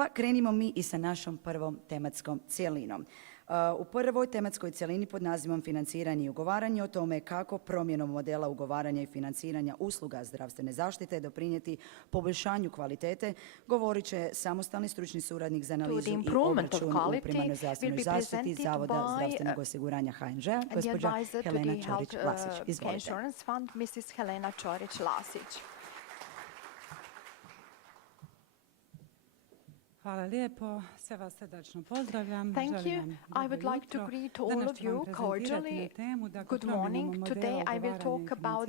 Pa krenimo mi i sa našom prvom tematskom cjelinom. U prvoj tematskoj cjelini pod nazivom financiranje i ugovaranje o tome kako promjenom modela ugovaranja i financiranja usluga zdravstvene zaštite doprinijeti poboljšanju kvalitete, govorit će samostalni stručni suradnik za analizu i obračun u primarnoj zdravstvenoj zaštiti Zavoda zdravstvenog osiguranja HNŽ-a, gospođa Helena Ćorić-Lasić. Izvolite. Hvala lijepo, sve vas srdačno pozdravljam. Thank you. I would like to greet all of you cordially. Good morning. Today I will talk about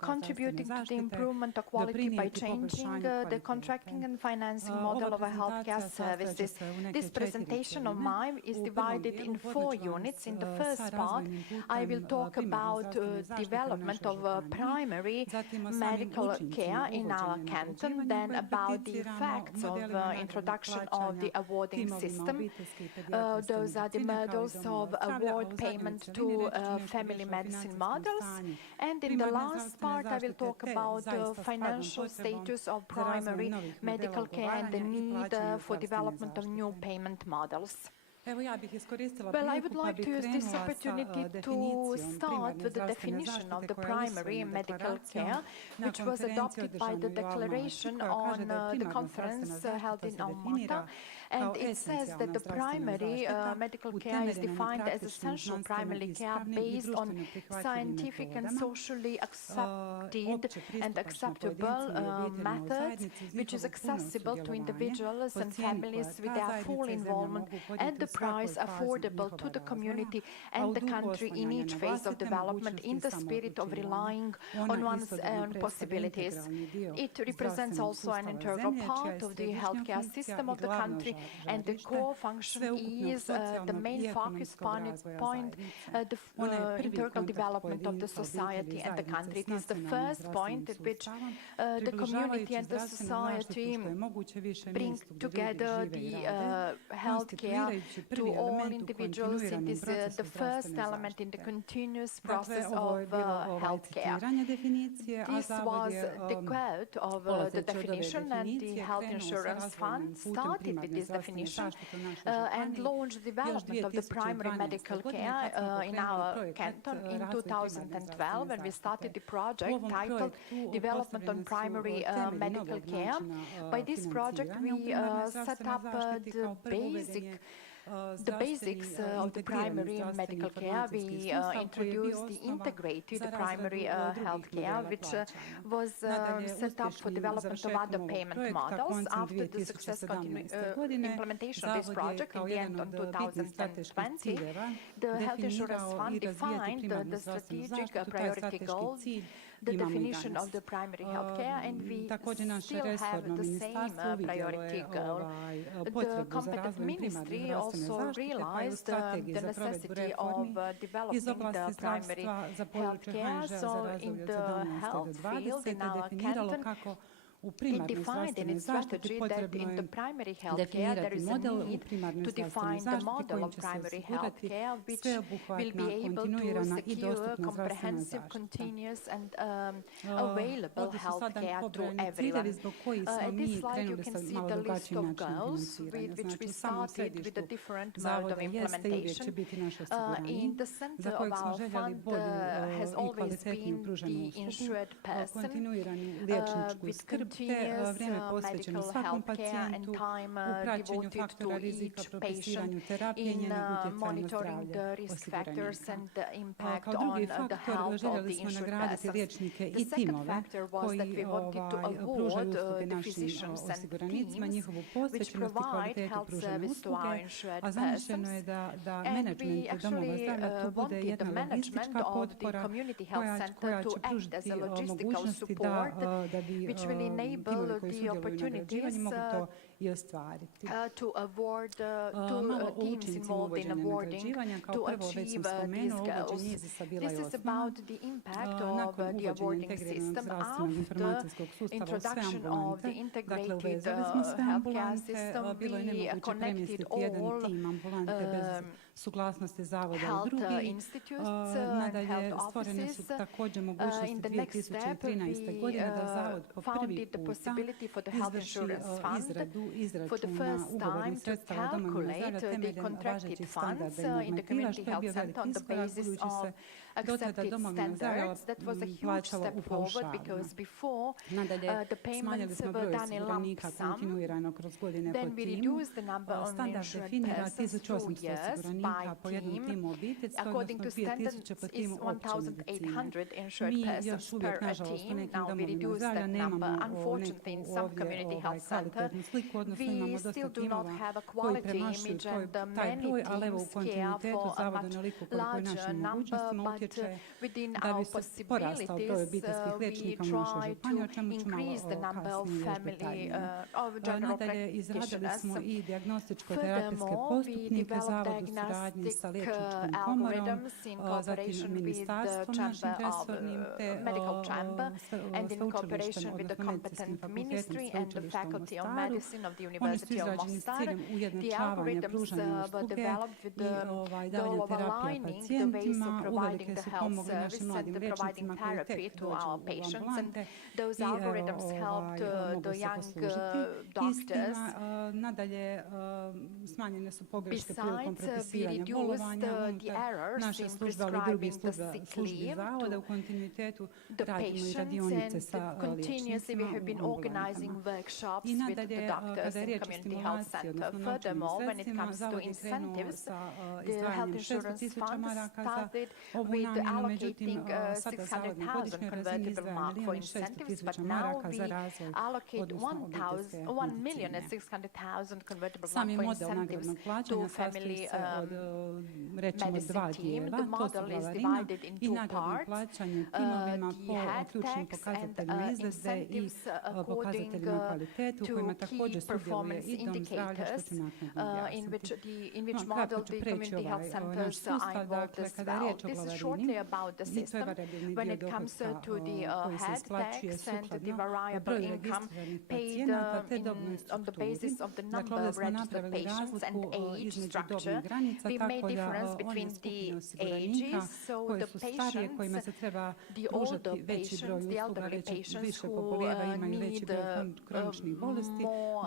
contributing to the improvement of quality by changing the contracting and financing model of our healthcare services. This presentation of mine is divided in 4 units. In the first part, I will talk about development of primary medical care in our canton, then about the effects of introduction of the awarding system. Those are the models of award payment to family medicine models. And in the last part, I will talk about the financial status of primary medical care and the need for development of new payment models. Well, I would like to use this opportunity to start with the definition of the primary medical care, which was adopted by the declaration on the conference held in Mostaru. And it says that the primary medical care is defined as essential primary care based on scientific and socially accepted and acceptable methods, which is accessible to individuals and families with their full involvement at the price affordable to the community and the country in each phase of development in the spirit of relying on one's own possibilities. It represents also an integral part of the healthcare system of the country, and the core function is the main focus point, the integral development of the society and the country. It is the first point at which the community and the society bring together the healthcare to all individuals. It is the first element in the continuous process of healthcare. This was the quote of the definition, and the Health Insurance Fund started with this definition and launched the development of the primary medical care in our canton in 2012, when we started the project titled Development on Primary Medical Care. By this project, we set up the basics of the primary medical care. We introduced the integrated primary health care, which was set up for development of other payment models. After the successful implementation of this project in the end of 2020, the Health Insurance Fund defined the strategic priority goals, the definition of the primary health care, and we still have the same priority goal. The competent ministry also realized the necessity of developing the primary health care. So in the health field in our canton, it defined in its strategy that in the primary health care there is a need to define the model of primary health care, which will be able to secure comprehensive, continuous and available health care to everyone. At this slide you can see the list of goals with which we started with a different mode of implementation. In the center of our fund has always been the insured person with continuous medical health care and time devoted to each patient in monitoring the risk factors and the impact on the health of the insured person. The second factor was that we wanted to award the physicians and teams which provide health service to our insured persons. And we actually wanted the management of the community health center to act as a logistical support which will enable the opportunities to award to teams involved in awarding to achieve these goals. This is about the impact of the awarding system. After introduction of the integrated healthcare system, we connected all health institutes and health offices. In the next step, we founded the possibility for the Health Insurance Fund for the first time to calculate the contracted funds in the community health center on the basis of accepted standards. That was a huge step forward because before the payments were done in lump sum. Then we reduced the number of insured persons through years by team. According to standards, is 1,800 insured persons per team. Now we reduced that number. Unfortunately, in some community health centers, we still do not have a quality image, and many teams care for a much larger number, but within our possibilities, we try to increase the number of family of general practitioners. Furthermore, we developed diagnostic algorithms in cooperation with the Chamber of Medical Chamber and in cooperation with the competent ministry and the Faculty of Medicine of the University of Mostaru. The algorithms were developed with the goal of aligning the ways of providing the health service and providing therapy to our patients. And those algorithms helped the young doctors. Besides, we reduced the errors in prescribing the sick leave to the patients, and continuously we have been organizing workshops with the doctors in community health center. Furthermore, when it comes to incentives, the health insurance fund started with allocating 600,000 convertible mark for incentives, but now we allocate 1,600,000 convertible mark for incentives to family medicine team. The model is divided in two parts. The head tax and incentives according to key performance indicators, in which model the community health centers are involved as well. This is shortly about the system. When it comes to the head tax and the variable income paid on the basis of the number of registered patients and age structure, we made difference between the ages, so the patients, the older patients, the elderly patients who need more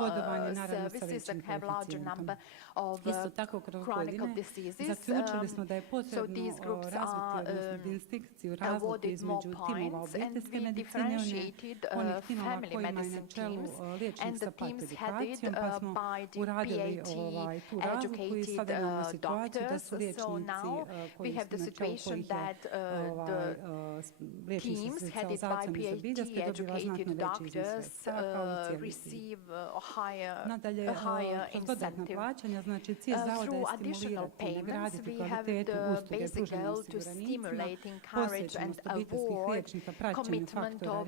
services and have larger number of chronic diseases. So these groups are awarded more points, and we differentiated family medicine teams, and the teams headed by the PhD-educated doctors. So now we have the situation that the teams headed by PhD-educated doctors receive a higher incentive. Through additional payments, we have the basic goal to stimulate, encourage, and award commitment of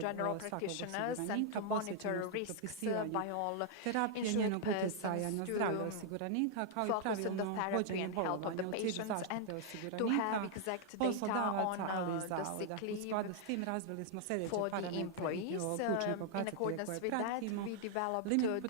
general practitioners and to monitor risks by all insured persons, to focus on the therapy and health of the patients, and to have exact data on the sick leave for the employees. In accordance with that, we developed the key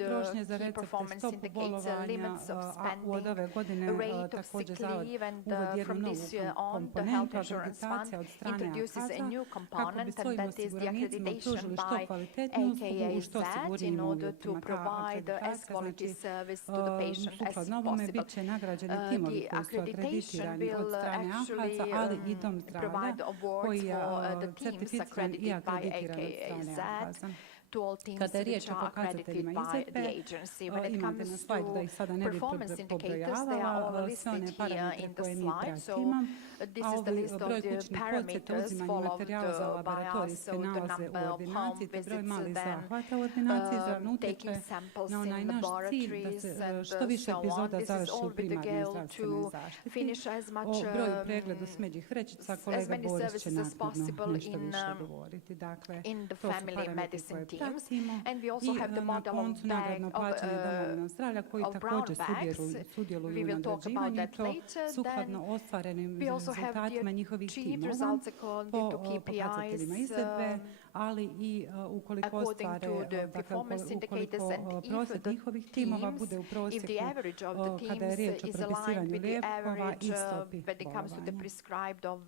performance indicators, limits of spending, rate of sick leave, and from this year on, the health insurance fund introduces a new component, and that is the accreditation by AKAZ in order to provide as quality service to the patient as possible. The accreditation will actually provide awards for the teams accredited by AKAZ to all teams which are accredited by the agency. When it comes to performance indicators, they are all listed here in the slide. So this is the list of the parameters followed by us. So the number of home visits, then taking samples in laboratories and so on. This is all with the goal to finish as much as many services as possible in the family medicine teams. And we also have the model of brown bags. We will talk about that later. Then we also have the achieved results according to KPIs, according to the performance indicators, and if the teams, if the average of the teams is aligned with the average when it comes to the prescribed of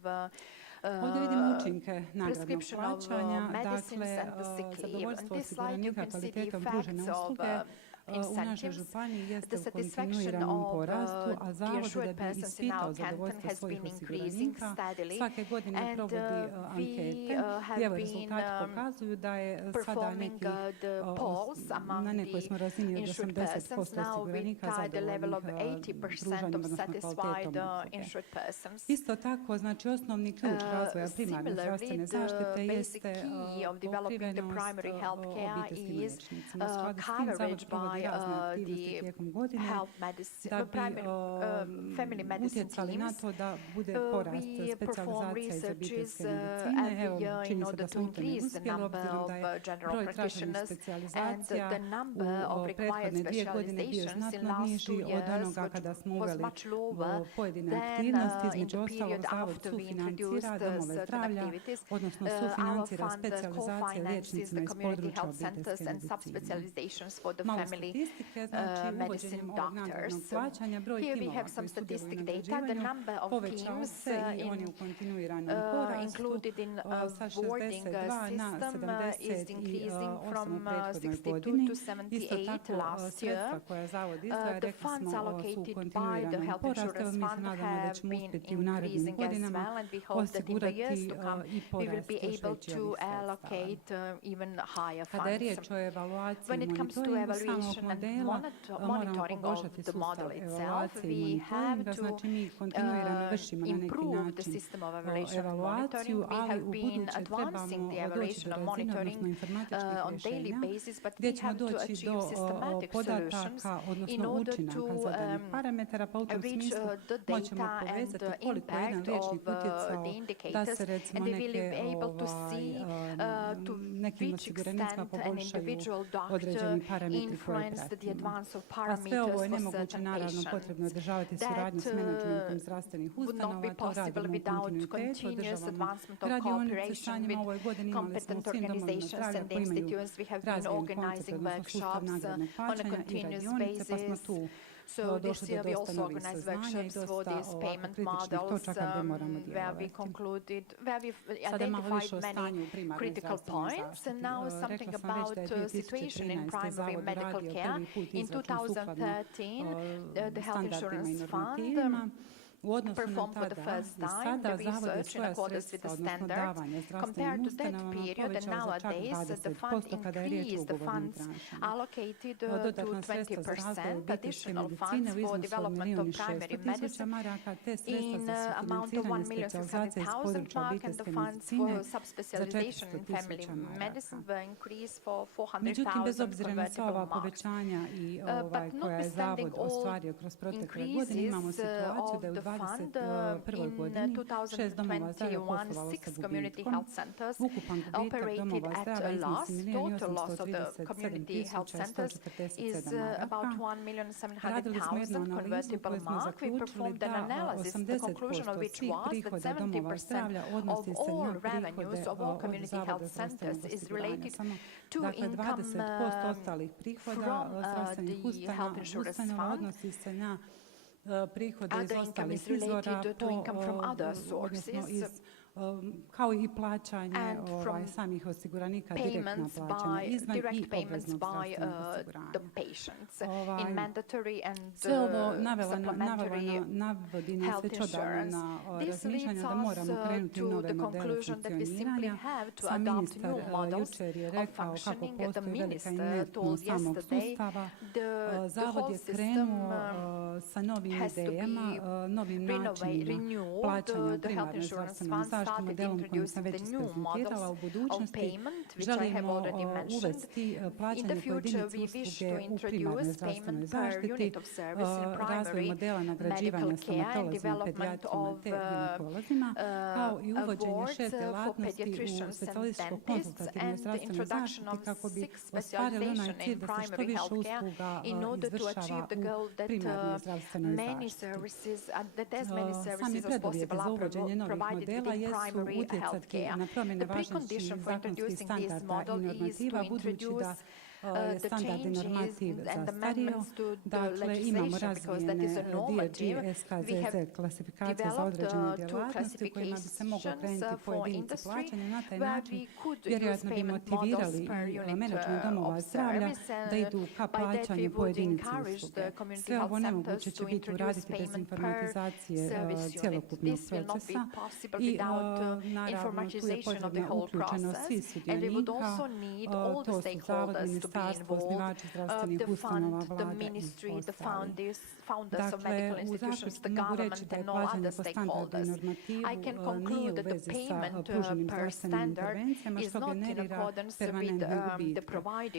Ovdje vidimo učinke nagradnog prescription of plaćanja, medicines dakle, and the sick leave. On zadovoljstvo this slide you osiguranika can see the kvalitetom pružene effects of usluge u našoj incentives. županiji jeste The u satisfaction kontinuiranom of porastu, a the Zavod da insured bi persons in ispitao our canton zadovoljstvo has svojih been increasing osiguranika, steadily. svake godine And provodi ankete. have I evo been rezultati pokazuju da je sada performing neki the polls na among nekoj smo the razini od insured 80% persons. Now we osiguranika tie the level of zadovoljnih 80% pružanjem, of odnosno satisfied kvalitetom usluge. insured persons. Isto tako, znači osnovni ključ razvoja primarne zdravstvene zaštite the basic jeste key of developing the primary health care obiteljskim is liječnicima. U skladu s tim Zavod coverage provodi by razne aktivnosti the tijekom godine health medicine, da bi family medicine utjecali na teams. to da bude porast We perform specijalizacija iz researches obiteljske medicine. every Evo, year in čini se order da to smo u tome increase the uspjeli, number obzirom of da je general broj traženih practitioners, and specijalizacija the number of u required prethodne 2 godine bio specializations in znatno last niži 2 od years onoga kada smo was uveli much lower pojedine than aktivnosti. in Između the ostalog, period Zavod after we sufinancira introduced domove certain zdravlja, activities. odnosno Our sufinancira fund specijalizacije co-finances the liječnicima iz community područja health centers obiteljske and medicine. subspecializations for the Malo family statistike, znači medicine uvođenjem ovog nagradnog doctors. plaćanja, broj Here we timova have some koji sudjeluju u statistic data. The nagrađivanju number of povećao teams se i on je u kontinuiranom porastu included in sa awarding 62 na system is increasing 78 from u prethodnoj 62 godini. to Isto 78 tako, last sredstva year. koja Zavod izdvaja, The rekli funds smo, su u allocated by the kontinuiranom health porastu. Evo, insurance mi se fund nadamo da have ćemo been uspjeti u narednim increasing as godinama well, and we hope that in the years osigurati to come i we will porast be još able veći to ovih sredstava. allocate even higher Kada je funds. riječ o evaluaciji When i it comes to monitoringu samog evaluation and modela, moramo monitoring of poboljšati the sustav model itself, evaluacije i we have monitoringa. to Znači, mi kontinuirano vršimo na neki improve the način system of evaluation and evaluaciju, monitoring. We ali have u been buduće advancing the trebamo doći evaluation do and razine, monitoring odnosno informatičkih on daily rješenja, basis, but gdje we ćemo have to doći achieve do systematic solutions podataka, in odnosno order učinaka to zadanih parametara, pa u tom reach smislu the moćemo data and povezati the koliko je jedan impact liječnik of utjecao the da indicators, se recimo and they will neke be able to see to nekim which osiguranicima extent an poboljšaju individual doctor određeni parametri koje influenced the pratimo. advance of A sve ovo parameters je for nemoguće, certain naravno, potrebno je patients. održavati suradnju s That menadžmentom zdravstvenih would not be ustanova, to possible radimo u without kontinuitetu, continuous održavamo advancement of radionice cooperation stanjima. U ovoj godini with imali smo u competent svim domovima organizations zdravlja and koji imaju institutions. We have been razvijen koncept, organizing odnosno sustav workshops nagradnog on a plaćanja i continuous radionice, pa smo basis. tu So this došli year do we dosta also novih organize saznanja i workshops for dosta these ovako payment kritičnih models točaka gdje moramo where we djelovati. concluded, where we Sada malo više identified o stanju u many primarnoj critical zdravstvenoj points. zaštiti. And now something Rekla sam već about da je situation in 2013. primary Zavod medical radio care. prvi put In izračun sukladno 2013, the Health standardima i Insurance Fund normativima. U odnosu na performed for the tada first i time sada the Zavod je research in svoja accordance with sredstva, the odnosno standards. davanja Compared zdravstvenim to that ustanovama period, and povećao za čak nowadays the fund 20% kada je riječ o increased the ugovornim funds tranšama. allocated to Dodatna sredstva za razvoj 20% obiteljske additional medicine funds u for iznosu od development of primary 1.600.000 medicine maraka, te sredstva in za amount of sufinanciranje specijalizacije iz 1,600,000 područja mark, and the obiteljske funds medicine for za subspecialization in 400.000 family maraka. medicine were increased for Međutim, bez 400,000 obzira na sva convertible ova marks. povećanja i But koja je Zavod notwithstanding all ostvario kroz protekle godine, imamo situaciju da je u 21. godini 6 domova zdravlja poslovalo sa gubitkom. Ukupan gubitak domova zdravlja iznosi 1.837.147 maraka. Radili smo jednu analizu koju smo zaključili da 80% svih prihoda domova zdravlja odnosi se na prihode od Zavoda zdravstvenog osiguranja. Samo dakle 20% ostalih prihoda zdravstvenih ustanova odnosi se na prihode iz ostalih izvora kao i plaćanje samih osiguranika, direktna plaćanja izvan i obveznog zdravstvenog osiguranja. Sve ovo navodi nas već odavno na razmišljanja da moramo krenuti u nove modele funkcioniranja. Sam ministar jučer je rekao kako postoji velika inertnost samog sustava. Zavod je krenuo sa novim idejama, novim načinima plaćanja u primarnoj zdravstvenoj zaštiti, modelom kojim sam već isprezentirala. U budućnosti želimo uvesti plaćanje po jedinici usluge u primarnoj zdravstvenoj zaštiti, razvoj modela nagrađivanja stomatolozima, pedijatrima te ginekolozima, kao i uvođenje 6 djelatnosti u specijalističko-konzultativnoj zdravstvenoj zaštiti kako bi ostvarili onaj cilj da se što više usluga izvršava u primarnoj zdravstvenoj zaštiti. Sami preduvjeti za uvođenje novih modela jesu utjecati na promjene važećih zakonskih standarda i normativa, budući da standardni normativ zastario. Dakle, imamo razvijene DRG, SKZZ klasifikacije za određene djelatnosti u kojima bi se moglo krenuti po jedinici plaćanja. Na taj način vjerojatno bi motivirali i menadžment domova zdravlja da idu ka plaćanju po jedinici usluge. Sve ovo nemoguće će biti uraditi bez informatizacije cjelokupnog procesa i naravno tu je potrebna uključenost svih sudionika, to su zavod, ministarstvo, osnivači zdravstvenih ustanova, vlada i ostali. Dakle, u zaključku mogu reći da je plaćanje po standardnom normativu nije u vezi sa pruženim zdravstvenim intervencijama, što generira permanentne gubitke.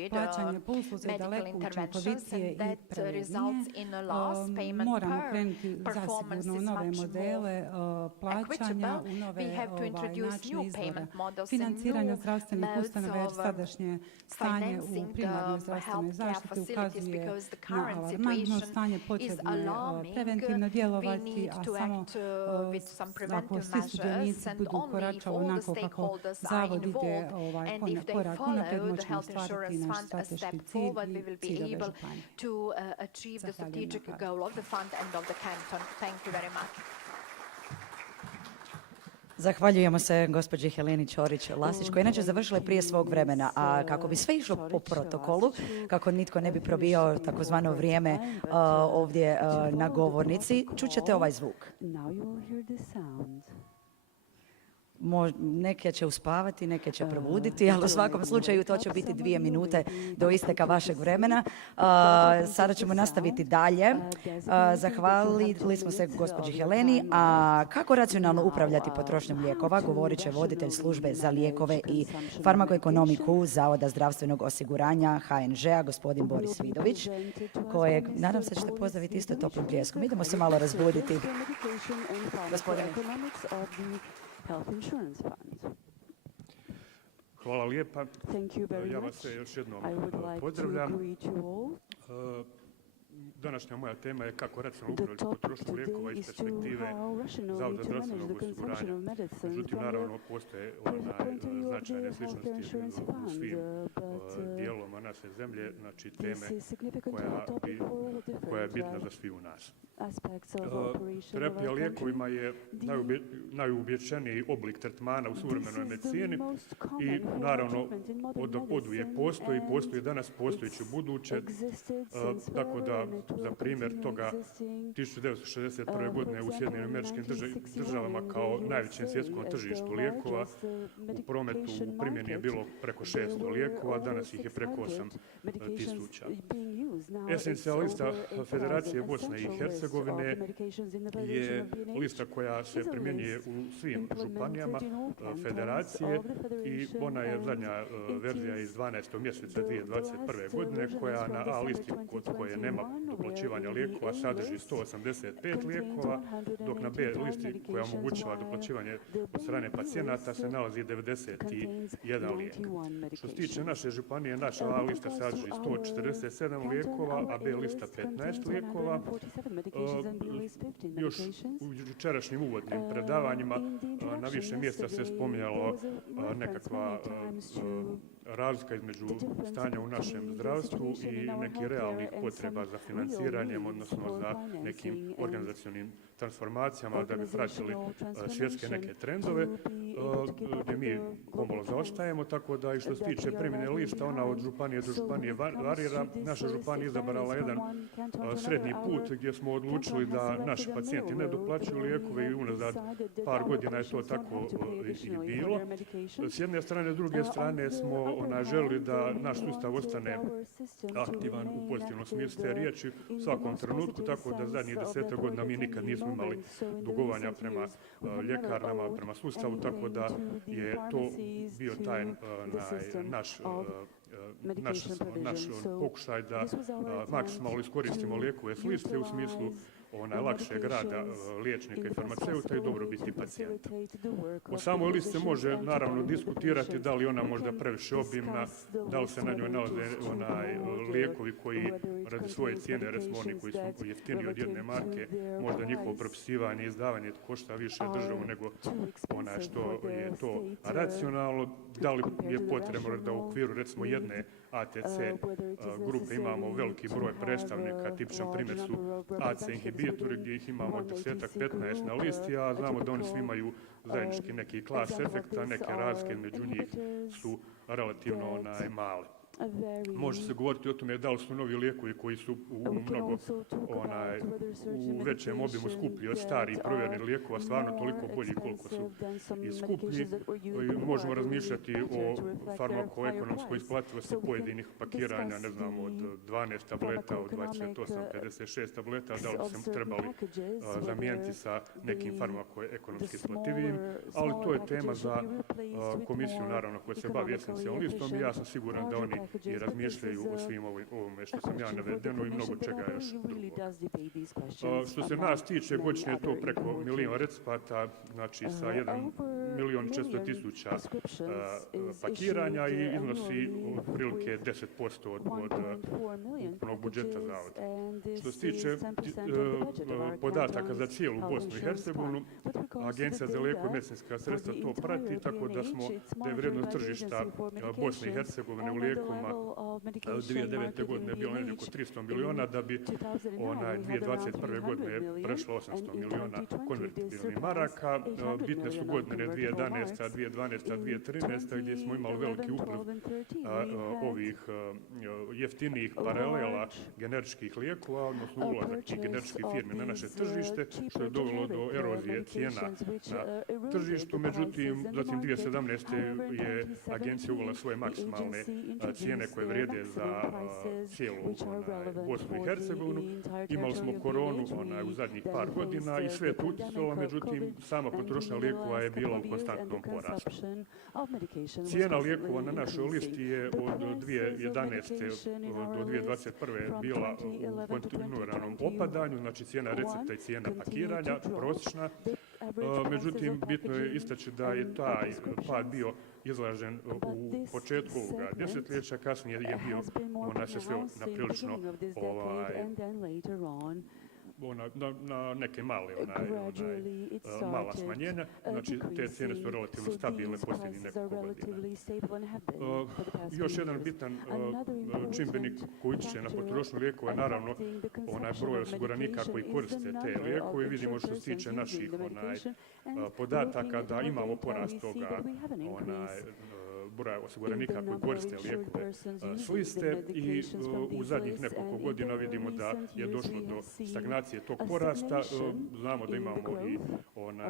Plaćanje po usluzi je daleko učinkovitije i pravednije. Moramo krenuti zasigurno u nove modele plaćanja, u nove načine izvora financiranja zdravstvenih ustanova, jer sadašnje stanje u primarnoj zdravstvenoj zaštiti ukazuje na alarmantno stanje. Potrebno je preventivno djelovati, a samo ako svi sudionici budu koračali onako kako zavod ide korak unaprijed, moćemo ostvariti naš strateški cilj i ciljeve županije. Zahvaljujemo se gospođi Heleni Ćorić-Lasić, koja je inače završila prije svog vremena, a kako bi sve išlo po protokolu, kako nitko ne bi probijao takozvano vrijeme ovdje na govornici, čućete ovaj zvuk. Neke će uspavati, neke će probuditi, ali u svakom slučaju to će biti 2 minute do isteka vašeg vremena. Sada ćemo nastaviti dalje. Zahvalili smo se gospođi Heleni. A kako racionalno upravljati potrošnjom lijekova, govorit će voditelj službe za lijekove i farmakoekonomiku Zavoda zdravstvenog osiguranja HNŽ-a, gospodin Boris Vidović, kojeg nadam se ćete pozdraviti isto toplim pljeskom. Idemo se malo razbuditi. Gospodine. Hvala lijepa. Ja vas još jednom pozdravljam. Današnja moja tema je kako racionalno upravljati potrošnju lijekova iz perspektive Zavoda zdravstvenog osiguranja. Međutim, naravno, postoje značajne sličnosti u svim dijelovima naše zemlje, znači teme koja je bitna za svi u nas. Terapija lijekovima je najuobičajeniji oblik tretmana u suvremenoj medicini i naravno oduvijek postoji danas, postojeći u buduće, tako da za primjer toga 1961. godine u Sjedinjenim Američkim Državama kao najvećem svjetskom tržištu lijekova u prometu u primjeni je bilo preko 600 lijekova, danas ih je preko 8.000. Esencijalna lista Federacije Bosne i Hercegovine je lista koja se primjenjuje u svim županijama Federacije i ona je zadnja verzija iz 12. mjeseca 2021. godine koja na A listi kod koje nema doplaćivanja lijekova sadrži 185 lijekova, dok na B listi koja omogućava doplaćivanje od strane pacijenata se nalazi 91 lijek. Što se tiče naše županije, naša A lista sadrži 147 lijekova, a B lista 15 lijekova. Još u jučerašnjim uvodnim predavanjima na više mjesta se spominjalo nekakva razlika između stanja u našem zdravstvu i nekih realnih potreba za financiranjem, odnosno za nekim organizacionim transformacijama da bi pratili svjetske neke trendove, gdje mi pomalo zaostajemo, tako da i što se tiče primjene lista, ona od županije do županije varira. Naša županija izabrala jedan srednji put gdje smo odlučili da naši pacijenti ne doplaćuju lijekove i unazad par godina je to tako i bilo. S jedne strane, s druge strane smo želili da naš sustav ostane aktivan u pozitivnom smislu te riječi u svakom trenutku, tako da zadnjih 10 godina mi nikad nismo imali dugovanja prema ljekarnama, prema sustavu, tako da je to bio taj naš pokušaj da maksimalno iskoristimo lijekove s liste u smislu lakšeg rada liječnika i farmaceuta i dobrobiti pacijenta. O samoj listi se može naravno diskutirati da li ona možda previše obimna, da li se na njoj nalaze lijekovi koji radi svoje cijene, recimo oni koji su jeftiniji od jedne marke, možda njihovo propisivanje i izdavanje košta više državu nego što je to racionalno, da li je potrebno da u okviru recimo jedne ATC grupe imamo veliki broj predstavnika, tipičan primjer su AC inhibitori gdje ih imamo 10-15 na listi, a znamo da oni svi imaju zajednički neki klas efekta, neke razlike među njih su relativno male. Može se govoriti o tome da li su novi lijekovi koji su u većem obimu skuplji od starih provjerenih lijekova stvarno toliko bolji koliko su i skuplji. Možemo razmišljati o farmakoekonomskoj isplativosti pojedinih pakiranja, ne znam, od 12 tableta, od 28, 56 tableta, da li bi se trebali zamijeniti sa nekim farmakoekonomski isplativijim, ali to je tema za komisiju, naravno, koja se bavi esencijalnom listom i ja sam siguran da oni i razmišljaju o svim ovome što sam ja navedeno i mnogo čega još drugo. Što se nas tiče, godišnje je to preko 1 milion recepata, znači sa 1.400.000 pakiranja i iznosi otprilike 10% od ukupnog budžeta zavoda. Što se tiče podataka za cijelu Bosnu i Hercegovinu, Agencija za lijekove i medicinska sredstva to prati, tako da je vrijednost tržišta Bosne i Hercegovine u lijekovima 2009. godine bilo negdje oko 300 miliona, da bi 2021. godine prešlo 800 miliona konvertibilnih maraka. Bitne su godine 2011. 2012. 2013. gdje smo imali veliki upliv ovih jeftinijih paralela generičkih lijekova, odnosno ulazak tih generičkih firmi na naše tržište, što je dovelo do erozije cijena na tržištu. Međutim, zatim 2017. je agencija uvela svoje maksimalne cijene koje vrijede za cijelu Bosnu i Hercegovinu. Imali smo koronu u zadnjih par godina i sve je to utjecalo, međutim, sama potrošnja lijekova je bila u konstantnom porastu. Cijena lijekova na našoj listi je od 2011. do 2021. bila u kontinuiranom opadanju, znači cijena recepta i cijena pakiranja, prosječna. Međutim, bitno je istaći da je taj pad bio izražen u početku ovoga desetljeća, kasnije je bio se sve na prilično na neke mala smanjenja, znači te cijene su relativno stabilne posljednjih nekoliko godina. Još jedan bitan čimbenik koji utječe na potrošnju lijekova je naravno broj osiguranika koji koriste te lijekove. Vidimo što se tiče naših podataka da imamo porast toga broja osiguranika koji koriste lijekove s liste i u zadnjih nekoliko godina vidimo da je došlo do stagnacije tog porasta. Znamo da imamo i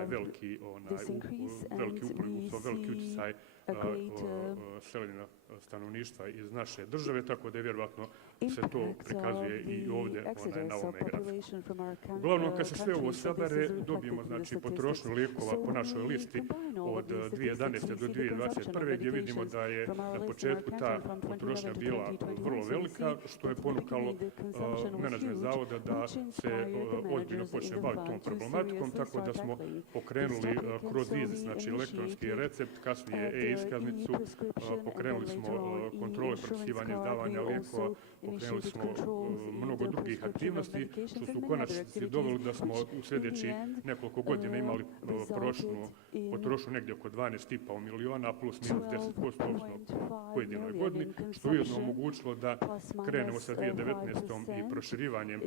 veliki upliv, veliki utjecaj seljenja stanovništva iz naše države, tako da je vjerovatno se to prikazuje i ovdje na ovome grafiku. Uglavnom, kad se sve ovo sabere, dobijemo potrošnju lijekova po našoj listi od 2011. do 2021. gdje vidimo da je na početku ta potrošnja bila vrlo velika, što je ponukalo menadžment zavoda da se ozbiljno počne baviti tom problematikom, tako da smo pokrenuli kroz IZ, znači elektronski recept, kasnije e-iskaznicu, pokrenuli smo kontrole propisivanja izdavanja lijekova, pokrenuli smo mnogo drugih aktivnosti, što su u konačnici doveli da smo u sljedećih nekoliko godina imali potrošnju negdje oko 12,5 miliona plus minus 10% u pojedinoj godini, što je ujedno omogućilo da krenemo sa 2019. i proširivanjem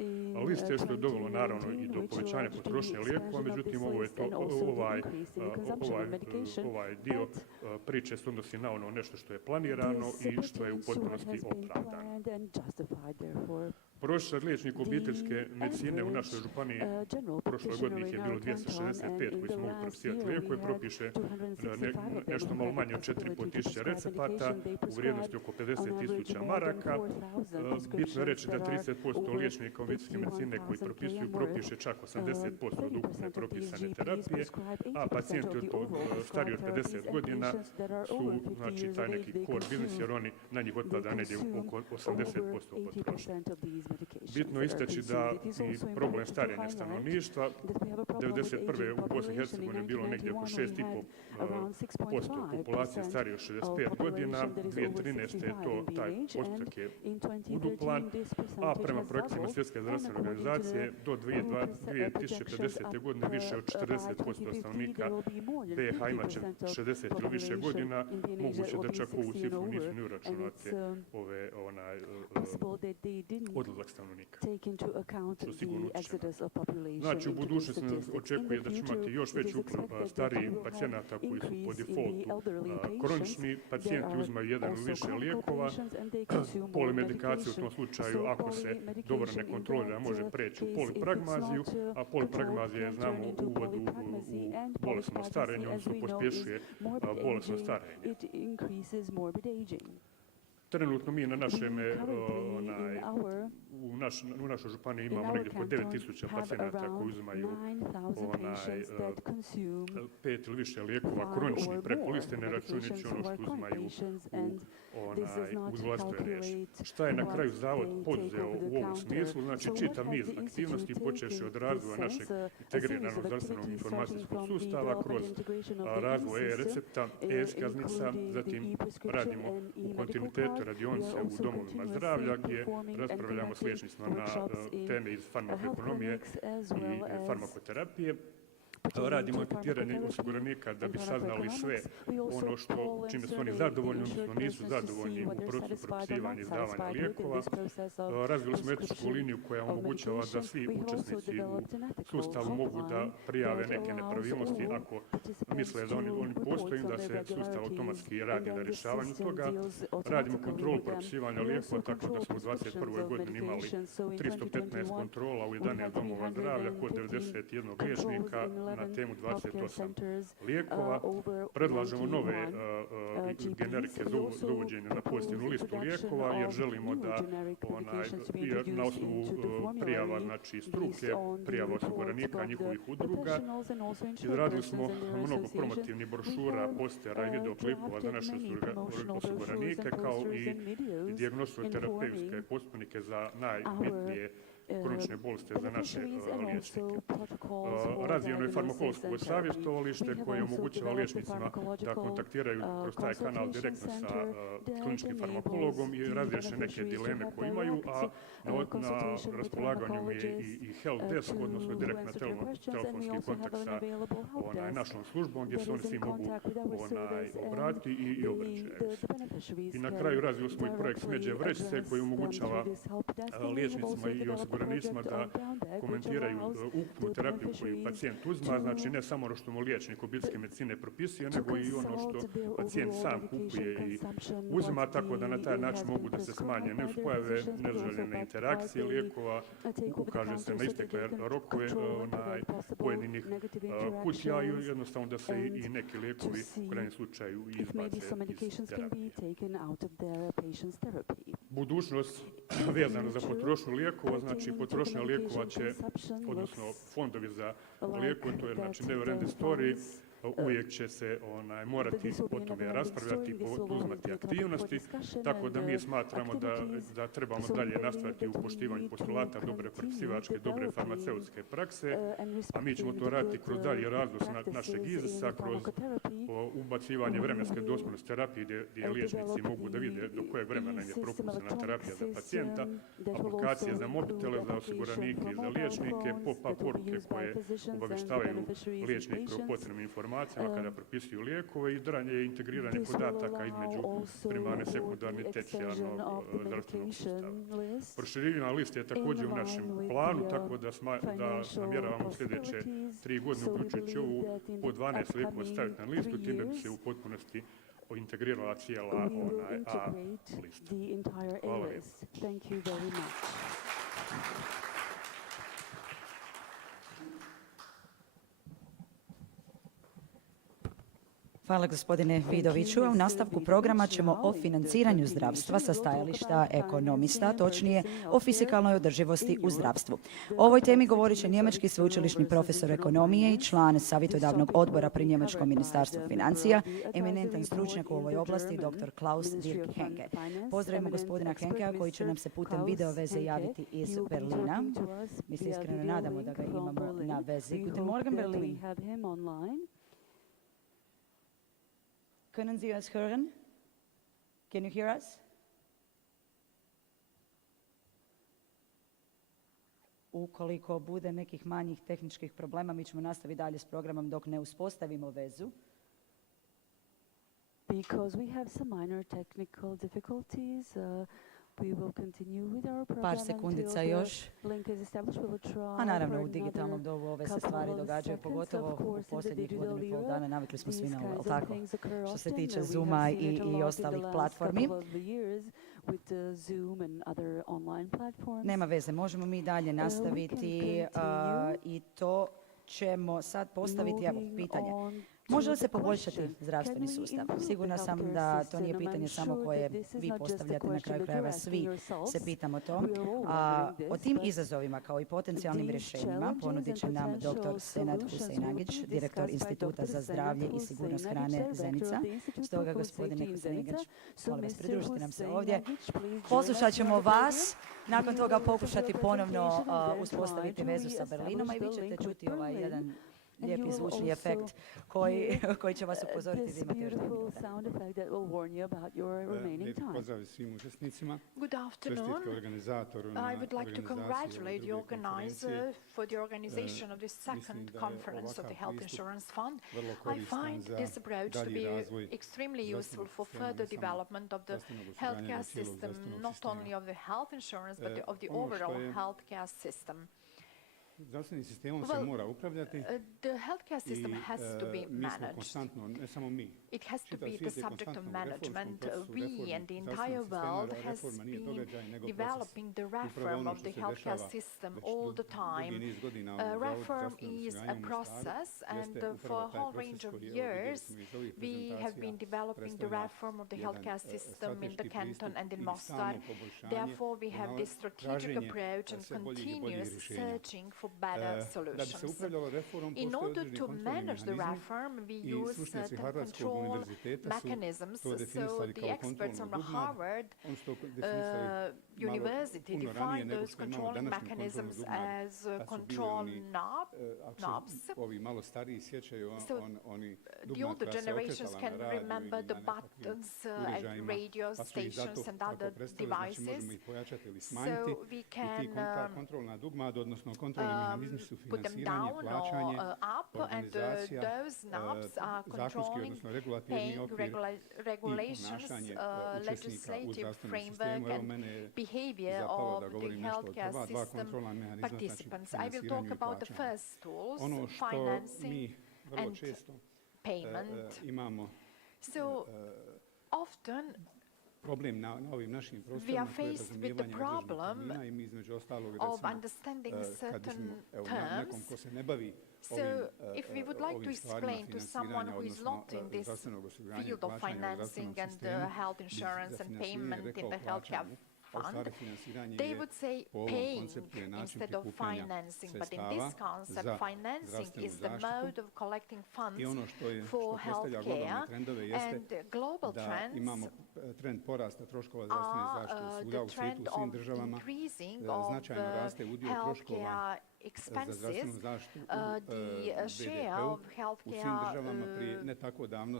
liste, što je dovelo naravno i do povećanja potrošnje lijekova. Međutim, ovaj dio priče se odnosi na ono nešto što je planirano i što je u potpunosti opravdano. Prosječan liječnik obiteljske medicine u našoj županiji prošloj godini je bilo 265 koji su mogli propisivati lijekove, propiše nešto malo manje od 4.500 recepata u vrijednosti oko 50.000 maraka. Bitno je reći da 30% liječnika obiteljske medicine koji propisuju propiše čak 80% od ukupne propisane terapije, a pacijenti od stariji od 50 godina su taj neki core biznis jer na njih otpada negdje oko 80% potrošnje. Bitno je istaći da i problem starenja stanovništva 1991. u Bosni i Hercegovini je bilo negdje oko 6,5% populacije starije od 65 godina, 2013. je taj postotak je uduplan, a prema projekcijama Svjetske zdravstvene organizacije do 2050. godine više od 40% stanovnika BiH imat će 60 ili više godina, moguće da čak ovu cifru nisu ni uračunate odlazak stanovnika, što sigurno utječe. Znači, u budućnosti nas očekuje da će imati još veći upliv starijih pacijenata koji su po defaultu kronični pacijenti, uzimaju jedan ili više lijekova, polimedikacija u tom slučaju, ako se dobro ne kontrolira, može preći u polipragmaziju, a polipragmazija, znamo, uvod u bolesno starenje, odnosno pospješuje bolesno starenje. Trenutno mi na u našoj županiji imamo negdje oko 9.000 pacijenata koji uzimaju 5 ili više lijekova kroničnih preko liste, ne računajući ono što uzimaju uz vlastito riješenje. Šta je na kraju Zavod poduzeo u ovom smislu? Znači, čitav niz aktivnosti počevši od razvoja našeg integriranog zdravstvenog informacijskog sustava kroz razvoj e-recepta, e-iskaznica, zatim radimo u kontinuitetu radionice u domovima zdravlja gdje raspravljamo s liječnicima na teme iz farmakoekonomije i farmakoterapije. Radimo anketiranje osiguranika da bi saznali sve ono čime su oni zadovoljni, odnosno nisu zadovoljni u procesu propisivanja i izdavanja lijekova. Razvili smo etičku liniju koja omogućava da svi učesnici u sustavu mogu da prijave neke nepravilnosti ako misle da oni postoji, da se sustav automatski radi na rješavanju toga. Radimo kontrolu propisivanja lijekova, tako da smo u 2021. godini imali 315 kontrola u 11 domova zdravlja kod 91 liječnika na temu 28 lijekova. Predlažemo nove generike za uvođenje na pozitivnu listu lijekova jer želimo da na osnovu prijava, znači struke, prijava osiguranika, njihovih udruga. Izradili smo mnogo promotivnih brošura, postera i videoklipova za naše osiguranike kao i dijagnostičko-terapeutske postupnike za najbitnije kronične bolesti za naše liječnike. Razvijeno je farmakološko savjetovalište koje omogućava liječnicima da kontaktiraju kroz taj kanal direktno sa kliničkim farmakologom i razriješe neke dileme koje imaju, a na raspolaganju je i help desk, odnosno direktna telefonski kontakt sa našom službom gdje se oni svi mogu obratiti i obraćaju. I na kraju razvili smo i projekt smeđe vrećice koji omogućava liječnicima i osiguranicima da komentiraju ukupnu terapiju koju pacijent uzima, znači ne samo ono što mu liječnik obiteljske medicine propisuje, nego i ono što pacijent sam kupuje i uzima, tako da na taj način mogu da se smanje nuspojave, neželjene interakcije lijekova, ukaže se na istekle rokove pojedinih kutija i jednostavno da se i neki lijekovi u krajnjem slučaju izbace iz terapije. Budućnost vezana za potrošnju lijekova, znači potrošnja lijekova će, odnosno fondovi za lijekove, to je znači never ending story, uvijek će se morati o tome raspravljati, poduzimati aktivnosti, tako da mi smatramo da trebamo dalje nastaviti u poštivanju postulata dobre propisivačke, dobre farmaceutske prakse, a mi ćemo to raditi kroz dalji razvoj našeg izasa, kroz ubacivanje vremenske dostupnosti terapije gdje liječnici mogu da vide do kojeg vremena je propisana terapija za pacijenta, aplikacije za mobitele, za osiguranike i za liječnike, pop-up poruke koje obavještavaju liječnike o potrebnim informacijama kada propisuju lijekove i dalje integriranje podataka između primarne, sekundarne i tercijarnog zdravstvenog sustava. Proširivanje liste je također u našem planu, tako da namjeravamo sljedeće 3 godine, uključujući ovu, po 12 lijekova staviti na listu, time bi se u potpunosti integrirala cijela A lista. Hvala lijepo. Hvala gospodine Vidoviću. U nastavku programa ćemo o financiranju zdravstva sa stajališta ekonomista, točnije o fizikalnoj održivosti u zdravstvu. O ovoj temi govorit će njemački sveučilišni profesor ekonomije i član savjetodavnog odbora pri njemačkom ministarstvu financija, eminentan stručnjak u ovoj oblasti, dr. Klaus Dirk Henke. Pozdravimo gospodina Henkea koji će nam se putem video veze javiti iz Berlina. Mi se iskreno nadamo da ga imamo na vezi. Guten Morgen, Berlin. Können Sie uns hören? Can you hear us? Ukoliko bude nekih manjih tehničkih problema, mi ćemo nastaviti dalje s programom dok ne uspostavimo vezu. Because we have some minor technical difficulties, we will continue with our program Par sekundica još. Link is established. We will try. A naravno u digitalnom dobu ove se stvari događaju, pogotovo u posljednjih godinu i pol dana. Navikli smo svi na ovo, ali tako? Što se tiče Zooma i ostalih platformi. Nema veze, možemo mi dalje nastaviti i to ćemo sad postaviti pitanje. Može li se poboljšati zdravstveni sustav? Sigurna sam da to nije pitanje samo koje vi postavljate, na kraju krajeva svi se pitamo to. O tim izazovima kao i potencijalnim rješenjima ponudit će nam dr. Senad Huseinagić, direktor Instituta za zdravlje i sigurnost hrane Zenica. Stoga, gospodine Huseinagić, molim vas, pridružite nam se ovdje. Poslušat ćemo vas, nakon toga pokušati ponovno uspostaviti vezu sa Berlinom, a i vi ćete čuti ovaj jedan lijepi zvučni efekt koji će vas upozoriti da imate još Lijepi pozdrav svim učesnicima. Good afternoon. I would like to congratulate the organizer for the organization of this second conference of the Health Insurance Fund. I find this approach to be extremely useful for further development of the healthcare system, not only of the health insurance, but of the overall healthcare system. Zdravstvenim sistemom se mora upravljati. The healthcare system has to be Mi smo managed. konstantno, ne samo mi. It has to be the Svijet je subject of konstantno u management. reformskom We and the entire world has been developing the reform of the healthcare system all the time. Reform is a process, and for a whole range of years we have been developing the reform of the healthcare system in the canton and in Mostaru. Therefore, we have this strategic approach and continuous searching for better solutions. In order to manage the reform, we use certain control mechanisms. So the experts from Harvard University define those controlling mechanisms as control knobs. So the older generations can remember the buttons at radio stations and other devices. So we can put them down or up, and those knobs are controlling paying regulations, legislative framework and behavior of the healthcare system participants. I will talk about the first tools, financing and payment. So often we are faced with the problem of understanding certain terms. So if we would like to explain to someone who is not in this field of financing and health insurance and payment in the healthcare fund, they would say paying instead of financing. But in this concept, financing is the mode of collecting funds for healthcare, and global trends are the trend of increasing of healthcare expenses. The share of healthcare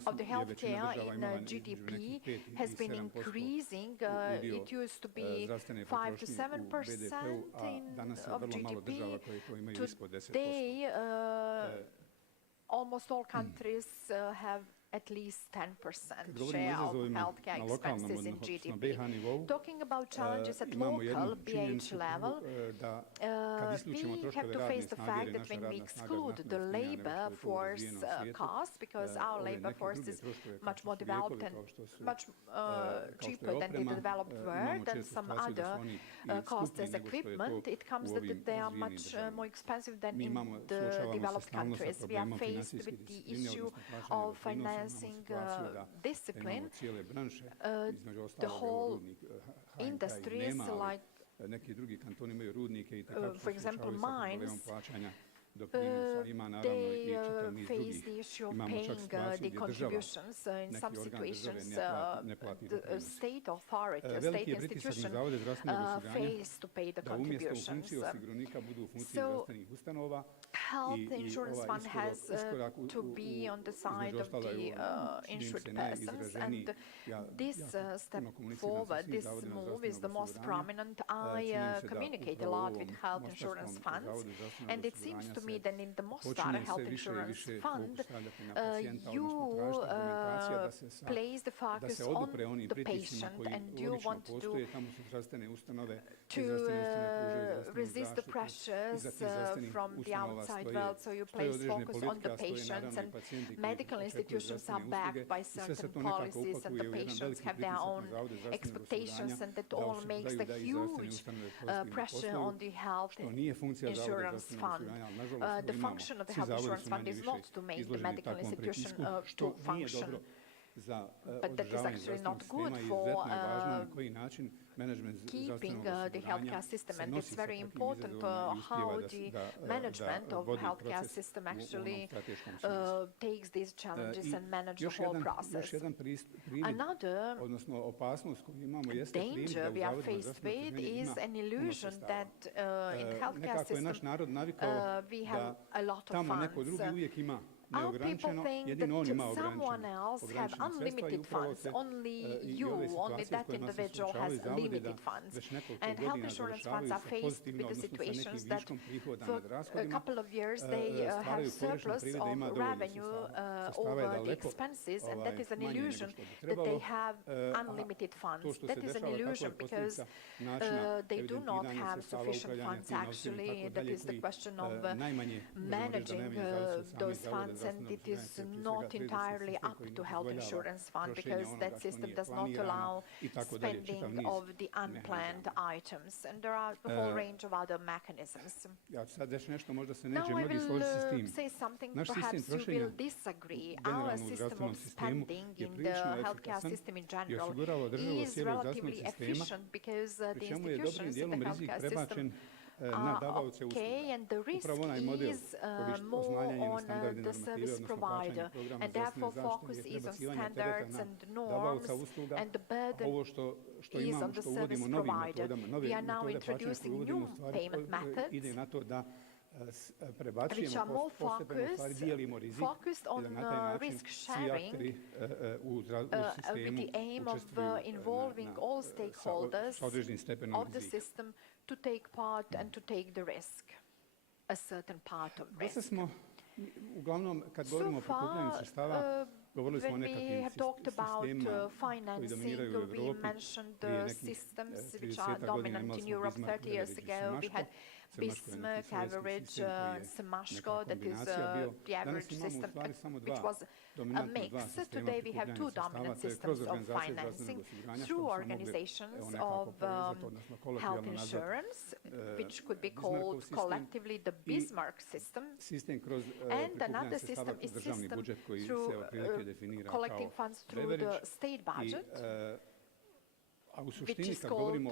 of the healthcare in GDP has been increasing. It used to be 5 to 7% of GDP. Today, almost all countries have at least 10% share of healthcare expenses in GDP. Talking about challenges at local BH level, we have to face the fact that when we exclude the labor force cost, because our labor force is much more developed and much cheaper than the developed world and some other costs as equipment, it comes that they are much more expensive than in the developed countries. We are faced with the issue of financing financing discipline, the whole industries like, for example, mines, they face the issue of paying the contributions. In some situations, the state authority, state institution fails to pay the contributions. So, health insurance fund has to be on the side of the insured persons, and this step forward, this move is the most prominent. I communicate a lot with health insurance funds, and it seems to me that in the Mostaru Health Insurance Fund, you place the focus on the patient, and you want to resist the pressures from the outside world, so you place focus on the patients, and medical institutions are backed by certain policies, and the patients have their own expectations, and that all makes a huge pressure on the health insurance fund. The function of the health insurance fund is not to make the medical institution to function, but that is actually not good for keeping the healthcare system, and it's very important how the management of healthcare system actually takes these challenges and manages the whole process. Another danger we are faced with is an illusion that in the healthcare system we have a lot of funds. Our people think that someone else has unlimited funds, only you, only that individual has limited funds. And health insurance funds are faced with the situations that for a couple of years they have surplus of revenue over the expenses, and that is an illusion that they have unlimited funds. That is an illusion because they do not have sufficient funds actually. That is the question of managing those funds, and it is not entirely up to health insurance fund because that system does not allow spending of the unplanned items, and there are a whole range of other mechanisms. Now I will say something, perhaps you will disagree. Our system of spending in the healthcare system in general is relatively efficient because the institutions in the healthcare system okay, and the risk is more on the service provider, and therefore focus is on standards and norms, and the burden is on the service provider. We are now introducing new payment methods which are more focused on risk sharing with the aim of involving all stakeholders of the system to take part and to take the risk, a certain part of risk. So far, when we have talked about financing, we mentioned the systems which are dominant in Europe. 30 years ago, we had Bismarck, average, Semashko, that is the average system, which was a mix. Today we have two dominant systems of financing through organizations of health insurance, which could be called collectively the Bismarck system, and another system is system through collecting funds through the state budget, which is called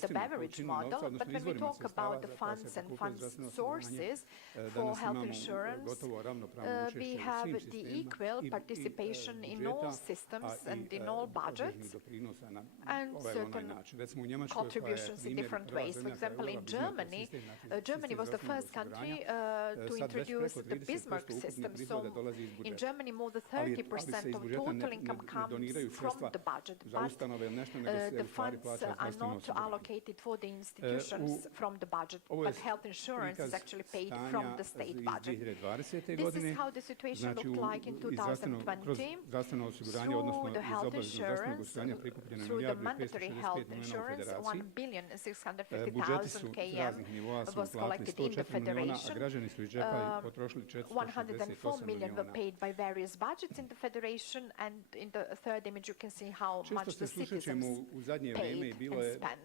the beverage model. But when we talk about the funds and fund sources for health insurance, we have the equal participation in all systems and in all budgets, and certain contributions in different ways. For example, in Germany, Germany was the first country to introduce the Bismarck system. So in Germany, more than 30% of total income comes from the budget, but the funds are not allocated for the institutions from the budget, but health insurance is actually paid from the state budget. This is how the situation looked like in 2020 through the health insurance, through the mandatory health insurance. 1,650,000 km was collected in the federation. 104 million were paid by various budgets in the federation, and in the third image you can see how much the citizens paid and spent.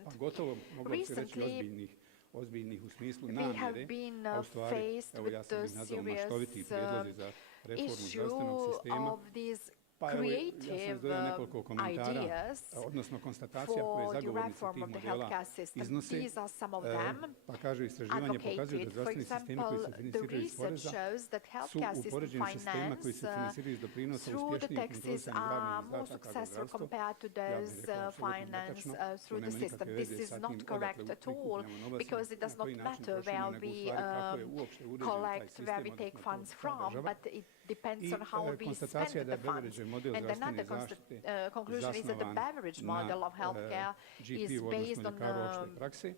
Recently, ozbiljnih u smislu we have namjere, been a u stvari, faced evo ja with sam the ih nazvao serious maštoviti prijedlozi za reformu issue zdravstvenog sistema. of these Pa evo, ja sam creative izdvojio nekoliko komentara, ideas odnosno konstatacija koje for the zagovornici reform tih of the modela healthcare system. iznose. These are some of them Pa kaže, istraživanje pokazuje da advocated. For zdravstveni sistemi koji se example, the finansiraju iz research poreza shows that su healthcare u system poređenju s sistemima koji se finance finansiraju iz doprinosa through the uspješniji u taxes kontrolisanju are javnih more izdataka za successful zdravstvo. compared to Ja bih those rekao apsolutno finance netačno. To through the nema system. nikakve This veze is sa not tim correct odakle at all prikupljamo novac, because it does na not koji način matter trošimo, where nego u we stvari kako je uopšte uređen taj collect, sistem, where we take odnosno funds ta from, država. but it depends I on how we konstatacija spend da the je funds. Beveridgeov model And zdravstvene another zaštite conclusion is that the zasnovan Beveridge model na of healthcare is GP-u, based odnosno on ljekaru opšte prakse.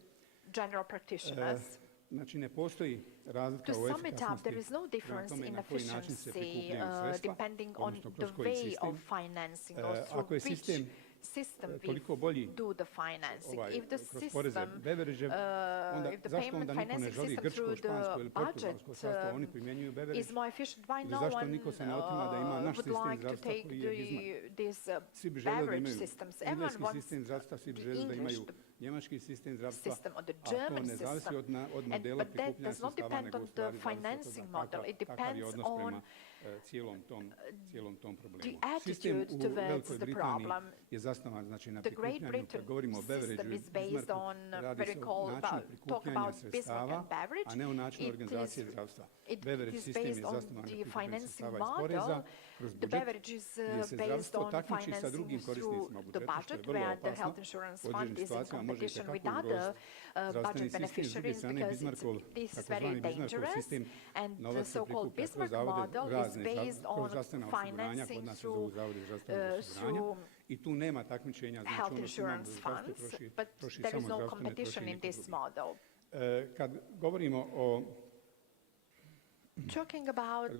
general practitioners. Znači ne postoji razlika To u sum it up, there is efikasnosti no prema difference tome in na koji način se efficiency prikupljaju sredstva, depending on odnosno the kroz koji way sistem. of financing or Ako through je which sistem system we toliko bolji do the financing. If the kroz poreze system, Beveridgeov, onda if the zašto payment onda niko ne financing želi system grčko, through the špansko ili portugalsko budget carstvo, oni primjenjuju is Beveridge. more efficient, why Ili no zašto one niko se ne otima da ima naš would sistem like to zdravstva take koji je Bismarck? these Svi bi željeli da Beveridge imaju systems. Everyone engleski wants sistem zdravstva, svi bi the željeli da imaju English, njemački sistem zdravstva, system or the a to German ne zavisi system. od modela But that prikupljanja does not sredstava, depend nego on u the stvari zavisi od financing toga model. It kakav je depends odnos on prema cijelom tom the problemu. attitude Sistem u towards Velikoj the Britaniji problem. je zasnovan znači na The Great prikupljanju, Britain kad govorimo o Beveridgeu system i is based Bismarcku, on radi very se o called načinu talk prikupljanja about Bismarck sredstava, and Beveridge. a ne o načinu It organizacije is- zdravstva. It Beveridge is sistem je based on zasnovan na the prikupljanju financing sredstava iz poreza, model. kroz The budžet, Beveridge is gdje se based zdravstvo on takmiči sa drugim financing through korisnicima the budžeta, što je budget, vrlo where the opasno. health insurance U određenim fund is in situacijama može competition with itekako other ugroziti zdravstveni budget sistem. S druge beneficiaries strane, because Bismarckov, this is takozvani very Bismarckov dangerous. sistem, And the novac se so-called prikuplja kroz Bismarck zavode model is razne, based kroz on zdravstvena osiguranja, kod financing nas se zovu through zavode zdravstvenog osiguranja. through I tu nema takmičenja, znači health ono što imamo insurance zdravstvo funds, troši, but troši there is samo no zdravstvo, ne troši competition in niko this drugi. model. Kad govorimo o Talking about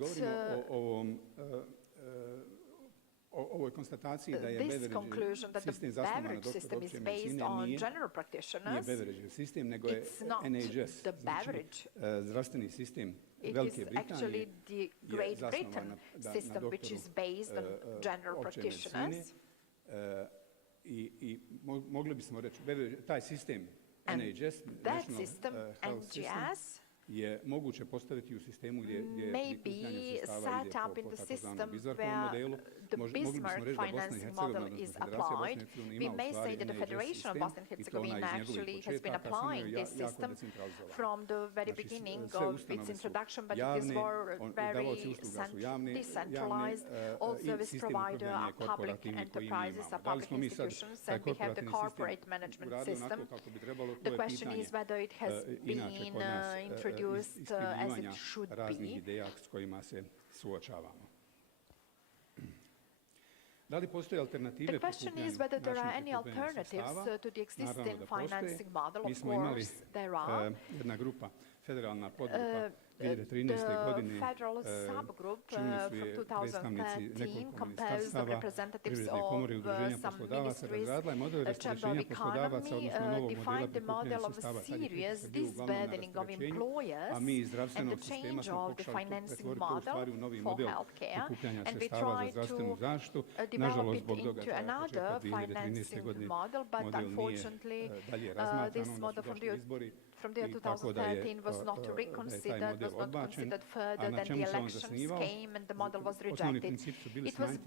o ovoj konstataciji da je this Beveridge conclusion that sistem the zasnovan na Beveridge doktoru system is opće based medicine on nije general practitioners, Beveridgeov sistem, nego je it's not NHS, the znači Beveridge. zdravstveni sistem It is Velike actually Britanije the Great zasnovan Britain na system, which doktoru is based on general opće medicine. practitioners. I mogli bismo reći, taj sistem And NHS, that National system, Health System, NGS, je moguće postaviti u sistemu gdje may prikupljanje be sredstava ide set up po in the takozvanom system Bismarckovom where modelu. the Mogli bismo Bismarck reći da Bosna i financing Hercegovina, model odnosno is Federacija Bosne i applied. Hercegovine We ima u may stvari say that the NHS Federation of sistem Bosnia and i to onaj Herzegovina iz njegovih actually has been početaka samo applying je this jako system decentralizovan. from the very Znači, beginning sve of ustanove its su introduction, but it is javne, very davaoci usluga su javne, decentralized. All i service sistem provider upravljanja are je public korporativni koji mi enterprises, imamo. are Da li public smo mi sad institutions, taj and we have the korporativni corporate sistem management uradili system. onako kako bi trebalo, to The je question pitanje is whether it has inače been kod nas introduced as it iskrivljivanja should raznih be. ideja s kojima se suočavamo. Da li postoje alternative The question is whether there are any alternatives to the existing financing model. Mi Of smo imali course, there are. jedna grupa, federalna podgrupa 2013. The godine, federal subgroup činili su from je predstavnici 2013 nekoliko composed of ministarstava, representatives Privredne komore i of udruženja some poslodavaca, ministries, razradila je model Chamber of rasterećenja poslodavaca, Economy, odnosno novog modela defined the prikupljanja model of sredstava. Tad je serious pritisak bio uglavnom na disburdening of rasterećenju, employers a mi iz and zdravstvenog the sistema change smo of the pokušali financing pretvoriti u stvari u model novi for model healthcare, prikupljanja and we sredstava za tried zdravstvenu to zaštitu. develop Nažalost, it zbog into događaja another početka 2013. financing godine model, but model nije unfortunately dalje razmatran, this onda model su from došli the izbori from the year i tako da je 2013 was not da je taj reconsidered, model was not odbačen. considered A further na than the čemu se on elections zasnivao? came and the model was Osnovni rejected. principi su bili It was smanjiti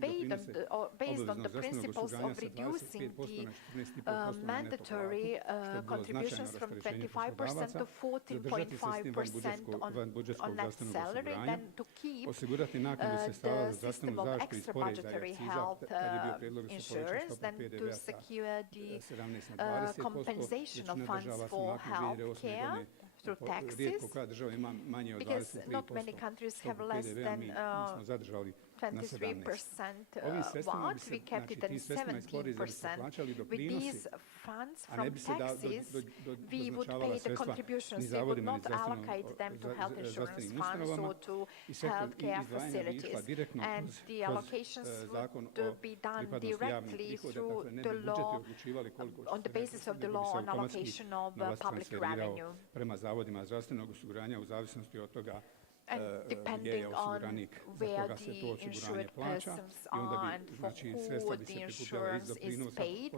based on doprinose the principles osiguranja of sa reducing 25% na the 14,5% na neto mandatory platu, što je bilo contributions značajno from rasterećenje 25% to poslodavaca, zadržati sistem 14.5% vanbudžetskog on net zdravstvenog salary, osiguranja, then to keep osigurati naknadu sredstava za the zdravstvenu system of zaštitu iz extra poreza i budgetary akciza, health kad je bio prijedlog da se poveća insurance, stopa then to PDV-a sa secure the 17 na 20%. compensation of Većina funds država for nakon 2008. healthcare godine through taxes, rijetko koja država ima manje od 23% because not many countries have stopu less PDV-a, than mi smo zadržali na 17. 23% Ovim sredstvima bi VAT, se, we kept it znači, in tim sredstvima iz poreza bi se 17%. plaćali With doprinosi, these funds a ne from bi se taxes, we would doznačavala pay the sredstva contributions. ni We would zavodima, ni not allocate them to health insurance zdravstvenim funds ustanovama or to i healthcare izdvajanja bi išla facilities. direktno And the allocations zakon o would be done pripadnosti javnih directly prihoda, through dakle ne the bi budžeti law odlučivali koliko će on the se basis of the nego bi law se on automatski allocation of novac public transferirao revenue. prema zavodima zdravstvenog osiguranja u zavisnosti od toga and depending on where the insured persons are and for who the insurance is paid,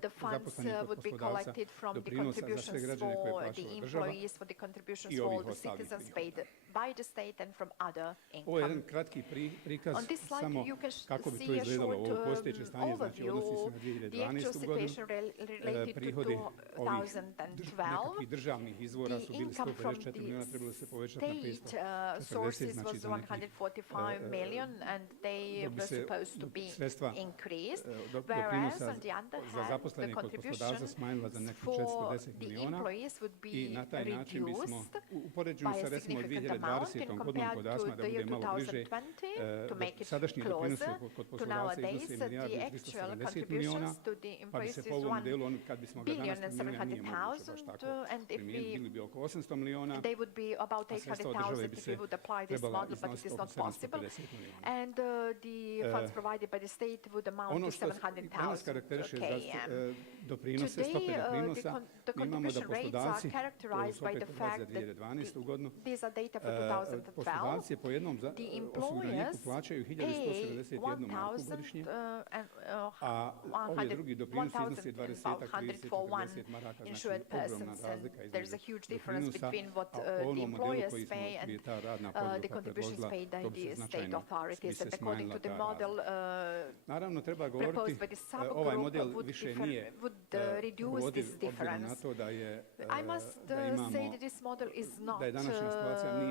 the funds would be collected from the contributions for the employees, for the contributions for the citizens paid by the state and from other income. On this slide you can see a short overview, the actual situation related to 2012. The income from the state sources was 145 million and they were supposed to be increased, whereas on the other hand the contribution for the employees would be reduced by a significant amount in compared to the year 2020 to make it closer to nowadays. The actual contributions to the employees is 1,700,000,000 and if they would be about 800,000 if we would apply this model, but it is not possible. And the funds provided by the state would amount to 700,000 km. Today, the contribution rates are characterized by the fact that these are data for 2012. The employers pay 1,100 for one insured persons, and there is a huge difference between what the employers pay and the contributions paid by the state authorities. And according to the model proposed by the subgroup would reduce this difference. I must say that this model is not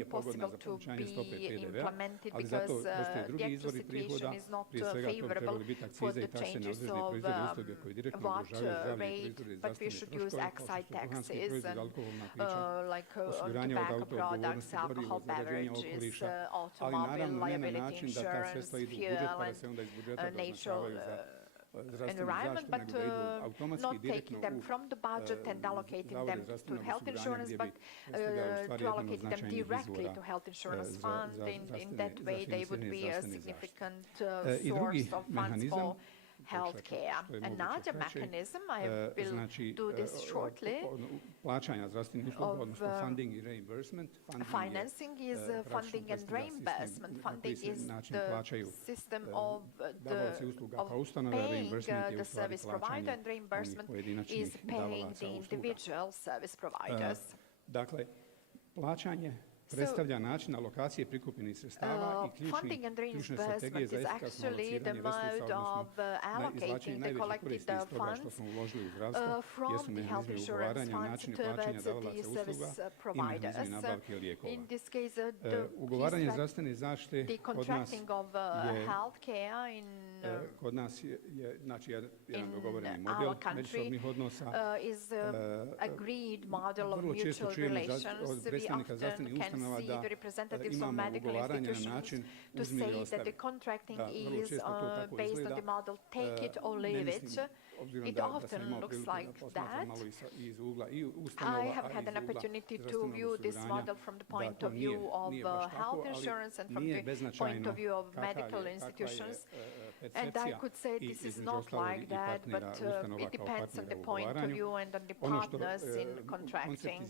possible to be implemented because the actual situation is not favorable for the changes of what rate, but we should use excise taxes and like tobacco products, alcohol beverages, automobile liability insurance, fuel and natural environment, but not taking them from the budget and allocating them to health insurance, but to allocate them directly to health insurance fund. In that way, they would be a significant source of funds for healthcare. Another mechanism, I will do this shortly, of financing is funding and reimbursement. Funding is the system of paying the service provider, and reimbursement is paying the individual service providers. Predstavlja način alokacije prikupljenih sredstava i funding and reimbursement is actually the mode of allocating the collected funds from the health insurance funds towards the service providers. In this case, the contracting of health care in our country is agreed model of mutual relations. We often can see the representatives of medical institutions to say that the contracting is based on the model take it or leave it. It often looks like that. I have had an opportunity to view this model from the point of view of health insurance and from the point of view of medical institutions. And I could say this is not like that, but it depends on the point of view and on the partners in contracting.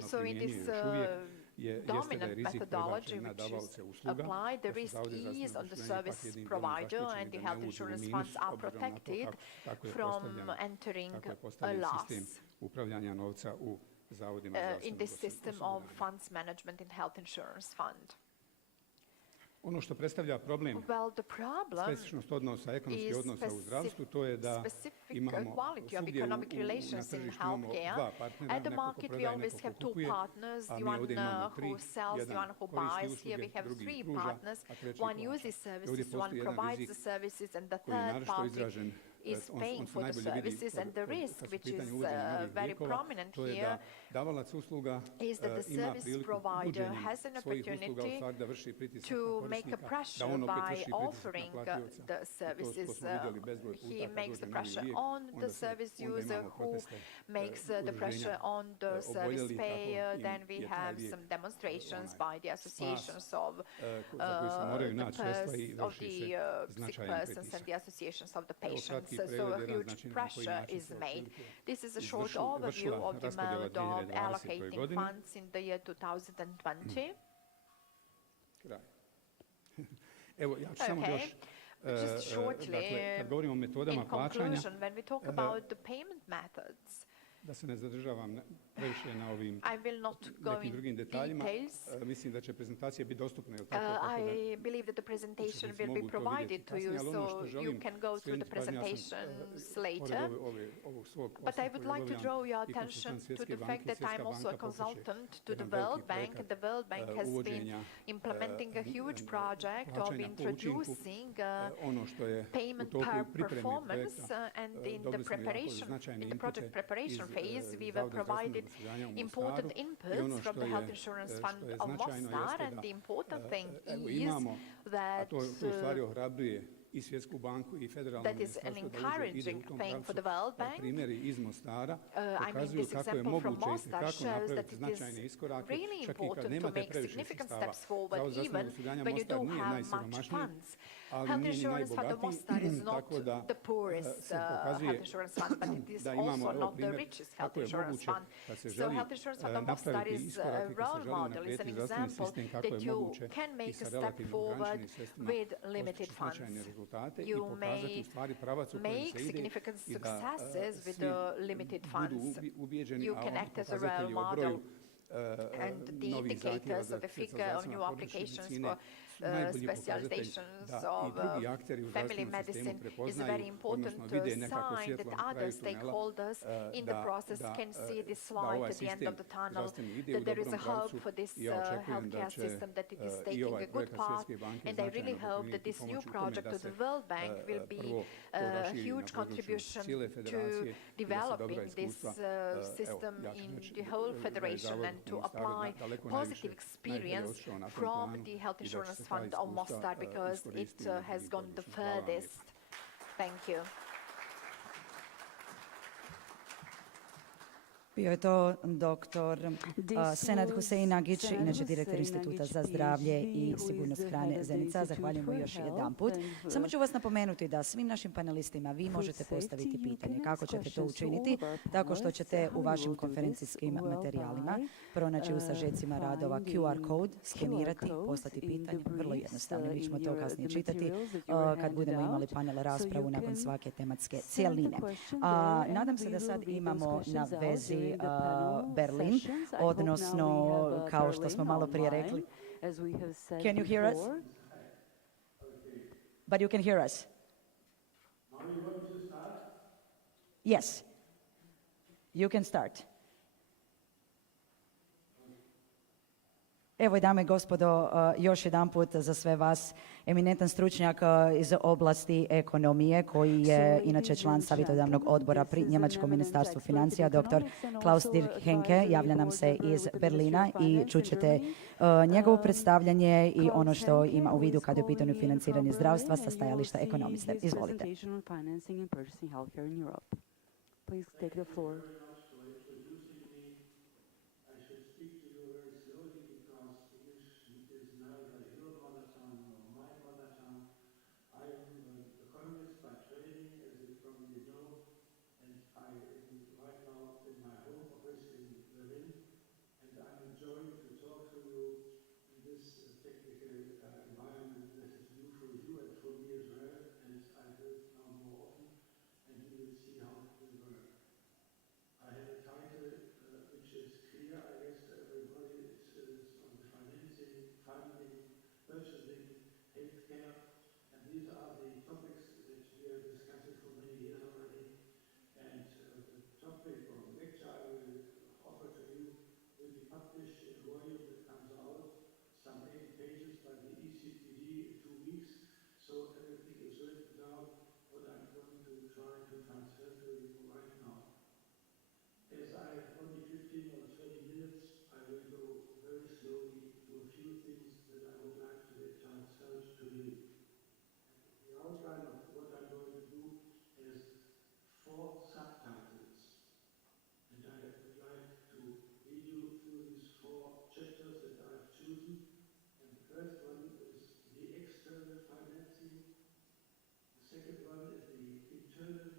So in this dominant methodology which is applied, the risk is on the service provider and the health insurance funds are protected from entering a loss in this system of funds management in health insurance fund. Ono što predstavlja problem, specifičnost odnosa, ekonomskih odnosa u zdravstvu, to je da imamo svugdje u našem imamo dva partnera, neko ko prodaje, neko ko kupuje, a mi ovdje imamo tri, jedan koristi usluge, drugi pruža, a treći plaća. Ovdje postoji jedan rizik koji je naročito izražen. Is paying for the services, and the risk which is very prominent here is that the service provider has an opportunity to make a pressure by offering the services. He makes the pressure on the service user who makes the pressure on the service payer. Then we have some demonstrations by the associations of the sick persons and the associations of the patients. so a huge pressure is made. This is a short overview of the mode of allocating funds in the year 2020. Evo, ja ću samo još, just shortly, kad govorimo o metodama in plaćanja, conclusion, when we talk about the payment methods, da se ne zadržavam previše na ovim nekim drugim detaljima. Mislim da će prezentacija biti dostupna. I believe that the presentation will be provided to you, so you can go through the presentations later. But I would like to draw your attention to the fact that I'm also a consultant to the World Bank, and the World Bank has been implementing a huge project of introducing payment per performance, and in the project preparation phase, we were provided important inputs from the Health Insurance Fund of Mostaru, and the important thing is that that is an encouraging thing for the World Bank. I mean, this example from Mostaru shows that it is really important to make significant steps forward even when you don't have much funds. Health Insurance Fund of Mostaru is not the poorest health insurance fund, but it is also not the richest health insurance fund. So Health Insurance Fund of Mostaru is a role model, is an example that you can make a step forward with limited funds. You may make significant successes with the limited funds. You can act as a role model. And the indicators of the figure of new applications for specializations of family medicine is a very important sign that other stakeholders in the process can see this light at the end of the tunnel, that there is a hope for this healthcare system, that it is taking a good path. And I really hope that this new project of the World Bank will be a huge contribution to developing this system in the whole federation and to apply positive experience from the Health Insurance Fund of Mostaru, because it has gone the furthest. Thank you. Bio je to doktor Senad Huseinagić, inače direktor Instituta za zdravlje i sigurnost hrane Zenica. Zahvaljujemo još jedanput. Samo ću vas napomenuti da svim našim panelistima vi možete postaviti pitanje. Kako ćete to učiniti? Tako što ćete u vašim konferencijskim materijalima pronaći u sažecima radova QR kod, skenirati, poslati pitanje. Vrlo jednostavno. Mi ćemo to kasnije čitati kad budemo imali panel raspravu nakon svake tematske cijeline. Nadam se da sad imamo na vezi Berlin, odnosno, kao što smo malo prije rekli. Can you hear us? But you can hear us. Yes. You can start. Evo, dame i gospodo, još jedanput za sve vas eminentan stručnjak iz oblasti ekonomije, koji je inače član savjetodavnog odbora pri Njemačkom ministarstvu financija, dr. Klaus Dirk Henke, javlja nam se iz Berlina i čućete njegovo predstavljanje i ono što ima u vidu kada je u pitanju financiranje zdravstva sa stajališta ekonomiste. Izvolite. Please take the floor. Second one is the internal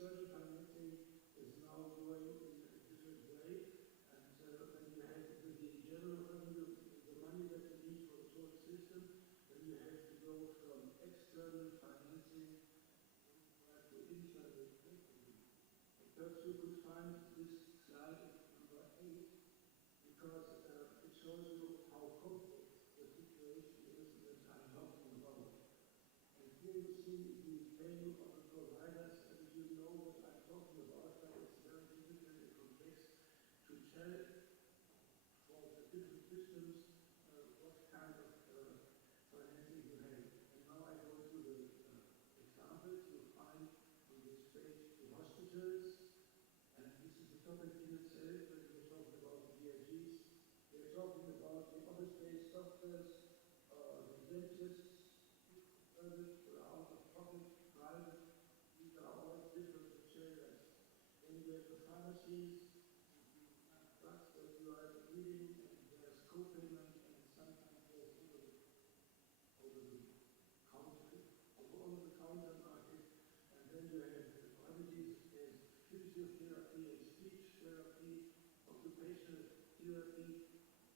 external financing is now going in a perhaps you could find this slide at number 8, because it shows you how complex the situation is that I'm talking about. And here you see the value of the providers, and you know what I'm talking about, but it's very difficult and complex to tell for the different systems what kind of financing you have. And now I go to the examples you find on this page, the hospitals, and this is the topic in itself when we're talking about the DRGs. We're talking about the office-based softwares, the dentists, service for out-of-pocket, private, these are all different areas. Then we have the pharmacies, drugs that you are needing, and there's co-payment, and sometimes there's over-the-counter market, and then you have the commodities, there's physiotherapy and speech therapy, occupational therapy,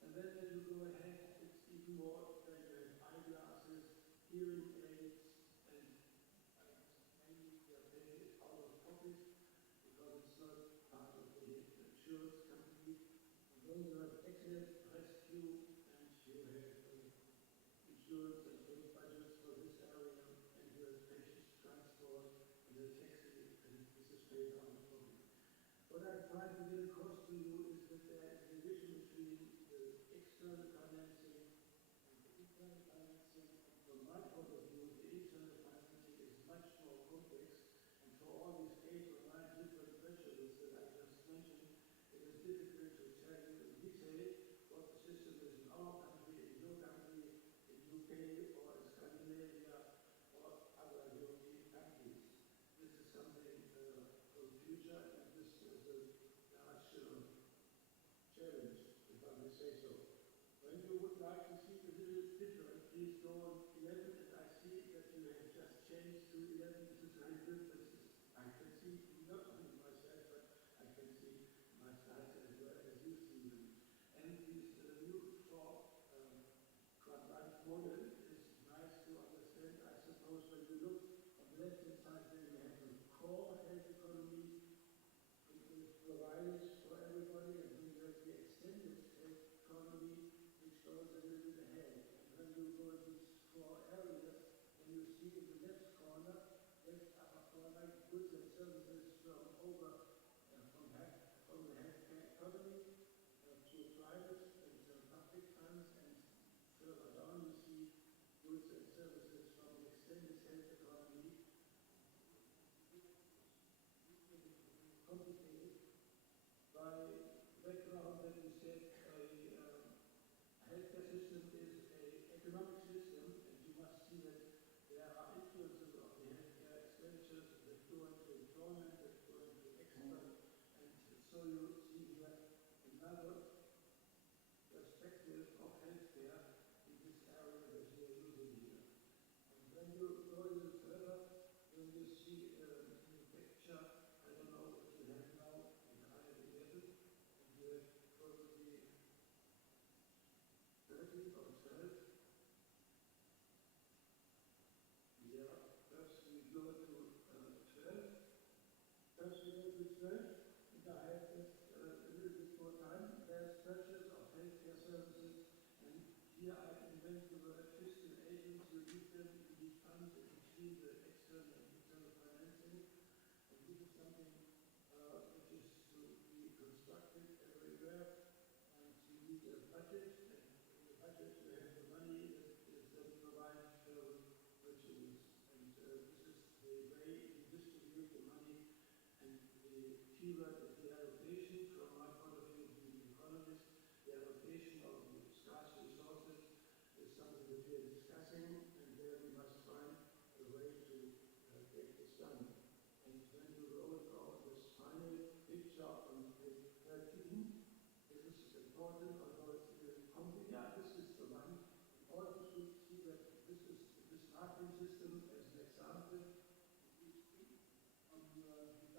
and then as you go ahead, it's even more, then you have eyeglasses, hearing aids, and mainly they're paying it out of pocket because it's not part of the insurance company. And then you have accident rescue, and you have insurance and state budgets for this area, and you have patient transport, and the taxi, and this is paid out of pocket. What I'm trying to get across to you is that there is a division between the external financing and the internal financing. And from my point of view, the internal financing is much more complex, and for all these 8 or 9 different measures that I just mentioned, it is difficult to tell you in detail what the system is in our country, in your country, in UK, or in Scandinavia, or other European countries. This is something for the future, and this is a large challenge, if I may say so. When you would like to see a little different, please go on 11, and I see that you have just changed to 11. This is very good. I can see not only myself, but I can see my slides as well as you see them. And this new quadrant model is nice to understand. I suppose when you look on the left-hand side, then you have the core health economy, which is provided for everybody, and then you have the extended health economy, which goes a little bit ahead. And when you go into these 4 areas, then you see in the left corner, left upper corner, goods and services from the healthcare economy to private and public funds, and further down you see goods and services from the extended health economy. Complicated by background that you said a healthcare system is an economic system, and you must see that there are influences of the healthcare expenditures that go into employment, that go into export, and so you see here another perspective of healthcare in this area that we are using here. And when you go a little further, then you see in the picture, I don't know what you have now in IL11, and you have probably 13 or 12. Yeah, first we go to 12. First we go to 12, and I have just a little bit more time. There's purchase of healthcare services, and here I invent the word fiscal agents. You need them in these funds in between the external and internal financing. And this is something which is to be constructed everywhere. And you need a budget, and in the budget you have the money that is then provided for purchases. And this is the way you distribute the money. And the keyword is the allocation. From my point of view, being an economist, the allocation of the scarce resources is something that we are discussing, and there we must find a way to get this done. And when you roll out this final picture on page 13, this is important, although it's a little complicated. Yeah, this is the one. Important to see that this is the marketing system as an example. On without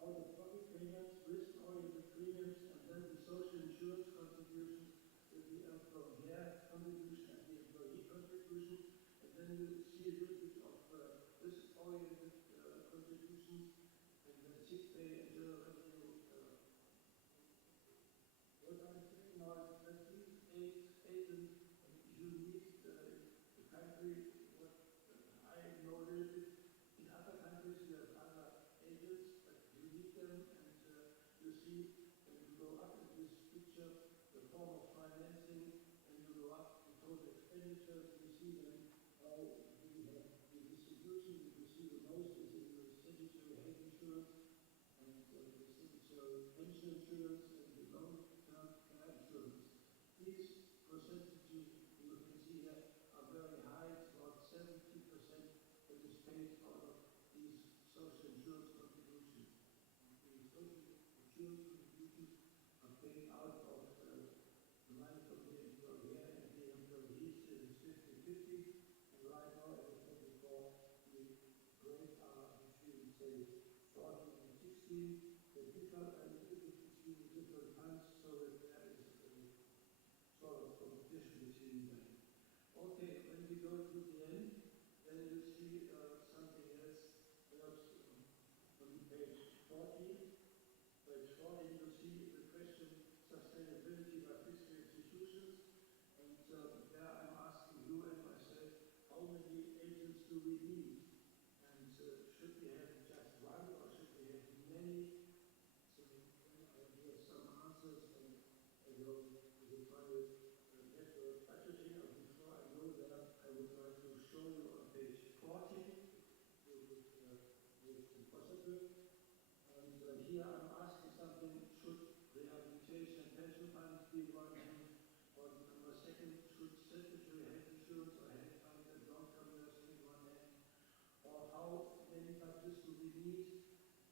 out-of-pocket payments, risk-oriented premiums, and then the social insurance contributions with the employer contribution and the employee contribution. And then you see a little bit of risk-oriented contribution see then how we have the distribution. You can see the most is in the statutory health insurance and the statutory pension insurance and the long-term care insurance. These percentages you can see here are very high. It's about 70% that is paid out of these social insurance contributions. The social insurance contributions are paid out of the money from the employer and the employees. It is 50-50. And right now, as I said before, the rates are between, say, 14 and 16. They differ a little bit between the different funds, so that there is a sort of competition between them. Okay, when we go to the end, then you see something else. On page 14. Page 14, you see the question sustainability by fiscal institutions. And there I'm asking you and myself, how many agents do we need? And should we have just one or should we have many? So I hear some answers and I know we try to network budgeting. And before I know that, I would like to show you on page 14. It's impossible. And here I'm asking something, should rehabilitation and pension funds be one hand? Or number second, should statutory health insurance or health funds and long-term nursing be one hand? Or how many budgets do we need?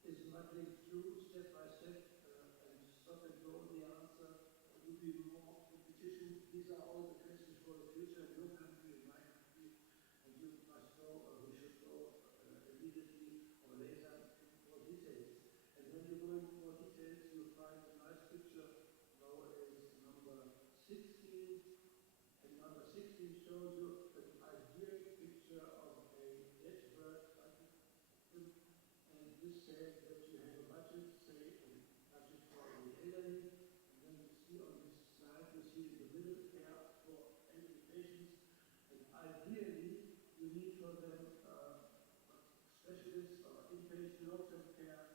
Is muddling through step by step and stop and go the answer? Would be more competition? These are all the questions for the future in your country, in my country. And you must go, or we should go immediately or later in more details. And when you go into more details, you'll find a nice picture. Now is number 16. And number 16 shows you an ideal picture of a network budget. And this says that you have a budget, say a budget for the elderly. And then you see on this slide, you see in the middle care for elderly patients. And ideally, you need for them specialists or inpatient long-term care,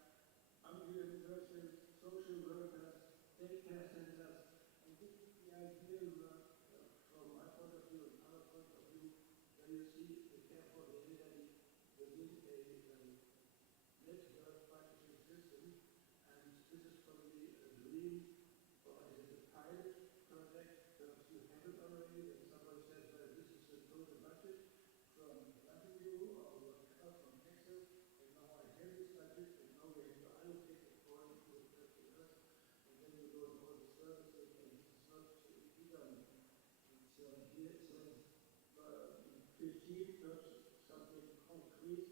ambulance nurses, social workers, daycare centers. And this is the ideal work from my point of view and other point of view, where you see the care for the elderly within a network budgeting system. And this is probably a dream, or is it a pilot project? Perhaps you have it already, and somebody says, well, this is the total budget from revenue or whatever from taxes, and now I have this budget, and now we have to allocate according to the earth, and then you go to all the services, and this is not to be done. It's here it says 15, perhaps something concrete.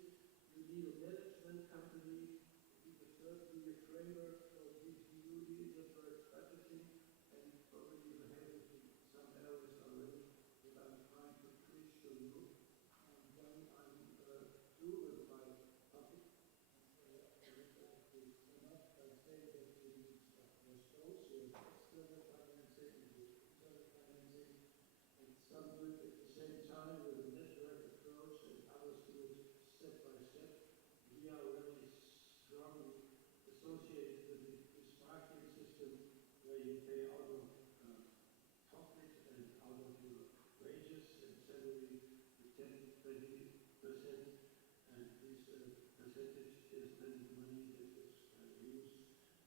You need a management company, you need a third-year framework for BTU network budgeting, and probably you have it in some areas already that I'm trying to preach to you. And then I'm through with my topic. I would like to sum up by saying that we need external financing, internal financing, and some do it at the same time with a network approach, and others do it step by step. We are really strongly associated with this marketing system where you pay out of profit and out of your wages and salary 10-20%, and this percentage is then the money that is used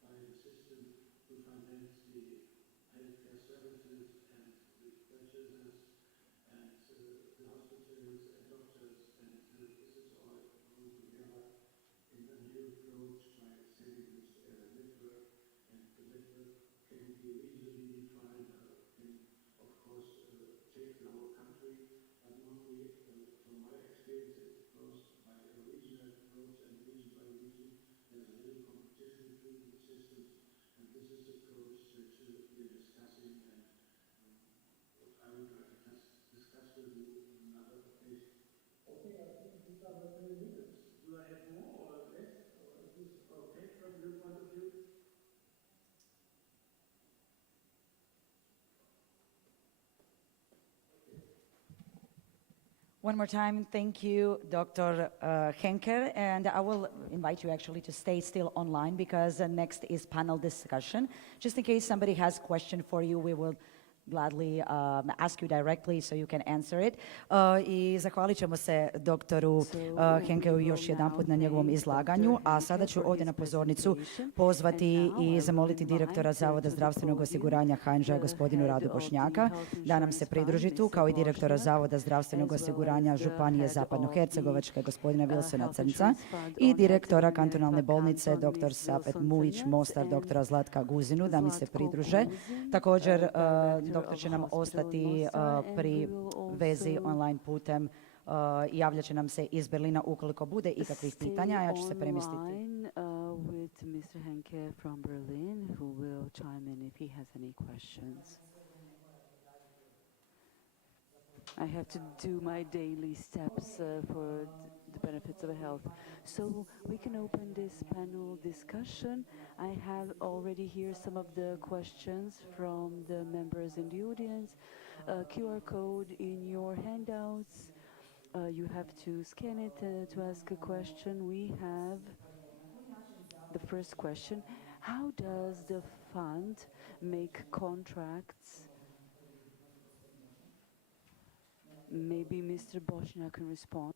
by the system to finance the healthcare services and the purchases and the hospitals and doctors, and this is all going together in a new approach by setting this network, and the network can be regionally defined, can of course take the whole country, but normally from my experience it goes by a regional approach, and region by region there's a little competition between the systems, and this is the approach that we're discussing, and I would like to discuss with you another occasion. Okay, I think these are the 30 minutes. Do I have more or less? Or is this okay from your point of view? One more time, thank you, Dr. Henker, and I will invite you actually to stay still online because next is panel discussion. Just in case somebody has a question for you, we will gladly ask you directly so you can answer it. I zahvalit ćemo se doktoru Henkeu još jedanput na njegovom izlaganju, a sada ću ovdje na pozornicu pozvati i zamoliti direktora Zavoda zdravstvenog osiguranja HNŽ-a gospodinu Radu Bošnjaka da nam se pridruži tu, kao i direktora Zavoda zdravstvenog osiguranja Županije Zapadno-Hercegovačke gospodina Wilsona Crnca i direktora kantonalne bolnice dr. Safet Mujić Mostar doktora Zlatka Guzinu da mi se pridruže. Također doktor će nam ostati pri vezi online putem i javljat će nam se iz Berlina ukoliko bude ikakvih pitanja, a ja ću se premjestiti. With Mr. Henke from Berlin, who will chime in if he has any questions. I have to do my daily steps for the benefits of health. So we can open this panel discussion. I have already here some of the questions from the members in the audience. QR code in your handouts. You have to scan it to ask a question. We have the first question. How does the fund make contracts? Maybe Mr. Bošnjak can respond.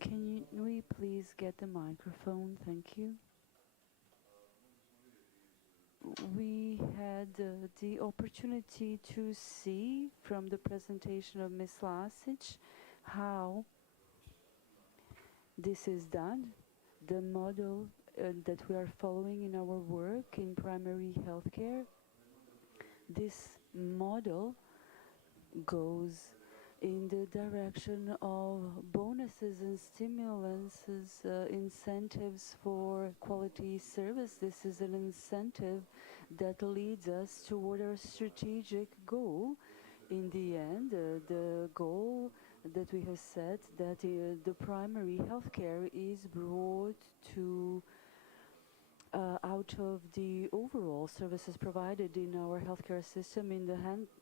Can we please get the microphone? Thank you. We had the opportunity to see from the presentation of Ms. Lasic how this is done, the model that we are following in our work in primary healthcare. This model goes in the direction of bonuses and stimulances, incentives for quality service. This is an incentive that leads us toward our strategic goal. In the end, the goal that we have set, that the primary healthcare is brought to out of the overall services provided in our healthcare system in the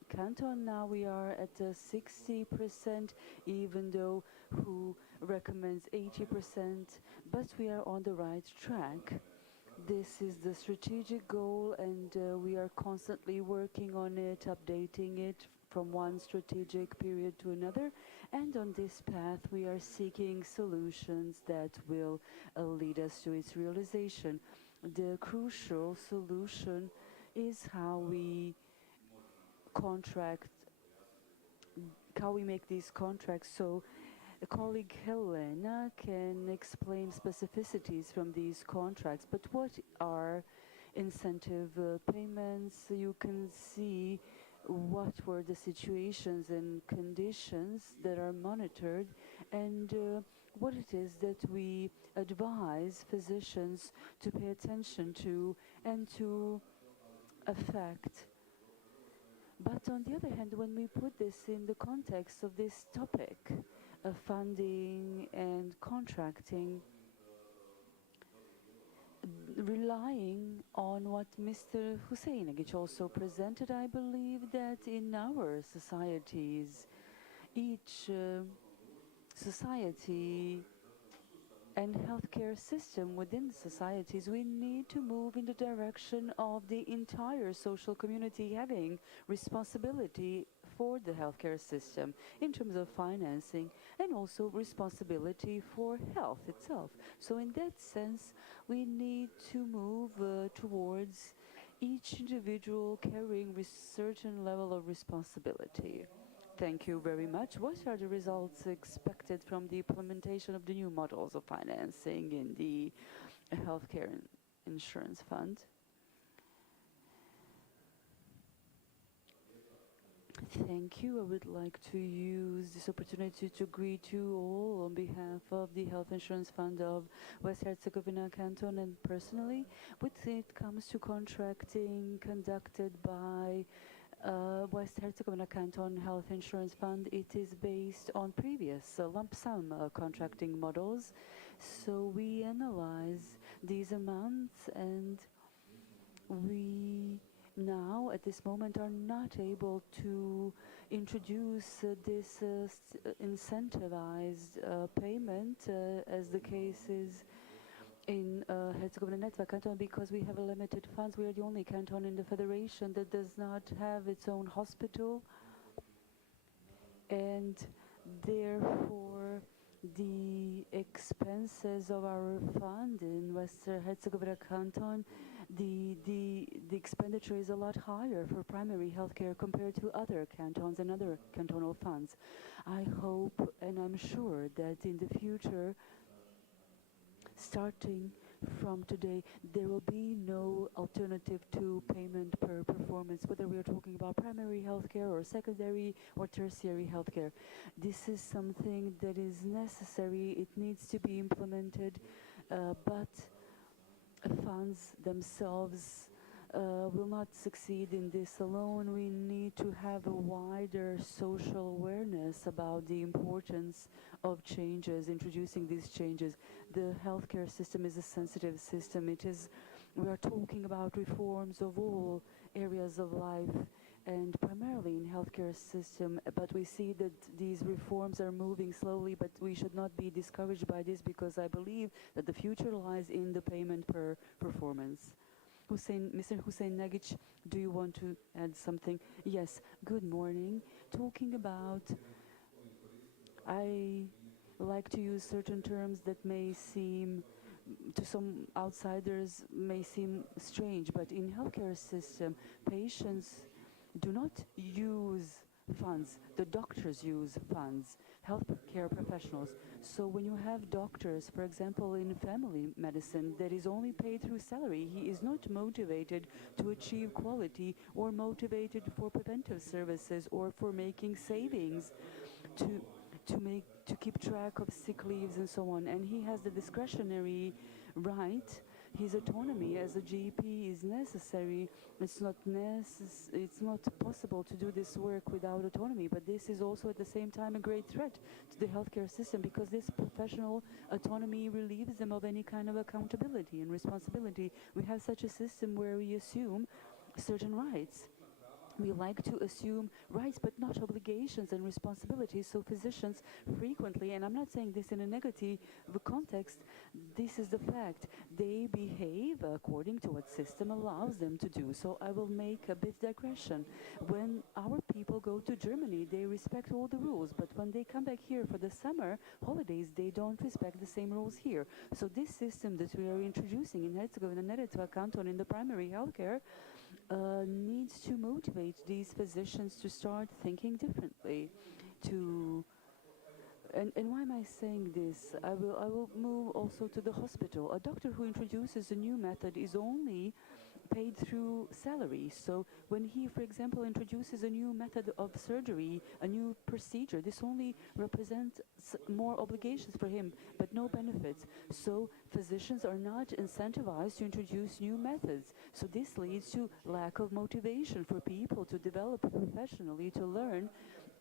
canton. Now we are at 60%, even though WHO recommends 80%, but we are on the right track. This is the strategic goal, and we are constantly working on it, updating it from one strategic period to another. And on this path, we are seeking solutions that will lead us to its realization. The crucial solution is how we contract, how we make these contracts. So a colleague Helena can explain specificities from these contracts, but what are incentive payments? You can see what were the situations and conditions that are monitored, and what it is that we advise physicians to pay attention to and to affect. But on the other hand, when we put this in the context of this topic of funding and contracting, relying on what Mr. Huseinovic also presented, I believe that in our societies, each society and healthcare system within societies, we need to move in the direction of the entire social community having responsibility for the healthcare system in terms of financing and also responsibility for health itself. So in that sense, we need to move towards each individual carrying a certain level of responsibility. Thank you very much. What are the results expected from the implementation of the new models of financing in the healthcare insurance fund? Thank you. I would like to use this opportunity to greet you all on behalf of the Health Insurance Fund of West Herzegovina Canton, and personally, when it comes to contracting conducted by West Herzegovina Canton Health Insurance Fund, it is based on previous lump sum contracting models. So we analyze these amounts, and we now at this moment are not able to introduce this incentivized payment, as the case is in Herzegovina-Neretva canton, because we have a limited funds. We are the only canton in the federation that does not have its own hospital, and therefore the expenses of our fund in Western Herzegovina canton, the expenditure is a lot higher for primary healthcare compared to other cantons and other cantonal funds. I hope and I'm sure that in the future, starting from today, there will be no alternative to payment per performance, whether we are talking about primary healthcare or secondary or tertiary healthcare. This is something that is necessary. It needs to be implemented, but funds themselves will not succeed in this alone. We need to have a wider social awareness about the importance of changes, introducing these changes. The healthcare system is a sensitive system. We are talking about reforms of all areas of life and primarily in healthcare system, but we see that these reforms are moving slowly, but we should not be discouraged by this, because I believe that the future lies in the payment per performance. Mr. Hussein Nagic, do you want to add something? Yes, good morning. Talking about, I like to use certain terms that may seem, to some outsiders, may seem strange, but in healthcare system, patients do not use funds. The doctors use funds, healthcare professionals. So when you have doctors, for example, in family medicine, that is only paid through salary, he is not motivated to achieve quality or motivated for preventive services or for making savings to keep track of sick leaves and so on. And he has the discretionary right. His autonomy as a GP is necessary. It's not possible to do this work without autonomy, but this is also at the same time a great threat to the healthcare system, because this professional autonomy relieves them of any kind of accountability and responsibility. We have such a system where we assume certain rights. We like to assume rights but not obligations and responsibilities, so physicians frequently, and I'm not saying this in a negative context, this is the fact, they behave according to what system allows them to do. So I will make a bit digression. When our people go to Germany, they respect all the rules, but when they come back here for the summer holidays, they don't respect the same rules here. So this system that we are introducing in Herzegovina-Neretva canton in the primary healthcare needs to motivate these physicians to start thinking differently. And why am I saying this? I will move also to the hospital. A doctor who introduces a new method is only paid through salary. So when he, for example, introduces a new method of surgery, a new procedure, this only represents more obligations for him, but no benefits. So physicians are not incentivized to introduce new methods. So this leads to lack of motivation for people to develop professionally, to learn,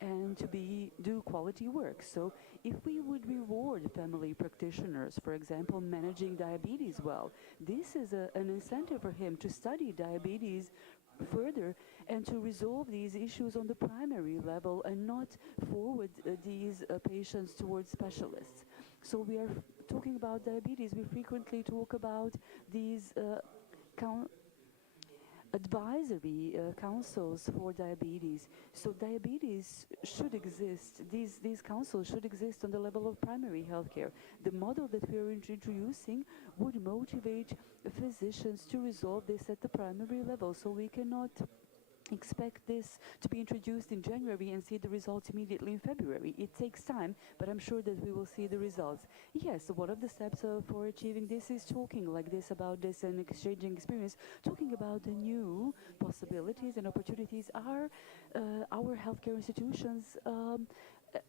and to do quality work. So if we would reward family practitioners, for example, managing diabetes well, this is an incentive for him to study diabetes further and to resolve these issues on the primary level and not forward these patients towards specialists. So we are talking about diabetes. We frequently talk about these advisory councils for diabetes. So diabetes should exist. These councils should exist on the level of primary healthcare. The model that we are introducing would motivate physicians to resolve this at the primary level. So we cannot expect this to be introduced in January and see the results immediately in February. It takes time, but I'm sure that we will see the results. Yes, one of the steps for achieving this is talking like this about this and exchanging experience, talking about the new possibilities and opportunities. Are our healthcare institutions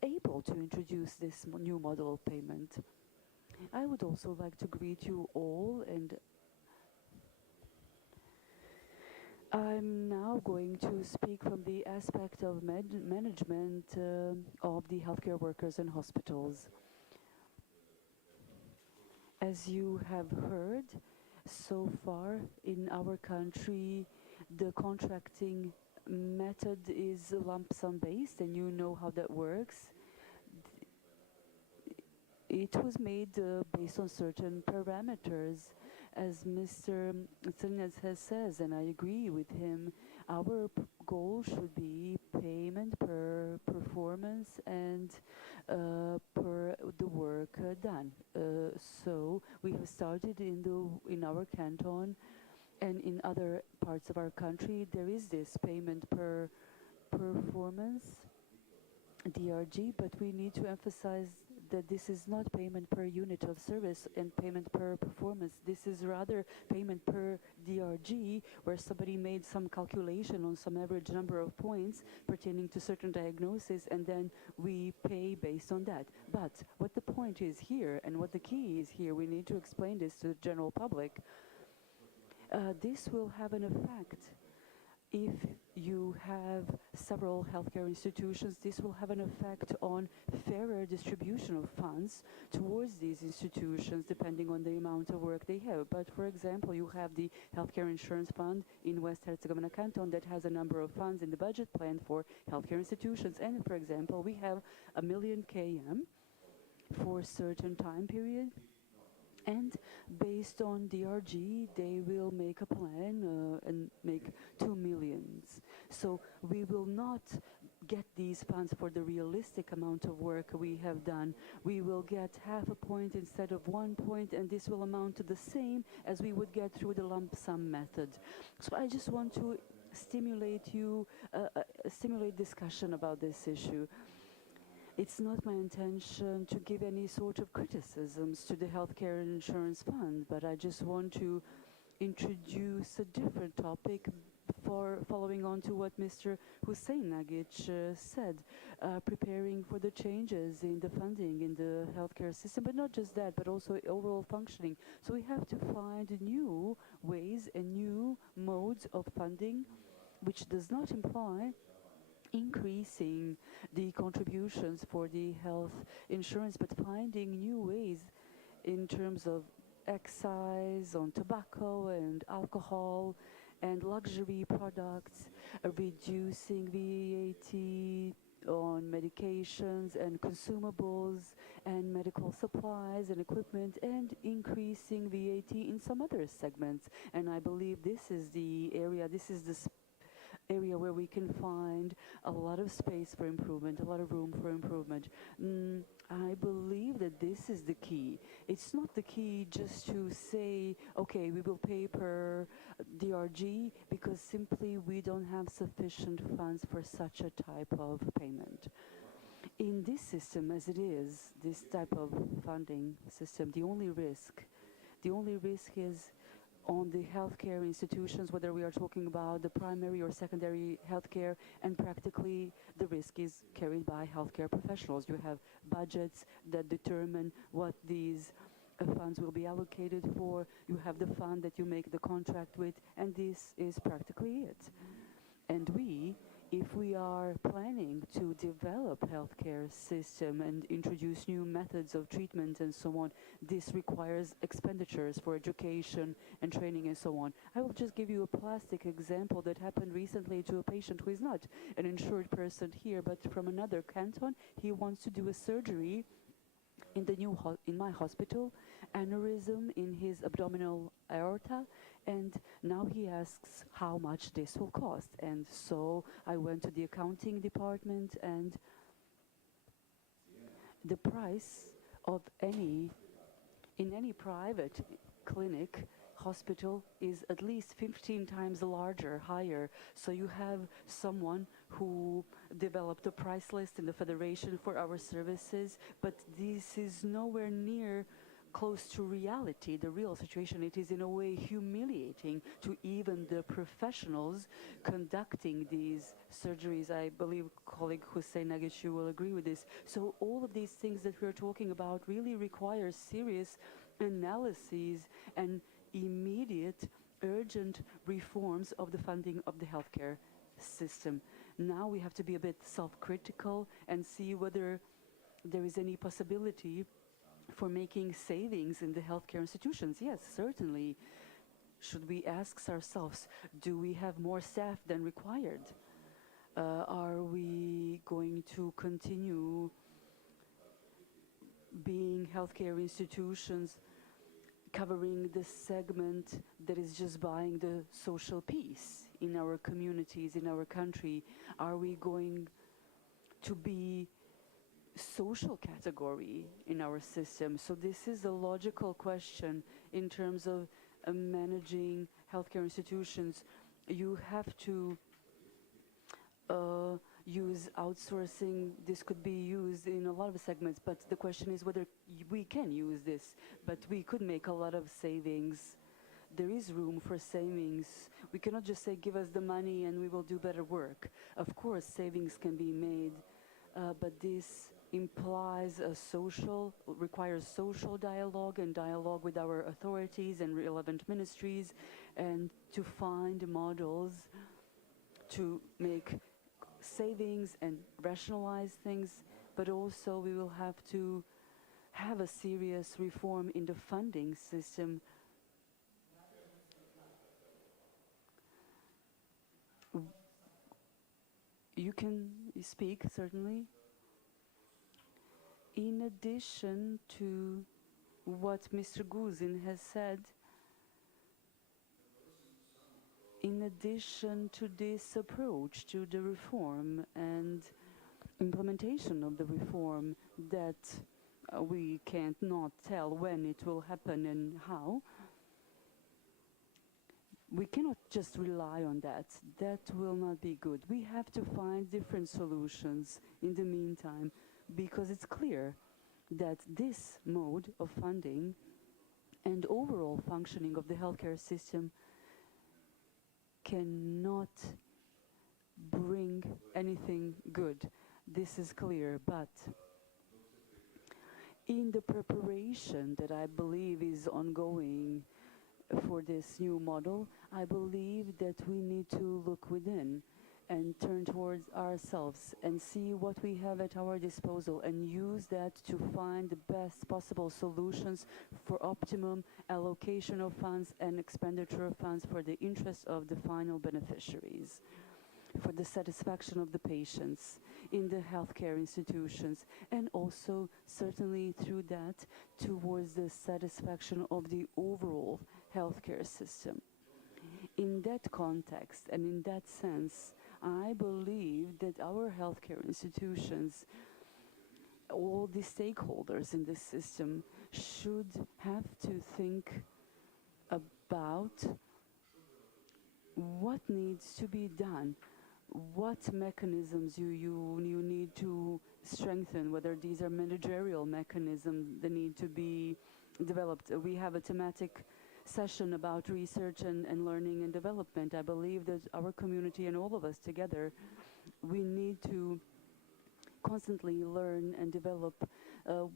able to introduce this new model of payment? I would also like to greet you all, and I'm now going to speak from the aspect of management of the healthcare workers in hospitals. As you have heard, so far in our country, the contracting method is lump sum based, and you know how that works. It was made based on certain parameters, as Mr. Tsirnes has says, and I agree with him. Our goal should be payment per performance and per the work done. So we have started in our canton, and in other parts of our country there is this payment per performance, DRG, but we need to emphasize that this is not payment per unit of service and payment per performance. This is rather payment per DRG, where somebody made some calculation on some average number of points pertaining to certain diagnosis, and then we pay based on that. But what the point is here, and what the key is here, we need to explain this to the general public. This will have an effect. If you have several healthcare institutions, this will have an effect on fairer distribution of funds towards these institutions, depending on the amount of work they have. But for example, you have the healthcare insurance fund in West Herzegovina Canton that has a number of funds in the budget plan for healthcare institutions. And for example, we have 1 million km for a certain time period. And based on DRG, they will make a plan and make 2 million. So we will not get these funds for the realistic amount of work we have done. We will get half a point instead of 1 point, and this will amount to the same as we would get through the lump sum method. So I just want to stimulate discussion about this issue. It's not my intention to give any sort of criticisms to the healthcare insurance fund, but I just want to introduce a different topic for following on to what Mr. Huseinagic said, preparing for the changes in the funding in the healthcare system, but not just that, but also overall functioning. So we have to find new ways and new modes of funding, which does not imply increasing the contributions for the health insurance, but finding new ways in terms of excise on tobacco and alcohol and luxury products, reducing VAT on medications and consumables and medical supplies and equipment, and increasing VAT in some other segments. And I believe this is the area, area where we can find a lot of space for improvement, a lot of room for improvement. I believe that this is the key. It's not the key just to say, okay, we will pay per DRG, because simply we don't have sufficient funds for such a type of payment. In this system, as it is, this type of funding system, the only risk is on the healthcare institutions, whether we are talking about the primary or secondary healthcare, and practically the risk is carried by healthcare professionals. You have budgets that determine what these funds will be allocated for. You have the fund that you make the contract with, and this is practically it. And if we are planning to develop healthcare system and introduce new methods of treatment and so on, this requires expenditures for education and training and so on. I will just give you a plastic example that happened recently to a patient who is not an insured person here, but from another canton. He wants to do a surgery in my hospital, aneurysm in his abdominal aorta, and now he asks how much this will cost. And so I went to the accounting department, and the price of in any private clinic, hospital, is at least 15 times higher. So you have someone who developed a price list in the Federation for our services, but this is nowhere near close to reality, the real situation. It is in a way humiliating to even the professionals conducting these surgeries. I believe colleague Huseinagic will agree with this. So all of these things that we're talking about really require serious analyses and immediate, urgent reforms of the funding of the healthcare system. Now we have to be a bit self-critical and see whether there is any possibility for making savings in the healthcare institutions. Yes, certainly. Should we ask ourselves, do we have more staff than required? Are we going to continue being healthcare institutions covering the segment that is just buying the social peace in our communities, in our country? Are we going to be social category in our system? So this is a logical question in terms of managing healthcare institutions. You have to use outsourcing. This could be used in a lot of segments, but the question is whether we can use this. But we could make a lot of savings. There is room for savings. We cannot just say, give us the money and we will do better work. Of course, savings can be made, but this implies requires social dialogue and dialogue with our authorities and relevant ministries, and to find models to make savings and rationalize things, but also we will have to have a serious reform in the funding system. You can speak, certainly. In addition to what Mr. Guzin has said, in addition to this approach to the reform and implementation of the reform that we can't not tell when it will happen and how, we cannot just rely on that. That will not be good. We have to find different solutions in the meantime, because it's clear that this mode of funding and overall functioning of the healthcare system cannot bring anything good. This is clear, but in the preparation that I believe is ongoing for this new model, I believe that we need to look within and turn towards ourselves and see what we have at our disposal and use that to find the best possible solutions for optimum allocation of funds and expenditure of funds for the interest of the final beneficiaries, for the satisfaction of the patients in the healthcare institutions, and also certainly through that towards the satisfaction of the overall healthcare system. In that context and in that sense, I believe that our healthcare institutions, all the stakeholders in this system, should have to think about what needs to be done, what mechanisms you need to strengthen, whether these are managerial mechanisms that need to be developed. We have a thematic session about research and learning and development. I believe that our community and all of us together, we need to constantly learn and develop.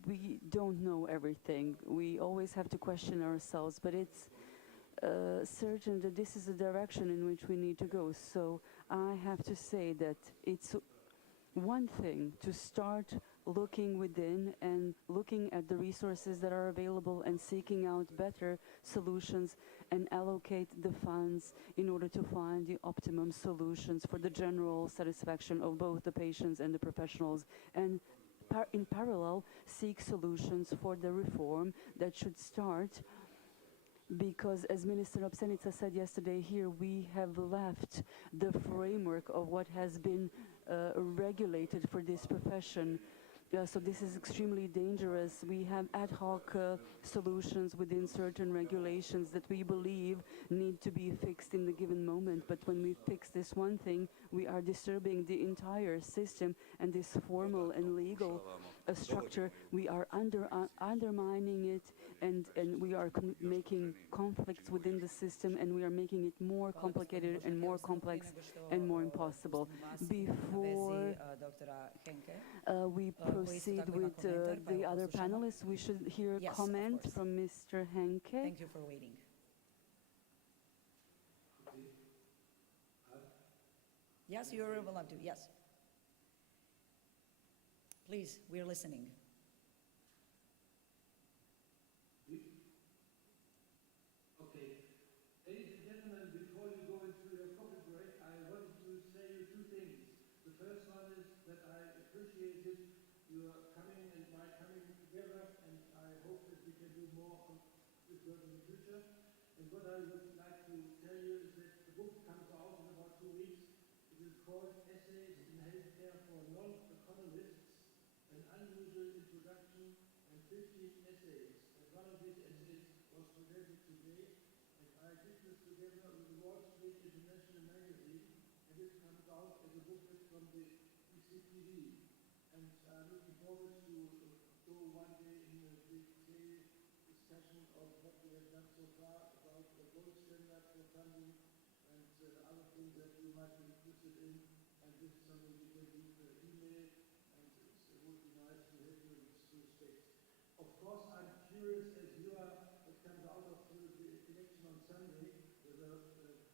We don't know everything. We always have to question ourselves, but it's certain that this is the direction in which we need to go. So I have to say that it's one thing to start looking within and looking at the resources that are available and seeking out better solutions and allocate the funds in order to find the optimum solutions for the general satisfaction of both the patients and the professionals, and in parallel seek solutions for the reform that should start, because as Minister Opsenica said yesterday here, we have left the framework of what has been regulated for this profession. So this is extremely dangerous. We have ad hoc solutions within certain regulations that we believe need to be fixed in the given moment. But when we fix this one thing, we are disturbing the entire system and this formal and legal structure. We are undermining it, and we are making conflicts within the system, and we are making it more complicated and more complex and more impossible. Before we proceed with the other panelists, we should hear a comment from Mr. Henke. Thank you for waiting. Yes, you're allowed to, yes. Please, we're listening. Okay. Ladies and gentlemen, before you go into your coffee break, I wanted to say you two things. first one is that I appreciated your coming and my coming together, and I hope that we can do more on this work in the future. And what I would like to tell you is that the book comes out in about 2 weeks. It is called Essays in Healthcare for Non-Economists, an unusual introduction and 15 essays. And one of these essays was presented today, and I did this together with the Wall Street International magazine, and it comes out as a booklet from the ECTV. And I'm looking forward to go one day in the detailed discussion of what we have done so far about the gold standard for funding and other things that you might be interested in. And this is something you can do per email, and it would be nice to have you in this respect. Of course, I'm curious as you are, it comes out of the election on Sunday, whether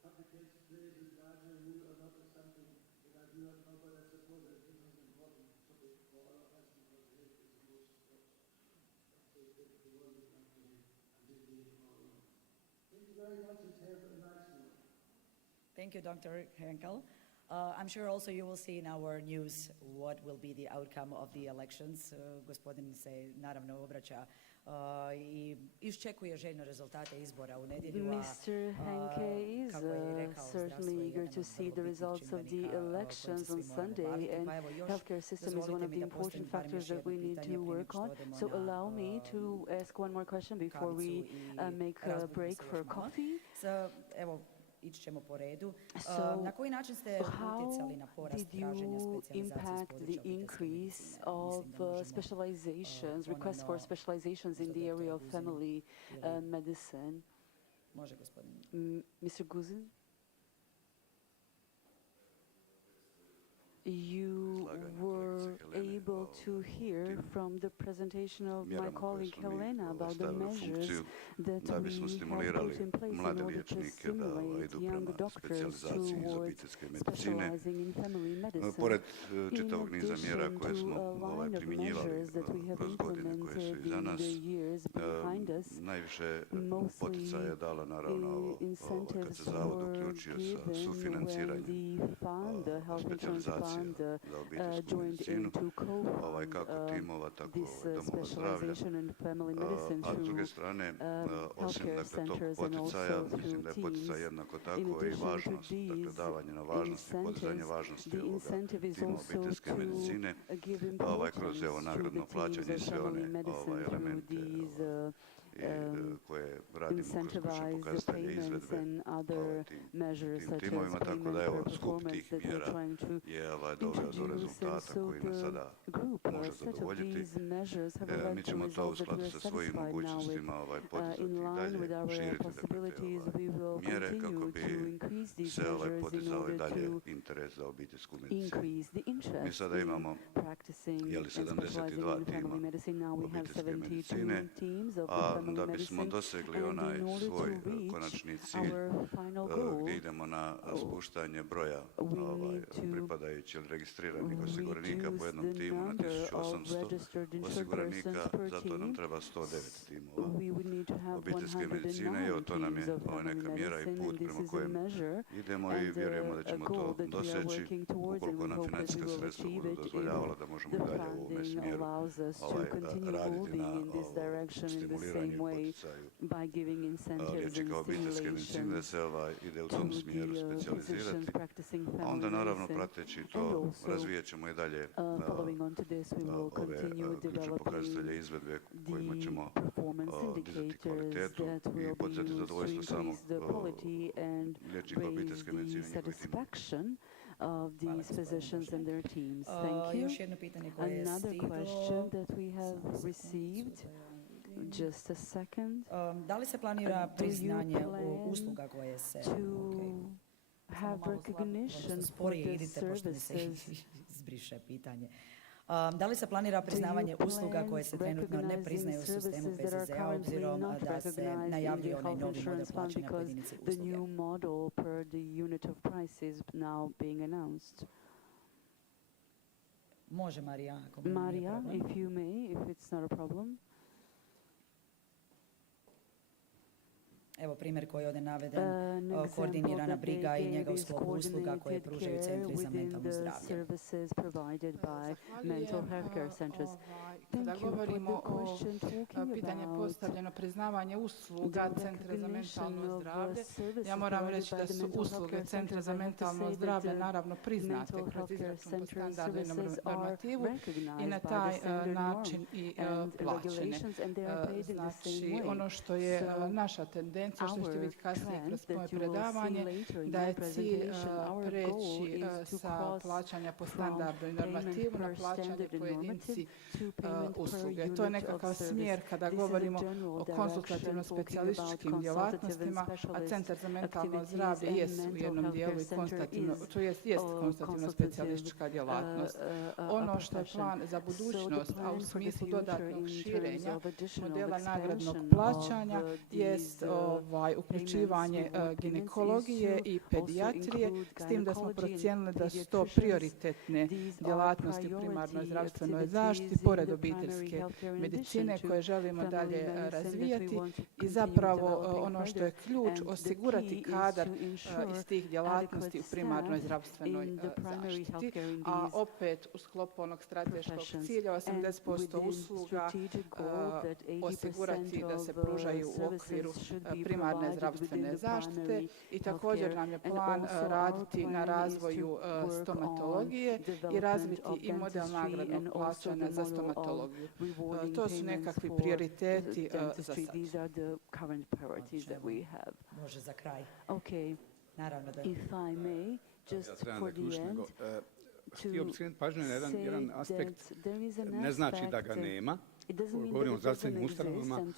public health plays a larger role or not is something that I do not know, but I suppose that this is an important topic for all of us because health is the most important. The world is not doing until we are alone. Thank you very much and have a nice one. Thank you, Dr. Henkel. I'm sure also you will see in our news what will be the outcome of the elections. Gospodin se naravno obraća i iščekuje željno rezultate izbora u nedjelju. Mr. Henke is certainly eager to see the results of the elections on Sunday, and healthcare system is one of the important factors that we need to work on. So allow me to ask one more question before we make a break for coffee. Evo, ići ćemo po redu. Na koji način ste utjecali na porast traženja specijalizacije iz područja increase of specializations, requests for specializations in the area of family medicine? Može, gospodin. Mr. Guzin? You were able to hear from the presentation of my colleague Helena about the measures that we have put in place in order to stimulate young doctors towards specializing in family medicine. Pored čitavog niza mjera koje smo primjenjivali kroz godine koje su iza nas, najviše poticaja je dala naravno ovo kad se Zavod uključio sa sufinanciranjem specijalizacije za obiteljsku medicinu, kako timova, tako domova zdravlja. A s druge strane, osim tog poticaja, mislim da je poticaj jednako tako i važnost, dakle davanje na važnosti, podizanje važnosti tima obiteljske medicine, kroz nagradno plaćanje i sve one elemente koje radimo kroz kućne pokazatelje izvedbe tim timovima, tako da evo skup tih mjera je doveo do rezultata koji nas sada može zadovoljiti. Mi ćemo to u skladu sa svojim mogućnostima podizati i dalje, širiti dakle te mjere kako bi se podizao i dalje interes za obiteljsku medicinu. Mi sada imamo 72 tima obiteljske medicine, a da bismo dosegli onaj svoj konačni cilj gdje idemo na spuštanje broja pripadajući od registriranih osiguranika po jednom timu na 1800 osiguranika, zato nam treba 109 timova obiteljske medicine. Evo, to nam je neka mjera i put prema kojem idemo i vjerujemo da ćemo to doseći ukoliko nam financijska sredstva budu dozvoljavala da možemo dalje u ovome smjeru raditi na stimuliranju i poticaju liječnika obiteljske medicine, da se ide u tom smjeru specijalizirati. A onda naravno prateći to razvijat ćemo i dalje ove ključne pokazatelje izvedbe kojima ćemo dizati kvalitetu i podizati zadovoljstvo samog liječnika obiteljske medicine i njihovih timova. Of these physicians and their teams. Thank you. Another question that we have received. Just a second. Da li se planira priznanje usluga koje se have recognition for the services? Zbriše pitanje. Da li se planira priznavanje usluga koje se trenutno ne priznaju u sistemu PZZ-a obzirom da se najavljuje onaj novi model plaćanja po jedinici usluge? The new model per the unit of prices now being announced. Može, Marija, ako Marija, if you may, if it's not a problem. Evo primjer koji je ovdje naveden, koordinirana briga i njega u sklopu usluga koje pružaju centri za mentalno zdravlje. Kada govorimo o pitanje postavljeno priznavanje usluga Centra za mentalno zdravlje, ja moram reći da su usluge Centra za mentalno zdravlje naravno priznate kroz izračun po standardu i normativu i na taj način i plaćene. Znači, ono što je naša tendencija, što ćete vidjeti kasnije kroz moje predavanje, da je cilj preći sa plaćanja po standardu i normativu na plaćanje po jedinici usluge. To je nekakav smjer kada govorimo o konsultativno-specijalističkim djelatnostima, a Centar za mentalno zdravlje jest u jednom dijelu i jest konsultativno-specijalistička djelatnost. Ono što je plan za budućnost, a u smislu dodatnog širenja modela nagradnog plaćanja, jest uključivanje ginekologije i pedijatrije, s tim da smo procijenili da su to prioritetne djelatnosti u primarnoj zdravstvenoj zaštiti, pored obiteljske medicine koje želimo dalje razvijati i zapravo ono što je ključ, osigurati kadar iz tih djelatnosti u primarnoj zdravstvenoj zaštiti, a opet u sklopu onog strateškog cilja 80% usluga osigurati da se pružaju u okviru primarne zdravstvene zaštite i također nam je plan raditi na razvoju stomatologije i razviti i model nagradnog plaćanja za stomatologiju. To su nekakvi prioriteti za sad. Može za kraj. Naravno da. Htio bih skrenuti pažnju na jedan aspekt, ne znači da ga nema. Govorimo o zdravstvenim ustanovama,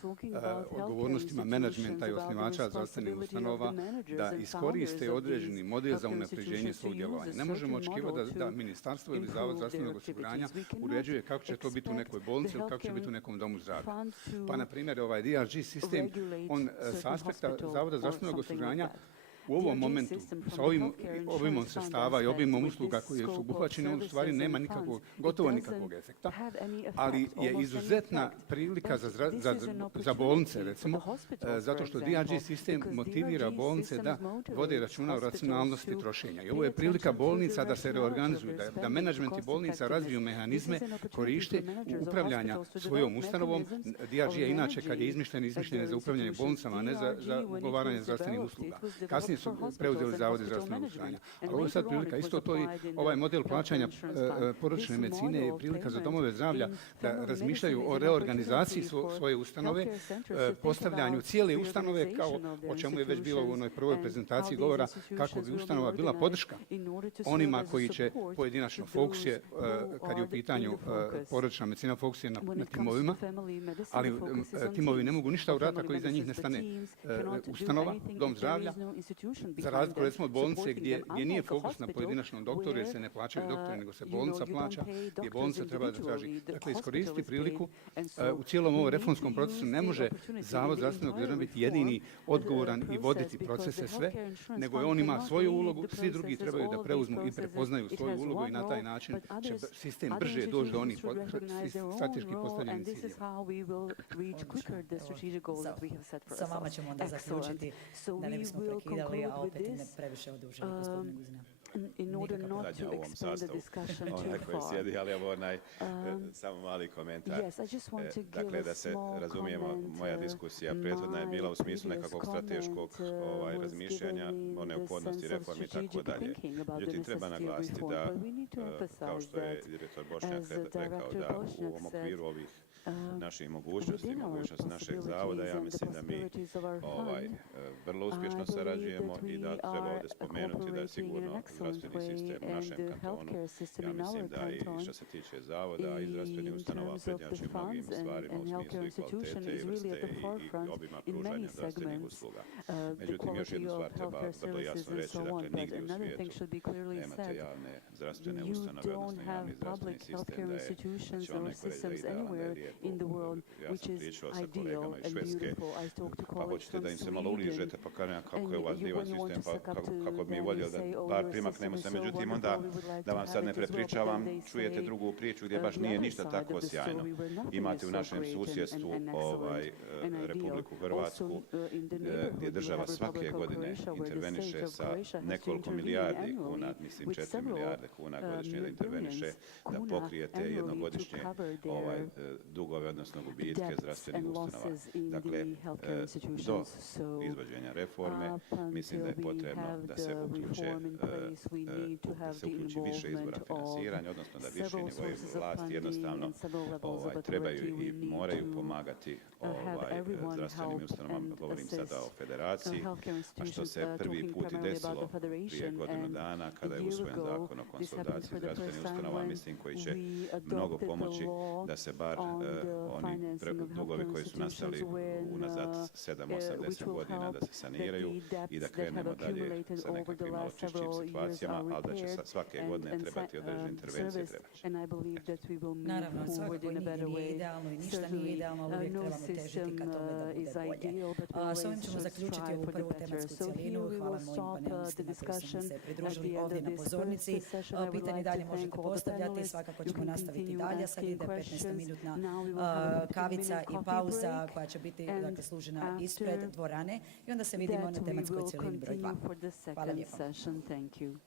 odgovornostima menadžmenta i osnivača zdravstvenih ustanova da iskoriste određeni model za unapređenje svog djelovanja. Ne možemo očekivati da ministarstvo ili Zavod zdravstvenog osiguranja uređuje kako će to biti u nekoj bolnici ili kako će biti u nekom domu zdravlja. Pa, na primjer, ovaj DRG sistem, on s aspekta Zavoda zdravstvenog osiguranja u ovom momentu, sa ovim sredstava i obimom usluga koje su obuhvaćene, on u stvari nema gotovo nikakvog efekta, ali je izuzetna prilika za bolnice, recimo, zato što DRG sistem motivira bolnice da vode računa o racionalnosti trošenja. I ovo je prilika bolnica da se reorganizuju, da menadžmenti bolnica razviju mehanizme korište upravljanja svojom ustanovom. DRG je inače, kad je izmišljen za upravljanje bolnicama, a ne za ugovaranje zdravstvenih usluga. Kasnije su preuzeli Zavode zdravstvenog osiguranja. Ali ovo je sad prilika, isto to i ovaj model plaćanja porodične medicine je prilika za domove zdravlja da razmišljaju o reorganizaciji svoje ustanove, postavljanju cijele ustanove, kao o čemu je već bilo u onoj prvoj prezentaciji govora, kako bi ustanova bila podrška onima koji će pojedinačno fokus je, kad je u pitanju porodična medicina, fokus je na timovima, ali timovi ne mogu ništa uraditi ako iza njih ne stane ustanova, dom zdravlja, za razliku recimo od bolnice gdje nije fokus na pojedinačnom doktoru jer se ne plaćaju doktori nego se bolnica plaća, gdje bolnica treba da traži. Dakle, iskoristiti priliku u cijelom ovom reformskom procesu ne može Zavod zdravstvenog osiguranja biti jedini odgovoran i voditi procese sve, nego on ima svoju ulogu, svi drugi trebaju da preuzmu i prepoznaju svoju ulogu i na taj način će sistem brže doći do onih strateški postavljenih ciljeva. Sa vama ćemo onda zaključiti da ne bismo prekidali, a opet ne previše odužili gospodine Guzina. Zadnja u ovom sastavu, onaj koji sjedi, ali evo samo mali komentar. Dakle, da se razumijemo, moja diskusija prethodna je bila u smislu nekakvog strateškog razmišljanja o neophodnosti reformi i tako dalje. Međutim, treba naglasiti da, kao što je direktor Bošnjak rekao, da u ovom okviru ovih naših mogućnosti, mogućnosti našeg zavoda, ja mislim da mi vrlo uspješno sarađujemo i da treba ovdje spomenuti da je sigurno zdravstveni sistem u našem kantonu, ja mislim da i što se tiče zavoda i zdravstvenih ustanova prednjači mnogim stvarima u smislu i kvalitete i vrste i obima pružanja zdravstvenih usluga. Međutim, još jednu stvar treba vrlo jasno reći, dakle, nigdje u svijetu nemate javne zdravstvene ustanove, odnosno javni zdravstveni sistem da će vam neko reći da je idealan, da je in the world, which is ideal and beautiful. I talked to colleagues from Sweden, and you wouldn't want to suck up to them and say, oh, your system is so wonderful, we would like to have it as well, but then they say, the other side of the story, where nothing is so great and excellent and ideal. Also, in the neighborhood, we have Republic of Croatia, where the state of Croatia has to intervene annually with several billions kuna annually to cover their debts and losses in the healthcare institutions. So mislim da je potrebno da se uključe the involvement of several sources of funding and several levels of authority. We need to have everyone help and assist healthcare institutions. Talking primarily about the federation, and a year ago, this happened for the first time when we adopted the law on the financing of healthcare institutions, which will help the debts that have accumulated over the last several years are repaired and serviced, and I believe that we will move forward in a better way. Certainly, no system is ideal, but we always should strive for the better. So here we will stop the discussion at the end of this first session. I would like to thank all the panelists. You can continue asking questions. Now we will have a 15-minute coffee break, and after that we will continue for the second session. Thank you.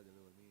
radili, ovo nije.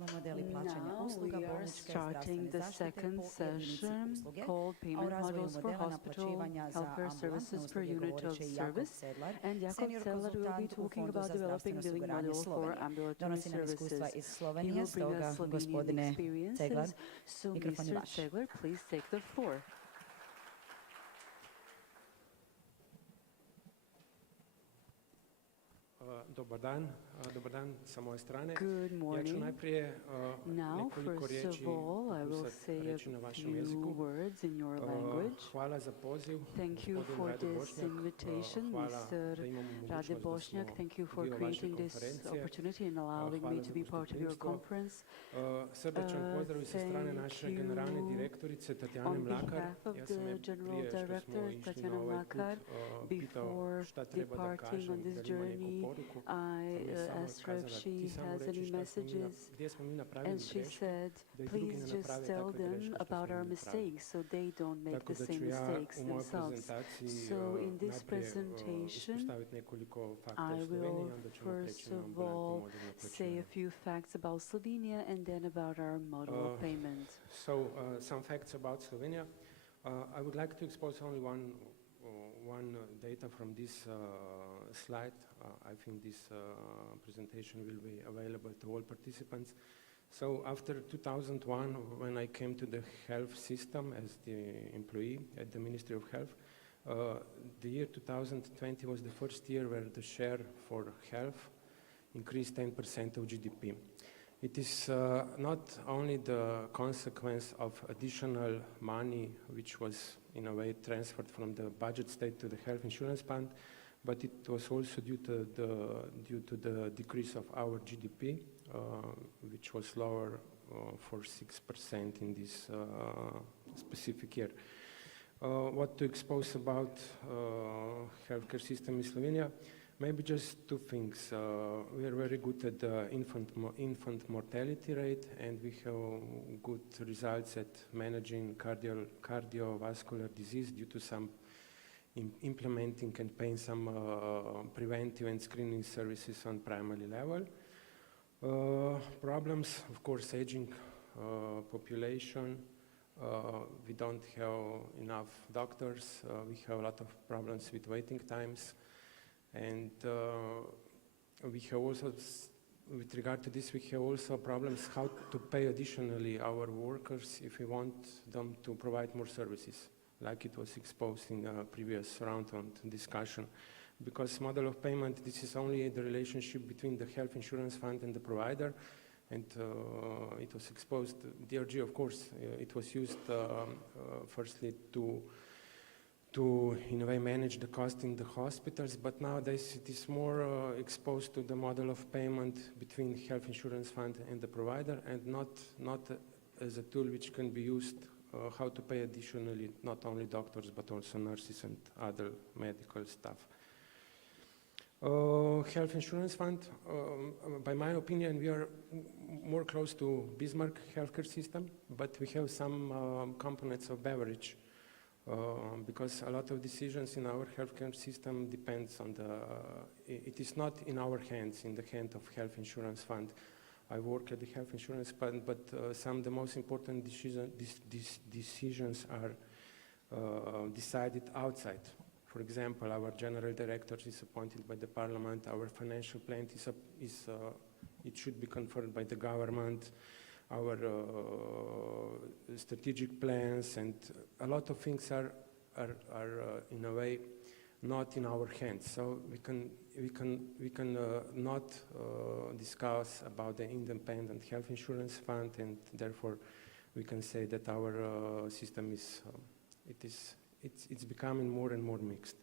Now we are starting the second session called Payment Models for Hospital Healthcare Services per Unit of Service. And Jakob Celar will be talking about developing billing models for ambulatory services. He will bring us Slovenian experiences. So Mr. Celar, please take the floor. Dobar dan sa moje strane. Good morning. Najprije Now, nekoliko first riječi of all, I will say a reći na vašem few jeziku. words in your language. Hvala za poziv. Thank you for this invitation, Mr. Rade Bošnjak. Thank you for creating this opportunity and allowing me to be part of your conference. Srdačan pozdrav sa strane naše generalne direktorice Tatjane Mlakar. On behalf of the General Director, Tatjana Mlakar, before departing on this journey, I asked her if she has any messages, and she said, please just tell them about our mistakes so they don't make the same mistakes themselves. So in this presentation, I will first of all say a few facts about Slovenia and then about our model of payment. So some facts about Slovenia. I would like to expose only one data from this slide. I think this presentation will be available to all participants. So after 2001, when I came to the health system as the employee at the Ministry of Health, the year 2020 was the first year where the share for health increased 10% of GDP. It is not only the consequence of additional money which was in a way transferred from the budget state to the health insurance fund, but it was also due to the decrease of our GDP, which was lower for 6% in this specific year. What to expose about healthcare system in Slovenia? Maybe just two things. We are very good at the infant mortality rate, and we have good results at managing cardiovascular disease due to some implementing and paying some preventive and screening services on primary level. Problems, of course, aging population. We don't have enough doctors. We have a lot of problems with waiting times. And we have also, with regard to this, we have also problems how to pay additionally our workers if we want them to provide more services, like it was exposed in the previous round on discussion. Because model of payment, this is only the relationship between the health insurance fund and the provider, and it was exposed, DRG, of course, it was used firstly to in a way manage the cost in the hospitals, but nowadays it is more exposed to the model of payment between health insurance fund and the provider, and not as a tool which can be used how to pay additionally not only doctors but also nurses and other medical staff. Health insurance fund, by my opinion, we are more close to Bismarck healthcare system, but we have some components of beverage. Because a lot of decisions in our healthcare system depends on it is not in our hands, in the hand of health insurance fund. I work at the health insurance fund, but some of the most important decisions are decided outside. For example, our general director is appointed by the parliament, our financial plan it should be confirmed by the government, our strategic plans, and a lot of things are in a way not in our hands. So we can not discuss about the independent health insurance fund, and therefore we can say that our system is it's becoming more and more mixed.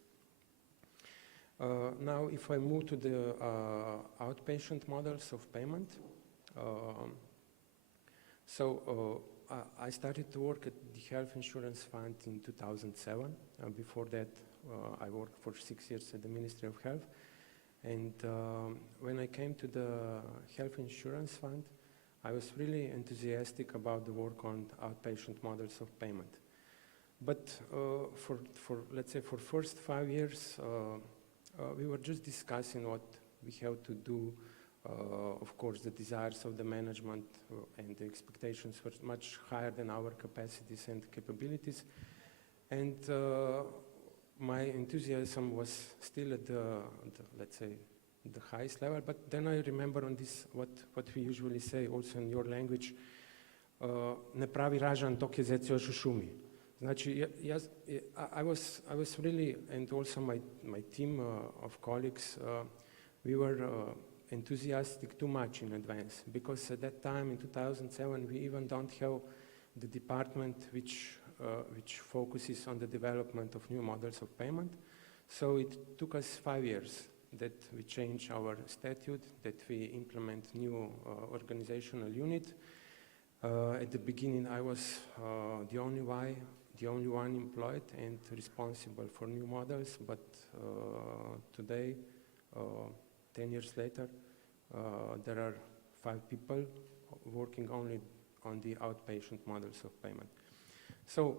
Now, if I move to the outpatient models of payment. I started to work at the Health Insurance Fund in 2007. Before that, I worked for 6 years at the Ministry of Health. And when I came to the Health Insurance Fund, I was really enthusiastic about the work on outpatient models of payment. But let's say, for first 5 years, we were just discussing what we have to do Of course, the desires of the management and the expectations were much higher than our capacities and capabilities. And my enthusiasm was still at the, let's say, the highest level. But then I remember on this, what we usually say also in your language, ne pravi ražan dok je zec još u šumi. Znači, I was really, and also my team of colleagues, we were enthusiastic too much in advance, because at that time in 2007 we even don't have the department which focuses on the development of new models of payment. So it took us 5 years that we change our statute, that we implement new organizational unit. At the beginning I was the only one employed and responsible for new models, but today, 10 years later, there are 5 people working only on the outpatient models of payment. So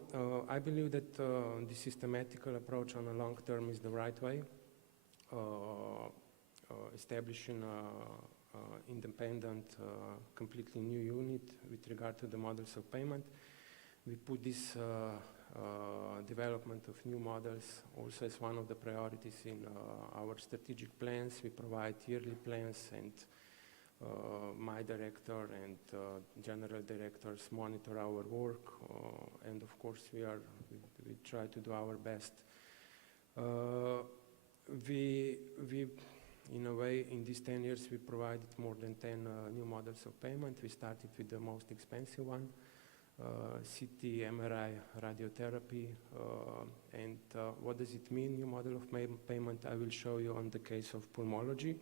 I believe that the systematical approach on a long term is the right way. Establishing independent, completely new unit with regard to the models of payment. We put this development of new models also as one of the priorities in our strategic plans. We provide yearly plans, and my director and general directors monitor our work, and of course we try to do our best. We in a way, in these 10 years, we provided more than 10 new models of payment. We started with the most expensive one, CT, MRI, radiotherapy, and what does it mean, new model of payment? I will show you on the case of pulmonology,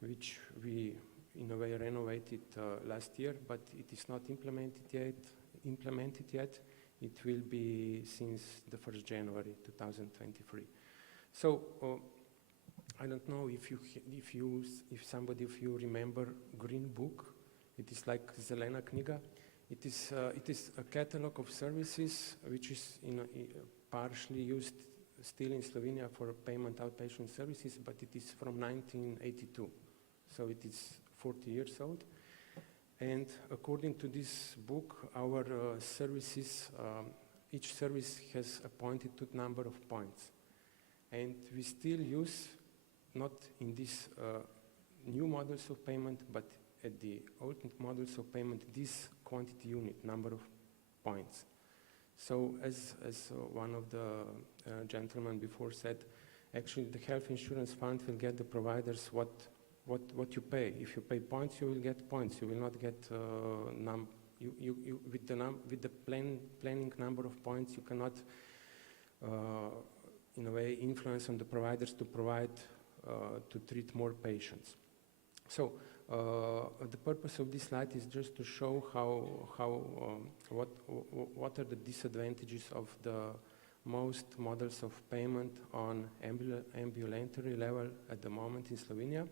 which we in a way renovated last year, but it is not implemented yet. It will be since the 1st January 2023. So I don't know if somebody of you remember Green Book. It is like Zelena knjiga. It is a catalog of services which is partially used still in Slovenia for payment outpatient services, but it is from 1982, so it is 40 years old. And according to this book, our services, each service has a pointed number of points, and we still use, not in these new models of payment, but at the old models of payment, this quantity unit, number of points. So as one of the gentlemen before said, actually the health insurance fund will get the providers what you pay. If you pay points, you will get points. You will not get with the planning number of points, you cannot in a way influence on the providers to provide to treat more patients. So the purpose of this slide is just to show what are the disadvantages of the most models of payment on ambulatory level at the moment in Slovenia.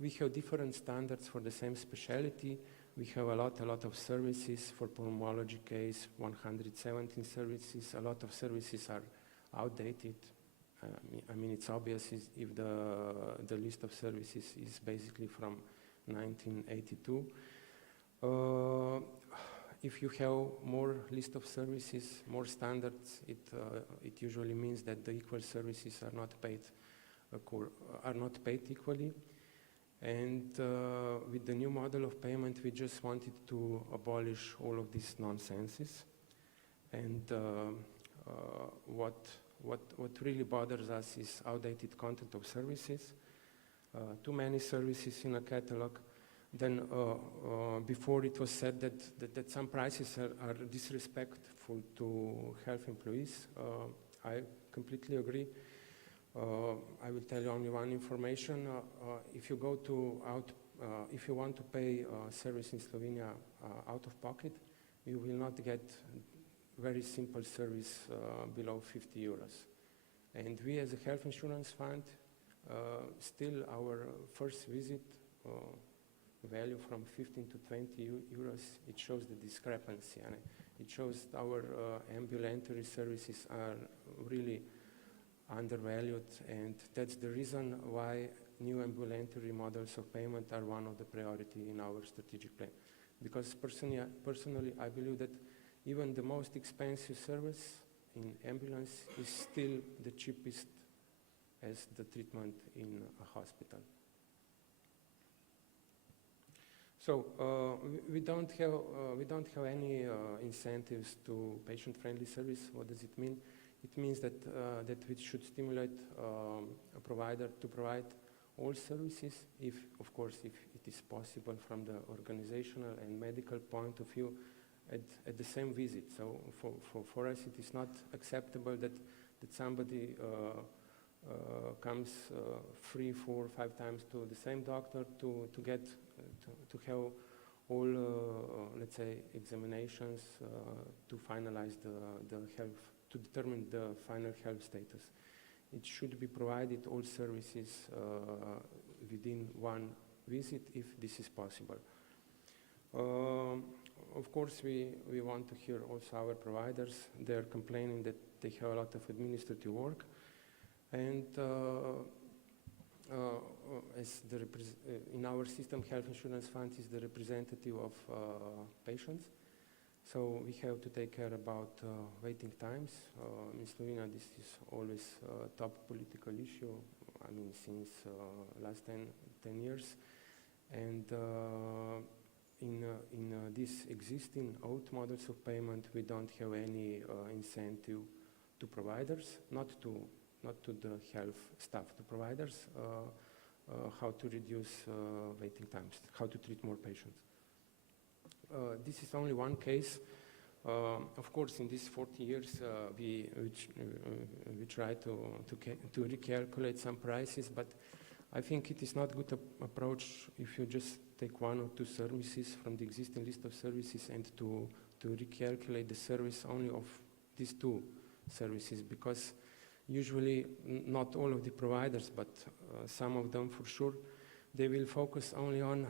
We have different standards for the same specialty. We have a lot of services. For pulmonology case, 117 services. A lot of services are outdated. I mean, it's obvious if the list of services is basically from 1982. If you have more list of services, more standards, it usually means that the equal services are not paid equally. And with the new model of payment, we just wanted to abolish all of these nonsenses. And what really bothers us is outdated content of services, too many services in a catalog. Then before it was said that some prices are disrespectful to health employees. I completely agree. I will tell you only one information. If you go if you want to pay service in Slovenia out of pocket, you will not get very simple service below 50 euros. And we as a health insurance fund, still our first visit value from 15 to 20 euros, it shows the discrepancy. And it shows our ambulatory services are really undervalued, and that's the reason why new ambulatory models of payment are one of the priority in our strategic plan. Because personally, I believe that even the most expensive service in ambulance is still the cheapest as the treatment in a hospital. So we don't have any incentives to patient-friendly service. What does it mean? It means that we should stimulate a provider to provide all services, if it is possible from the organizational and medical point of view, at the same visit. So for us, it is not acceptable that somebody comes 3, 4, 5 times to the same doctor to have all, let's say, examinations to finalize the health, to determine the final health status. It should be provided all services within one visit if this is possible. Of course, we want to hear also our providers. They're complaining that they have a lot of administrative work, and as in our system, Health Insurance Fund is the representative of patients. So we have to take care about waiting times. In Slovenia, this is always a top political issue, I mean, since last 10 years. And in these existing old models of payment, we don't have any incentive to providers, not to the health staff, to providers, how to reduce waiting times, how to treat more patients. This is only one case. Of course, in these 40 years, we try to recalculate some prices, but I think it is not a good approach if you just take 1 or 2 services from the existing list of services and to recalculate the service only of these 2 services, because usually not all of the providers, but some of them for sure, they will focus only on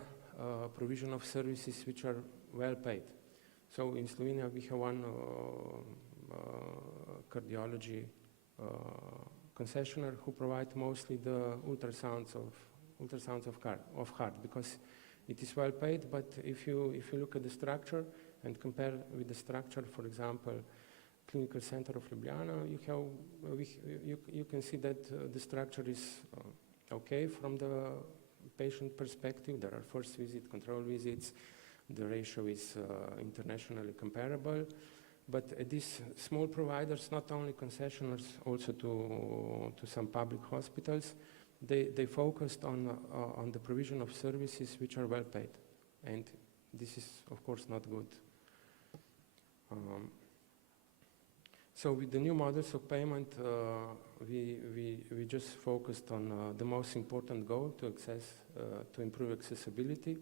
provision of services which are well paid. So in Slovenia we have one cardiology concessionaire who provide mostly the ultrasounds of heart, because it is well paid. But if you look at the structure and compare with the structure, for example, Clinical Center of Ljubljana, you can see that the structure is okay from the patient perspective. There are first visit, control visits. The ratio is internationally comparable. But these small providers, not only concessionaires, also to some public hospitals, they focused on the provision of services which are well paid. And this is, of course, not good. So with the new models of payment, we just focused on the most important goal, to improve accessibility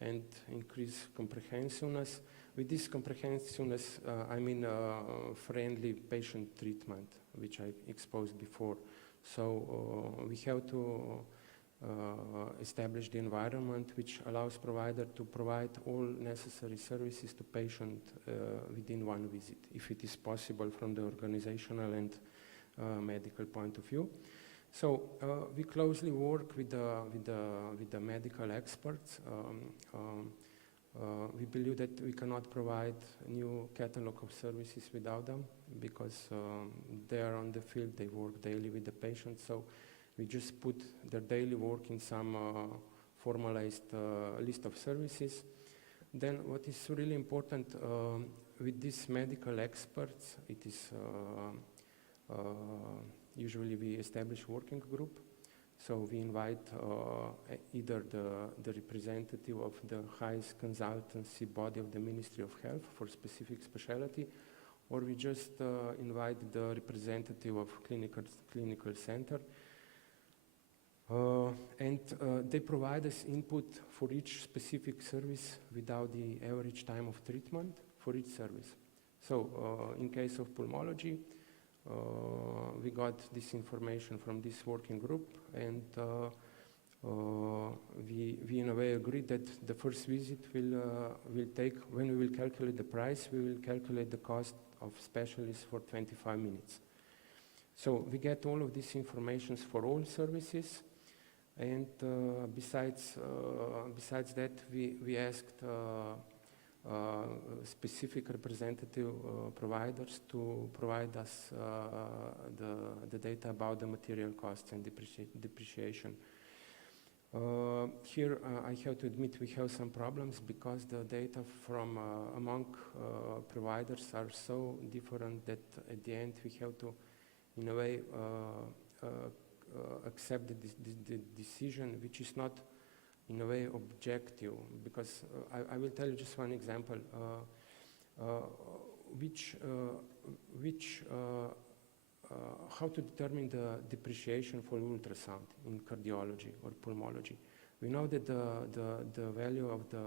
and increase comprehensiveness. With this comprehensiveness, I mean friendly patient treatment, which I exposed before. So we have to establish the environment which allows provider to provide all necessary services to patient within one visit, if it is possible from the organizational and medical point of view. So we closely work with the medical experts. We believe that we cannot provide a new catalog of services without them, because they are on the field, they work daily with the patients. So we just put their daily work in some formalized list of services. Then what is really important with these medical experts, it is usually we establish working group. So we invite either the representative of the highest consultancy body of the Ministry of Health for specific specialty, or we just invite the representative of clinical center. And they provide us input for each specific service without the average time of treatment for each service. So in case of pulmonology, we got this information from this working group, and we in a way agreed that the first visit will take, when we will calculate the price, we will calculate the cost of specialists for 25 minutes. So we get all of these informations for all services, and besides that, we asked specific representative providers to provide us the data about the material costs and depreciation. Here I have to admit we have some problems because the data from among providers are so different that at the end we have to, in a way, accept the decision which is not in a way objective, because I will tell you just one example, how to determine the depreciation for ultrasound in cardiology or pulmonology. We know that the value of the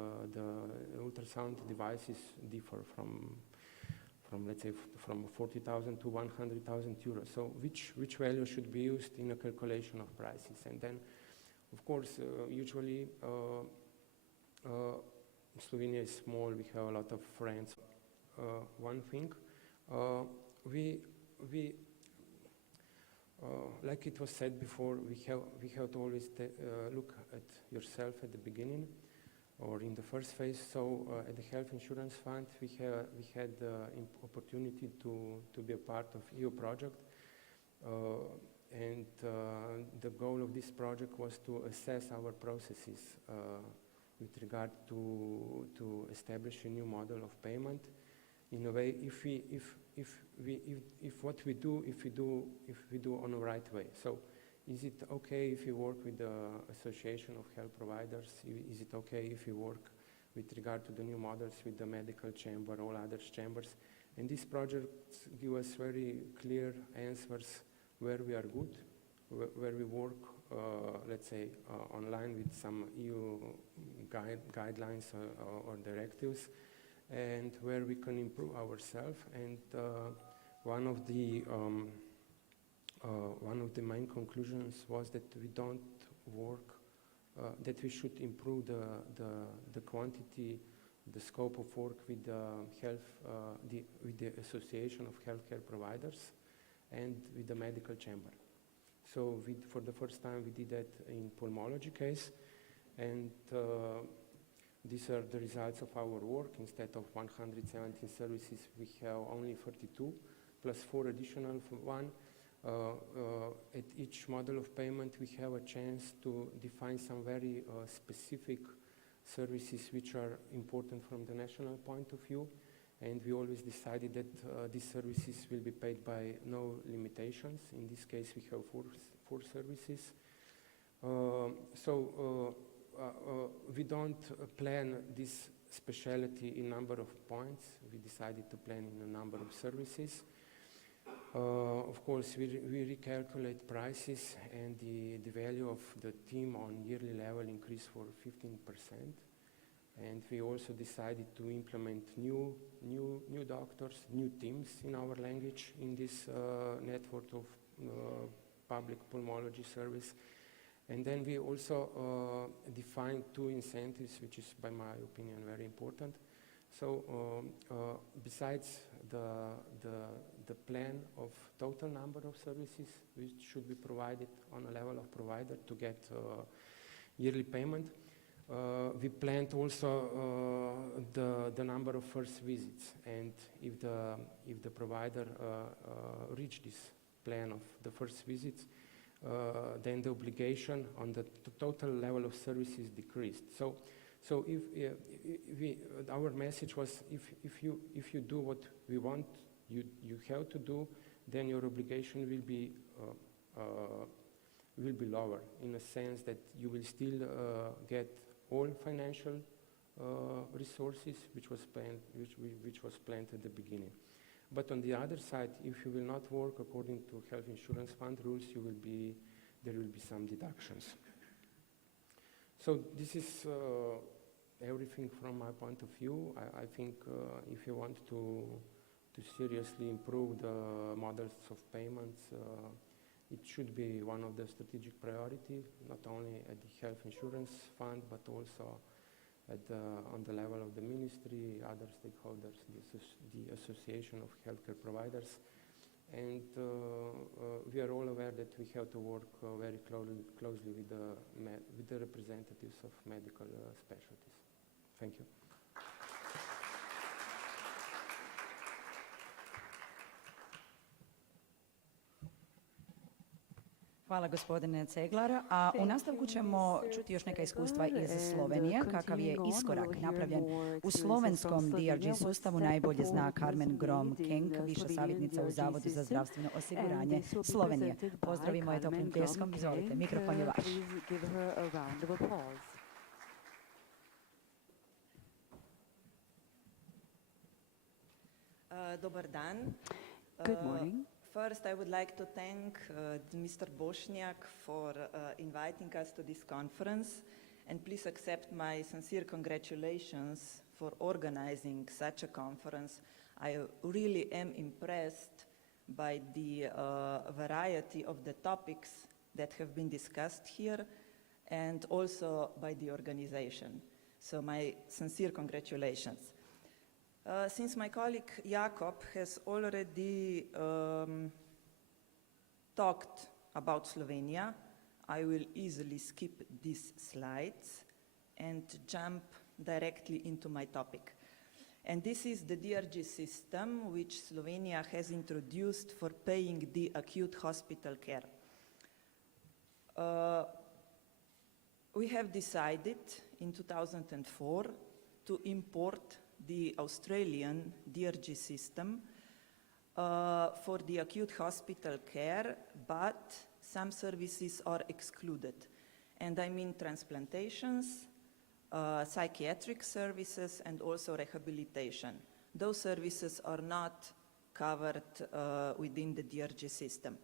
ultrasound devices differ from let's say from 40,000 to 100,000 euros. So which value should be used in a calculation of prices? And then, of course, usually Slovenia is small. We have a lot of friends. One thing, like it was said before, we have to always look at yourself at the beginning or in the first phase. So at the Health Insurance Fund, we had the opportunity to be a part of EU project. And the goal of this project was to assess our processes with regard to establish a new model of payment. In a way, if we do on the right way. So, is it okay if we work with the Association of Health Providers? Is it okay if we work with regard to the new models with the medical chamber, all other chambers? And these projects give us very clear answers where we are good, where we work, let's say, online with some EU guidelines or directives, and where we can improve ourselves. And one of the main conclusions was that we don't work, that we should improve the quantity, the scope of work with with the Association of Healthcare Providers and with the medical chamber. So for the first time we did that in pulmonology case, and these are the results of our work. Instead of 117 services, we have only 32, plus 4 additional for one. At each model of payment, we have a chance to define some very specific services which are important from the national point of view. And we always decided that these services will be paid by no limitations. In this case, we have four services. We don't plan this specialty in number of points. We decided to plan in a number of services. Of course, we recalculate prices, and the value of the team on yearly level increased for 15%. And we also decided to implement new doctors, new teams in our language in this network of public pulmonology service. And then we also defined 2 incentives, which is, by my opinion, very important. So besides the plan of total number of services which should be provided on a level of provider to get yearly payment, we planned also the number of first visits, and if the provider reached this plan of the first visits, then the obligation on the total level of services decreased. So our message was, if you do what we want you have to do, then your obligation will be lower, in a sense that you will still get all financial resources which was planned at the beginning. But on the other side, if you will not work according to health insurance fund rules, there will be some deductions. So this is everything from my point of view. I think if you want to seriously improve the models of payments, it should be one of the strategic priority, not only at the health insurance fund, but also on the level of the ministry, other stakeholders, the Association of Healthcare Providers. And that we have to work very closely with the representatives of medical specialties. Thank you. Hvala gospodine Ceglar. A u nastavku ćemo čuti još neka iskustva iz Slovenije. Kakav je iskorak napravljen u slovenskom DRG sustavu najbolje zna Carmen Grom-Kenk, viša savjetnica u Zavodu za zdravstveno osiguranje Slovenije. Pozdravimo je toplim pljeskom. Izvolite, mikrofon je vaš. Dobar dan. Good morning. First, I would like to thank Mr. Bošnjak for inviting us to this conference, and please accept my sincere congratulations for organizing such a conference. I really am impressed by the variety of the topics that have been discussed here, and also by the organization. So my sincere congratulations. Since my colleague Jakob has already talked about Slovenia, I will easily skip these slides and jump directly into my topic. And this is the DRG system which Slovenia has introduced for paying the acute hospital care. We have decided in 2004 to import the Australian DRG system for the acute hospital care, but some services are excluded. And I mean transplantations, psychiatric services, and also rehabilitation. Those services are not covered within the DRG system.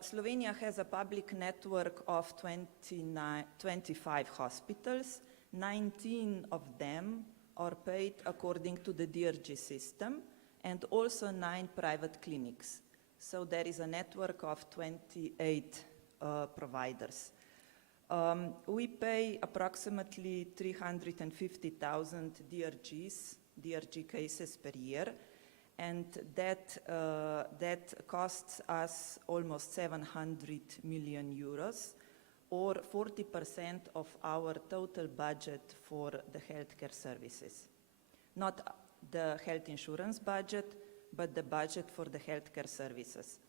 Slovenia has a public network of 25 hospitals. 19 of them are paid according to the DRG system, and also 9 private clinics. So there is a network of 28 providers. We pay approximately 350,000 DRG cases per year, and that costs us almost 700 million euros, or 40% of our total budget for the healthcare services. Not the health insurance budget, but the budget for the healthcare services.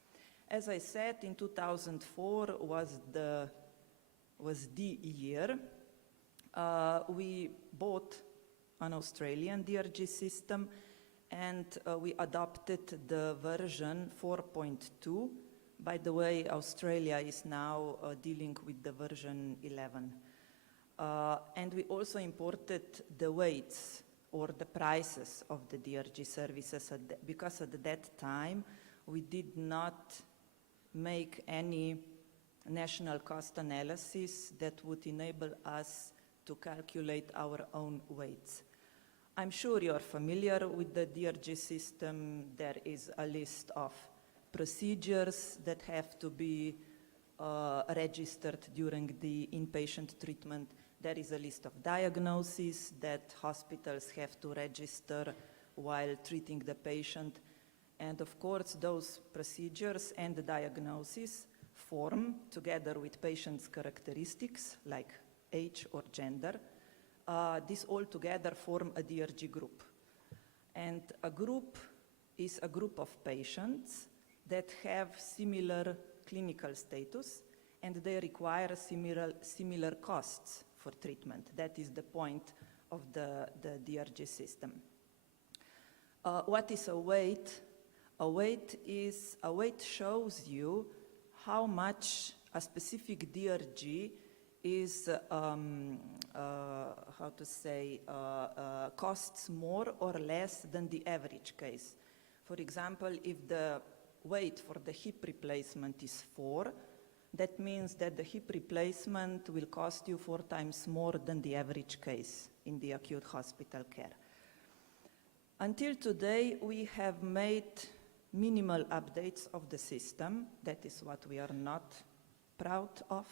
As I said, in 2004 was the year we bought an Australian DRG system, and we adopted the version 4.2. By the way, Australia is now dealing with the version 11. And we also imported the weights or the prices of the DRG services because at that time we did not make any national cost analysis that would enable us to calculate our own weights. I'm sure you're familiar with the DRG system. There is a list of procedures that have to be registered during the inpatient treatment. There is a list of diagnoses that hospitals have to register while treating the patient. And of course, those procedures and the diagnoses form, together with patient's characteristics like age or gender, this all together form a DRG group. And a group is a group of patients that have similar clinical status, and they require similar costs for treatment. That is the point of the DRG system. What is a weight? A weight shows you how much a specific DRG is, costs more or less than the average case. For example, if the weight for the hip replacement is 4, that means that the hip replacement will cost you 4 times more than the average case in the acute hospital care. Until today, we have made minimal updates of the system. That is what we are not proud of.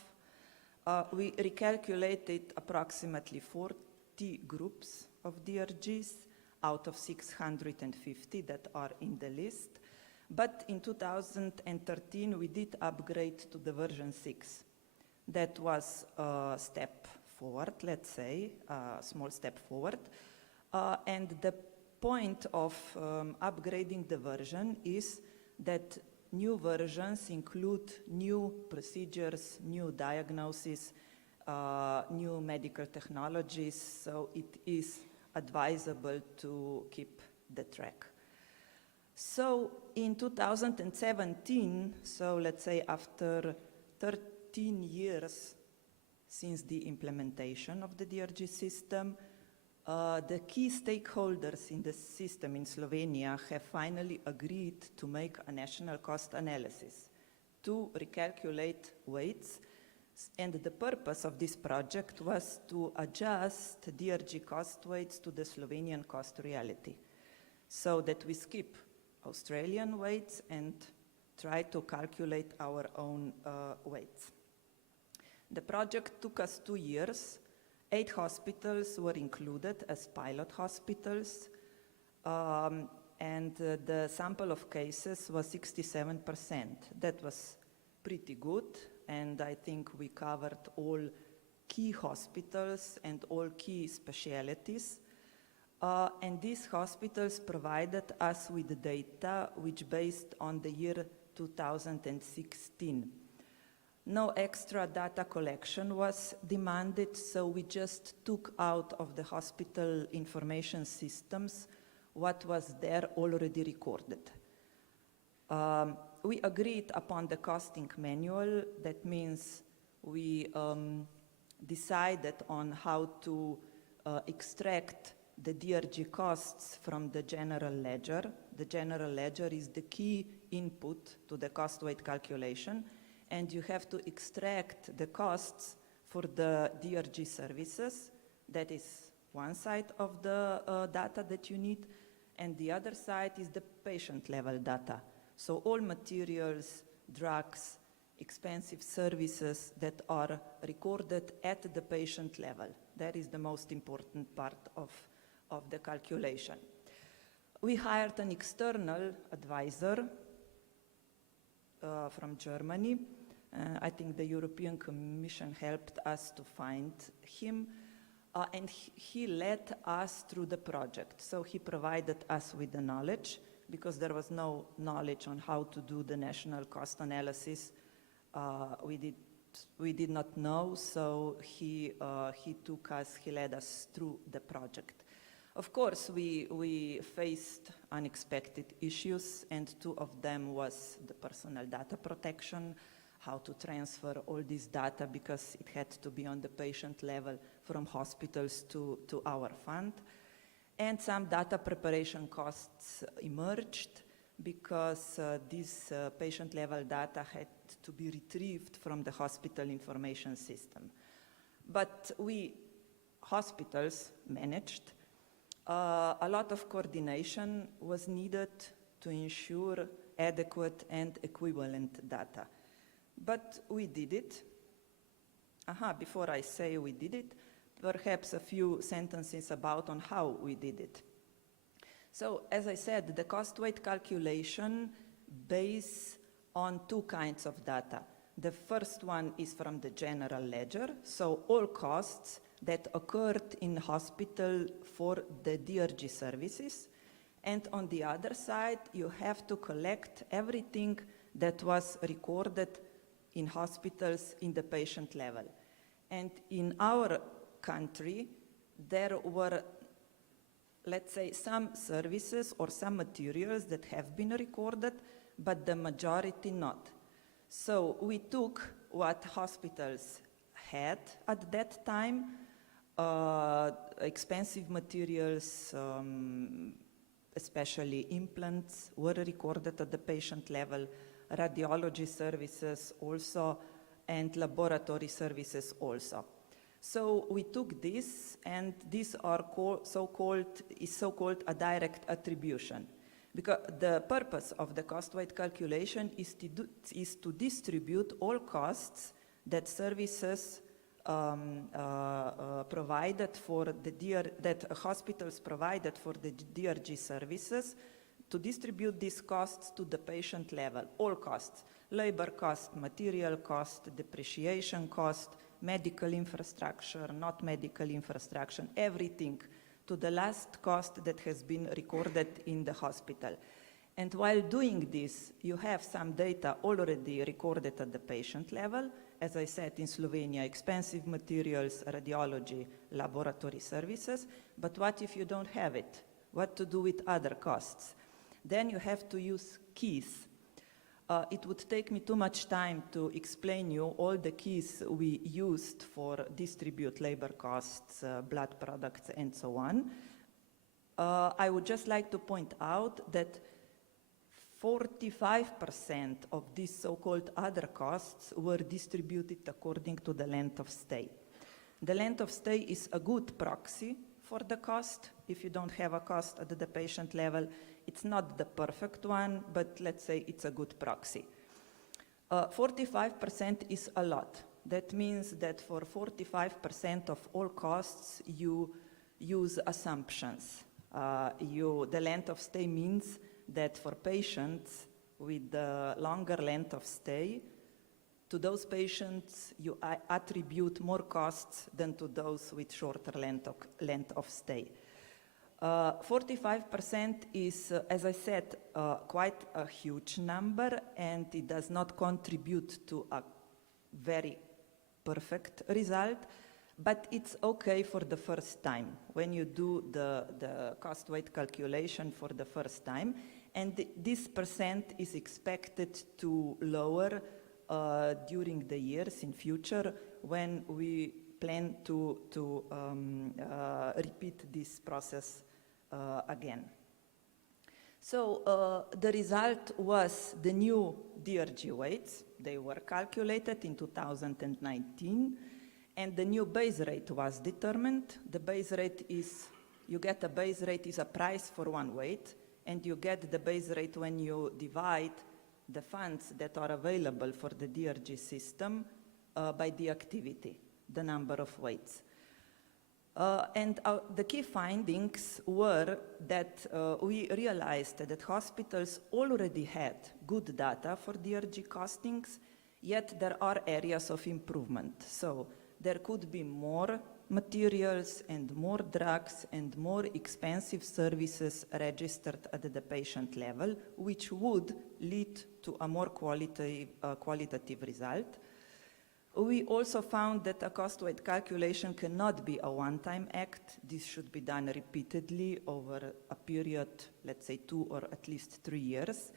We recalculated approximately 40 groups of DRGs out of 650 that are in the list. But in 2013, we did upgrade to the version 6. That was a step forward, let's say, a small step forward. And the point of upgrading the version is that new versions include new procedures, new diagnoses, new medical technologies, so it is advisable to keep the track. So in 2017, so let's say after 13 years since the implementation of the DRG system, the key stakeholders in the system in Slovenia have finally agreed to make a national cost analysis to recalculate weights, and the purpose of this project was to adjust DRG cost weights to the Slovenian cost reality, so that we skip Australian weights and try to calculate our own weights. The project took us 2 years. 8 hospitals were included as pilot hospitals, and the sample of cases was 67%. That was pretty good, and I think we covered all key hospitals and all key specialties. And these hospitals provided us with the data which based on the year 2016. No extra data collection was demanded, so we just took out of the hospital information systems what was there already recorded. We agreed upon the costing manual. That means we decided on how to extract the DRG costs from the general ledger. The general ledger is the key input to the cost weight calculation, and you have to extract the costs for the DRG services. That is one side of the data that you need, and the other side is the patient level data. So all materials, drugs, expensive services that are recorded at the patient level. That is the most important part of the calculation. We hired an external advisor from Germany. I think the European Commission helped us to find him, and he led us through the project. So he provided us with the knowledge, because there was no knowledge on how to do the national cost analysis. We did not know, so he led us through the project. Of course, we faced unexpected issues, and 2 of them was the personal data protection, how to transfer all this data, because it had to be on the patient level from hospitals to our fund. And some data preparation costs emerged because this patient level data had to be retrieved from the hospital information system. But we, hospitals, managed. A lot of coordination was needed to ensure adequate and equivalent data. But we did it. Before I say we did it, perhaps a few sentences about on how we did it. So, as I said, the cost weight calculation based on 2 kinds of data. The first one is from the general ledger, so all costs that occurred in hospital for the DRG services. And on the other side, you have to collect everything that was recorded in hospitals in the patient level. And in our country, there were, let's say, some services or some materials that have been recorded, but the majority not. So we took what hospitals had at that time, expensive materials, especially implants, were recorded at the patient level, radiology services also, and laboratory services also. So we took this, and these are so-called a direct attribution. Because the purpose of the cost weight calculation is to distribute all costs that services provided for that hospitals provided for the DRG services to distribute these costs to the patient level, all costs, labor cost, material cost, depreciation cost, medical infrastructure, not medical infrastructure, everything to the last cost that has been recorded in the hospital. And while doing this, you have some data already recorded at the patient level. As I said, in Slovenia, expensive materials, radiology, laboratory services. But what if you don't have it? What to do with other costs? Then you have to use keys. It would take me too much time to explain you all the keys we used for distribute labor costs, blood products, and so on. I would just like to point out that 45% of these so-called other costs were distributed according to the length of stay. The length of stay is a good proxy for the cost. If you don't have a cost at the patient level, it's not the perfect one, but let's say it's a good proxy. 45% is a lot. That means that for 45% of all costs, you use assumptions. The length of stay means that for patients with the longer length of stay, to those patients you attribute more costs than to those with shorter length of stay. 45% is, as I said, quite a huge number, and it does not contribute to a very perfect result, but it's okay for the first time when you do the cost-weight calculation for the first time, and this percent is expected to lower during the years in future when we plan to repeat this process again. So the result was the new DRG weights. They were calculated in 2019, and the new base rate was determined. The base rate is, you get a base rate is a price for one weight, and you get the base rate when you divide the funds that are available for the DRG system by the activity, the number of weights. And the key findings were that we realized that hospitals already had good data for DRG costings, yet there are areas of improvement. So there could be more materials and more drugs and more expensive services registered at the patient level, which would lead to a more qualitative result. We also found that a cost-weight calculation cannot be a one-time act. This should be done repeatedly over a period, let's say 2 or at least 3 years.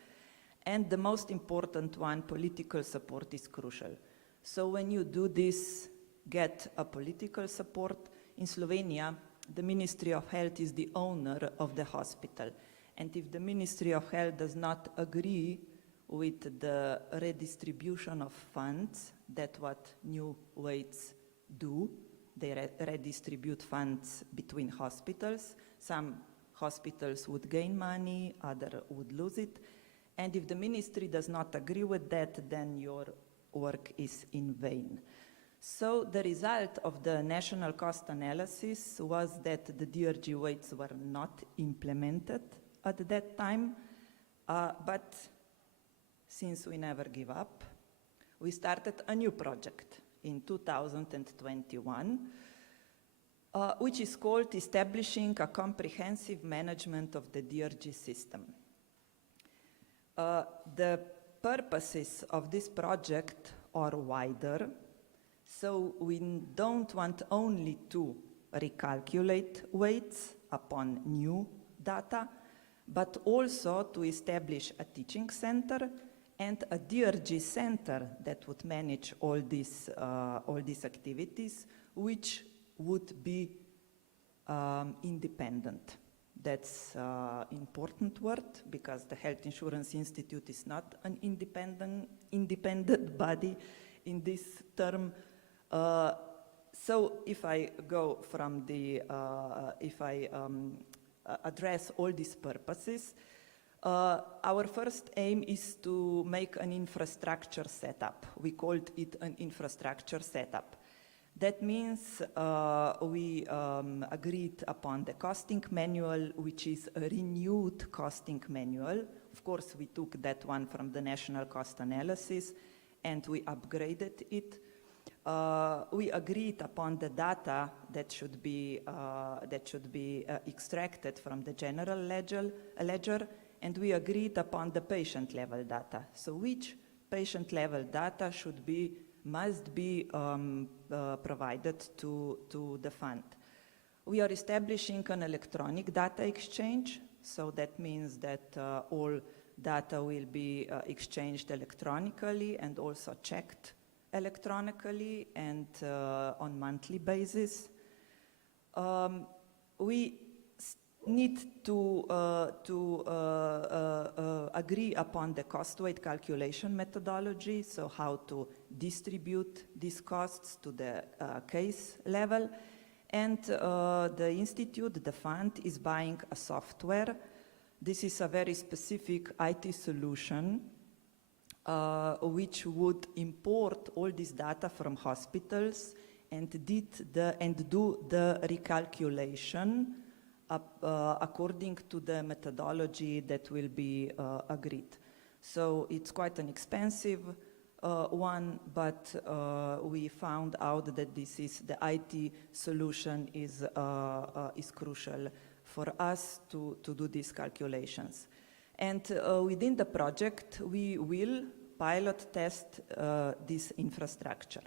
And the most important one, political support is crucial. So when you do this, get a political support. In Slovenia, the Ministry of Health is the owner of the hospital. And if the Ministry of Health does not agree with the redistribution of funds, that's what new weights do. They redistribute funds between hospitals. Some hospitals would gain money, others would lose it. And if the ministry does not agree with that, then your work is in vain. So the result of the national cost analysis was that the DRG weights were not implemented at that time, but since we never give up, we started a new project in 2021, which is called Establishing a Comprehensive Management of the DRG System. The purposes of this project are wider. So we don't want only to recalculate weights upon new data, but also to establish a teaching center and a DRG center that would manage all these activities, which would be independent. That's an important word, because the Health Insurance Institute is not an independent body in this term. So if I go from the, if I address all these purposes, our first aim is to make an infrastructure setup. We called it an infrastructure setup. That means we agreed upon the costing manual, which is a renewed costing manual. Of course, we took that one from the National Cost Analysis and we upgraded it. We agreed upon the data that should be extracted from the general ledger, and we agreed upon the patient level data. So which patient level data must be provided to the fund. We are establishing an electronic data exchange, so that means that all data will be exchanged electronically and also checked electronically and on monthly basis. We need to agree upon the cost weight calculation methodology, so how to distribute these costs to the case level. And the institute, the fund, is buying a software. This is a very specific IT solution which would import all this data from hospitals and do the recalculation according to the methodology that will be agreed. So it's quite an expensive one, but we found out that the IT solution is crucial for us to do these calculations. And within the project, we will pilot test this infrastructure.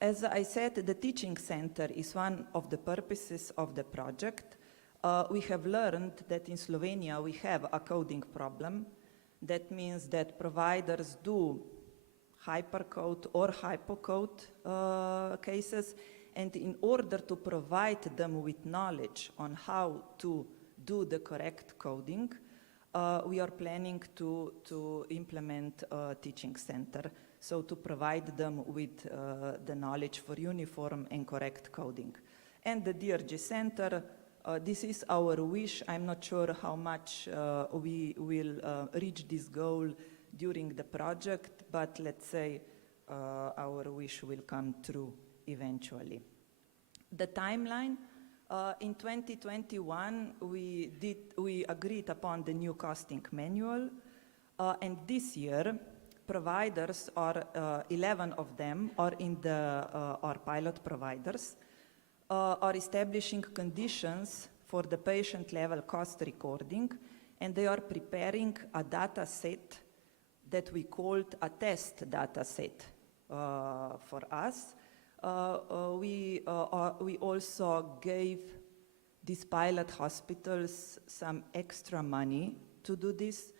As I said, the teaching center is one of the purposes of the project. We have learned that in Slovenia we have a coding problem. That means that providers do hypercode or hypocode cases, and in order to provide them with knowledge on how to do the correct coding, we are planning to implement a teaching center, so to provide them with the knowledge for uniform and correct coding. And the DRG Center, this is our wish. I'm not sure how much we will reach this goal during the project, but let's say our wish will come true eventually. The timeline, in 2021, we agreed upon the new costing manual, and this year, providers, or 11 of them, are pilot providers, are establishing conditions for the patient level cost recording, and they are preparing a data set that we called a test data set for us. We also gave these pilot hospitals some extra money to do this,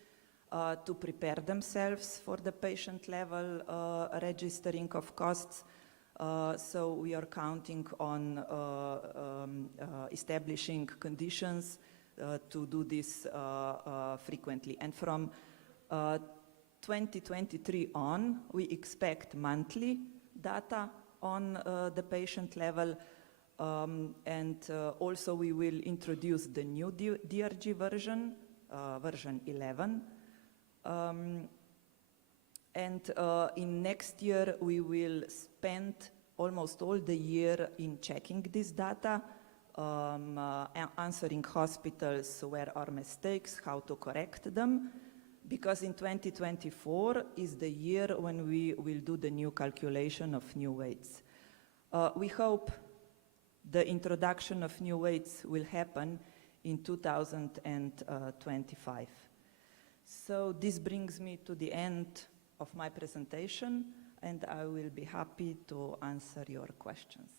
to prepare themselves for the patient level registering of costs. So we are counting on establishing conditions to do this frequently. And from 2023 on, we expect monthly data on the patient level, and also we will introduce the new DRG version, version 11. And in next year, we will spend almost all the year in checking this data, answering hospitals where are mistakes, how to correct them, because in 2024 is the year when we will do the new calculation of new weights. We hope the introduction of new weights will happen in 2025. So this brings me to the end of my presentation, and I will be happy to answer your questions.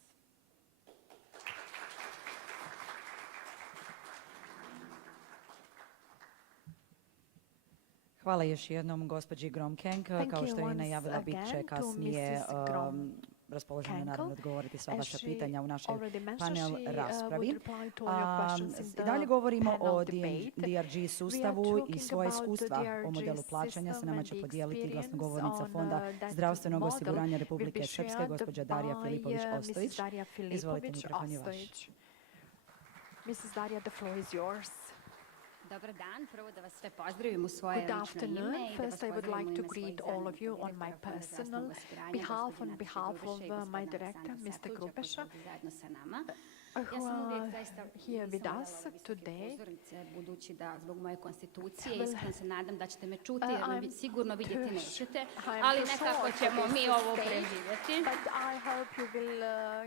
Hvala još jednom gospođi Gromkenk. Kao što je najavila, bit će kasnije raspoložena naravno odgovoriti sva vaša pitanja u našoj panel raspravi. Dalje govorimo o DRG sustavu i svoje iskustva o modelu plaćanja sa nama će podijeliti glasnogovornica Fonda zdravstvenog osiguranja Republike Srpske, gospođa Darija Filipović-Ostojić. Izvolite, mikrofon je vaš. Mrs. Darija, the floor is yours. Dobar dan, prvo da vas sve pozdravim u svoje lično ime i da vas pozdravim u ime svojih zajednih direktora zdravstvenog osiguranja, on behalf of my director, Mr. Grubeša, zajedno sa nama. who are here with us today. Budući da zbog moje konstitucije iskreno se nadam da ćete me čuti jer me sigurno vidjeti nećete, ali nekako ćemo mi ovo preživjeti.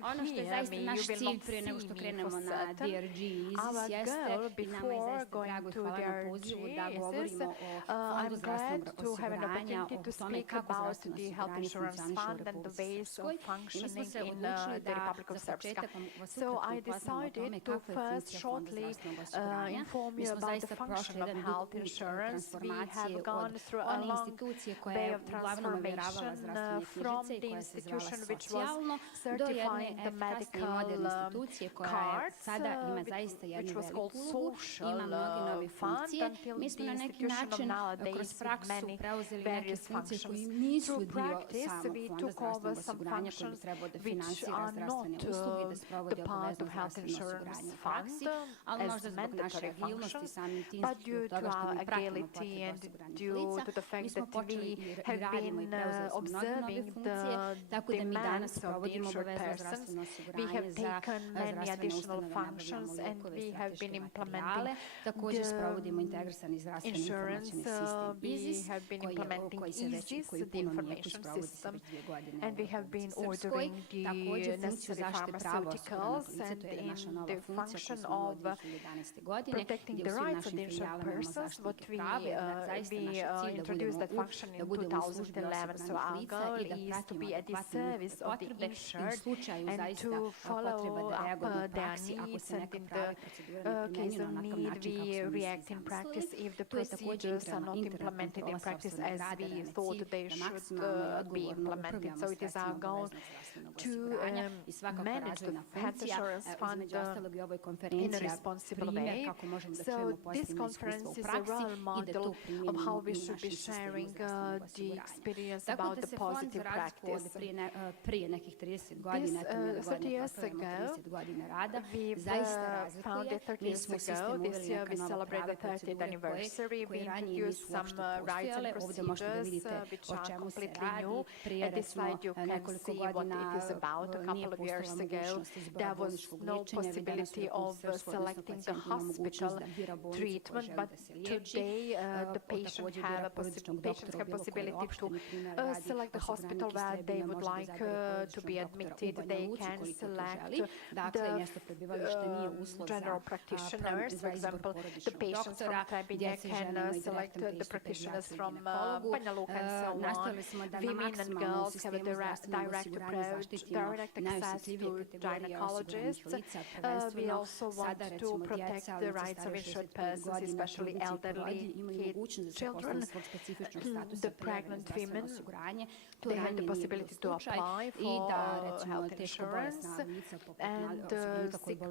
Ono što je zaista naš cilj prije nego što krenemo na DRG IZIS jeste i nama je zaista drago i hvala na pozivu da govorimo o Fondu zdravstvenog osiguranja, o tome kako zdravstveno osiguranje funkcioniše u Republici Srpskoj. I mi smo se odlučili da za početak vas ukratko decided to first shortly inform you about the function of health insurance. We have gone through a long way of transformation from the institution which was certifying the medical cards, which was called social fund, until the institution of nowadays with many various functions. Through practice, we took over some functions which are not the part of health insurance fund as mandatory functions, but due to our agility and due to the fact that we have been observing the demands of the insured persons, we have taken many additional functions and we have been implementing the insurance, we have been implementing IZIS, the information system, and we have been ordering the necessary pharmaceuticals, and in the function of protecting the rights of the insured persons, what we introduced that function in 2011, so our goal is to be at the service of the insured and to follow up their needs, and in the case of need we react in practice if the procedures are not implemented in practice as we thought they should be implemented. So it is our goal to manage the health insurance fund in a responsible way. So this conference is a role model of how we should be sharing the experience about the positive practice. Prije nekih 30 godina, 30 years ago, we've founded 30 years ago. This year we celebrate the 30th anniversary. We introduced some rights and procedures which are completely new. At this slide you can see what it is about. A couple of years ago there was no possibility of selecting the hospital treatment, but today the patients have possibility to select the hospital where they would like to be admitted. They can select the general practitioners. For example, the patients from Trebinje can select the practitioners from Banja Luka and so on. Women and girls have a direct access to gynecologists. We also want to protect the rights of insured persons, especially elderly children, the pregnant women. They have the possibility to apply for health insurance, and sick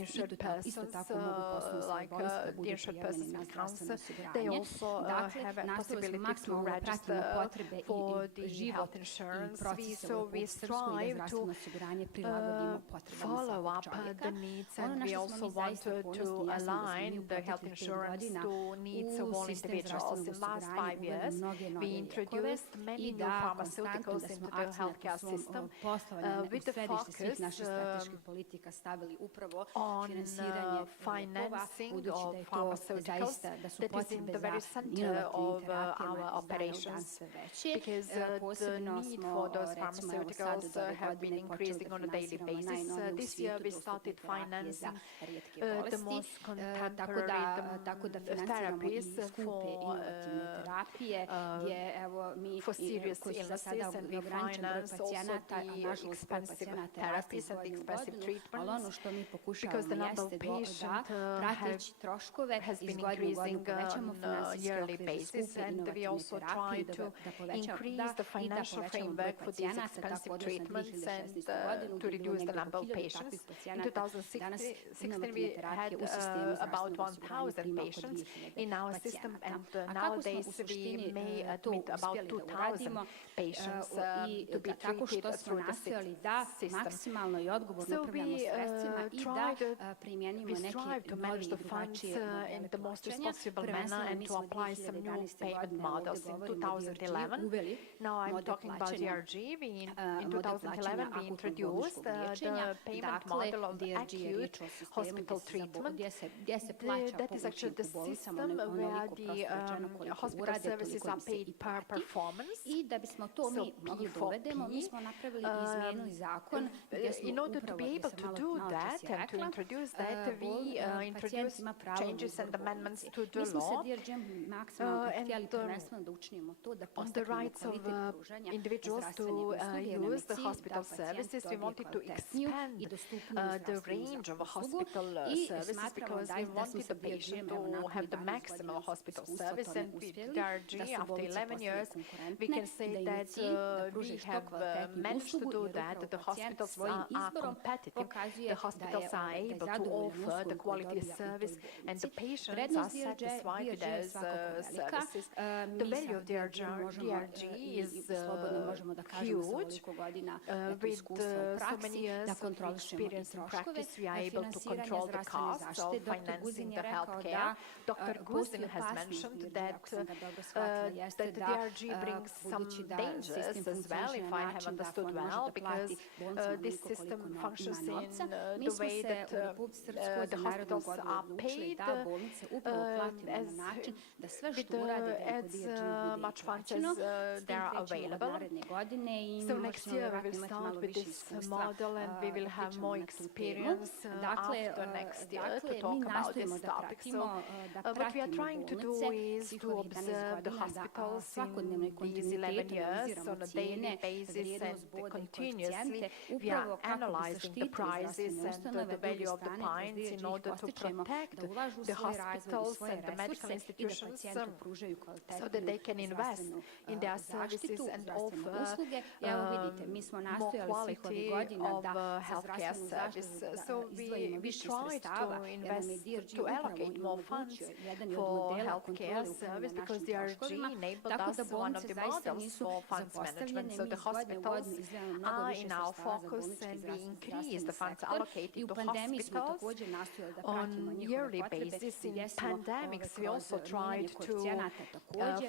insured persons, like the insured persons with cancer, they also have a possibility to register for the health insurance. So we strive to follow up the needs, and we also want to align the health insurance to needs of all individuals. In the last 5 years, we introduced many new pharmaceuticals into the healthcare system with the focus on financing of pharmaceuticals that is in the very center of our operations, because the need for those pharmaceuticals have been increasing on a daily basis. This year we started financing the most contemporary therapies for serious illnesses, and we finance also the expensive therapies and the expensive treatments, because the number of patients has been increasing on a yearly basis, and we also try to increase the financial framework for these expensive treatments and to reduce the number of patients. patients. In 2016, we had about 1,000 patients in our system, and nowadays we may admit about 2,000 patients to be treated through the system. So we strive to manage the funds in the most responsible manner and to apply some new payment models. In 2011, now I'm talking about DRG, in 2011 we introduced the payment model of acute hospital treatment. That is actually the system where the hospital services are paid per performance. So P4P. In order to be able to do that and to introduce that, we introduced changes and amendments to the law and on the rights of individuals to use the hospital services. We wanted to expand the range of hospital services because we wanted the patient to have the maximum hospital service, and with DRG, after 11 years, we can say that we have managed to do that. The hospitals are competitive. The hospitals are able to offer the quality service, and the patients are satisfied with those services. The value of DRG is huge. With so many years of experience in practice, we are able to control the costs of financing the healthcare. Dr. Guzin has mentioned that the DRG brings some dangers as well, if I have understood well, because this system functions in the way that the hospitals are paid as much funds as there are available. So next year we will start with this model, and we will have more experience after next year to talk about this topic. So what we are trying to do is to observe the hospitals in these 11 years on a daily basis and continuously. We are analyzing the prices and the value of the points in order to protect the hospitals and the medical institutions so that they can invest in their services and offer more quality of healthcare service. So we tried to invest, to allocate more funds for healthcare service because the DRG enabled us one of the models for funds management. So the hospitals are in our focus, and we increase the funds allocated to hospitals on yearly basis. In pandemics, we also tried to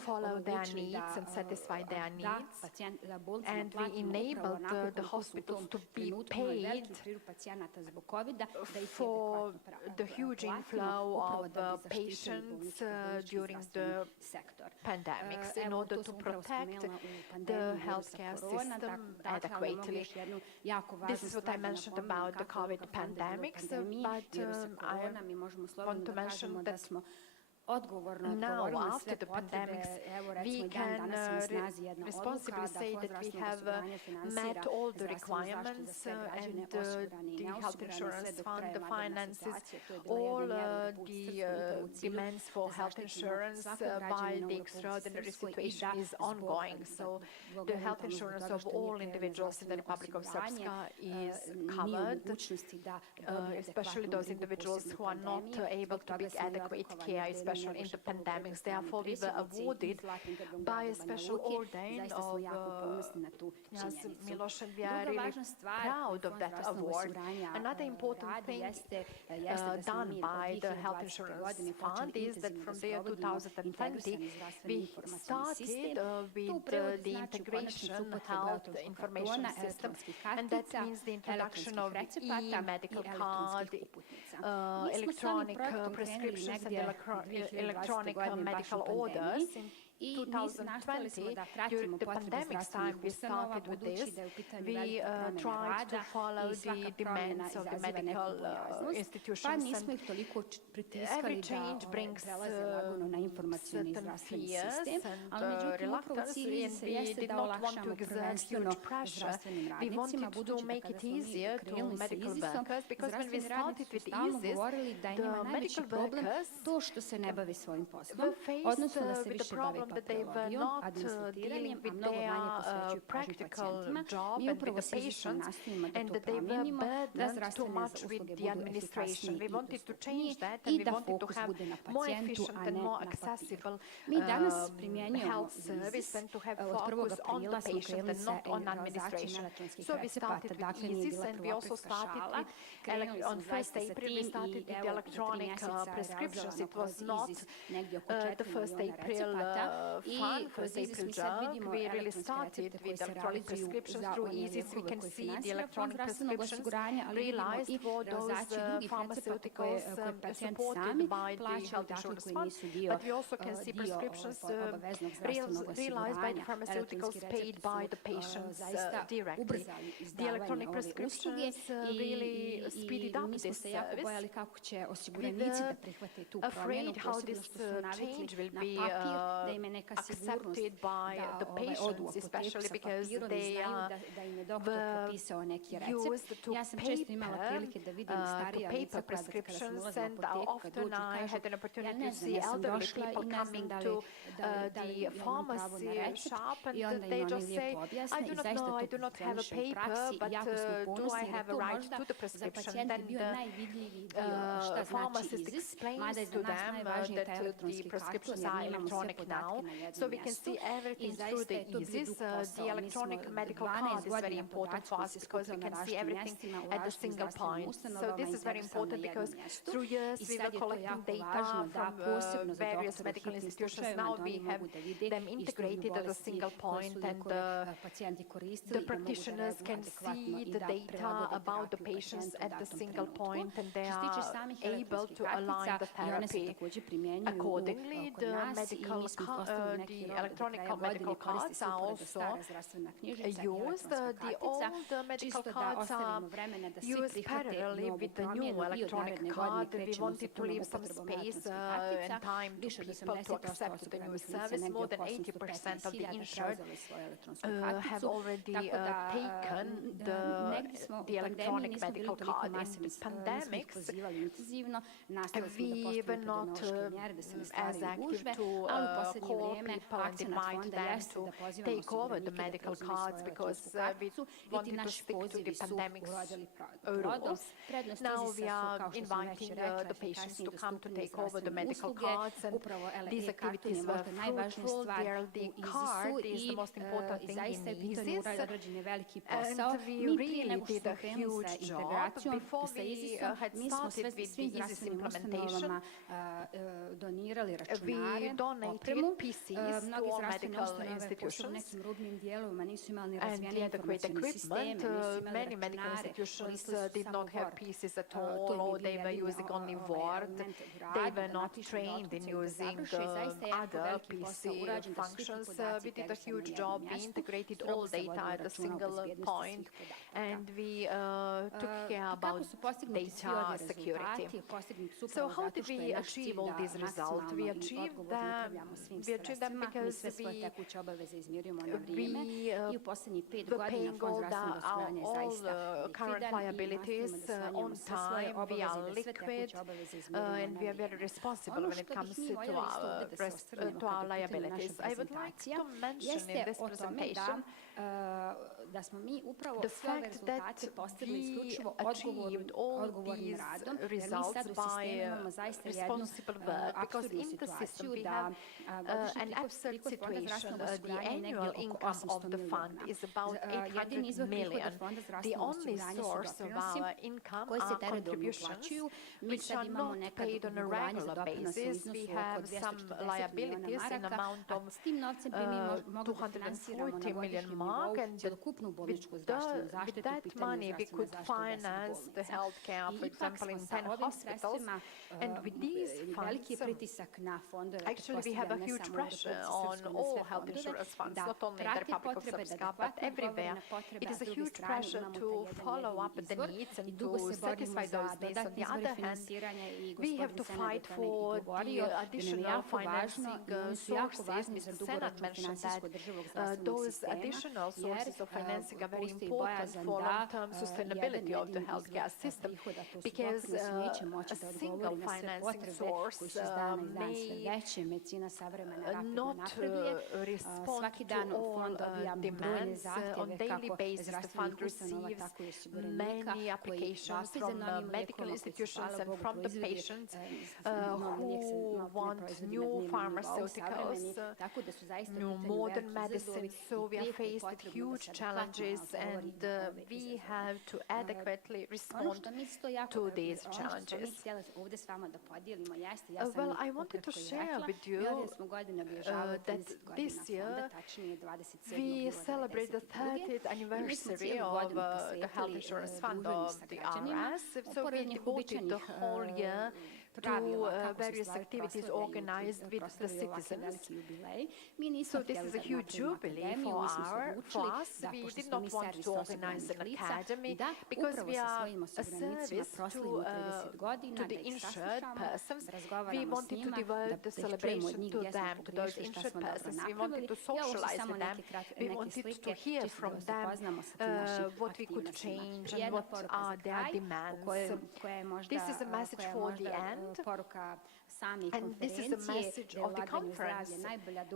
follow their needs and satisfy their needs, and we enabled the hospitals to be paid for the huge inflow of patients during the pandemics in order to protect the healthcare system adequately. This is what I mentioned about the COVID pandemics, but I want to mention that now, after the pandemics, we can responsibly say that we have met all the requirements, and the health insurance fund, the finances, all the demands for health insurance by the extraordinary situation is ongoing. So the health insurance of all individuals in the Republic of Srpska is covered, especially those individuals who are not able to get adequate care, especially in the pandemics. Therefore, we were awarded by a special ordain of Miloš, and we are really proud of that award. Another important thing done by the Health Insurance Fund is that from the year 2020, we started with the integration health information system, and that means the introduction of e-medical card, electronic prescriptions and electronic medical orders. In 2020, during the pandemic time, we started with this. We tried to follow the demands of the medical institutions, and every change brings certain fears and reluctance, and we did not want to exert huge pressure. We wanted to make it easier to medical workers, because when we started with EASIS, the medical workers were faced with the problem that they were not dealing with their practical job and with the patients, and that they were burdened too much with the administration. We wanted to change that, and we wanted to have more efficient and more accessible health service, and to have focus on the patient and not on administration. So we started with IZIS, and we also started with, on 1st April, we started with the electronic prescriptions. It was not the 1st April fun, 1st April joke. We really started with electronic prescriptions through IZIS. We can see the electronic prescriptions realized for those pharmaceuticals supported by the health insurance fund, but we also can see prescriptions realized by the pharmaceuticals paid by the patients directly. The electronic prescriptions really speeded up this service. We were afraid how this change will be accepted by the patients, especially because they were used to paper prescriptions, and often I had an opportunity to see elderly people coming to the pharmacy shop, and they just say, I do not know, I do not have a paper, but do I have a right to the prescription? Then the pharmacist explains to them that the prescriptions are electronic now, so we can see everything through the IZIS. The electronic medical card is very important for us because we can see everything at a single point. So this is very important because through years we were collecting data from various medical institutions. Now we have them integrated at a single point, and the practitioners can see the data about the patients at the single point, and they are able to align the therapy accordingly. The electronic medical cards are also used. The old medical cards are used parallelly with the new electronic card. We wanted to leave some space and time to people to accept the new service. More than 80% of the insured have already taken the electronic medical card. In pandemics, we were not as active to call people and invite them to take over the medical cards because we wanted to stick to the pandemic rules. Now we are inviting the patients to come to take over the medical cards, and these activities were fruitful. The card is the most important thing in IZIS, and we really did a huge job. Before we had started with the IZIS implementation, we donated PCs to all medical institutions and the adequate equipment. Many medical institutions did not have PCs at all, or they were using only Word. They were not trained in using other PC functions. We did a huge job. We integrated all data at a single point, and we took care about data security. So how did we achieve all these results? We achieved them because we were paying all current liabilities on time. We are liquid, and we are very responsible when it comes to our liabilities. I would like to mention in this presentation the fact that we achieved all these results by responsible work, because in the system we have an absurd situation. The annual income of the fund is about 800 million. The only source of our income are contributions, which are not paid on a regular basis. We have some liabilities in amount of 240 million mark, and with that money we could finance the healthcare, for example, in 10 hospitals. And with these funds, actually we have a huge pressure on all health insurance funds, not only in the Republic of Srpska, but everywhere. It is a huge pressure to follow up the needs and to satisfy those needs. On the other hand, we have to fight for the additional financing sources. Mr. Senat mentioned that those additional sources of financing financing are very important for long-term sustainability of the healthcare system because a single financing source may not respond to all demands. On daily basis, the fund receives many applications from medical institutions and from the patients who want new pharmaceuticals, new modern medicines. So we are faced with huge challenges and we have to adequately respond to these challenges. Well, I wanted to share with you that this year we celebrate the 30th anniversary of the health insurance fund of the RS. So we devoted the whole year to various activities organized with the citizens. So this is a huge jubilee for us. We did not want to organize an academy because we are a service to the insured persons. We wanted to devote the celebration to them, to those insured persons. We wanted to socialize with them. We wanted to hear from them what we could change and what are their demands. This is a message for the end. And this is the message of the conference,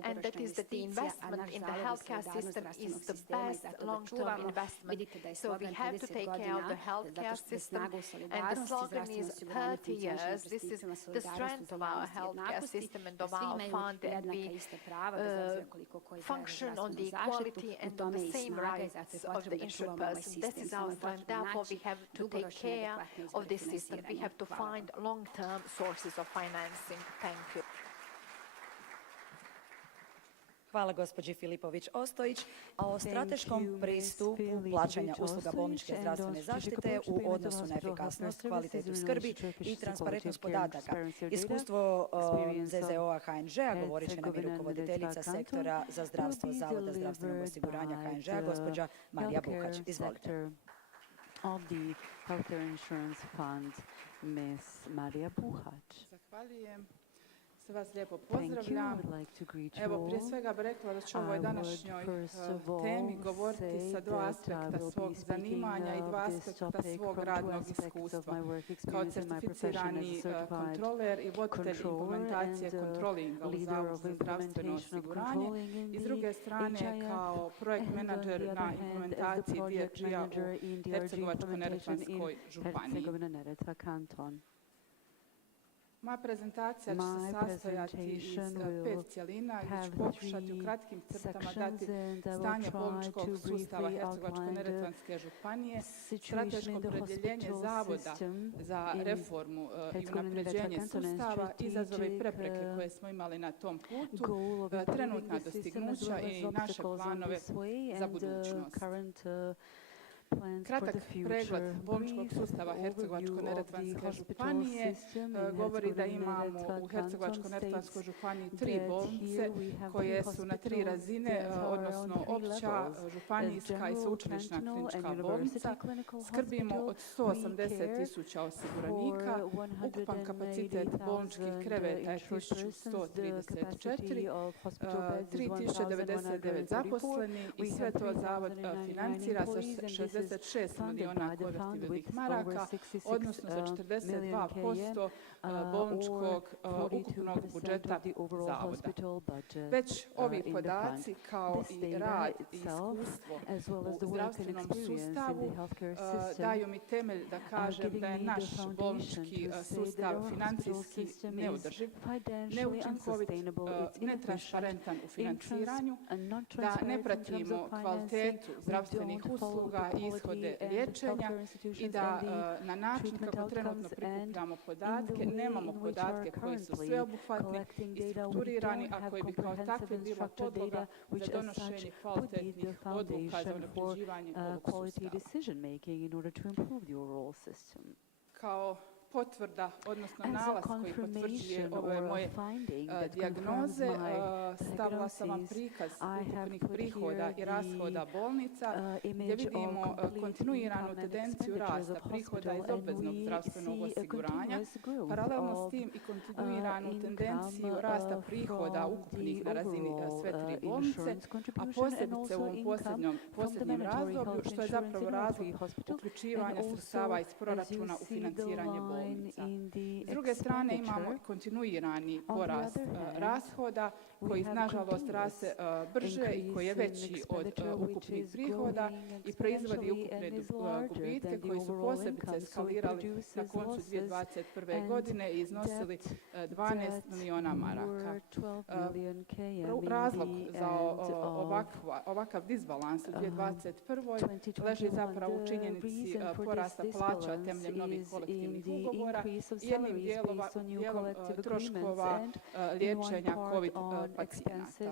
and that is that the investment in the healthcare system is the best long-term investment. So we have to take care of the healthcare system, and the slogan is 30 years. This is the strength of our healthcare system and of our fund, and we function on the equality and on the same rights of the insured person. This is our fund. Therefore, we have to take care of this system. We have to find long-term sources of financing. Thank you. Hvala gospođi Filipović-Ostojić. A o strateškom pristupu plaćanja usluga bolničke zdravstvene zaštite u odnosu na efikasnost, kvalitetu skrbi i transparentnost podataka. Iskustvo ZZO-a HNŽ-a govorit će nam i rukovoditeljica sektora za zdravstvo Zavoda zdravstvenog osiguranja HNŽ-a, gospođa Marija Buhać. Izvolite. Of the Healthcare Insurance Fund, Ms. Marija Buhać. Zahvaljujem. Sve vas lijepo pozdravljam. Evo, prije svega bih rekla da ću o ovoj današnjoj temi govoriti sa dva aspekta svog zanimanja i dva aspekta svog radnog iskustva. Kao certificirani kontroler i voditelj implementacije kontrolinga u Zavodu za zdravstveno osiguranje i s druge strane kao projekt menadžer na implementaciji DRG-a u Hercegovačko-neretvanskoj županiji. Moja prezentacija će se sastojati iz 5 cjelina i ću pokušati u kratkim crtama dati stanje bolničkog sustava Hercegovačko-neretvanske županije, strateško opredjeljenje Zavoda za reformu i unapređenje sustava, izazove i prepreke koje smo imali na tom putu, trenutna dostignuća i naše planove za budućnost. Kratak pregled bolničkog sustava Hercegovačko-neretvanske županije govori da imamo u Hercegovačko-neretvanskoj županiji 3 bolnice koje su na 3 razine, odnosno opća, županijska i sveučilišna klinička bolnica. Skrbimo od 180.000 osiguranika, ukupan kapacitet bolničkih kreveta je 1134, 3099 zaposleni i sve to Zavod financira sa 66 miliona konvertibilnih maraka, odnosno za 42% bolničkog ukupnog budžeta Zavoda. Već ovi podaci kao i rad i iskustvo u zdravstvenom sustavu daju mi temelj da kažem da je naš bolnički sustav financijski neodrživ, neučinkovit, netransparentan u financiranju, da ne pratimo kvalitetu zdravstvenih usluga i ishode liječenja i da na način kako trenutno prikupljamo podatke, nemamo podatke koji su sveobuhvatni i strukturirani, a koji bi kao takvi bila podloga za donošenje kvalitetnih odluka za unapređivanje ovog sustava. Kao potvrda, odnosno nalaz koji potvrđuje ove moje dijagnoze. Stavila sam vam prikaz ukupnih prihoda i rashoda bolnica gdje vidimo kontinuiranu tendenciju rasta prihoda iz obveznog zdravstvenog osiguranja, paralelno s tim i kontinuiranu tendenciju rasta prihoda ukupnih na razini sve tri bolnice, a posebice u ovom posljednjem razdoblju, što je zapravo razlog uključivanja sredstava iz proračuna u financiranje bolnica. S druge strane imamo kontinuirani porast rashoda koji nažalost raste brže i koji je veći od ukupnih prihoda i proizvodi ukupne gubitke koji su posebice eskalirali na koncu 2021. godine i iznosili 12 miliona maraka. Razlog za ovakav disbalans u 2021. leži zapravo u činjenici porasta plaća temeljem novih kolektivnih ugovora i jednim dijelom troškova liječenja COVID pacijenata.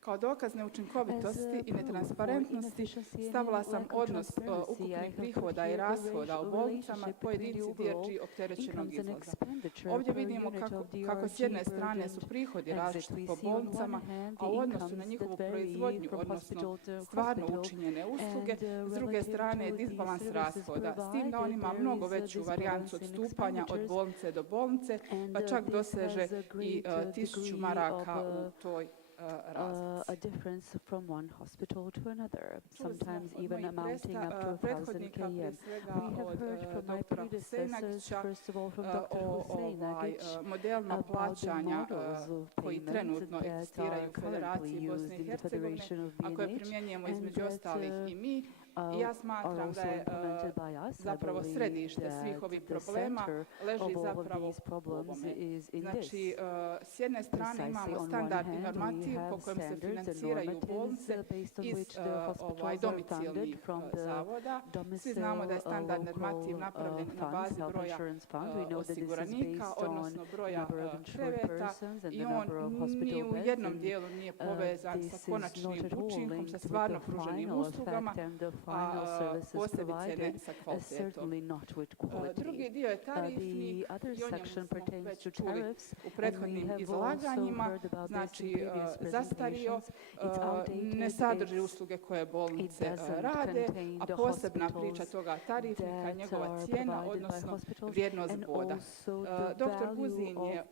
Kao dokaz neučinkovitosti i netransparentnosti stavila sam odnos ukupnih prihoda i rashoda u bolnicama po jedinici DRG opterećenog izlaza. Ovdje vidimo kako s jedne strane su prihodi različiti po bolnicama, a u odnosu na njihovu proizvodnju, odnosno stvarno učinjene usluge, s druge strane je disbalans rashoda, s tim da on ima mnogo veću varijancu odstupanja od bolnice do bolnice, pa čak doseže i 1000 maraka u toj a difference from one hospital to another, sometimes even amounting up to 1,000 km. We have heard from my predecessors, first of all from Dr. Huseinagić, about the models of payment that are currently used in the Federation of BNH, I ja smatram da je zapravo središte svih ovih problema leži zapravo u ovome. Znači, s jedne strane imamo standardni normativ po kojem se financiraju bolnice iz domicilnih zavoda. Svi znamo da je standardni normativ napravljen na bazi broja osiguranika, odnosno broja kreveta i on ni u jednom dijelu nije povezan sa konačnim učinkom, sa stvarno pruženim uslugama, a posebice ne sa kvalitetom. Drugi dio je tarifni i o njemu smo već čuli u prethodnim izlaganjima, znači zastario, ne sadrži usluge koje bolnice rade, a posebna priča toga tarifnika, njegova cijena, odnosno vrijednost boda. Dr. Guzin je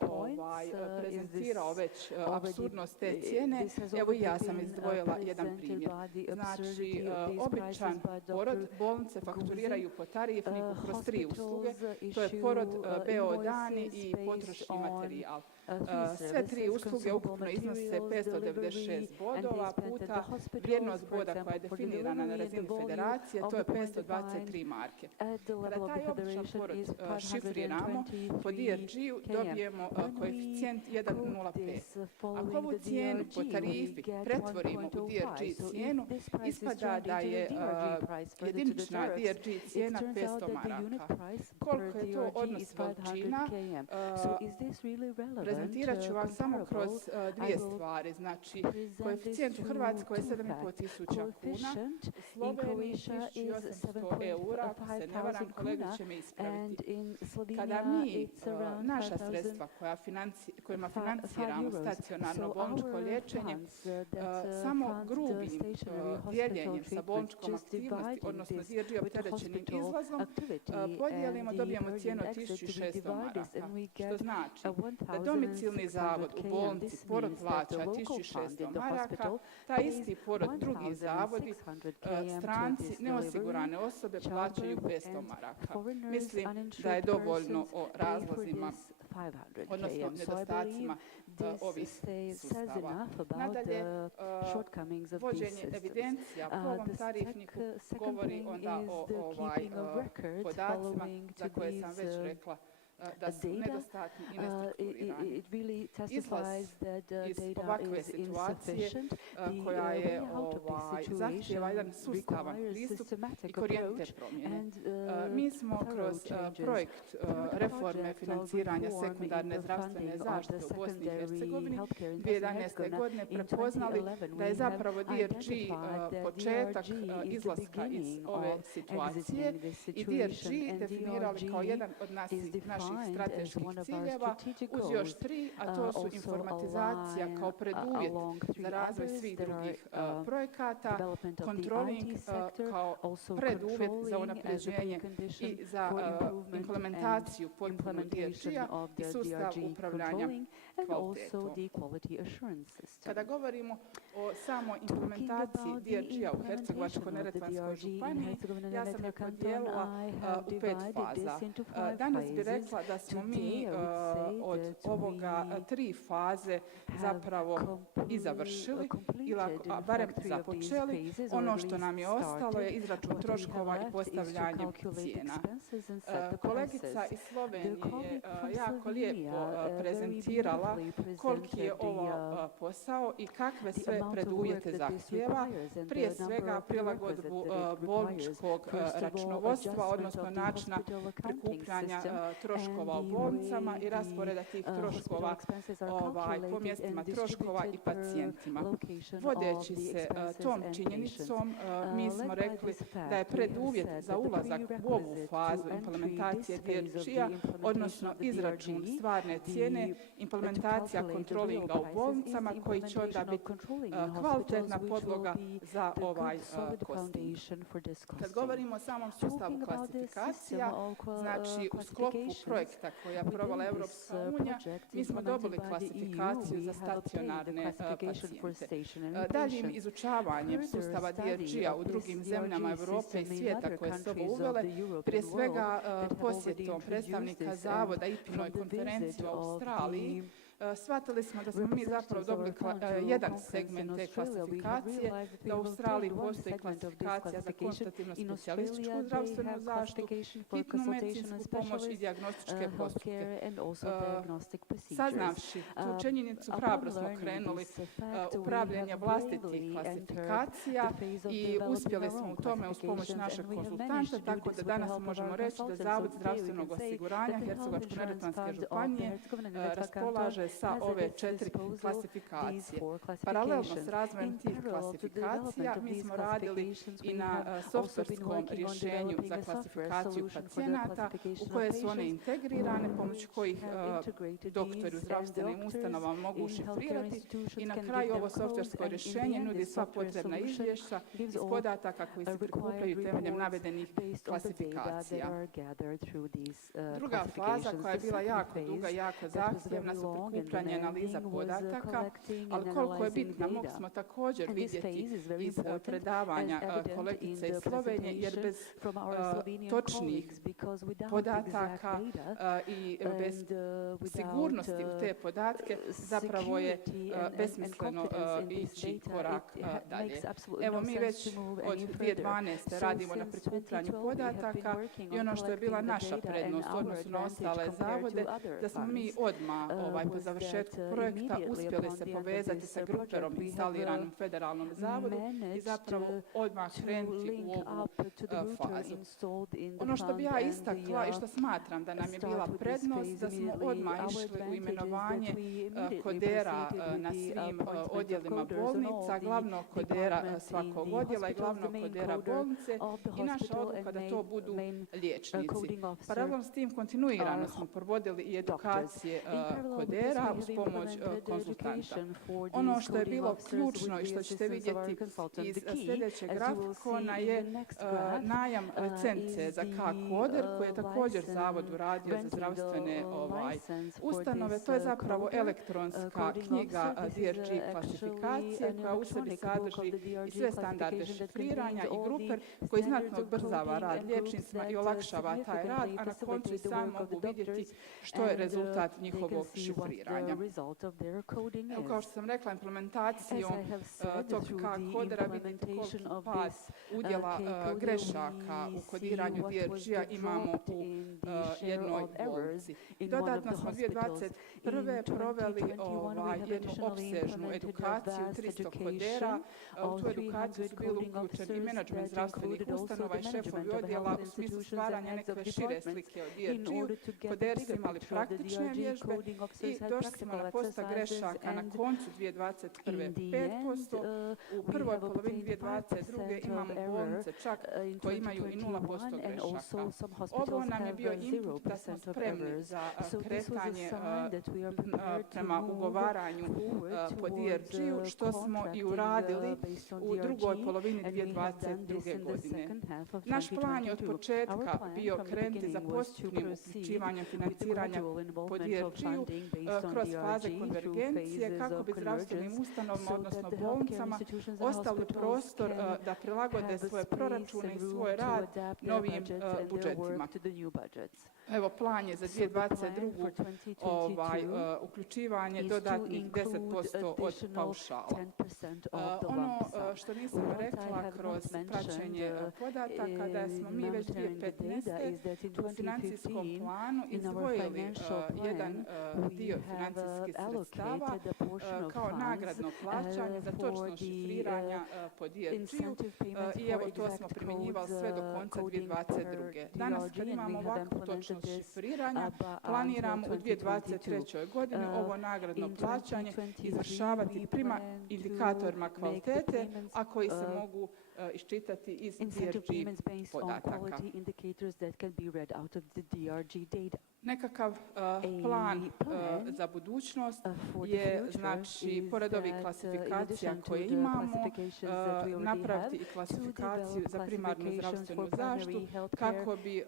prezentirao već apsurdnost te cijene, evo i ja sam izdvojila jedan primjer. Znači, običan porod bolnice fakturiraju po tarifniku kroz 3 usluge, to je porod, BO dani i potrošni materijal. Sve 3 usluge ukupno iznose 596 bodova puta vrijednost boda koja je definirana na razini federacije, to je 523 marke. Kada taj običan porod šifriramo po DRG-u dobijemo koeficijent 1,05. Ako ovu cijenu po tarifi pretvorimo u DRG cijenu, ispada da je jedinična DRG cijena 500 maraka. Koliko je to odnos veličina? Prezentirat ću vam samo kroz 2 stvari. Znači, koeficijent u Hrvatskoj je 7.500 kuna, u Sloveniji 1.800 eura, ako se ne varam, kolega će me ispraviti. Kada mi naša sredstva kojima financiramo stacionarno bolničko liječenje, samo grubim dijeljenjem sa bolničkom aktivnosti, odnosno DRG opterećenim izlazom, podijelimo, dobijemo cijenu 1.600 maraka, što znači da domicilni zavod u bolnici porod plaća 1.600 maraka, taj isti porod drugi zavodi, stranci, neosigurane osobe plaćaju 500 maraka. Mislim da je dovoljno o razlozima, odnosno nedostacima ovih sustava. Nadalje, vođenje evidencija po ovom tarifniku govori onda o podacima za koje sam već rekla da su nedostatni i nestrukturirani. Izlaz iz ovakve situacije koja je zahtjeva jedan sustavan pristup i korijente promjene. Mi smo kroz projekt reforme financiranja sekundarne zdravstvene zaštite u Bosni i Hercegovini 2011. godine prepoznali da je zapravo DRG početak izlaska iz ove situacije i DRG definirali kao jedan od naših strateških ciljeva uz još 3, a to su informatizacija kao preduvjet za razvoj svih drugih projekata, controlling kao preduvjet za unapređenje i za implementaciju potpunog DRG-a i sustav upravljanja kvalitetom. Kada govorimo o samoj implementaciji DRG-a u Hercegovačko-neretvanskoj županiji, ja sam je podijelila u 5 faza. Danas bih rekla da smo mi od ovoga 3 faze zapravo i završili, a barem započeli. Ono što nam je ostalo je izračun troškova i postavljanje cijena. Kolegica iz Slovenije je jako lijepo prezentirala koliki je ovo posao i kakve sve preduvjete zahtijeva. Prije svega prilagodbu bolničkog računovodstva, odnosno načina prikupljanja troškova u bolnicama i rasporeda tih troškova po mjestima troškova i pacijentima. Vodeći se tom činjenicom, mi smo rekli da je preduvjet za ulazak u ovu fazu implementacije DRG-a, odnosno izračun stvarne cijene, implementacija kontrolinga u bolnicama koji će onda biti kvalitetna podloga za ovaj costing. Kad govorimo o samom sustavu klasifikacija, znači u sklopu projekta koja je provela Europska unija, mi smo dobili klasifikaciju za stacionarne pacijente. Daljim izučavanjem sustava DRG-a u drugim zemljama Europe i svijeta koje su ovo uvele, prije svega posjetom predstavnika Zavoda IPI-noj konferenciji u Australiji, shvatili smo da smo mi zapravo dobili jedan segment te klasifikacije, da u Australiji postoji klasifikacija za konstativno specijalističku zdravstvenu zaštitu, hitnu medicinsku pomoć i dijagnostičke postupke. Saznavši tu činjenicu, hrabro smo krenuli upravljanje vlastitih klasifikacija i uspjeli smo u tome uz pomoć našeg konzultanta, tako da danas možemo reći da Zavod zdravstvenog osiguranja Hercegovačko-neretvanske županije raspolaže sa ove 4 klasifikacije. Paralelno s razvojem tih klasifikacija mi smo radili i na softverskom rješenju za klasifikaciju pacijenata u koje su one integrirane, pomoću kojih doktori u zdravstvenim ustanovama mogu šifrirati i na kraju ovo softversko rješenje nudi sva potrebna izvješća iz podataka koji se prikupljaju temeljem navedenih klasifikacija. Druga faza koja je bila jako duga i jako zahtjevna su prikupljanje analiza podataka, ali koliko je bitna mogli smo također vidjeti iz predavanja kolegice iz Slovenije, jer bez točnih podataka i bez sigurnosti u te podatke zapravo je besmisleno ići korak dalje. Evo mi već od 2012. radimo na prikupljanju podataka i ono što je bila naša prednost u odnosu na ostale zavode, da smo mi odmah po završetku projekta uspjeli se povezati sa gruperom instaliranom federalnom zavodu i zapravo odmah krenuti u ovu fazu. Ono što bi ja istakla i što smatram da nam je bila prednost, da smo odmah išli u imenovanje kodera na svim odjelima bolnica, glavnog kodera svakog odjela i glavnog kodera bolnice i naša odluka da to budu liječnici. Paralelno s tim kontinuirano smo provodili i edukacije kodera uz pomoć konzultanta. Ono što je bilo ključno i što ćete vidjeti iz sljedećeg grafikona je najam licence za K-koder koji je također Zavod uradio za zdravstvene ustanove. To je zapravo elektronska knjiga DRG klasifikacije koja u sebi sadrži i sve standarde šifriranja i gruper koji znatno ubrzava rad liječnicima i olakšava taj rad, a na koncu i sami mogu vidjeti što je rezultat njihovog šifriranja. kodiranja. Evo, kao što sam rekla, implementacijom tog kodera vidite koliki pad udjela grešaka u kodiranju DRG-a imamo u jednoj bolnici. Dodatno smo 2021. proveli jednu opsežnu edukaciju 300 kodera. U tu edukaciju su bili uključeni i menadžment zdravstvenih ustanova i šefovi odjela u smislu stvaranja nekakve šire slike o DRG-u. Koderi su imali praktične vježbe i došli smo na posta grešaka na koncu 2021. 5%. U prvoj polovini 2022. imamo bolnice čak koje imaju i 0% grešaka. Ovo nam je bio input da smo spremni za kretanje prema ugovaranju po DRG-u, što smo i uradili u drugoj polovini 2022. godine. Naš plan je od početka bio krenuti za postupnim uključivanjem financiranja po DRG-u kroz faze konvergencije kako bi zdravstvenim ustanovama, odnosno bolnicama, ostavili prostor da prilagode svoje proračune i svoj rad novim budžetima. Evo, plan je za 2022. Uključivanje dodatnih 10% od paušala. Ono što nisam rekla kroz praćenje podataka, da smo mi već 2015. u financijskom planu izdvojili jedan dio financijskih sredstava kao nagradno plaćanje za točno šifriranja po DRG-u i evo to smo primjenjivali sve do konca 2022. Danas kad imamo ovakvu točnost šifriranja, planiramo u 2023. godini ovo nagradno plaćanje izvršavati prema indikatorima kvalitete, a koji se mogu iščitati iz DRG podataka. Nekakav plan za budućnost je, znači, pored ovih klasifikacija koje imamo, napraviti i klasifikaciju za primarnu zdravstvenu zaštitu kako bi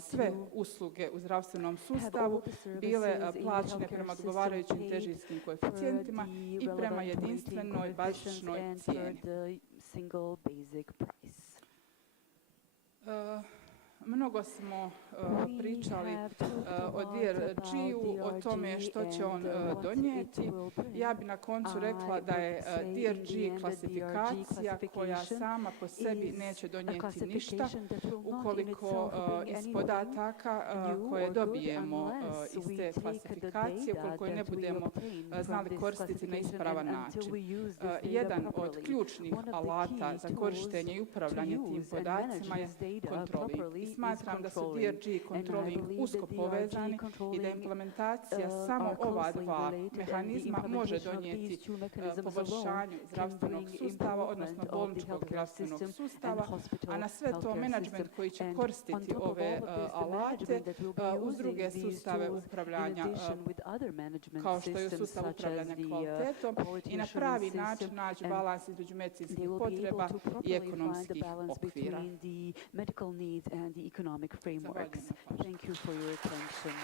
sve usluge u zdravstvenom sustavu bile plaćene prema odgovarajućim težinskim koeficijentima i prema jedinstvenoj bazičnoj cijeni. Mnogo smo pričali o DRG-u, o tome što će on donijeti. Ja bi na koncu rekla da je DRG klasifikacija koja sama po sebi neće donijeti ništa ukoliko iz podataka koje dobijemo iz te klasifikacije, ukoliko je ne budemo znali koristiti na ispravan način. Jedan od ključnih alata za korištenje i upravljanje tim podacima je kontroling. Smatram da su DRG i controlling usko povezani i da implementacija samo ova dva mehanizma može donijeti poboljšanju zdravstvenog sustava, odnosno bolničkog zdravstvenog sustava, a na sve to menadžment koji će koristiti ove alate uz druge sustave upravljanja, kao što je sustav upravljanja kvalitetom, i na pravi način naći balans između medicinskih potreba i ekonomskih okvira. Economic frameworks. Thank you for your attention.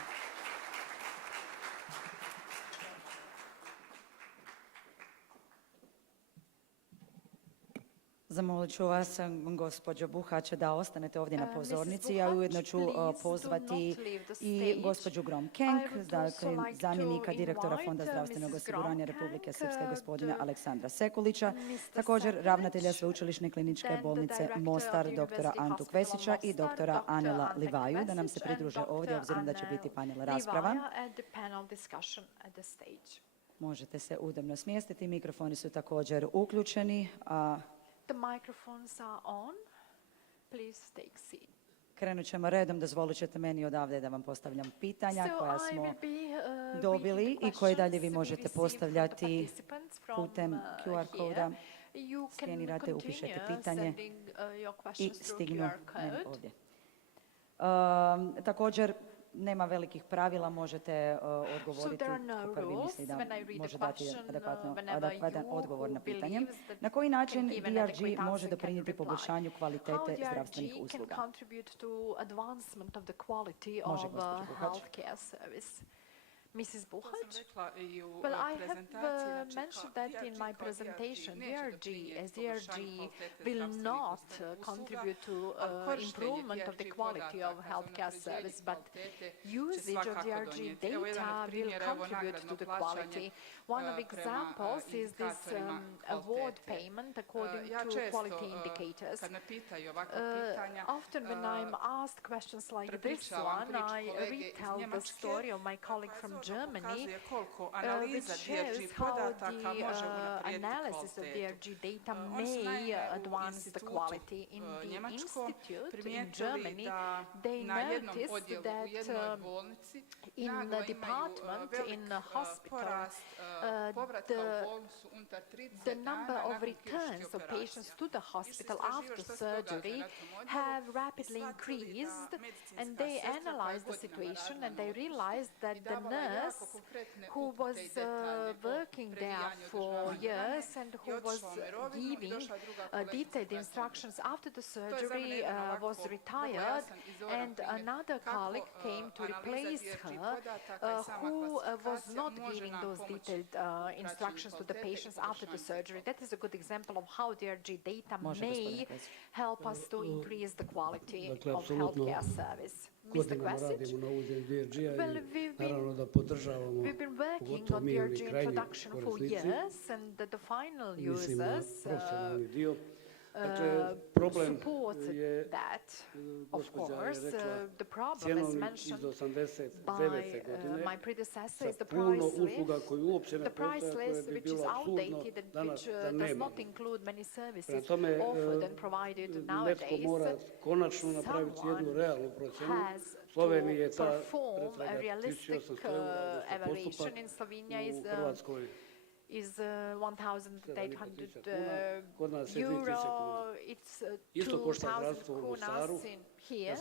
Zamolit ću vas, gospođo Buhač, da ostanete ovdje na pozornici, a ujedno ću pozvati i gospođu Grom-Kenk, dakle zamjenika direktora Fonda zdravstvenog osiguranja Republike Srpske, gospodina Aleksandra Sekulića, također ravnatelja Sveučilišne kliničke bolnice Mostar, doktora Antu Kvesića i doktora Anela Livaju, da nam se pridruže ovdje, obzirom da će biti panel rasprava. Možete se udobno smjestiti, mikrofoni su također uključeni. The microphones are on. Please take seat. Krenut ćemo redom, dozvolit ćete meni odavde da vam postavljam pitanja koja smo dobili i koje dalje vi možete postavljati putem QR koda. Skenirate, upišete pitanje i stignu meni ovdje. Također, nema velikih pravila, možete odgovoriti tko prvi misli da može dati adekvatan odgovor na pitanje. Na koji način DRG može doprinijeti poboljšanju kvalitete zdravstvenih usluga? Može, gospođo Buhač. Mrs. Buhaj? Well, I have mentioned that in my presentation. DRG, as DRG will not contribute to improvement of the quality of healthcare service, but usage of DRG data will contribute to the quality. One of examples is this award payment according to quality indicators. Often when I'm asked questions like this one, I retell the story of my colleague from Germany, which shows how the analysis of DRG data may advance the quality. In the institute in Germany, they noticed that in the department, in the hospital, the number of returns of patients to the hospital after surgery have rapidly increased, and they analyzed the situation and they realized that the nurse who was working there for years and who was giving detailed instructions after the surgery was retired, and another colleague came to replace her who was not giving those detailed instructions to the patients after the surgery. That is a good example of how DRG data may help us to increase the quality of healthcare service. Mr. Kvesic? Well, we've been working on DRG introduction for years, and the final users support that, of course. The problem, as mentioned by my predecessor, is the price list, which is outdated and which does not include many services offered and provided nowadays. Someone has to perform a realistic evaluation. In Slovenia is 1,800 euro. It's 2,000 kunas in here.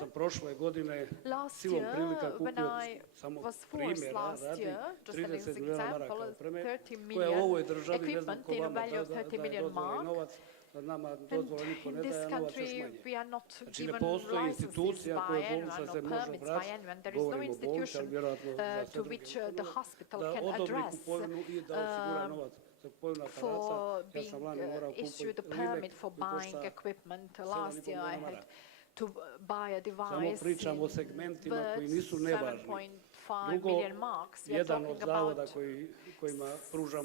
Last year, when I was forced last year, just an example, 30 million equipment in a value of 30 million mark. And in this country, we are not given licenses by anyone or permits by anyone. There is no institution to which the hospital can address for being issued a permit for buying equipment. Last year, I had to buy a device worth 7.5 million marks. We are talking about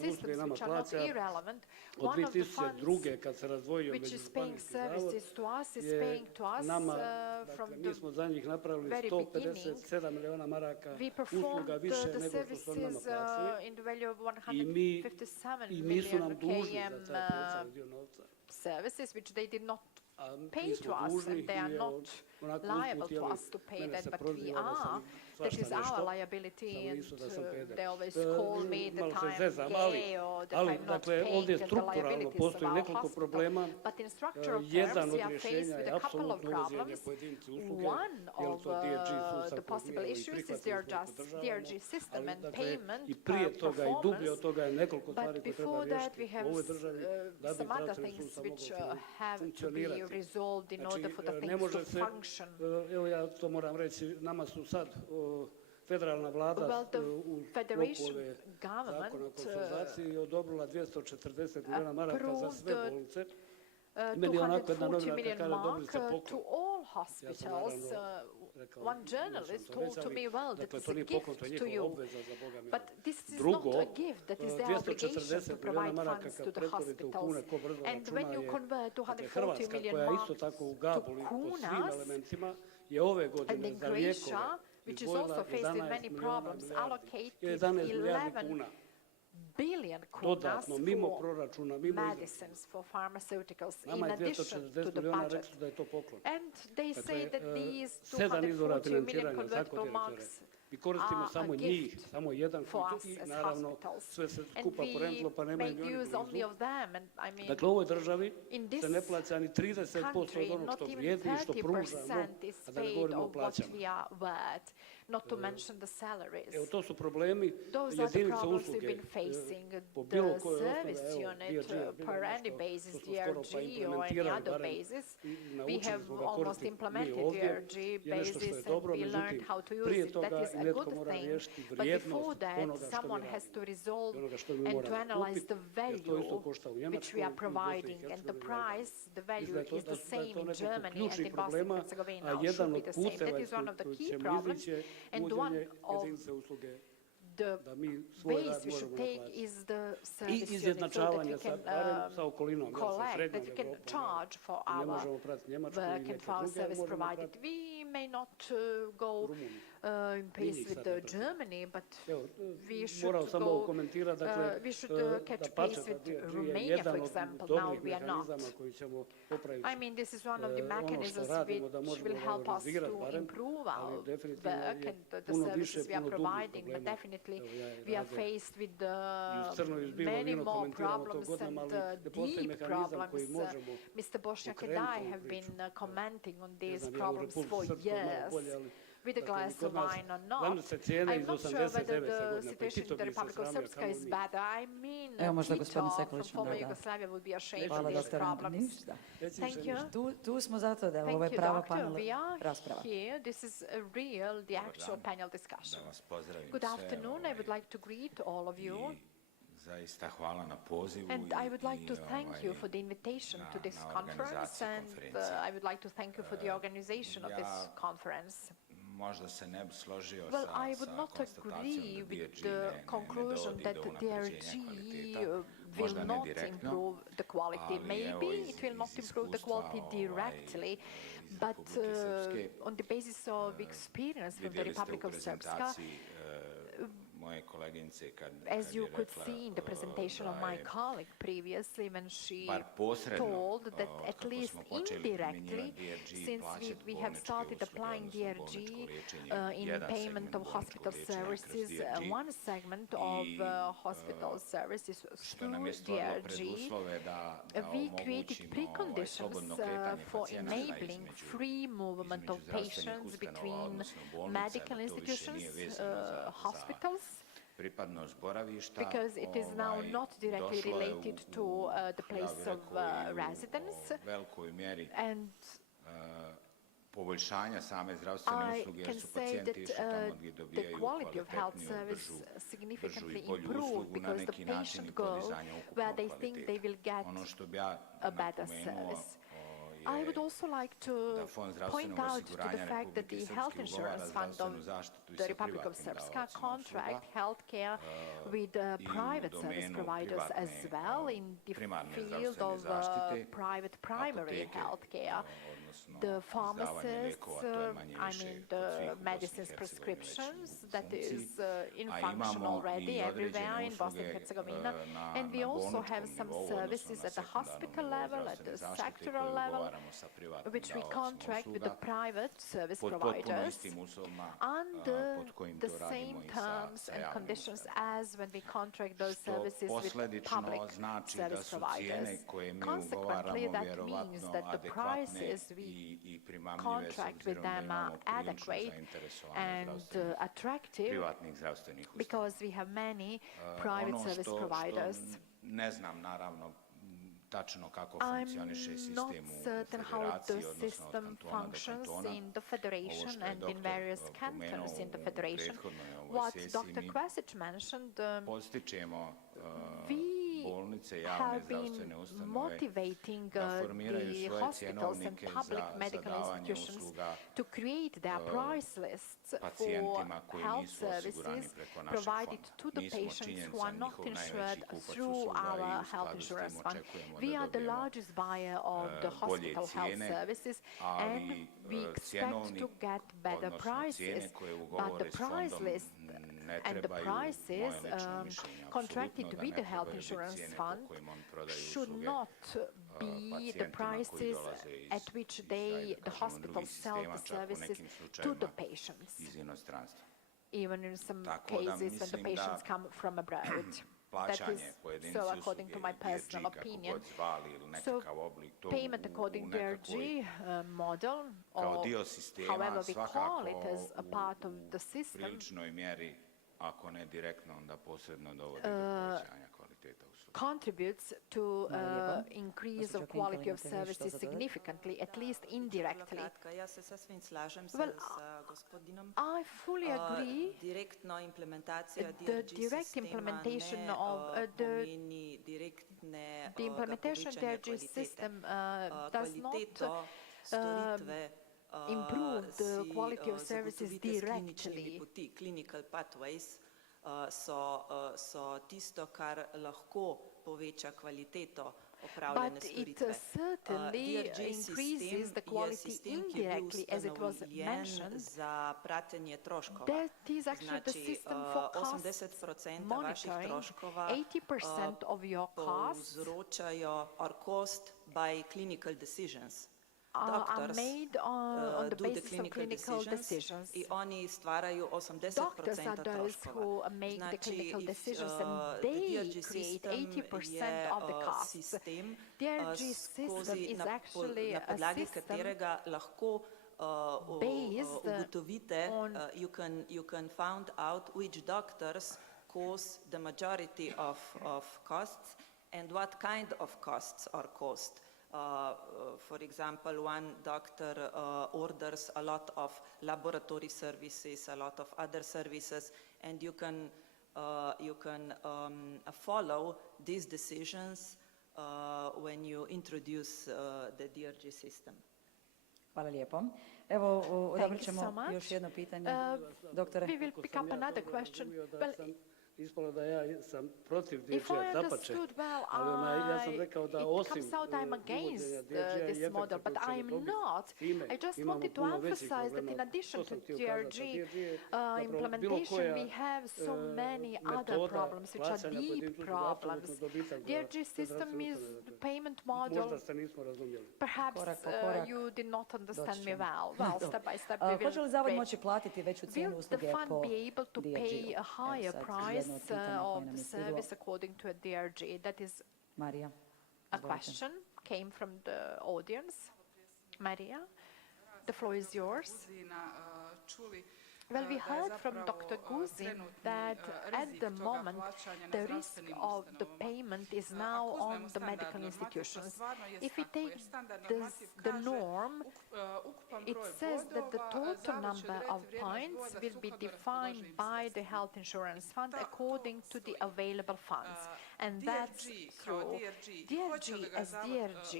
systems which are not irrelevant. One of the funds which is paying services to us is paying to us from the very beginning. We performed the services in the value of 157 million KM services, which they did not pay to us, and they are not liable to us to pay that, but we are. That is our liability, and they always call me that I'm gay or that I'm not paying the liabilities of our hospital. But in structural terms, we are faced with a couple of problems. One of the possible issues is DRG system and payment performance. But before that, we have some other things which have to be resolved in order for the things to function. Federalna vlada u sklopu zakona o konsolidaciji odobrila 240 milijuna maraka za sve bolnice. Meni je onako jedna novinarka kaže dobili ste poklon. One journalist told to me, well, that is a gift to you. But this is not a gift, that is their obligation to provide funds to the hospitals. And when you convert 240 million marks to kunas, and then Croatia, which is also faced with many problems, allocated 11 billion kunas for medicines, for pharmaceuticals, in addition to the budget. And they say that these 240 million convertible marks are a gift for us as hospitals. And we make use only of them. And I mean, in this country, not even 30% is paid of what we are worth. Not to mention the salaries. Those are the problems we've been facing. The service unit, per any basis, DRG or any other basis, we have almost implemented DRG basis and we learned how to use it. That is i netko mora riješiti vrijednost onoga što mi radimo, onoga što mi moramo kupiti, jer to isto košta u Njemačkoj, u Bosni i Hercegovini. Mislim da je to neko ključnih problema, a jedan od puteva iz kojeg ćemo izići je uvođenje jedinice usluge, da mi svoj rad možemo naplatiti. I izjednačavanje sa okolinom, sa srednjom Evropom. Ne možemo pratiti Njemačku i neke druge, možemo pratiti Rumuniju. In pace with Germany, but we should we should catch pace with Romania, for example. Now we are not. I mean, this is one of the mechanisms which will help us to improve our work and the services we are providing, but definitely we are faced with many more problems and deep problems. Mr. Bošnjak and I have been commenting on these problems for years. With a glass of wine or not. I'm not sure whether the situation in the Republic of Srpska is better. I mean, Tito from former Yugoslavia would be ashamed of these problems. Thank you. Tu smo zato da ovo je prava panel rasprava. Here, this is a real, the actual panel discussion. Good afternoon. I would like to greet all of you. Zaista hvala na pozivu. And I would like to thank you for the invitation to this conference, and I would like to thank you for the organization of this conference. Možda se ne bi složio sa konstatacijom da DRG ne will not improve the quality. Maybe it will not improve the quality directly, but on the basis of experience from the Republic of Srpska, as you could see in the presentation of my colleague previously, when she told that at least indirectly, since we have started applying DRG in payment of hospital services, one segment of hospital services through DRG, we created preconditions for enabling free movement of patients between medical institutions, hospitals, because it is now not directly related to the place of residence, and I can say that the quality of health service significantly improved because the patient go where they think they will get a better service. I would also like to point out to the fact that the Health Insurance Fund of the Republic of Srpska contract healthcare with private service providers as well in the field of private primary healthcare. The pharmacists, I mean the medicines prescriptions, that is in function already everywhere in Bosnia and Herzegovina. And we also have some services at the hospital level, at the sectoral level, which we contract with the private service providers under the same terms and conditions as when we contract those services with public service providers. Consequently, that means that the prices we contract with them are adequate and attractive because we have many private service providers. I'm not certain how the system functions in the Federation and in various cantons in the Federation. What Dr. Kvesic mentioned, we have been motivating the hospitals and public medical institutions to create their price lists for health services provided to the patients who are not insured through our health insurance fund. We are the largest buyer of the hospital health services, and we expect to get better prices, but the price list and the prices contracted with the health insurance fund should not be the prices at which the hospitals sell the services to the patients, even in some cases when the patients come from abroad. That is so according to my personal opinion. So payment according to DRG model, or however we call it, as a part of the system, ako ne direktno, onda posredno dovodi do povećanja kvaliteta usluge. contributes to increase of quality of services significantly, at least indirectly. Ja se sasvim slažem sa gospodinom. I fully agree. Direktno implementacija The direct implementation of the implementation of DRG system does not improve the quality of services directly. Clinical pathways so tisto, kar lahko poveča kvaliteto opravljene storitve. But it certainly increases the quality indirectly, as it was mentioned. Za pratenje troškova. That is actually the system for cost monitoring. 80% of your costs povzročajo or caused by clinical decisions. Are made on the basis of clinical decisions. I oni stvaraju 80% Doctors are those who make the clinical decisions, and they create 80% of the costs. DRG system is actually a system based on you can find out which doctors cause the majority of costs and what kind of costs are caused. For example, one doctor orders a lot of laboratory services, a lot of other services, and you can follow these decisions when you introduce the DRG system. Hvala lijepo. Evo, odabrat ćemo još jedno pitanje. Doktore. We will pick up another question. Ispalo da ja sam protiv DRG-a, dapače, ali ja sam rekao da osim uvođenja DRG-a i model, but I am not. I just wanted to emphasize that in addition to DRG implementation, we have so many other problems, which are deep problems. DRG system is the payment model. Perhaps you did not understand me well. Well, step by step we will. Hoće li Zavod moći platiti veću cijenu usluge po DRG? Will the fund be able to pay a higher price of the service according to a DRG? That is a question came from the audience. Maria, the floor is yours. Well, we heard from Dr. Guzin that at the moment the risk of the payment is now on the medical institutions. If we take the norm, it says that the total number of points will be defined by the health insurance fund according to the available funds. And that's true. DRG as DRG,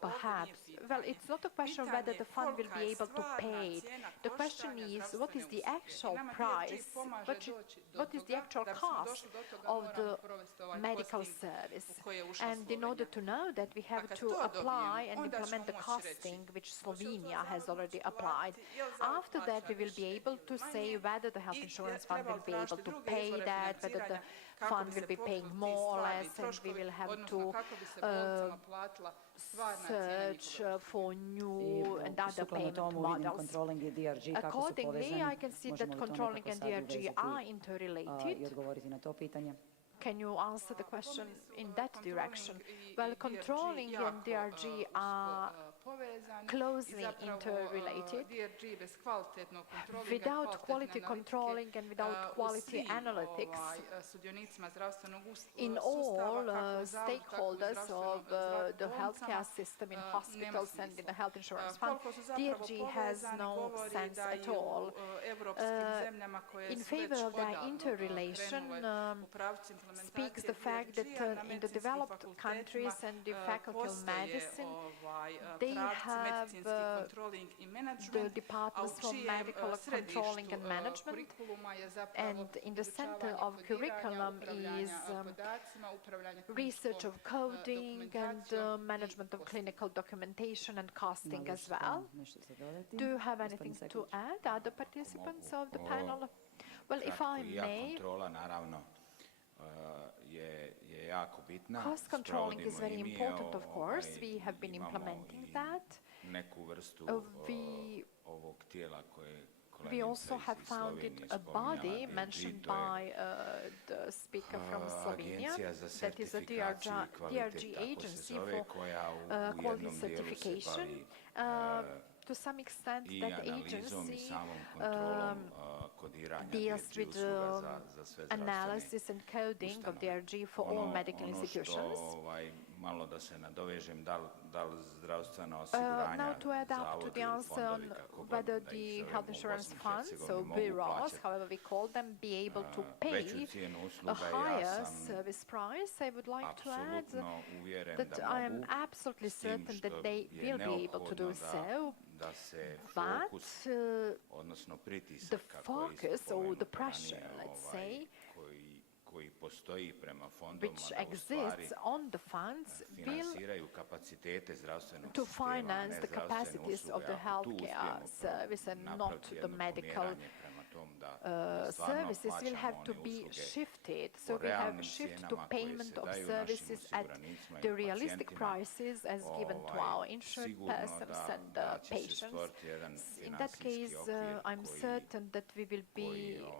perhaps, well, it's not a question of whether the fund will be able to pay it. The question is, what is the actual price, what is the actual cost of the medical service? And in order to know that, we have to apply and implement the costing, which Slovenia has already applied. After that, we will be able to say whether the health insurance fund will be able to pay that, whether the fund will be paying more or less, and we will have to search for new and other payment models. Accordingly, I can see that controlling and DRG are interrelated. Can you answer the question in that direction? Well, controlling and DRG are closely interrelated. Without quality controlling and without quality analytics, in all stakeholders of the healthcare system in hospitals and in the health insurance fund, DRG has no sense at all. In favor of their interrelation speaks the fact that in the developed countries and the Faculty of Medicine, they have the departments for medical controlling and management, and in the center of curriculum is research of coding and management of clinical documentation and costing as well. Do you have anything to add, other participants of the panel? Well, if I may, cost controlling is very important, of course. We have been implementing that. We also have founded a body mentioned by the speaker from Slovenia, that is a DRG agency for quality certification. to some extent i that analizom i agency samom kontrolom kodiranja deals DRG with usluga za sve zdravstvene analysis and coding of DRG for all medical institutions. Malo da se nadovežem, da li zdravstvena osiguranja, Now to add up to the zavodi, answer on fondovi, kako god whether da ih the zovemo health u insurance Bosni i funds, so Hercegovini, mogu bureaus, plaćati however we call them, be able to pay veću cijenu a usluga. higher Ja sam service price. I would like to add apsolutno uvjeren that da I am mogu, absolutely s tim certain that što they je will be able to do neophodno so, da se but fokus, odnosno the pritisak, kako je focus or the spomenuto pressure, ranije, let's say, koji postoji prema fondovima, which da u stvari exists on the funds will finansiraju kapacitete zdravstvenog to sistema, a ne finance the zdravstvene capacities of usluge. the Ako tu healthcare uspijemo service and not napraviti the jedno medical pomjeranje prema tom da stvarno services will have plaćamo to one be usluge shifted. po So we have realnim shift to cijenama koje payment se of daju našim services at osiguranicima i the realistic pacijentima, prices as given to our insured sigurno persons and da će se patients. stvoriti jedan In that financijski case, okvir I'm certain that we will be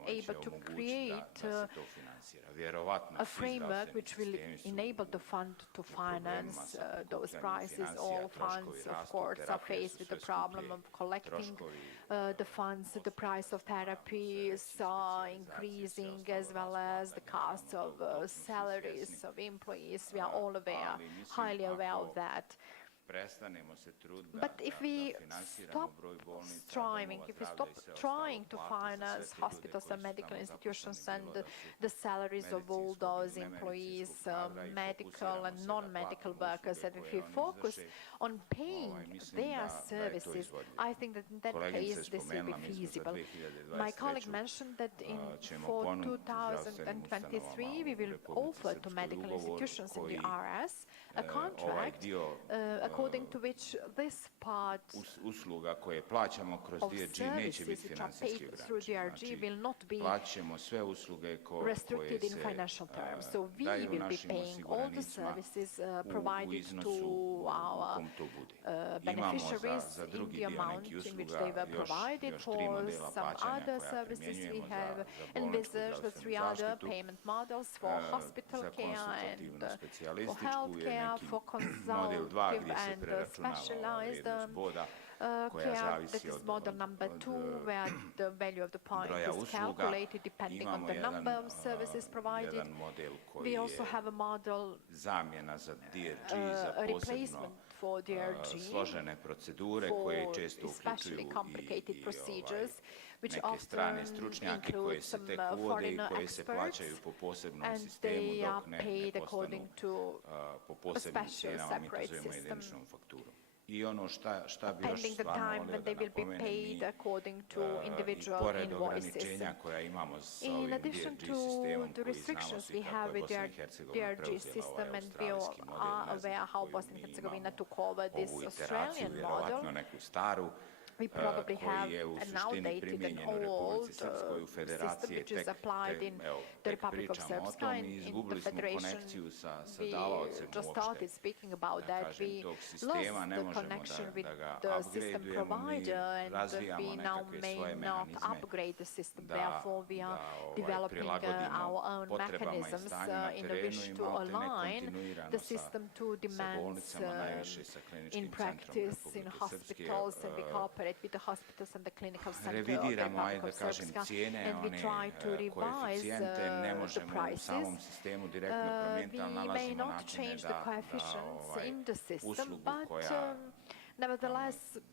će able to omogućiti create da se to finansira. Vjerovatno a svi framework zdravstveni which will sistemi su enable the fund to finance those prices. financija, All funds, troškovi of rastu, course, are terapije faced su with the sve problem skuplje, of collecting troškovi the funds. The price of therapies are increasing, as well as the costs of salaries of employees. We are all aware, highly aware of that. prestanemo se truditi But if we finansiramo stop broj bolnica, striving, domova if we zdravlja stop i sve trying to ostalo, plate za finance sve te ljude hospitals koji and su medical tamo institutions zaposleni, and bilo da su the salaries of all medicinskog those ili employees, nemedicinskog kadra i medical fokusiramo and se da non-medical platimo workers, usluge and if koje we oni focus izvrše, on paying mislim their da je to services, izvodljivo. I think that in that Kolegica je case this will spomenula, be mi smo za feasible. 2023. My colleague mentioned that ćemo for ponuditi zdravstvenim 2023 we ustanovama u will Republici offer to Srpskoj medical ugovor institutions in the koji RS a contract according to which this part usluga koje plaćamo kroz of DRG neće services biti which are financijski paid through ograničeni. DRG will not be Plaćamo sve usluge koje restricted in se financial terms. So we daju will be našim paying all the osiguranicima services u provided iznosu to u our kom to bude. Imamo beneficiaries za in drugi the dio amount nekih in which usluga they were provided. još tri For modela some plaćanja other koja services we primjenjujemo have za bolničku envisaged the three zdravstvenu other zaštitu, payment models for hospital za care konsultativnu and for specijalističku je healthcare, neki for model 2 consultative gdje se and preračunava specialized vrijednost boda koja care. That zavisi is model number 2, where the value of the point broja is usluga. calculated depending on Imamo the number of services provided. jedan model koji We also je have a model zamjena za DRG, za posebno replacement for DRG, složene procedure koje često uključuju neke strane stručnjake koje se tek uvode i koje se plaćaju po posebnom sistemu dok ne postanu po posebnim cijenama, mi to zovemo jediničnom fakturom. I ono šta bi još stvarno volio da napomenem, i pored ograničenja koja imamo sa ovim DRG sistemom koji znamo svi kako je Bosna i Hercegovina preuzela ovaj australijski model, mi imamo ovu iteraciju, vjerovatno neku staru, koji je u suštini primijenjen u Republici Srpskoj, u Federaciji, tek pričamo o tom i izgubili smo konekciju sa davaocem uopšte. Da kažem, tog sistema ne možemo da ga upgradeujemo, mi razvijamo nekakve svoje mehanizme da prilagodimo potrebama i stanju na terenu i malte ne kontinuirano sa bolnicama, najviše sa kliničkim centrom Republike Srpske. with the hospitals and the clinical center revidiramo, of ajde da kažem, cijene, one koeficijente, ne možemo u samom sistemu direktno promijeniti, ali nalazimo načine da uslugu koja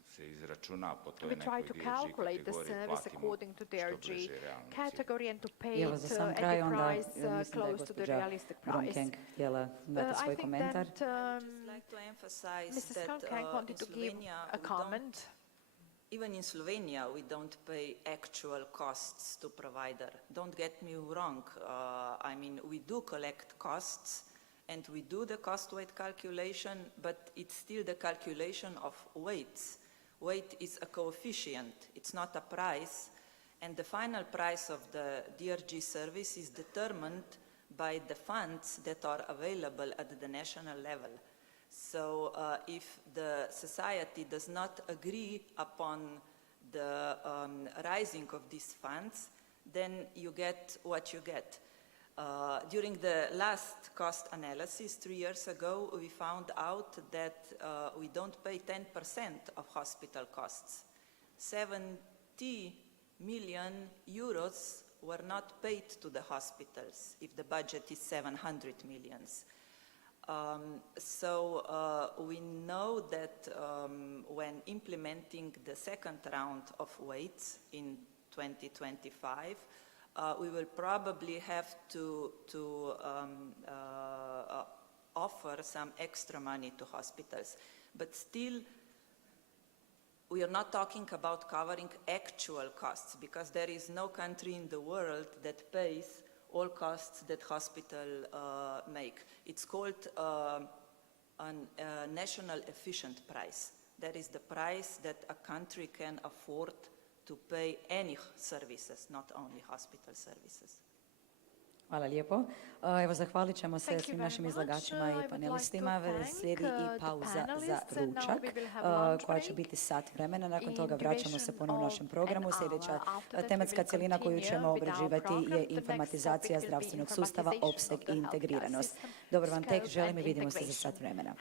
se izračuna po toj nekoj DRG kategoriji platimo što bliže category and to pay it at za sam kraj, any onda price mislim da je close to the gospođa realistic price. Bromkeng htjela dati svoj komentar. Mrs. Bromkeng wanted to give a comment. Even in Slovenia, we don't pay actual costs to provider. Don't get me wrong. I mean, we do collect costs and we do the cost weight calculation, but it's still the calculation of weights. Weight is a coefficient, it's not a price. And the final price of the DRG service is determined by the funds that are available at the national level. So if the society does not agree upon the rising of these funds, then you get what you get. During the last cost analysis 3 years ago, we found out that we don't pay 10% of hospital costs. 70 million euros were not paid to the hospitals if the budget is 700 millions. We know that when implementing the second round of weights in 2025, we will probably have to offer some extra money to hospitals. But still, we are not talking about covering actual costs, because there is no country in the world that pays all costs that hospitals make. It's called a national efficient price. That is the price that a country can afford to pay any services, not only hospital services. Hvala lijepo. Evo, zahvalit ćemo se svim našim izlagačima i panelistima. Slijedi i pauza za ručak koja će biti sat vremena. Nakon toga vraćamo se ponovno našem programu. Sljedeća tematska cjelina koju ćemo obrađivati je informatizacija zdravstvenog sustava, opseg i integriranost. Dobar vam tek želim i vidimo se za sat vremena.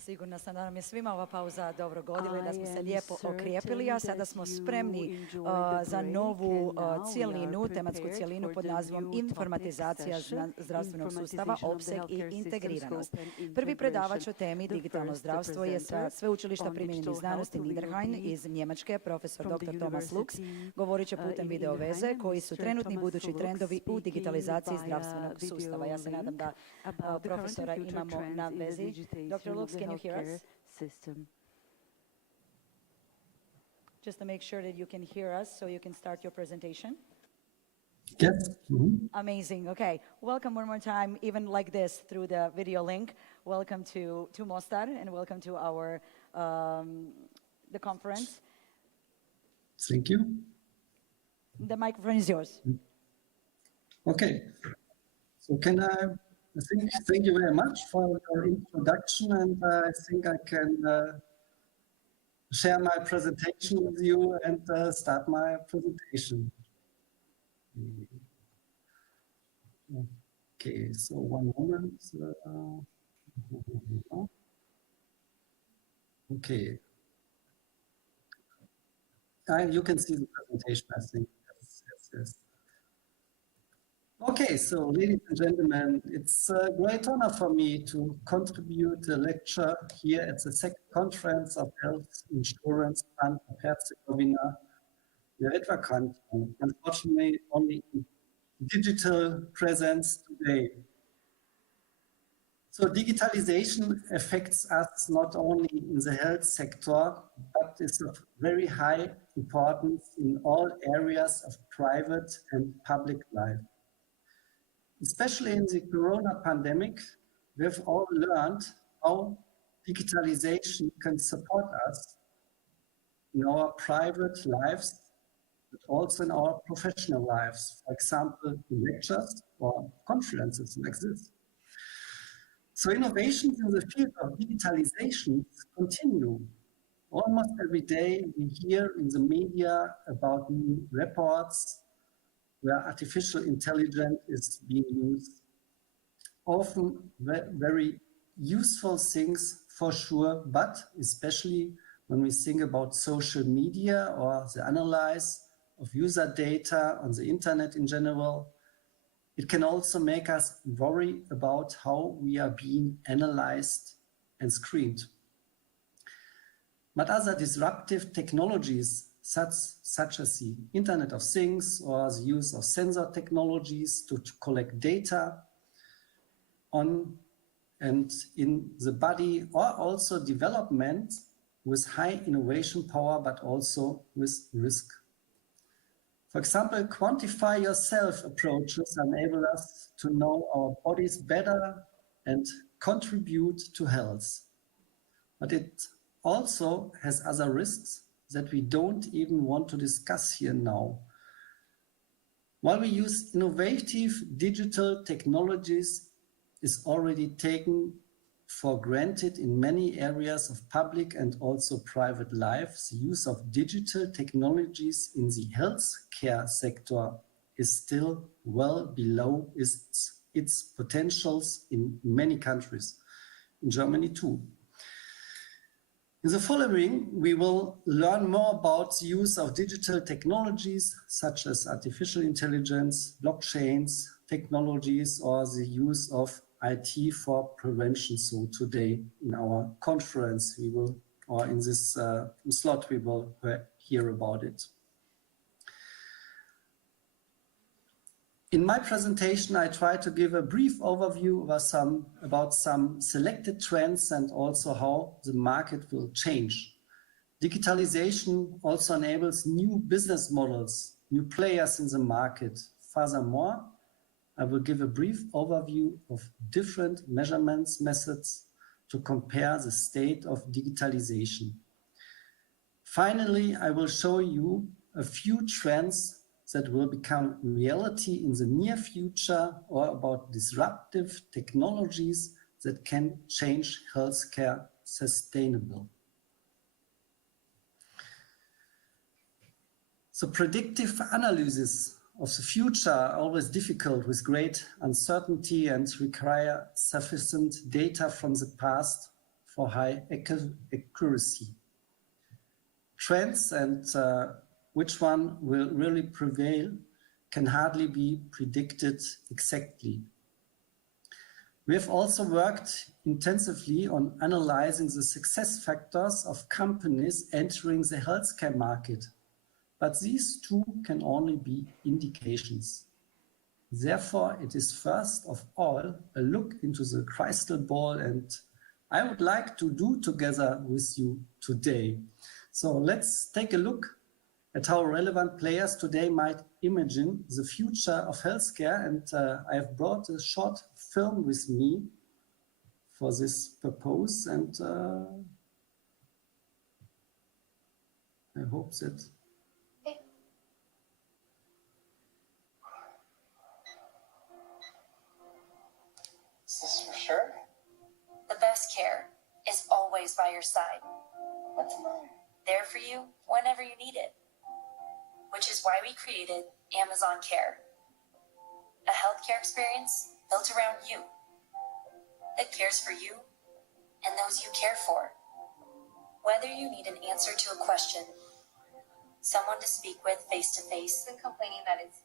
Sigurna sam da nam je svima ova pauza dobro godila, da smo se lijepo okrijepili, a sada smo spremni za novu cjelinu, tematsku cjelinu pod nazivom Informatizacija zdravstvenog sustava, opseg i integriranost. Prvi predavač o temi digitalno zdravstvo je sa Sveučilišta primijenjenih znanosti Niederrhein iz Njemačke, profesor dr. Thomas Lux. Govorit će putem video veze koji su trenutni budući trendovi u digitalizaciji zdravstvenog sustava. Ja se nadam da profesora imamo na vezi. Dr. Lux, can you hear us? Just to make sure that you can hear us so you can start your presentation. Yes. Mm-hmm. Amazing. Okay. Welcome one more time, even like this, through the video link. Welcome to Mostar and welcome to our the conference. Thank you. The microphone is yours. Okay. So thank you very much for your introduction, and I think I can share my presentation with you and start my presentation. Okay, so one moment. Okay. You can see the presentation, I think. Yes. Okay, so ladies and gentlemen, it's a great honor for me to contribute a lecture here at the second conference of Health Insurance Fund of Herzegovina. Unfortunately, only digital presence today. So digitalization affects us not only in the health sector, but is of very high importance in all areas of private and public life. Especially in the corona pandemic, we have all learned how digitalization can support us in our private lives, but also in our professional lives, for example, in lectures or conferences like this. So innovations in the field of digitalization continue. Almost every day we hear in the media about new reports where artificial intelligence is being used. Often very useful things for sure, but especially when we think about social media or the analysis of user data on the internet in general, it can also make us worry about how we are being analyzed and screened. But other disruptive technologies such as the Internet of Things or the use of sensor technologies to collect data on and in the body, or also development with high innovation power, but also with risk. For example, quantify yourself approaches enable us to know our bodies better and contribute to health. But it also has other risks that we don't even want to discuss here now. While we use innovative digital technologies is already taken for granted in many areas of public and also private life, the use of digital technologies in the healthcare sector is still well below its potentials in many countries, in Germany too. In the following, we will learn more about the use of digital technologies such as artificial intelligence, blockchains, technologies, or the use of IT for prevention. So today in our conference, we will, or in this slot, we will hear about it. In my presentation, I try to give a brief overview about some selected trends and also how the market will change. Digitalization also enables new business models, new players in the market. Furthermore, I will give a brief overview of different measurements methods to compare the state of digitalization. Finally, I will show you a few trends that will become reality in the near future, or about disruptive technologies that can change healthcare sustainable. So predictive analysis of the future are always difficult with great uncertainty and require sufficient data from the past for high accuracy. Trends and which one will really prevail can hardly be predicted exactly. We have also worked intensively on analyzing the success factors of companies entering the healthcare market, but these two can only be indications. Therefore, it is first of all a look into the crystal ball, and I would like to do together with you today. So let's take a look at how relevant players today might imagine the future of healthcare, and I have brought a short film with me for this purpose, and I hope that Is this for sure? The best care is always by your side. What's mine? There for you whenever you need it. Which is why we created Amazon Care. A healthcare experience built around you. That cares for you and those you care for. Whether you need an answer to a question, someone to speak with face to face, been complaining that its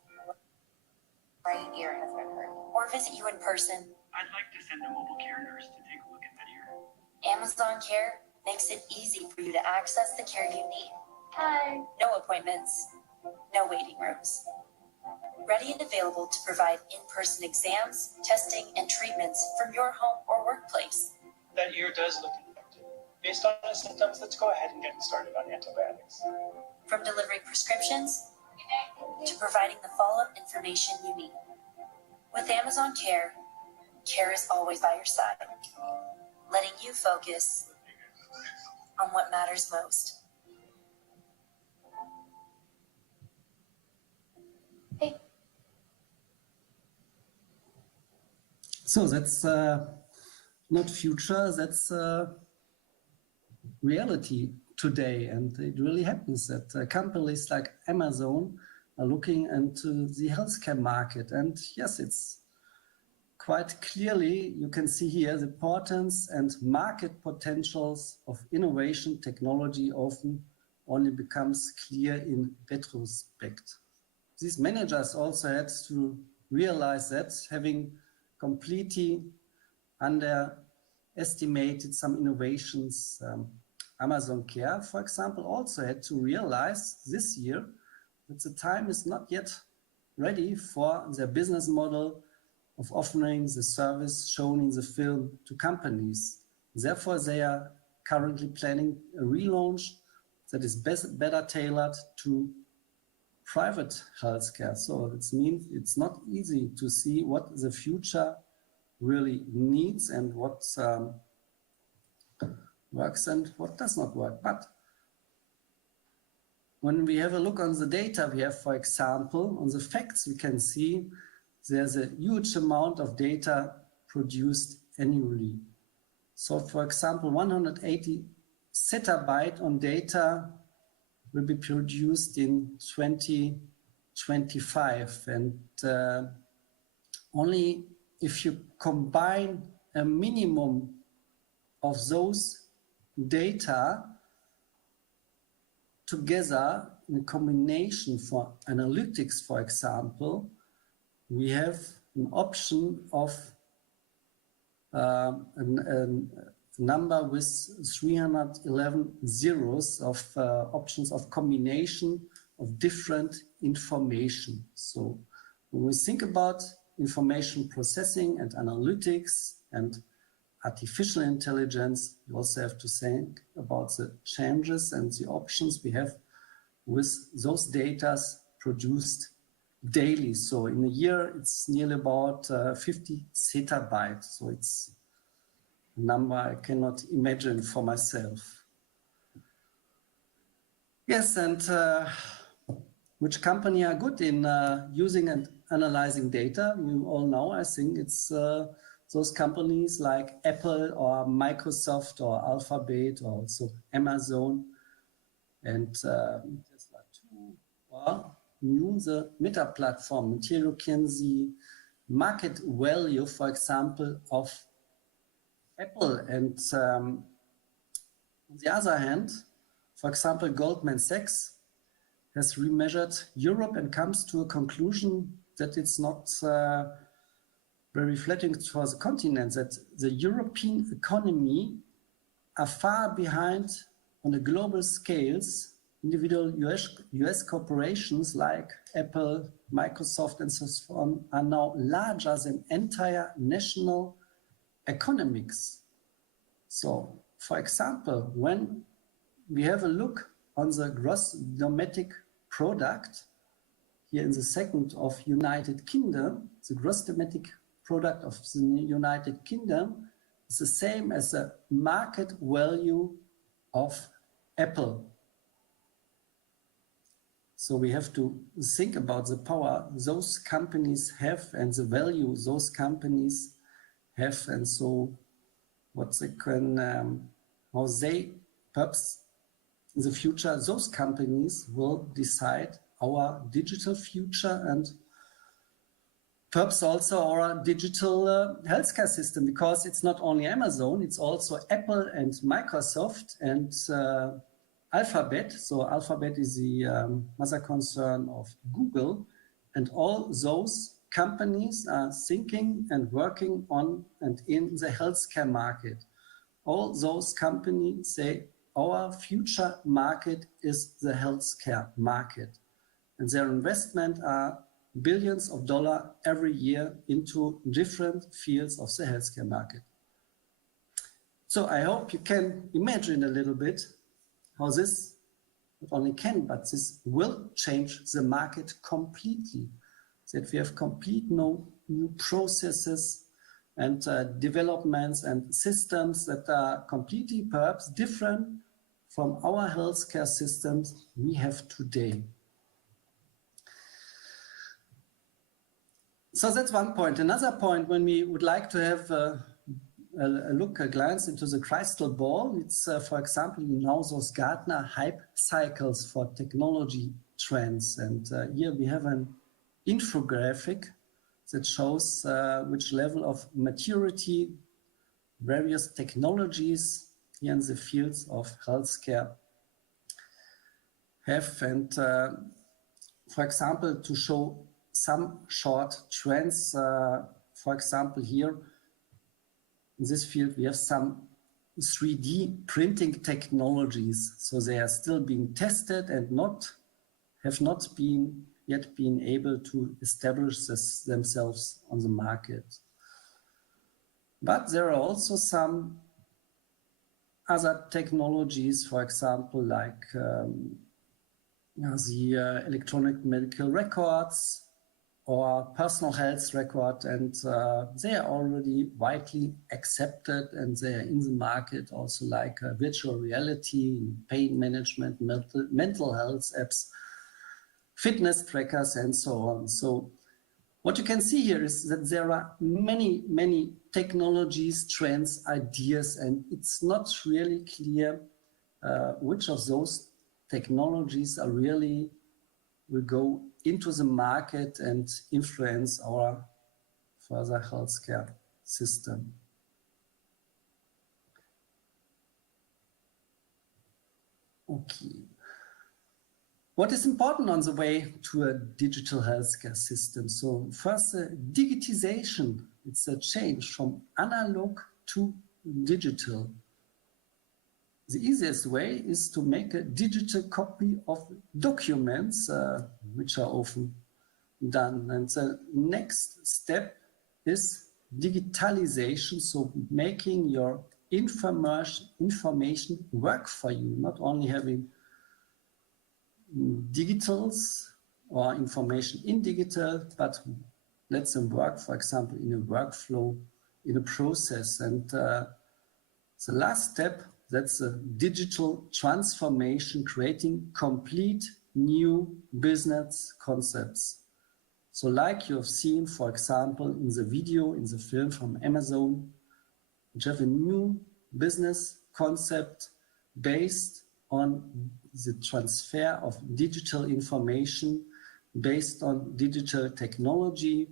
right ear has been hurting, or visit you in person, I'd like to send a mobile care nurse to take a look at that ear. Amazon Care makes it easy for you to access the care you need. Hi. No appointments, no waiting rooms. Ready and available to provide in-person exams, testing, and treatments from your home or workplace. That ear does look infected. Based on the symptoms, let's go ahead and get started on antibiotics. From delivering prescriptions to providing the follow-up information you need. With Amazon Care, care is always by your side, letting you focus on what matters most. Hey. So that's not future, that's reality today, and it really happens that companies like Amazon are looking into the healthcare market. And yes, it's quite clearly, you can see here the importance and market potentials of innovation technology often only becomes clear in retrospect. These managers also had to realize that, having completely underestimated some innovations. Amazon Care, for example, also had to realize this year that the time is not yet ready for their business model of offering the service shown in the film to companies. Therefore, they are currently planning a relaunch that is better tailored to private healthcare. So it means it's not easy to see what the future really needs and what works and what does not work. But when we have a look on the data we have, for example, on the facts, we can see there's a huge amount of data produced annually. So for example, 180 zettabyte on data will be produced in 2025. And only if you combine a minimum of those data together in a combination for analytics, for example, we have an option of a number with 311 zeros of options of combination of different information. So when we think about information processing and analytics and artificial intelligence, we also have to think about the changes and the options we have with those data produced daily. So in a year, it's nearly about 50 zettabytes. So it's a number I cannot imagine for myself. Yes, and which company are good in using and analyzing data? You all know, I think it's those companies like Apple or Microsoft or Alphabet or also Amazon and Tesla too, or new the Meta platform. And here you can see market value, for example, of Apple. And On the other hand, for example, Goldman Sachs has remeasured Europe and comes to a conclusion that it's not very flattering for the continent, that the European economy are far behind on a global scales. Individual US corporations like Apple, Microsoft, and so on are now larger than entire national economics. So, for example, when we have a look on the gross domestic product, here in the second of United Kingdom, the gross domestic product of the United Kingdom is the same as the market value of Apple. So we have to think about the power those companies have and the value those companies have, and so what they can, how they, perhaps in the future, those companies will decide our digital future and perhaps also our digital healthcare system, because it's not only Amazon, it's also Apple and Microsoft and Alphabet. So Alphabet is the mother concern of Google, and all those companies are thinking and working on and in the healthcare market. All those companies say our future market is the healthcare market, and their investment are billions of dollars every year into different fields of the healthcare market. So I hope you can imagine a little bit how this not only can, but this will change the market completely. That we have complete new processes and developments and systems that are completely perhaps different from our healthcare systems we have today. So that's one point. Another point, when we would like to have a glance into the crystal ball, it's, for example, you know those Gartner hype cycles for technology trends. And here we have an infographic that shows which level of maturity various technologies here in the fields of healthcare have. And for example, to show some short trends, for example, here in this field, we have some 3D printing technologies. So they are still being tested and have not yet been able to establish themselves on the market. But there are also some other technologies, for example, like the electronic medical records or personal health record, and they are already widely accepted and they are in the market, also like virtual reality, pain management, mental health apps, fitness trackers, and so on. So what you can see here is that there are many, many technologies, trends, ideas, and it's not really clear which of those technologies are really will go into the market and influence our further healthcare system. Okay. What is important on the way to a digital healthcare system? So first, digitization. It's a change from analog to digital. The easiest way is to make a digital copy of documents, which are often done. And the next step is digitalization, so making your information work for you, not only having digitals or information in digital, but let them work, for example, in a workflow, in a process. And the last step, that's a digital transformation, creating complete new business concepts. So like you have seen, for example, in the video, in the film from Amazon, which have a new business concept based on the transfer of digital information, based on digital technology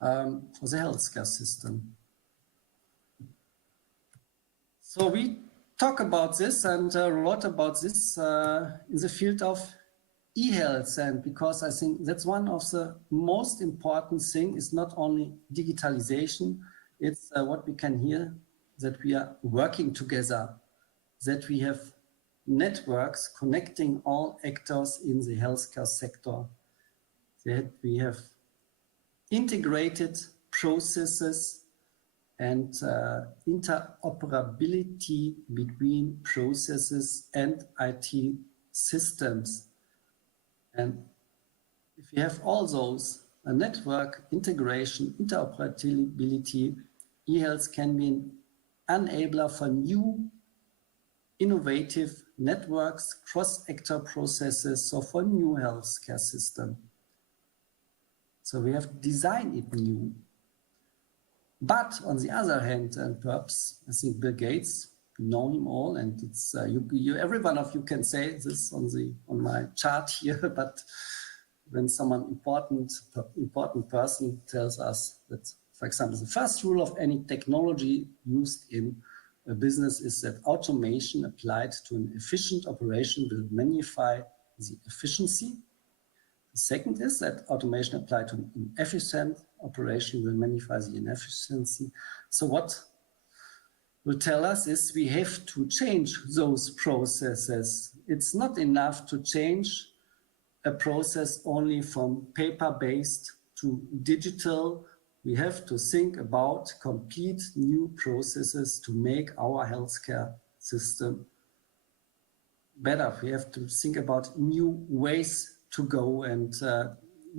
for the healthcare system. So we talk about this and wrote about this in the field of e-health, and because I think that's one of the most important things is not only digitalization, it's what we can hear, that we are working together, that we have networks connecting all actors in the healthcare sector, that we have integrated processes and interoperability between processes and IT systems. And if you have all those, a network, integration, interoperability, e-health can be an enabler for new, innovative networks, cross-actor processes, so for new healthcare system. So we have to design it new. But on the other hand, and perhaps I think Bill Gates, you know him all, and it's every one of you can say this on my chart here. But when someone important person tells us that, for example, the first rule of any technology used in a business is that automation applied to an efficient operation will magnify the efficiency. The second is that automation applied to an inefficient operation will magnify the inefficiency. So what will tell us is we have to change those processes. It's not enough to change a process only from paper-based to digital. We have to think about complete new processes to make our healthcare system better. We have to think about new ways to go and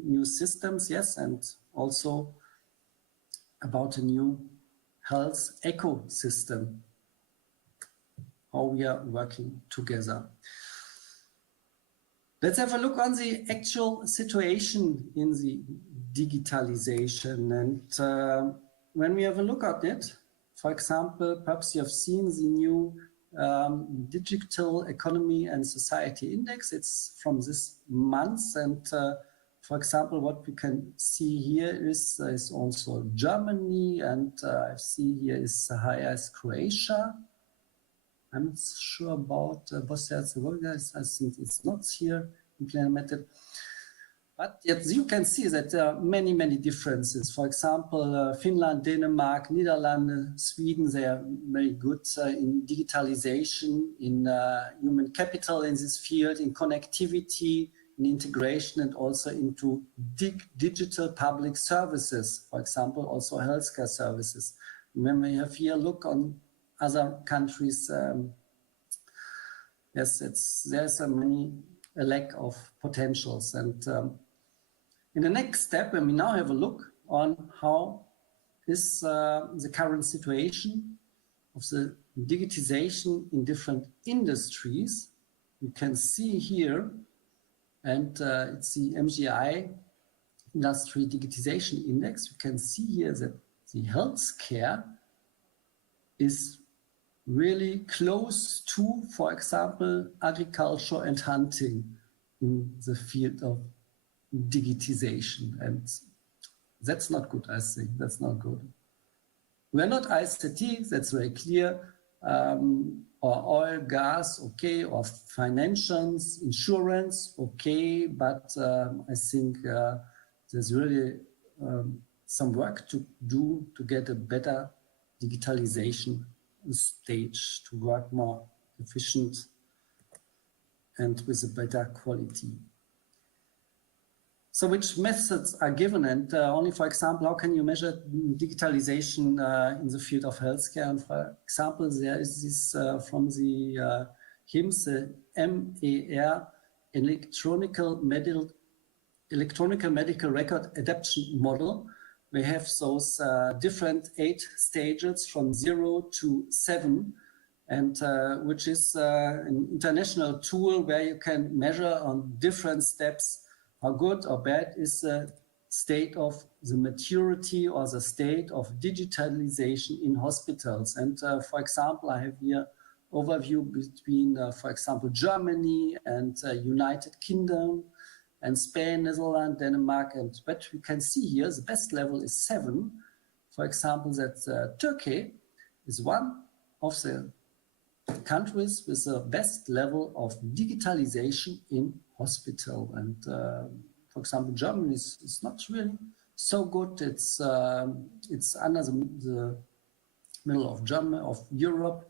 new systems, yes, and also about a new health ecosystem, how we are working together. Let's have a look on the actual situation in the digitalization. And when we have a look at it, for example, perhaps you have seen the new Digital Economy and Society Index. It's from this month. And for example, what we can see here is also Germany, and I see here is as high as Croatia. I'm not sure about Bosnia-Herzegovina. I think it's not here implemented. But yet you can see that there are many, many differences. For example, Finland, Denmark, Netherlands, Sweden, they are very good in digitalization, in human capital in this field, in connectivity, in integration, and also into digital public services, for example, also healthcare services. When we have here look on other countries, yes, there's a lack of potentials. And in the next step, when we now have a look on how is the current situation of the digitization in different industries, you can see here, and it's the MGI Industry Digitization Index. You can see here that the healthcare is really close to, for example, agriculture and hunting in the field of digitization. And that's not good, I think. That's not good. We're not ICT, that's very clear, or oil, gas, okay, or financials, insurance, okay, but I think there's really some work to do to get a better digitalization stage, to work more efficient and with a better quality. So which methods are given? And only, for example, how can you measure digitalization in the field of healthcare? And for example, there is this from the HIMSS, MER, electronic medical record adaptation model. We have those different 8 stages from 0 to 7, and which is an international tool where you can measure on different steps how good or bad is the state of the maturity or the state of digitalization in hospitals. And for example, I have here overview between, for example, Germany and United Kingdom and Spain, Netherlands, Denmark, and but we can see here the best level is 7. For example, that Turkey is one of the countries with the best level of digitalization in hospital. And for example, Germany is not really so good. It's under the middle of Germany, of Europe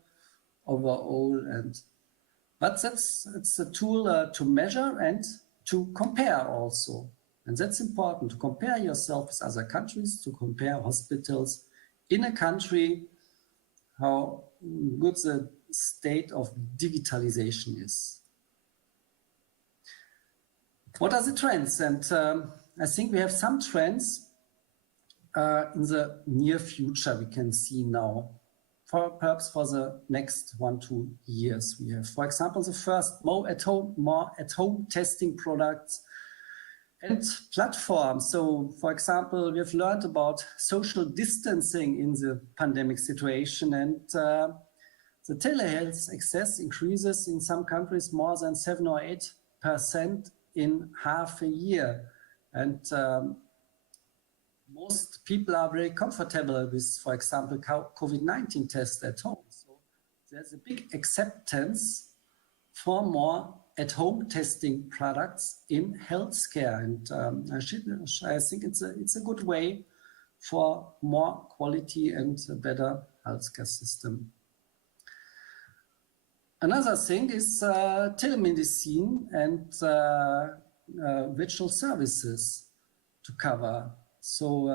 overall. But it's a tool to measure and to compare also. And that's important, to compare yourself with other countries, to compare hospitals in a country, how good the state of digitalization is. What are the trends? And I think we have some trends in the near future we can see now, perhaps for the next 1-2 years. We have, for example, the first more at-home testing products and platforms. So, for example, we have learned about social distancing in the pandemic situation, and the telehealth access increases in some countries more than 7 or 8% in half a year. And most people are very comfortable with, for example, COVID-19 tests at home. So there's a big acceptance for more at-home testing products in healthcare, and I think it's a good way for more quality and a better healthcare system. Another thing is telemedicine and virtual services to cover. So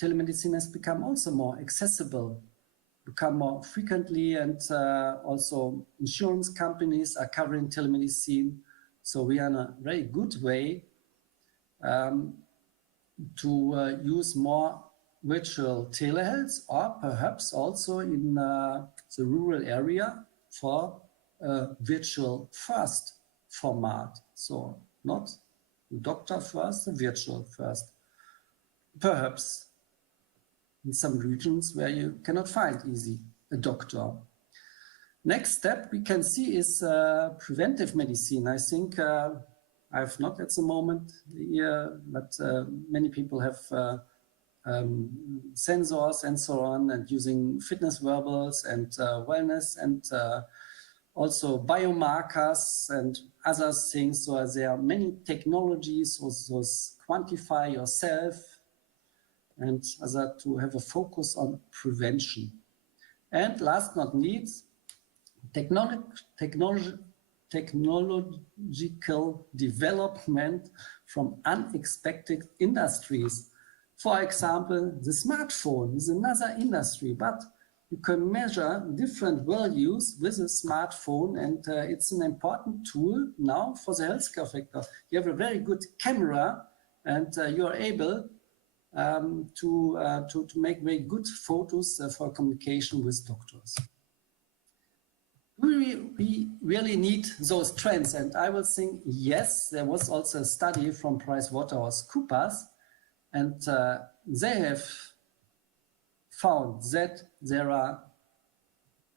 telemedicine has become also more accessible, become more frequently, and also insurance companies are covering telemedicine. So we are in a very good way to use more virtual telehealth, or perhaps also in the rural area for virtual first format. So not doctor first, virtual first. Perhaps in some regions where you cannot find easy a doctor. Next step we can see is preventive medicine. I think I've not at the moment here, but many people have sensors and so on, and using fitness wearables and wellness and also biomarkers and other things. So there are many technologies also quantify yourself and other to have a focus on prevention. And last not least, technological development from unexpected industries. For example, the smartphone is another industry, but you can measure different values with a smartphone, and it's an important tool now for the healthcare sector. You have a very good camera, and you are able to make very good photos for communication with doctors. We really need those trends, and I will think yes. There was also a study from PricewaterhouseCoopers, and they have found that there are a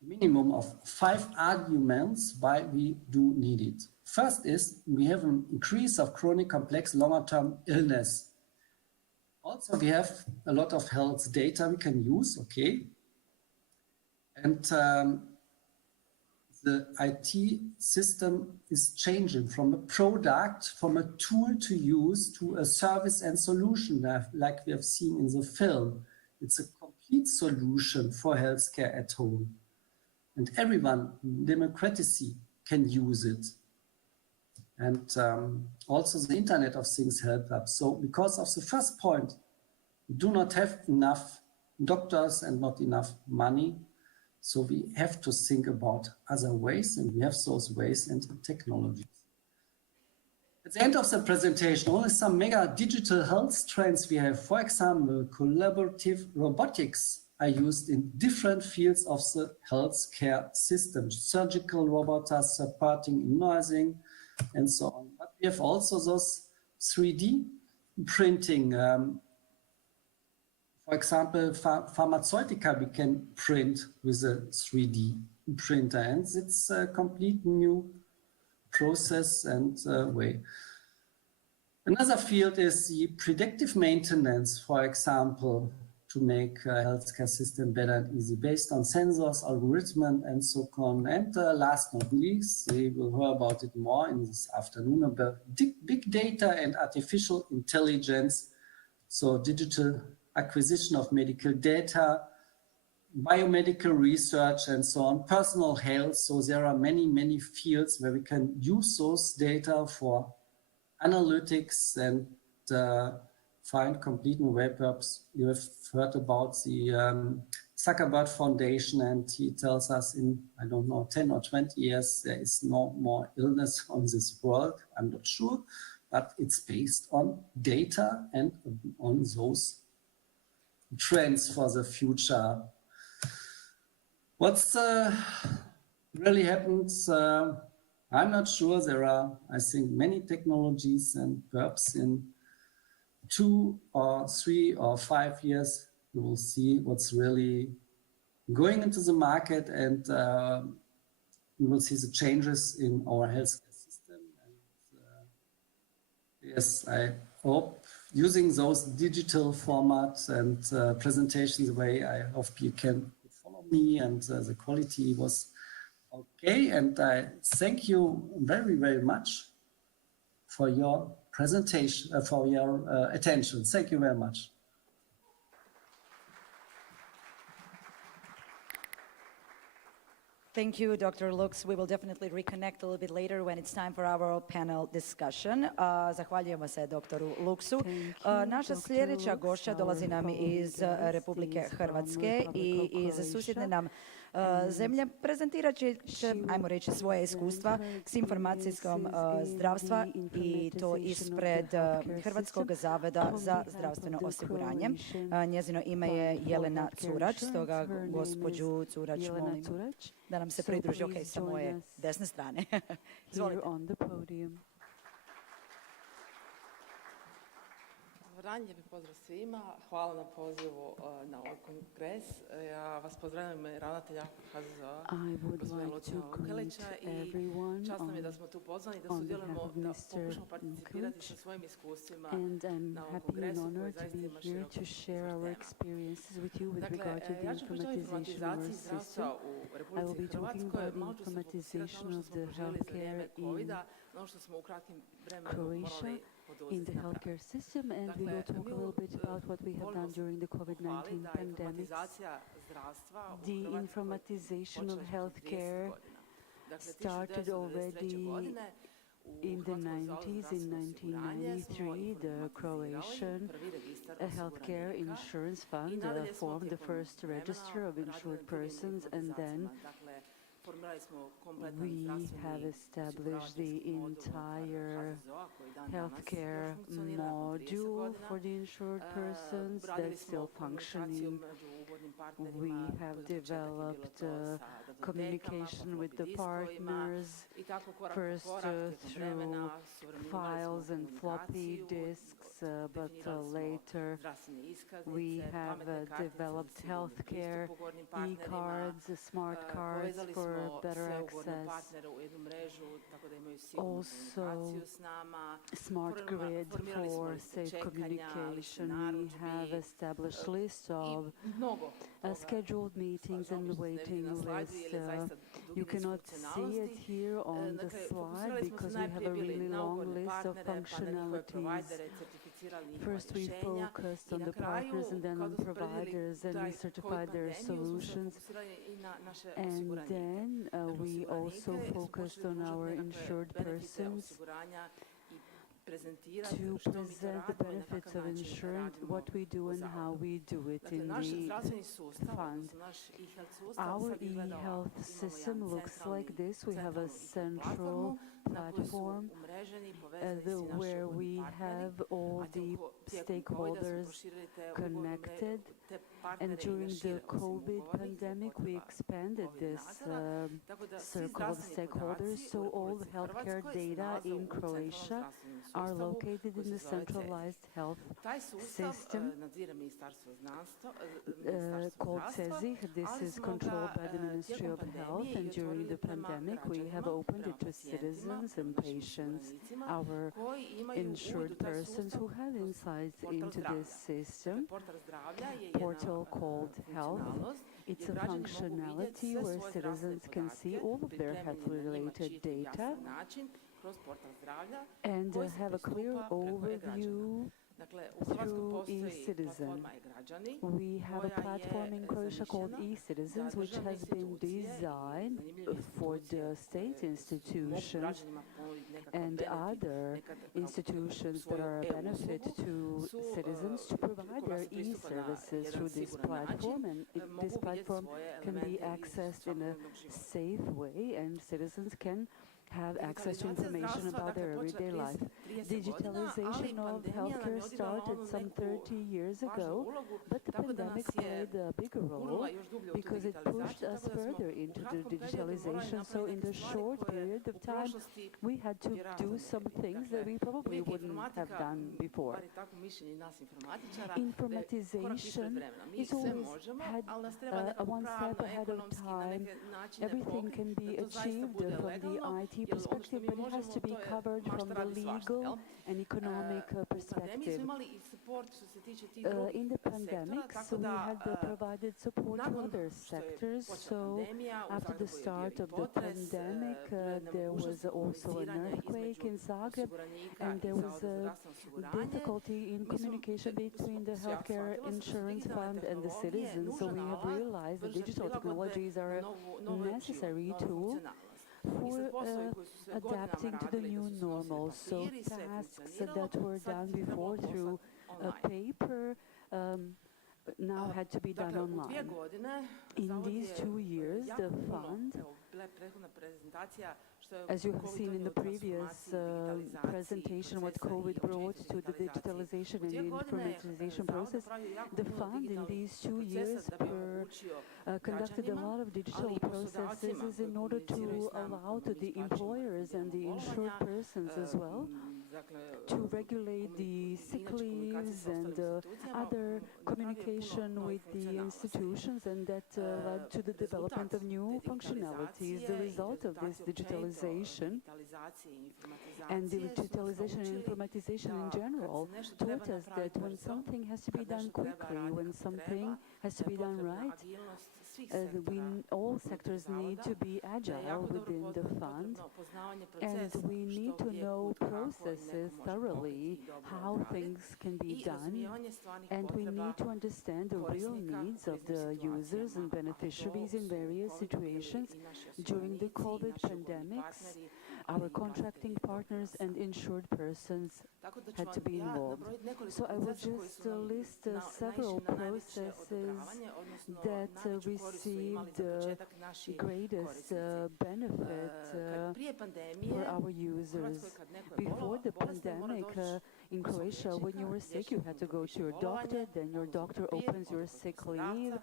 minimum of 5 arguments why we do need it. First is we have an increase of chronic complex longer-term illness. Also, we have a lot of health data we can use, okay? And the IT system is changing from a product, from a tool to use, to a service and solution, like we have seen in the film. It's a complete solution for healthcare at home. And everyone, democracy, can use it. And also the Internet of Things help us. So because of the first point, we do not have enough doctors and not enough money. So we have to think about other ways, and we have those ways and technologies. At the end of the presentation, only some mega digital health trends we have. For example, collaborative robotics are used in different fields of the healthcare system. Surgical robots are supporting nursing and so on. But we have also those 3D printing. For example, pharmaceutica we can print with a 3D printer, and it's a complete new process and way. Another field is the predictive maintenance, for example, to make healthcare system better and easy based on sensors, algorithm, and so on. And last not least, we will hear about it more in this afternoon about big data and artificial intelligence. So digital acquisition of medical data, biomedical research, and so on, personal health. So there are many fields where we can use those data for analytics and find complete new web apps. You have heard about the Zuckerberg Foundation, and he tells us in, I don't know, 10 or 20 years, there is no more illness on this world. I'm not sure, but it's based on data and on those trends for the future. What's really happens, I'm not sure. There are, I think, many technologies, and perhaps in 2 or 3 or 5 years, we will see what's really going into the market, and we will see the changes in our healthcare system. And yes, I hope using those digital formats and presentations the way I hope you can follow me, and the quality was okay. And I thank you very much for your presentation, for your attention. Thank you very much. Thank you, Dr. Lux. We will definitely reconnect a little bit later when it's time for our panel discussion. Zahvaljujemo se doktoru Luxu. Naša sljedeća gošća dolazi nam iz Republike Hrvatske i iz susjedne nam zemlje. Prezentirat će, ajmo reći, svoje iskustva s informacijskom zdravstva, i to ispred Hrvatskog zavoda za zdravstveno osiguranje. Njezino ime je Jelena Curač, stoga gospođu Curač molim da nam se pridruži, sa moje desne strane. Izvolite. Ranije bih pozdrav svima. Hvala na pozivu na ovaj kongres. Ja vas pozdravljam ime ravnatelja HZZO-a, gospodina Lučina Vukelića, i čast nam je da smo tu pozvani da sudjelujemo, da pokušamo participirati sa svojim iskustvima na ovom kongresu koji zaista ima široko iskustvo. Dakle, ja ću pričati o informatizaciji zdravstva u Republici Hrvatskoj. Malo ću se fokusirati na ono što smo proživjeli za vrijeme COVID-a, na ono što smo u kratkim vremenu morali in the healthcare system, and we will talk a little bit about what we have done during the COVID-19 pandemic. The informatization of healthcare started already in the 90s. In 1993, the Croatian Healthcare Insurance Fund formed the first register of insured persons, and then we have established the entire healthcare module for the insured persons that's still functioning. We have developed communication with the partners, first through files and floppy disks, but later we have developed healthcare e-cards, smart cards for better access. Also, smart grid for safe communication. We have established lists of scheduled meetings and waiting lists. You cannot see it here on the slide because we have a really long list of functionalities. First we focused on the partners and then on providers, and we certified their solutions. And then we also focused on our insured persons to present the benefits of insurance, what we do and how we do it in the fund. Our e-health system looks like this. We have a central platform where we have all the stakeholders connected, and during the COVID pandemic we expanded this circle of stakeholders, so all the healthcare data in Croatia sustavu located koji in the se zove centralized health Taj sustav system nadzire Ministarstvo called zdravstva, CEZIH. This ali is smo controlled ga by the Ministry tijekom of Health, pandemije i and during otvorili the prema pandemic we have građanima, opened it prema to pacijentima, citizens and prema našim patients, osiguranicima our koji imaju uvid insured u taj persons sustav who had kroz insights portal into zdravlja. this system. Portal zdravlja je jedna Portal called Health. funkcionalnost It's gdje a građani mogu vidjeti functionality sve where svoje zdravstvene citizens can see podatke all of their pripremljeni na njima health-related čitim i data jasan način kroz portal zdravlja and koji se have a clear pristupa preko e-građana. overview Dakle, u Hrvatskoj through postoji e-citizen. platforma e-građani We have a koja platform in je Croatia called zamišljena e-citizens, za which državne has been institucije i designed zanimljive for institucije the state koje mogu institutions građanima ponuditi nekakav and benefit, other institutions that are a benefit to citizens to provide their e-services through this platform. And this platform can be accessed in a safe way, and citizens can have access to information about their everyday life. Digitalization of healthcare started some 30 years ago, but the pandemic played a bigger role because it pushed us further into the digitalization. So in the short period of time, we had to do some things that we probably wouldn't have done before. Informatization is always had a one step ahead of time. Everything can be achieved from the IT perspective, but it has to be covered from the legal and economic perspective. In the pandemic, so we had provided support to other sectors. So after the start of the pandemic, there was also an earthquake in Zagreb, and there was a difficulty in communication between the healthcare insurance fund and the citizens. So we have realized that digital technologies are a necessary tool for adapting to the new normal. So tasks that were done before through paper now had to be done online. In these 2 years, the fund, as you have seen in the previous presentation, what COVID brought to the digitalization and the informatization process, the fund in these 2 years conducted a lot of digital processes in order to allow to the employers and the insured persons as well to regulate the sick leaves and other communication with the institutions, and that led to the development of new functionalities. The result of this digitalization and the digitalization and informatization in general taught us that when something has to be done quickly, when something has to be done right, all sectors need to be agile within the fund, and we need to know processes thoroughly, how things can be done, and we need to understand the real needs of the users and beneficiaries in various situations. During the COVID pandemics, our contracting partners and insured persons had to be involved. So I will just list several processes that received the greatest benefit for our users. Before the pandemic, in Croatia, when you were sick, you had to go to your doctor, then your doctor opens your sick leave,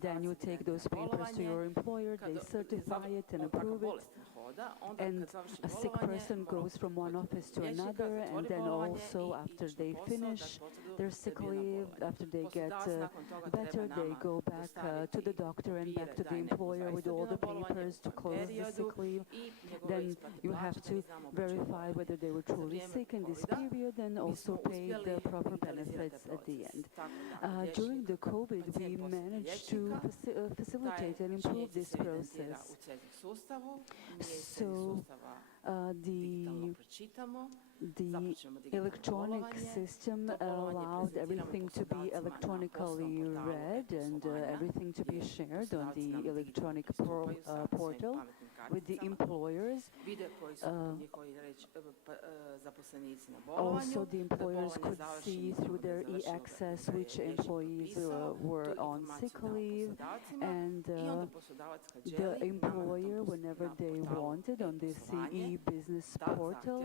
then you take those papers to your employer, they certify it and approve it, and a sick person goes from one office to another, and then also after they finish their sick leave, after they get better, they go back to the doctor and back to the employer with all the papers to close the sick leave. Then you have to verify whether they were truly sick in this period and also pay the proper benefits at the end. During the COVID, we managed to facilitate and improve this process. So the electronic system allowed everything to be electronically read and everything to be shared on the electronic portal with the employers. Also, the employers could see through their e-access which employees were on sick leave, and the employer, whenever they wanted on this e-business portal,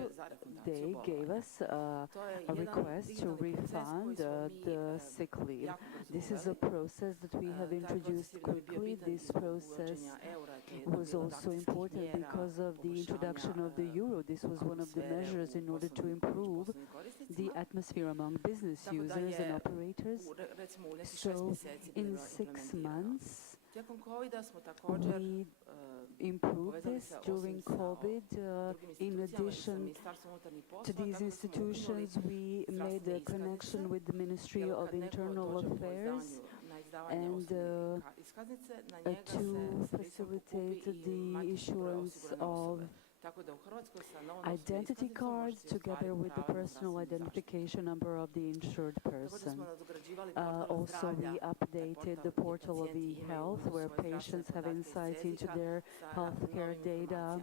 they gave us a request to refund the sick leave. This is a process that we have introduced quickly. This process was also important because of the introduction of the euro. This was one of the measures in order to improve the atmosphere among business users and operators. So in 6 months, we improved this during COVID. In addition to these institutions, we made a connection with the Ministry of Internal Affairs and to facilitate the issuance of identity cards together with the personal identification number of the insured person. Also, we updated the portal of e-health where patients have insights into their healthcare data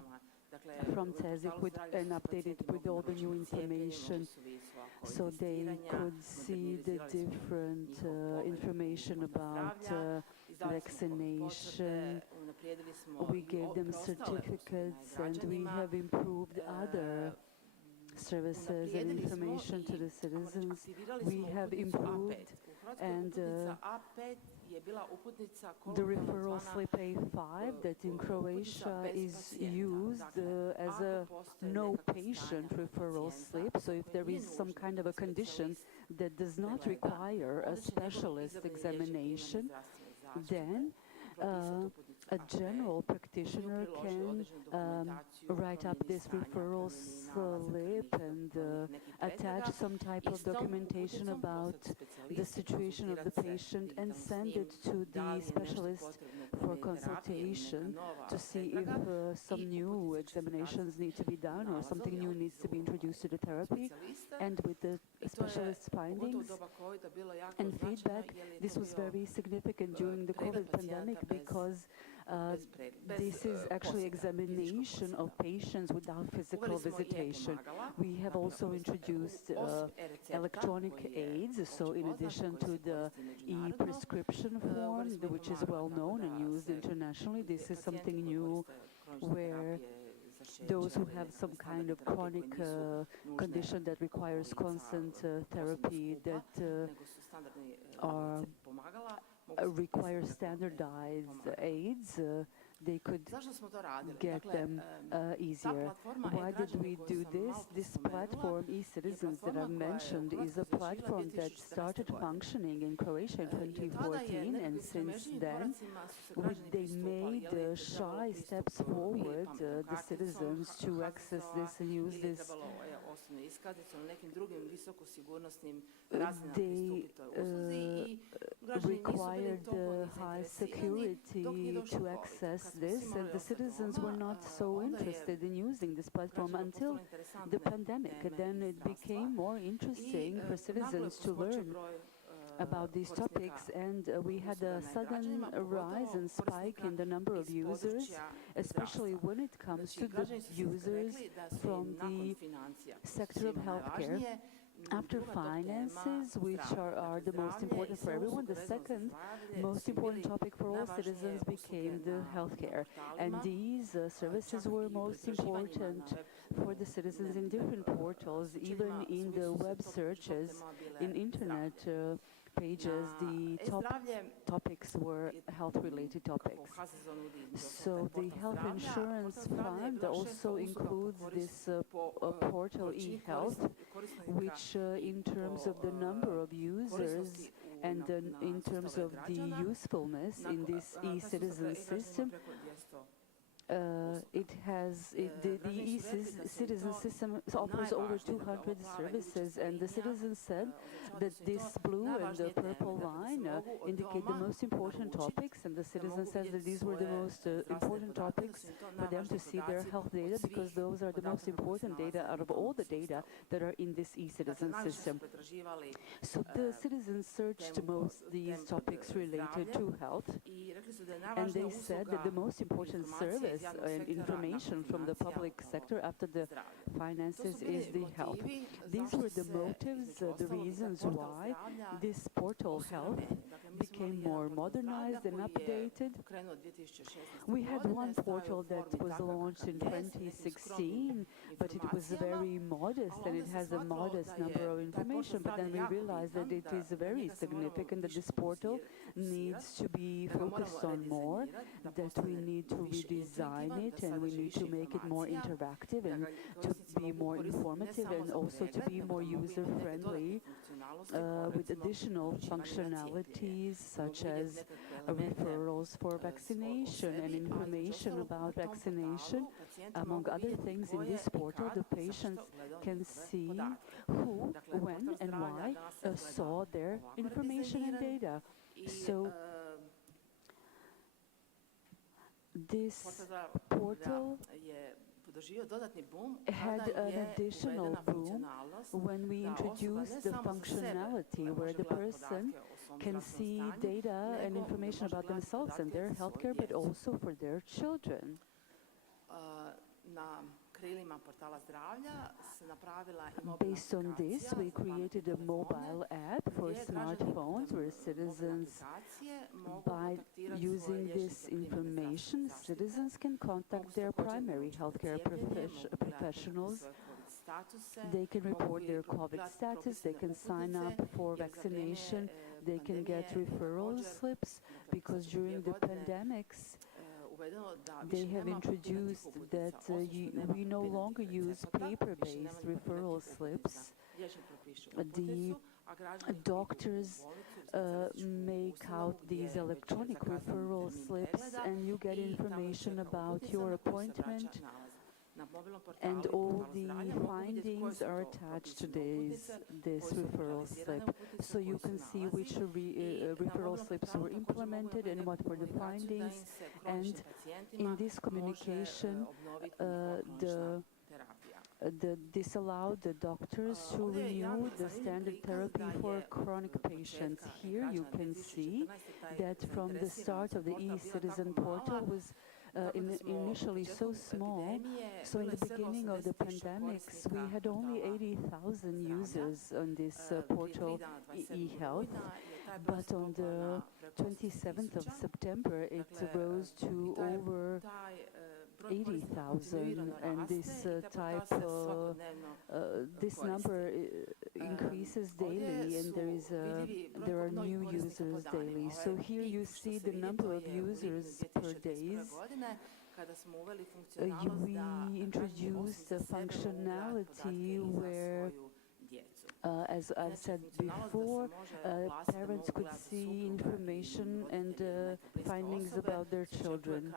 from TESIC and updated with all the new information so they could see the different information about vaccination. We gave them certificates and we have improved other services and information to the citizens. We have improved and the referral slip A5 that in Croatia is used as a no patient referral slip. So if there is some kind of a condition that does not require a specialist examination, then a general practitioner can write up this referral slip and attach some type of documentation about the situation of the patient and send it to the specialist for consultation to see if some new examinations need to be done or something new needs to be introduced to the therapy. And with the specialist's findings and feedback, this was very significant during the COVID pandemic because this is actually examination of patients without physical visitation. We have also introduced electronic aids, so in addition to the e-prescription form, which is well known and used internationally, this is something new where those who have some kind of chronic condition that requires constant therapy that require standardized aids, they could get them easier. Why did we do this? This platform, e-Citizens, that I've mentioned, is a platform that started functioning in Croatia in 2014, and since then, they made shy steps forward, the citizens, to access this and use this. They required high security to access this, and the citizens were not so interested in using this platform until the pandemic. And then it became more interesting for citizens to learn about these topics, and we had a sudden rise and spike in the number of users, especially when it comes to the users from the sector of healthcare. After finances, which are the most important for everyone, the second most important topic for all citizens became the healthcare. And these services were most important for the citizens in different portals, even in the web searches, in internet pages, the top topics were health-related topics. So the health insurance fund also includes this portal e-health, which in terms of the number of users and in terms of the usefulness in this e-citizen system, the e-citizen system offers over 200 services, and the citizens said that this blue and the purple line indicate the most important topics, and the citizen says that these were the most important topics for them to see their health data, because those are the most important data out of all the data that are in this e-citizen system. So the citizens searched most these topics related to health, and they said that the most important service and information from the public sector after the finances is the health. These were the motives, the reasons why this portal health became became more modernized and updated. We had one portal that was launched in 2016, but it was very modest and it has a modest number of information. But then we realized that it is very significant that this portal needs to be focused on more, that we need to redesign it and we need to make it more interactive and to be more informative and also to be more user-friendly with additional functionalities such as referrals for vaccination and information about vaccination. Among other things, in this portal, the patients can see who, when and why saw their information and data. So this portal had an additional boom when we introduced the functionality where the person can see data and information about themselves and their healthcare, but also for their children. Based on this, we created a mobile app for smartphones where citizens, by using this information, citizens can contact their primary healthcare professionals. They can report their COVID status, they can sign up for vaccination, they can get referral slips, because during the pandemics, they have introduced that we no longer use paper-based referral slips. The doctors make out these electronic referral slips and you get information about your appointment, and all the findings are attached to this referral slip. So you can see which referral slips were implemented and what were the findings. And in this communication, this allowed the doctors to renew the standard therapy for chronic patients. Here you can see that from the start of the e-citizen portal was initially so small. So in the beginning of the pandemics, we had only 80,000 users on this portal, e-health. But on the 27th of September, it rose to over 80,000, and this number increases daily, and there are new users daily. So here you see the number of users per day. We introduced a functionality where, as I've said before, parents could see information and findings about their children.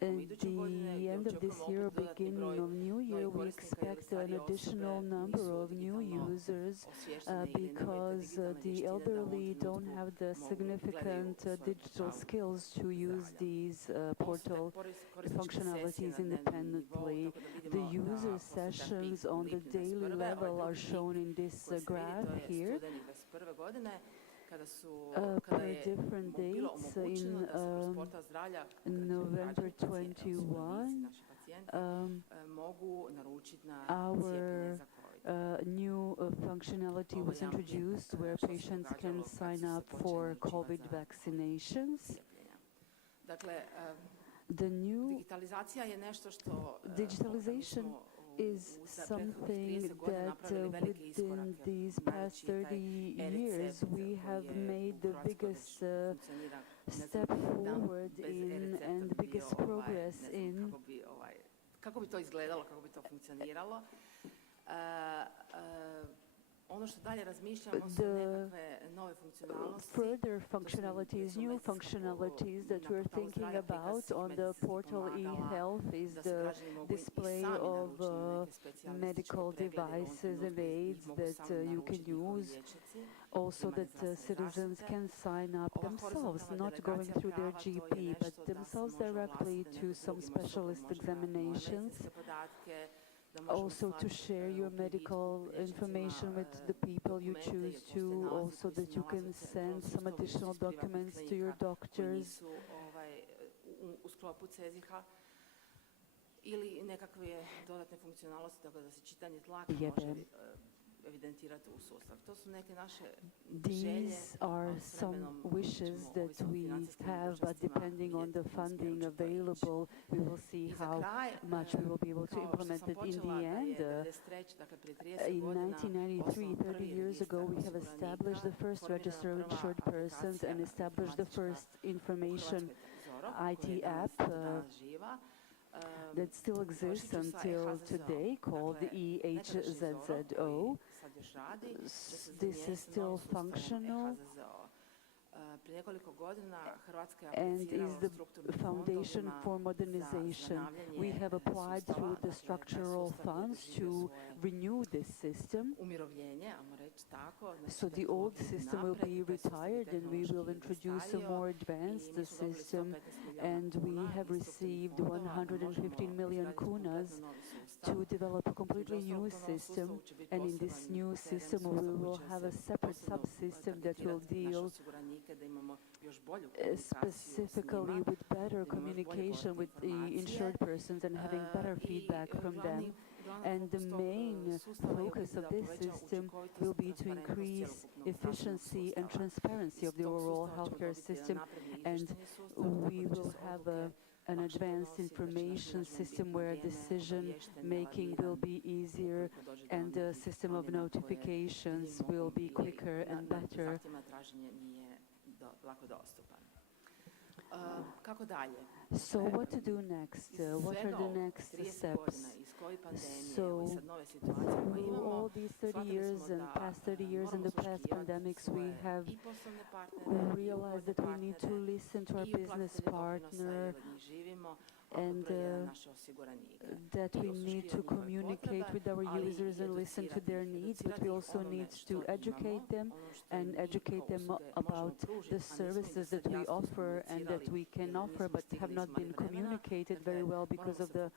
At the end of this year, beginning of New Year, we expect an additional number of new users because the elderly don't have the significant digital skills to use these portal functionalities independently. The user sessions on the daily level are shown in this graph here. Per different dates in November 21, our new functionality was introduced where patients can sign up for COVID vaccinations. The new digitalization is something that within these past 30 years we have made the biggest step forward in and the biggest progress in. Kako bi to izgledalo, kako bi to funkcioniralo? Further functionalities, new functionalities that we're thinking about on the portal e-health is the display of medical devices and aids that you can use. Also that citizens can sign up themselves, not going through their GP, but themselves directly to some specialist examinations. Also to share your medical information with the people you choose to, also that you can send some additional documents to your doctors. evidentirati u sustav. To su neke naše These are some wishes that we have, but depending on the funding available, we will see how much we will be able to implement it. In the end, in 1993, 30 years ago, we have established the first register of insured persons and established the first information IT app that still exists until today, called the EHZZO. This is still functional and is the foundation for modernization. We have applied through the structural funds to renew this system. So the old system will be retired and we will introduce a more advanced system, and we have received 115 million kunas to develop a completely new system, and in this new system we will have a separate subsystem that will deal specifically with better communication with the insured persons and having better feedback from them. And the main focus of this system will be to increase efficiency and transparency of the overall healthcare system, and we will have an advanced information system where decision making will be easier and the system of notifications will be quicker and better. So what to do next? What are the next steps? So through all these 30 years and past 30 years and the past pandemics, we have realized that we need to listen to our business partner and that we need to communicate with our users and listen to their needs, but we also need to educate them and educate them about the services that we offer and that we can offer but have not been communicated very well because of the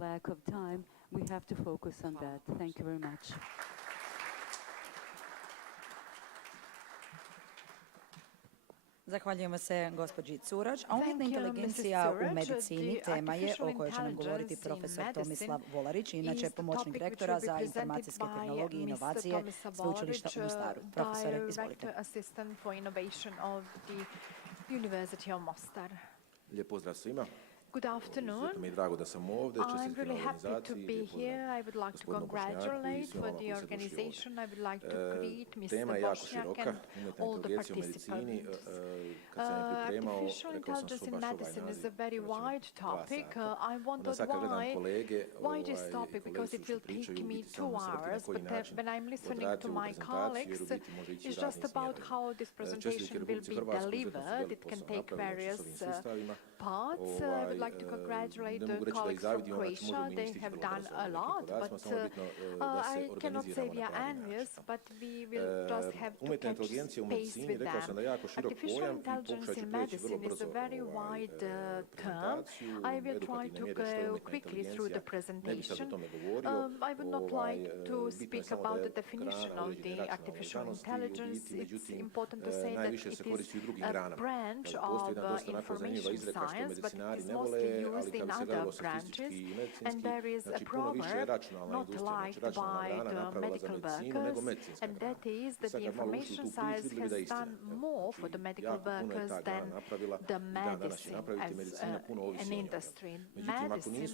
lack of time. We have to focus on that. Thank you very much. Zahvaljujemo se gospođi Curač, a umjetna inteligencija u medicini tema je o kojoj će nam govoriti profesor Tomislav Volarić, inače pomoćnik rektora za informacijske tehnologije i inovacije Sveučilišta u Mostaru. Profesore, izvolite. Lijep pozdrav svima. Good afternoon. Izuzetno mi je drago da sam ovdje. I'm really happy to be here. I would like to congratulate for the organization. I would like to greet Mr. Bošnjak and all the participants. Artificial intelligence in medicine is a very wide topic. I wondered why this topic, because it will take me 2 hours, but when I'm listening to my colleagues, it's just about how this presentation will be delivered. It can take various parts. I would like to congratulate the colleagues from Croatia. They have done a lot, but I cannot say we are envious, but we will just have to catch pace with them. Artificial intelligence in medicine is a very wide term. I will try to go quickly through the presentation. I would not like to speak about the definition of the artificial intelligence. It's important to say that it is a branch of information science, but it is mostly used in other branches, and there is a proverb not liked by the medical workers, and that is that the information science has done more for the medical workers than the medicine as an industry. Medicine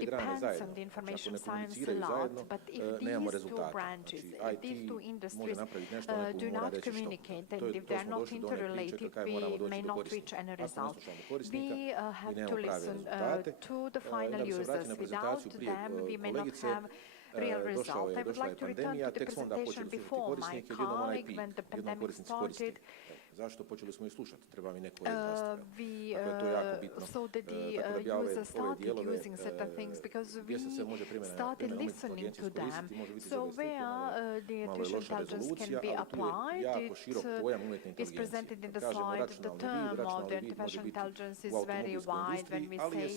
depends on the information science a lot, but if these two branches, if these two industries do not communicate, and if they are not interrelated, we may not reach any result. We have to listen to the final users. Without them, we may not have real result. I would like to return to the presentation before my colleague when the pandemic started. Zašto počeli smo ih slušati? Treba mi neko izrasti. So that the users started using certain things because we started listening to them. So where the artificial intelligence can be applied, it is presented in the slide. The term of the artificial intelligence is very wide when we say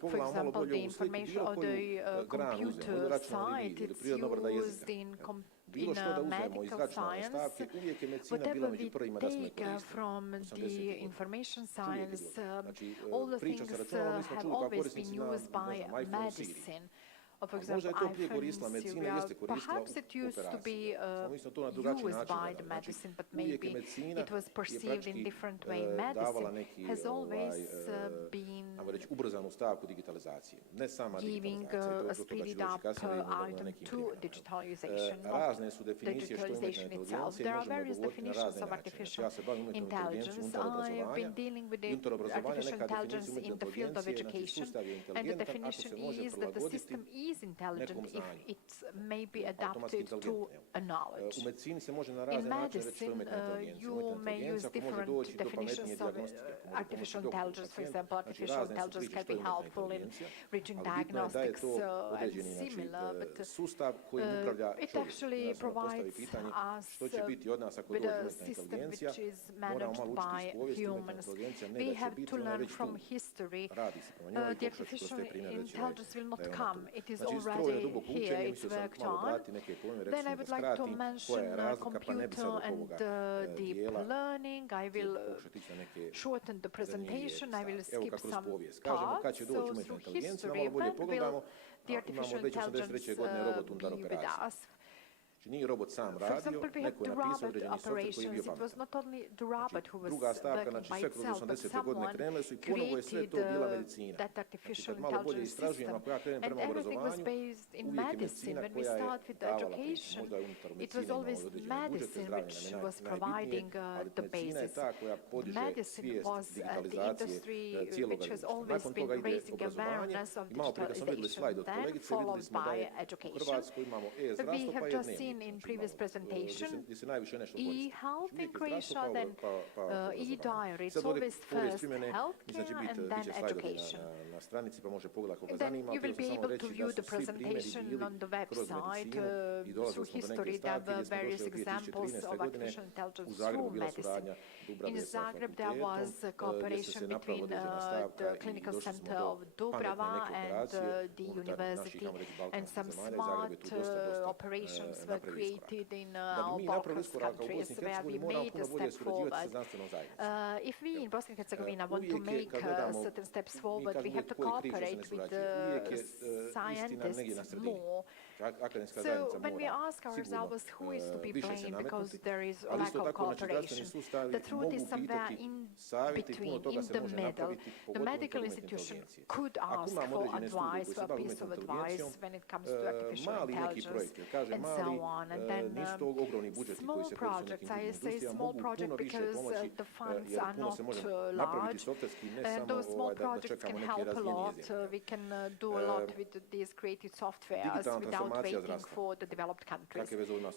for example, the information or the computer side, it's used in medical science. Whatever we take from the information science, all the things have always been used by medicine. for example, eye films, perhaps it used to be used by the medicine, but maybe it was perceived in different way. Medicine has always been giving a speeded up item to digitalization, not digitalization itself. There are various definitions of artificial intelligence. I've been dealing with the artificial intelligence in the field of education, and the definition is that the system is intelligent if it may be adapted to a knowledge. In medicine, you may use different definitions of artificial intelligence. For example, artificial intelligence can be helpful in reaching diagnostics and similar, but it actually provides us with a system which is managed by humans. We have to learn from history. The artificial intelligence will not come. It is already here. It's worked on. Then I would like to mention computer and deep learning. I will shorten the presentation. I will skip some parts. So through history, when will the artificial intelligence be with us? For example, we have the robot operations. It was not only the robot who was working by itself, but someone created that artificial intelligence system. And everything was based in medicine. When we start with the education, it was always medicine which was providing the basis. Medicine was the industry which has always been raising awareness of digitalization, then followed by education. We have just seen in previous presentation, e-health in Croatia, then e-diary. It's always first healthcare and then education. And then you will be able to view the presentation on the website. Through history, there were various examples of artificial intelligence through medicine. In Zagreb, there was a cooperation between the Clinical Center of Dubrava and the university, and some smart operations were created in our Balkan countries where we made a step forward. If we in Bosnia and Herzegovina want to make certain steps forward, we have to cooperate with the scientists more. So when we ask ourselves who is to be blamed because there is a lack of cooperation, the truth is somewhere in between, in the middle. The medical institution could ask for advice, for a piece of advice when it comes to artificial intelligence and so on. And then small projects, I say small project because the funds are not large. And those small projects can help a lot. We can do a lot with these creative softwares without waiting for the developed countries.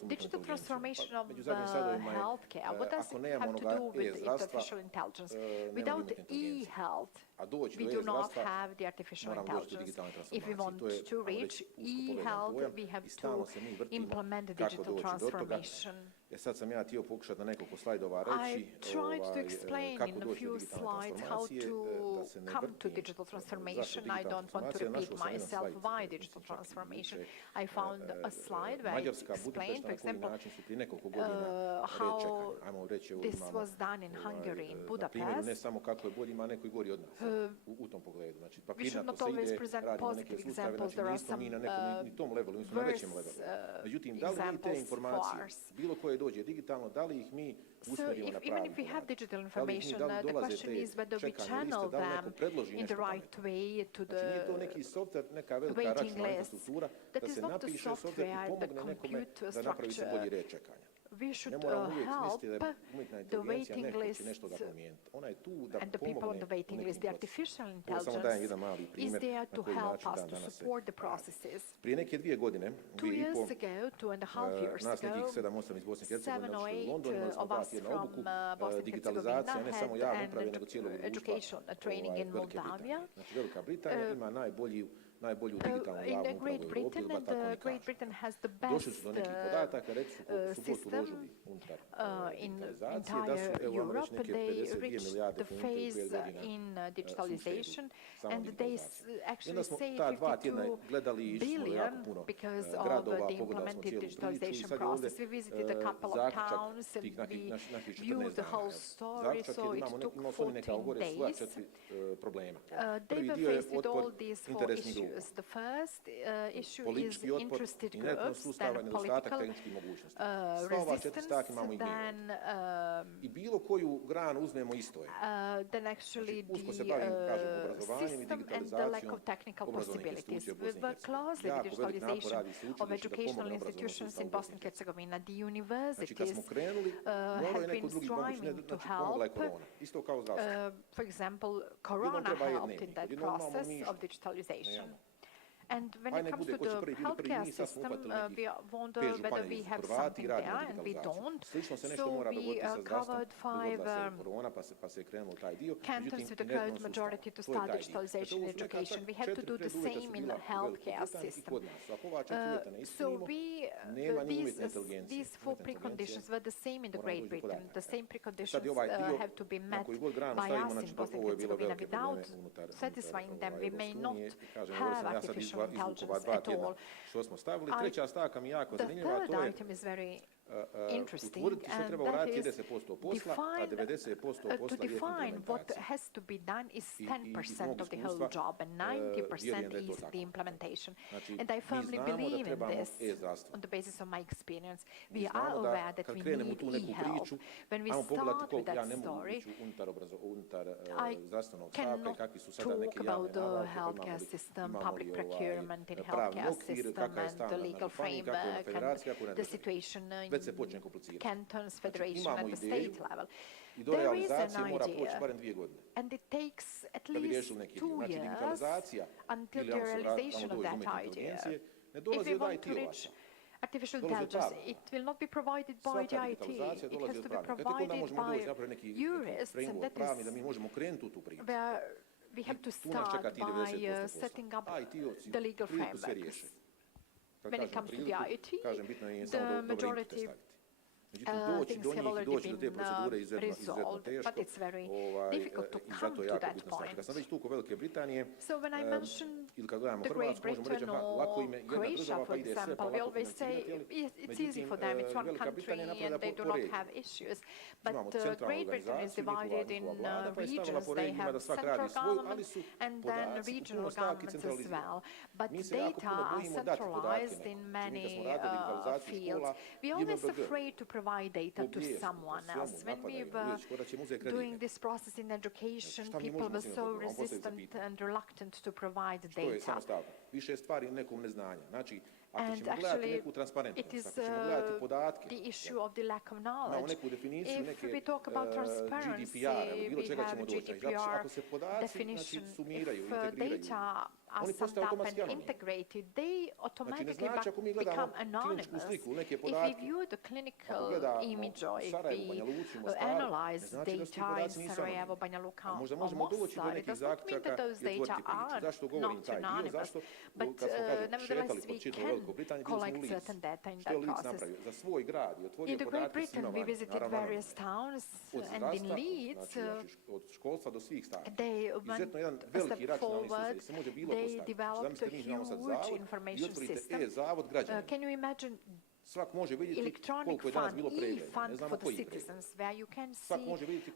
Digital transformation of healthcare, what does it have to do with artificial intelligence? Without e-health, we do not have the artificial intelligence. If we want to reach e-health, we have to implement the digital transformation. I tried to explain in a few slides how to come to digital transformation. I don't want to repeat myself why digital transformation. I found a slide where I explained, for example, how this was done in Hungary, in Budapest. We should not always present positive examples. There are some worse examples for us. So even if we have digital information, the question is whether we channel them in the right way to the waiting lists. That is not the software, the computer structure. We should help the waiting list and the people on the waiting list. The artificial intelligence is there to help us, to support the processes. 2 years ago, 2.5 years ago, 7 or 8 of us from Bosnia and Herzegovina had an education training in Moldavia. In Great Britain, and Great Britain has the best system system in entire Europe. They reached the phase in digitalization, and they actually saved 52 billion because of the implemented digitalization process. We visited a couple of towns and we viewed the whole story, so it took 14 days. They were faced with all these 4 issues. The first issue is interested groups, then political resistance, then actually the system and the lack of technical possibilities. We work closely with digitalization of educational institutions in Bosnia and Herzegovina. The universities have been striving to help. For example, Corona helped in that process of digitalization. And when it comes to the healthcare system, we wonder whether we have something there, and we don't. So we covered 5 cantons with a great majority to start digitalization in education. We had to do the same in the healthcare system. So these 4 preconditions were the same in the Great Britain. The same preconditions have to be met by us in Bosnia and Herzegovina. Without satisfying them, we may not have artificial intelligence at all. The third item is very interesting, and that is to define what has to be done is 10% of the whole job, and 90% is the implementation. And I firmly believe in this on the basis of my experience. We are aware that we need e-health. When we start with that story, I cannot talk about the healthcare system, public procurement in healthcare system, and the legal framework, and the situation in cantons, federation, at the state level. There is an idea, and it takes at least 2 years until the realization of that idea. If we want to reach artificial intelligence, it will not be provided by the IT, it has to be provided by jurists, and that is where we have to start by setting up the legal frameworks. When it comes to the IT, the majority things have already been resolved, but it's very difficult to come to that point. So when I mention the Great Britain or Croatia, for example, we always say it's easy for them, it's one country and they do not have issues. But Great Britain is divided in regions. They have central government and then regional governments as well. But data are centralized in many fields. We're always afraid to provide data to someone else. When we were doing this process in education, people were so resistant and reluctant to provide data. And actually, it is the issue of the lack of knowledge. If we talk about transparency, we have a GDPR definition. If data are summed up and integrated, they automatically become anonymous. If we view the clinical image, or if we analyze data in Sarajevo, Banja Luka, or Mostaru, it does not mean that those data are not anonymous. But nevertheless, we can collect certain data in that process. In the Great Britain, we visited various towns, and in Leeds, they went a step forward. They developed a huge information system. Can you imagine electronic fund, e-fund for the citizens, where you can see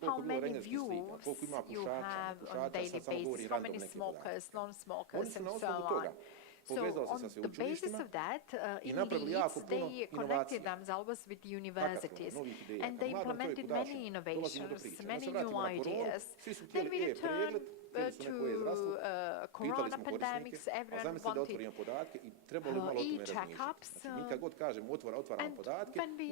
how many views you have on a daily basis, how many smokers, non-smokers, and so on. So on the basis of that, in Leeds, they connected themselves with universities, and they implemented many innovations, many new ideas. Then we returned to corona pandemics, everyone wanted e-checkups, and when we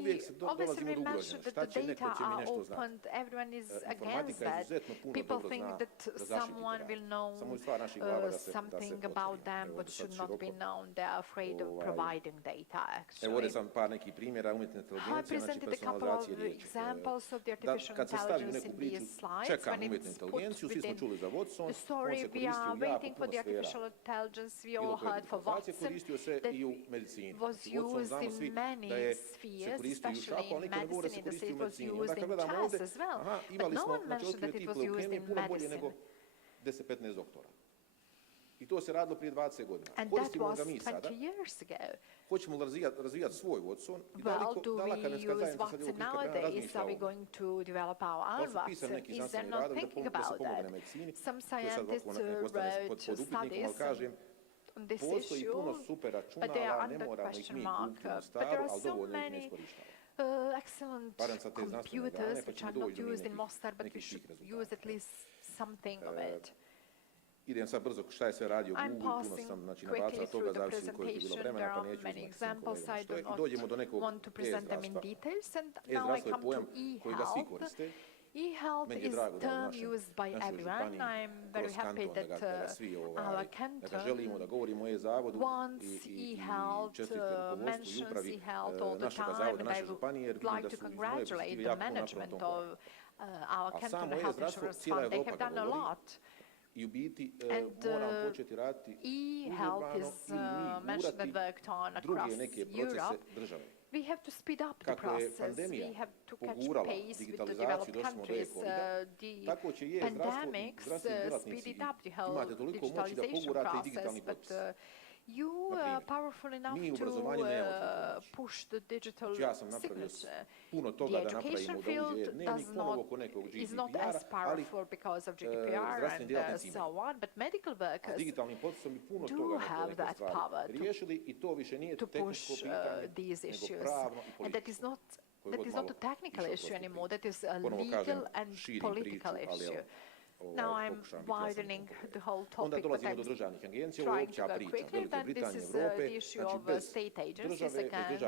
mentioned that the data are opened, everyone is against that. People think that someone will know something about them but should not be known. They are afraid of providing data, actually. I presented a couple of examples of the artificial intelligence in these slides. When it's put within the story we are waiting for the artificial intelligence, we all heard for Watson, that was used in many spheres, especially in medicine, in the state was used in Čast as well. But no one mentioned that it was used in medicine. 10-15 doktora. I to se radilo prije 20 godina. And that was 20 years ago. Hoćemo razvijati svoj Watson i well, do we use Watson nowadays? Are we going to develop our own Watson? Is there not thinking about that? Some scientists wrote studies on this issue, but they are under question mark. But there are so many excellent computers which are not used in Mostaru, but we should use at least something of it. Idem sad brzo šta je sve radio Google, puno sam nabacao toga, zavisi koliko je bilo vremena, pa neću uzmati i dođemo do nekog e-zdravstva je pojam koji ga svi koriste. E-health is term used by everyone. I'm very happy that our canton wants e-health, mentions e-health all the time, and I would like to congratulate the management of our canton health insurance fund. They have done a lot. I u biti moramo početi raditi e-health is mentioned and worked on across Europe. We have to speed up the process. We have to catch pace with the developed countries. The pandemics speeded up the whole digitalization process, but you are powerful enough to push the digital signature. The education field is not as powerful because of GDPR and so on, but medical workers do have that power to push these issues. And that is not a technical issue anymore, that is a legal and political issue. Now I'm widening the whole topic, but I'm trying to go quickly. Then this is the issue of state agencies again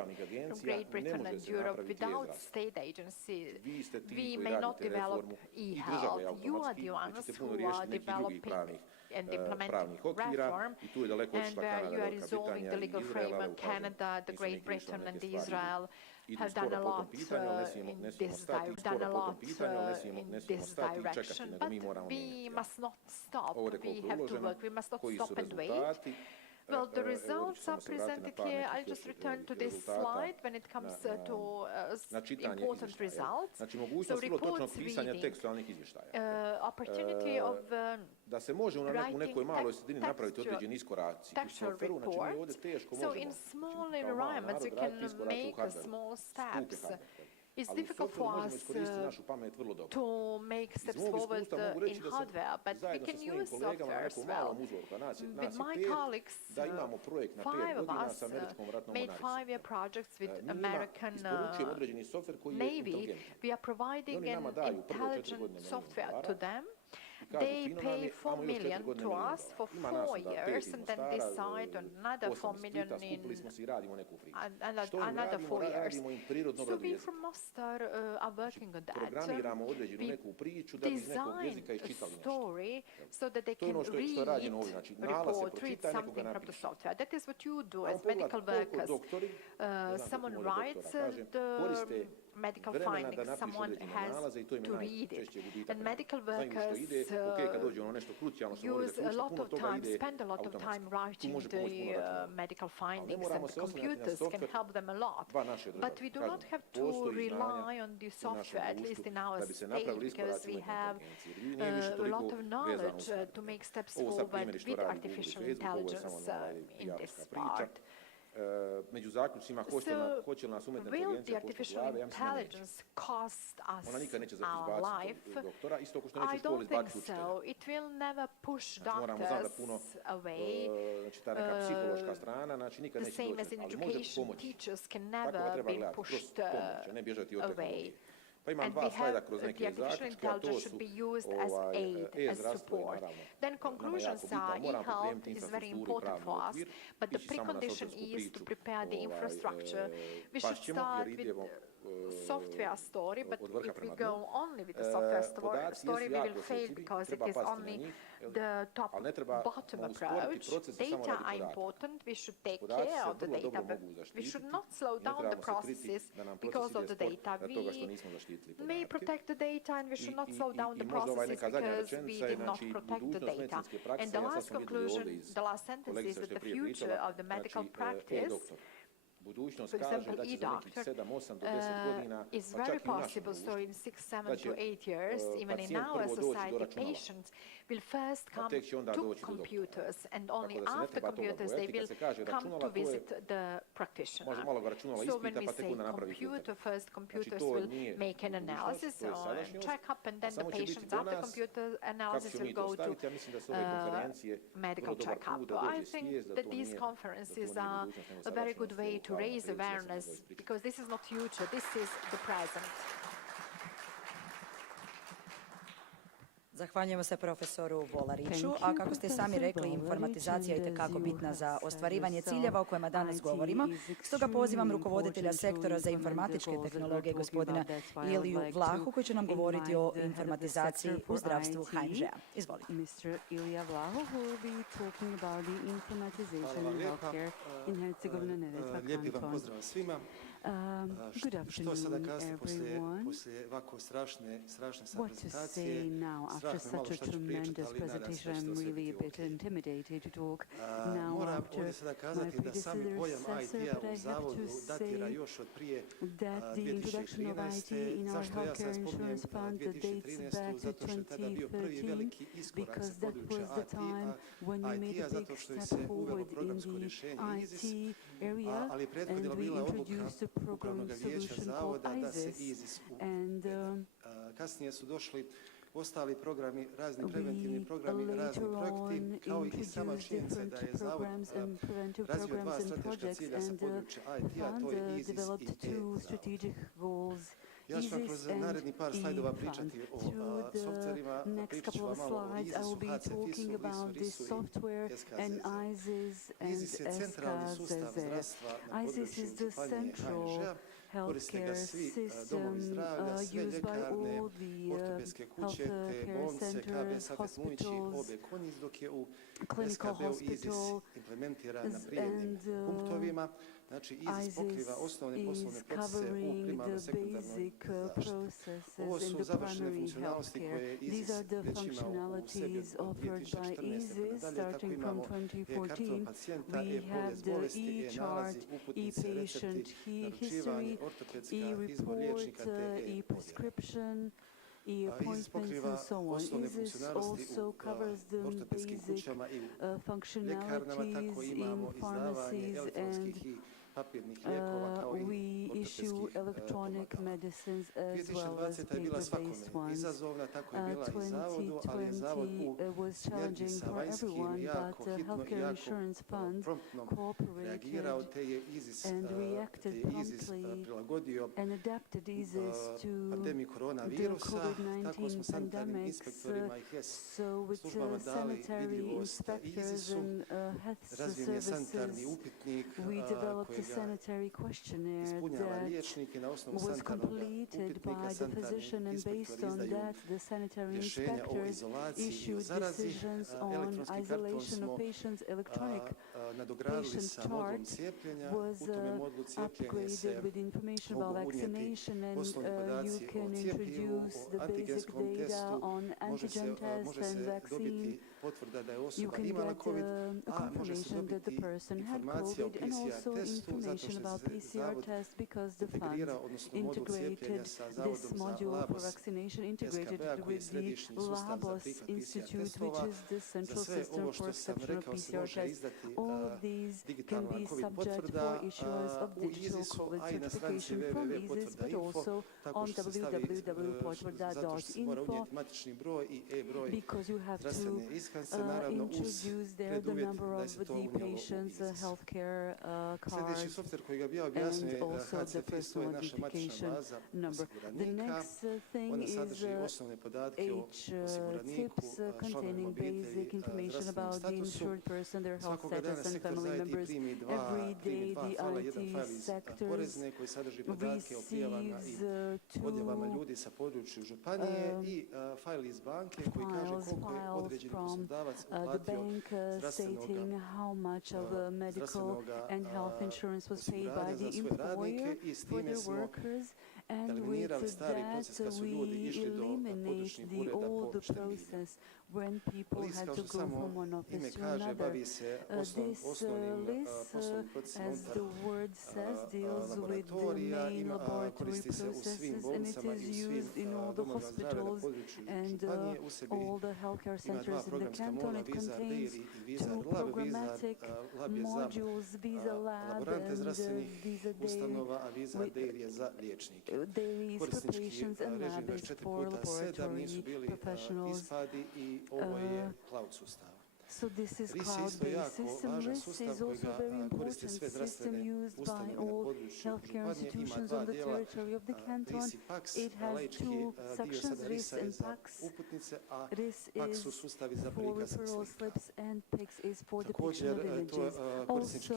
from Great Britain and Europe. Without state agency, we may not develop e-health. You are the ones who are developing and implementing reform, and where you are resolving the legal framework. Canada, the Great Britain, and Israel have done a lot in this direction, but we must not stop. We have to work. We must not stop and wait. Well, the results are presented here. I'll just return to this slide when it comes to important results. So reports reading, opportunity of da se može u nekoj maloj sredini napraviti određeni iskoraci u softveru, znači nije ovdje teško, so in small environments we can make small steps. It's difficult for us to make steps forward in hardware, but we can use software as well. With my colleagues, 5 of us made 5-year projects with American Navy. We are providing an intelligent software to them. They pay $4 million to us for 4 years and then decide on another $4 million in another 4 years. So we from Mostaru are working on that. We design a story so that they can read something from the software. That is what you do as medical workers. Someone writes the medical findings, someone has to read it. And medical workers use a lot of time, spend a lot of time writing the medical findings, and the computers can help them a lot. But we do not have to rely on the software, at least in our state, because we have a lot of knowledge to make steps forward with artificial intelligence in this part. Među zaključcima, hoće li nas umjetna inteligencija poštovljava, ja mislim da neće. Ona nikad neće izbaciti doktora, isto kao što neće u školi izbaciti učitelja. Moramo znati da puno, znači ta neka psihološka strana, znači nikad neće doći, ali može pomoći. Tako da treba gledati kroz pomoć, a ne bježati od tehnologije. Pa imam 2 slajda kroz neke zaključke, a to su e-zdravstvo i naravno. Then conclusions are e-health is very important for us, but the precondition is to prepare the infrastructure. We should start with software story, but if we go only with the software story, we will fail because it is only the top-bottom approach. Data are important. We should take care of the data, but we should not slow down the processes because of the data. We may protect the data, and we should not slow down the processes because we did not protect the data. And the last conclusion, the last sentence is that the future of the medical practice, for example, e-doctor, is very possible. So in 6, 7 to 8 years, even in our society, patients will first come to computers, and only after computers they will come to visit the practitioner. So when we say computer, first computers will make an analysis or a check-up, and then the patients after computer analysis will go to medical check-up. I think that these conferences are a very good way to raise awareness, because this is not future, this is the present. Zahvaljujemo se profesoru Volariću, a kako ste sami rekli, informatizacija je itekako bitna za ostvarivanje ciljeva o kojima danas govorimo. Stoga pozivam rukovoditelja sektora za informatičke tehnologije, gospodina Iliju Vlahu, koji će nam govoriti o informatizaciji u zdravstvu HNŽ-a. Izvolite. Mr. Ilija Vlahu, who will be talking about the informatization in healthcare in Herzegovina-Neretva canton. Lijepi vam pozdrav svima. Što sada kazati poslije ovako strašne prezentacije? After such a tremendous presentation, I'm really a bit intimidated to talk now after my predecessor, but I have to say that the introduction of IT in our healthcare insurance fund dates back to 2013, because that was the time when we made a big step forward in the IT area, and we introduced a program solution called IZIS, and kasnije su došli ostali programi, razni preventivni programi, razni projekti, kao i sama činjenica da je Zavod razvio 2 strateška cilja sa područja IT-a, to je IZIS i e-Zavod. Ja ću vam kroz naredni par slajdova pričati o softverima, pričat ću vam malo o IZIS-u, HCFIS-u, RIS-u i SKZZ. IZIS je centralni sustav zdravstva na području županije HNŽ-a. Koriste ga svi domovi zdravlja, sve ljekarne, ortopedske kuće, te bolnice, KB Safet Munići, OB Konjic, dok je u SKB-u IZIS implementiran na prijemnim punktovima. Znači, IZIS pokriva osnovne poslovne procese u primarno sekundarnoj zaštiti. Ovo su završene funkcionalnosti koje IZIS već ima u sebi od 2014. nadalje, tako imamo e-karton pacijenta, e-povijest bolesti, e-nalazi, uputnice, recepti, naručivanje ortopedska izbor liječnika te e-polje. IZIS pokriva osnovne funkcionalnosti u ortopedskim kućama i u ljekarnama, tako imamo izdavanje elektronskih i papirnih lijekova kao i ortopedskih aparata. 2020. je bila svakome izazovna, tako je bila i Zavodu, ali je Zavod u sinergiji sa vanjskim jako hitno i jako promptno reagirao, te je IZIS prilagodio pandemiji koronavirusa. Tako smo sanitarnim inspektorima i HES službama dali vidljivost IZIS-u, razvijen je sanitarni upitnik kojega ispunjava liječnik i na osnovu sanitarnog upitnika sanitarni inspektori izdaju rješenja o izolaciji i o zarazi. Elektronski karton smo nadogradili sa modulom cijepljenja. U tome modulu cijepljenja se mogu unijeti poslovni podaci o cijepljenju, o antigenskom testu, može se dobiti potvrda da je osoba imala COVID, a može se dobiti informacija o PCR testu, zato što se Zavod integrirao, odnosno modul cijepljenja sa Zavodom za Labos SKB-a, koji je središnji sustav za prihvat PCR testova. Za sve ovo što sam rekao se može izdati digitalna COVID potvrda u IZIS-u, a i na stranici www.potvrda.info, tako što se stavlja, zato što se mora unijeti matični broj i e-broj zdravstvene iskaznice. iskaznice naravno uz preduvjet da se to unijelo u izazov. Sljedeći softver koji ga bi ja objasnio je HCFIS, to je naša matična baza osiguranika. Ona sadrži osnovne podatke o osiguraniku, članovima obitelji, zdravstvenom statusu. Svakoga dana sektor za IT primi dva fajla, jedan fajl iz porezne koji sadrži podatke o prijavama i odjavama ljudi sa području županije i fajl iz banke koji kaže koliko je određeni poslodavac uplatio zdravstvenog osiguranja za svoje radnike i s time smo eliminirali stari proces kad su ljudi išli do područnih ureda po štambilju. List, kao što samo ime kaže, bavi se osnovnim poslovnim procesima unutar laboratorija, koristi se u svim bolnicama i u svim domovima zdravlja na području županije. U sebi ima dva programska mola, Vizar DIR i Vizar Lab. Vizar Lab je za laborante zdravstvenih ustanova, a Vizar DIR je za liječnike. Korisnički režim 24x7 nisu bili ispadi i ovo je cloud sustav. RIS je isto jako važan sustav koji ga koriste sve zdravstvene ustanove na području županije. Ima dva dijela, RIS i PAX. Laički dio sada RIS-a je za uputnice, a PAX su sustavi za prikaz slika. Također, to je korisnički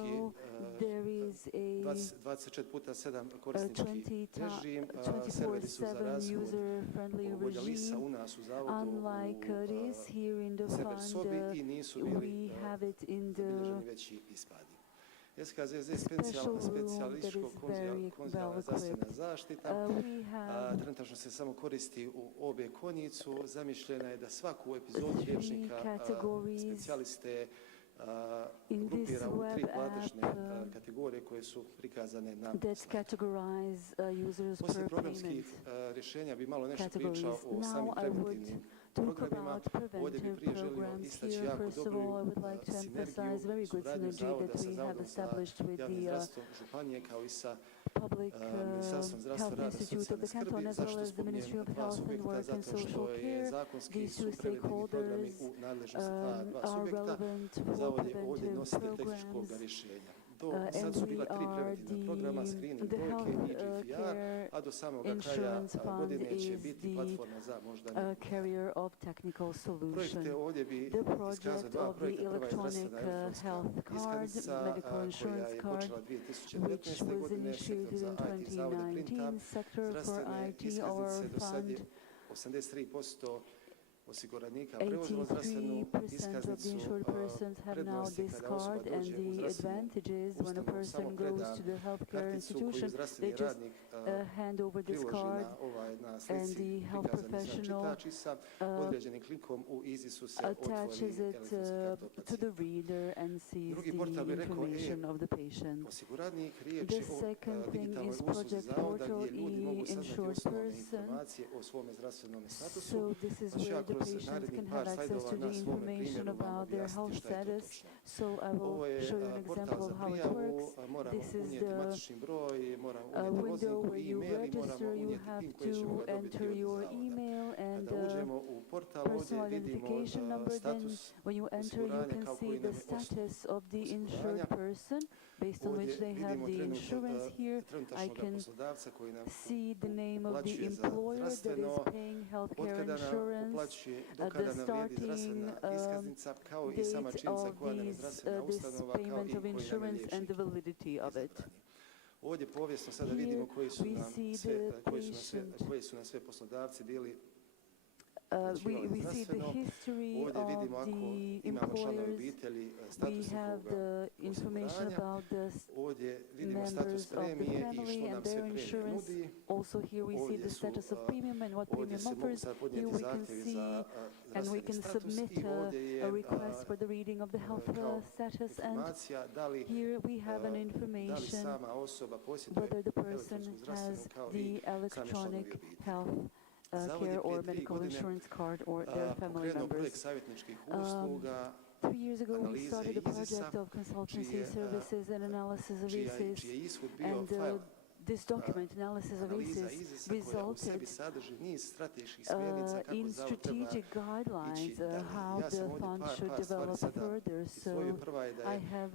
24x7 korisnički režim. Serveri su za razvoj ovog LIS-a u nas u zavodu u server sobi i nisu bili zabilježeni veći ispadi. SKZZ specijalističko konzilijarna zdravstvena zaštita. Trenutačno se samo koristi u OB konjicu. Zamišljena je da svaku epizodu liječnika specijaliste grupira u tri platežne kategorije koje su prikazane na slajdu. Poslije programskih rješenja bi malo nešto pričao o samim preventivnim programima. Ovdje bi prije želio istaći jako dobru sinergiju, suradnju Zavoda sa Zavodom za javno zdravstvo županije kao i sa Ministarstvom zdravstva, rada i socijalne skrbi. Zašto spominjem dva subjekta? Zato što je zakonski su preventivni programi u nadležnosti dva subjekta. Zavod je ovdje nositelj tehničkog rješenja. Sad su bila tri preventivna programa, screening, brojke i GPR, a do samog kraja godine će biti platforma za moždani projekte. Ovdje bi iskazao dva projekta. Prva je zdravstvena iskaznica koja je počela 2019. godine, sektor za IT zavode printa. Zdravstvene iskaznice do sad je 83% osiguranika preuzelo zdravstvenu iskaznicu. Prednosti kada osoba dođe u zdravstvenu ustanovu samo preda karticu koju zdravstveni radnik priloži na slici prikazani za čitač i sa određenim klikom u izisu se otvori elektronski kartopacijent. Drugi portal bi rekao osiguranik, riječ je o digitalnoj usluzi zavoda gdje ljudi mogu saznati osnovne informacije o svome zdravstvenom statusu. Znači ja kroz narednih par slajdova na svome primjeru vam objasniti šta je to točno. Ovo je portal za prijavu, moramo unijeti matični broj, moramo unijeti vozniku i e-mail i moramo unijeti PIN koji ćemo ga dobiti od zavoda. Kada uđemo u portal, ovdje vidimo status osiguranja kao koji nam je osnov osiguranja. Ovdje vidimo trenutačnog poslodavca koji nam uplaćuje za zdravstveno, od kada nam uplaćuje, do kada nam vrijedi zdravstvena iskaznica, kao i sama činjenica koja nam je zdravstvena ustanova, kao i koji nam je liječnik izabrani. Ovdje povijesno sada vidimo koji su nam sve poslodavci bili uplaćivali zdravstveno. Ovdje vidimo ako imamo članove obitelji status njihovog osiguranja. Ovdje vidimo status premije i što nam se premije nudi. Ovdje se mogu sad podnijeti zahtjevi za zdravstveni status i ovdje je informacija da li sama osoba posjeduje elektronsku zdravstvenu kao i sami članovi obitelji. Zavod je prije 3 godine pokrenuo projekt savjetničkih usluga, 3 years ago, we analize started i a project izisa, of consultancy services and analysis of ISIS, čiji je ishod bio fajl this document, analysis of ISIS, resulted in strategic guidelines how the fund should develop further. So I have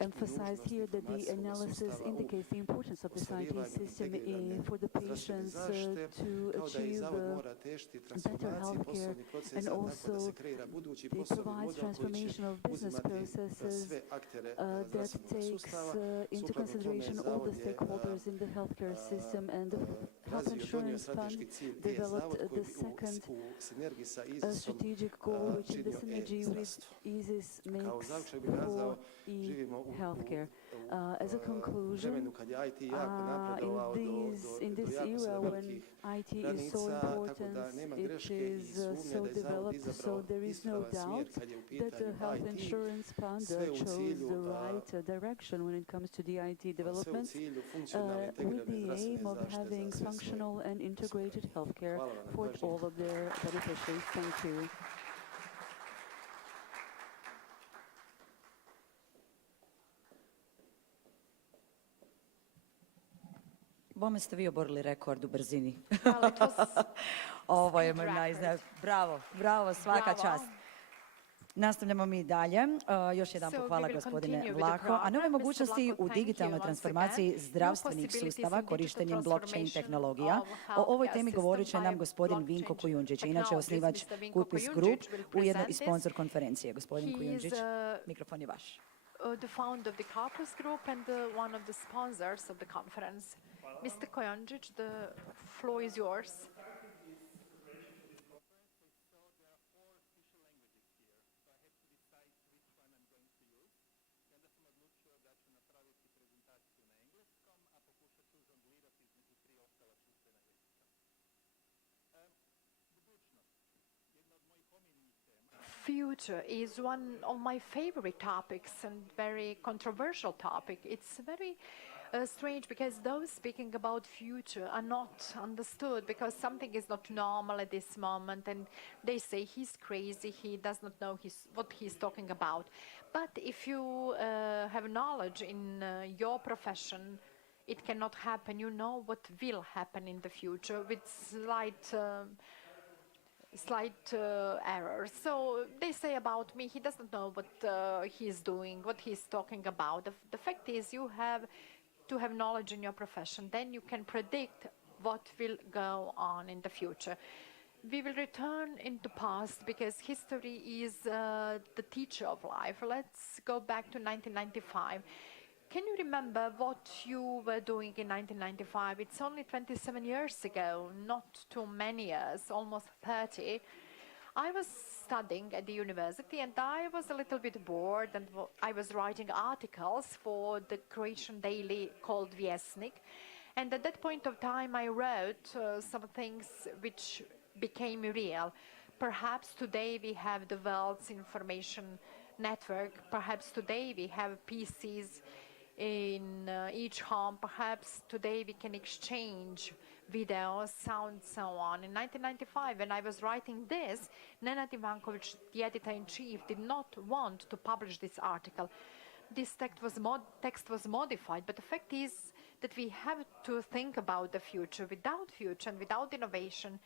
emphasized here that the analysis indicates the importance of this IT system for the patients to achieve better healthcare, and also it provides transformation of business processes that takes into consideration all the stakeholders in the healthcare system. And the Health Insurance Fund developed the second strategic goal, which in the synergy with ISIS makes for e-healthcare. As a conclusion, in this era when IT is so important, it is so developed, so there is no doubt that the Health Insurance Fund chose the right direction when it comes to the IT development, with the aim of having functional and integrated healthcare for all of their beneficiaries. Thank you. Bome ste vi oborili rekord u brzini. Ovo je bravo, bravo, svaka čast. Nastavljamo mi dalje. Još jedan hvala gospodine Vlaho. A nove mogućnosti u digitalnoj transformaciji zdravstvenih sustava korištenjem blockchain tehnologija. O ovoj temi govorit će nam gospodin Vinko Kujundžić, inače osnivač Kupis Group, ujedno i sponsor konferencije. Gospodin Kujundžić, mikrofon je vaš. The founder of the Corpus Group and one of the sponsors of the conference. Mr. Kujundžić, the floor is yours. Future is one of my favorite topics and very controversial topic. It's very strange because those speaking about future are not understood because something is not normal at this moment, and they say he's crazy, he does not know what he's talking about. But if you have knowledge in your profession, it cannot happen. You know what will happen in the future with slight errors. So they say about me, he doesn't know what he's doing, what he's talking about. The fact is you have to have knowledge in your profession, then you can predict what will go on in the future. We will return in the past because history is the teacher of life. Let's go back to 1995. Can you remember what you were doing in 1995? It's only 27 years ago, not too many years, almost 30. I was studying at the university and I was a little bit bored, and I was writing articles for the Croatian daily called Vjesnik. And at that point of time I wrote some things which became real. Perhaps today we have the world's information network. Perhaps today we have PCs in each home. Perhaps today we can exchange video, sound, so on. In 1995, when I was writing this, Nenad Ivankovic, the editor-in-chief, did not want to publish this article. This text was modified, but the fact is that we have to think about the future. Without future and without innovation,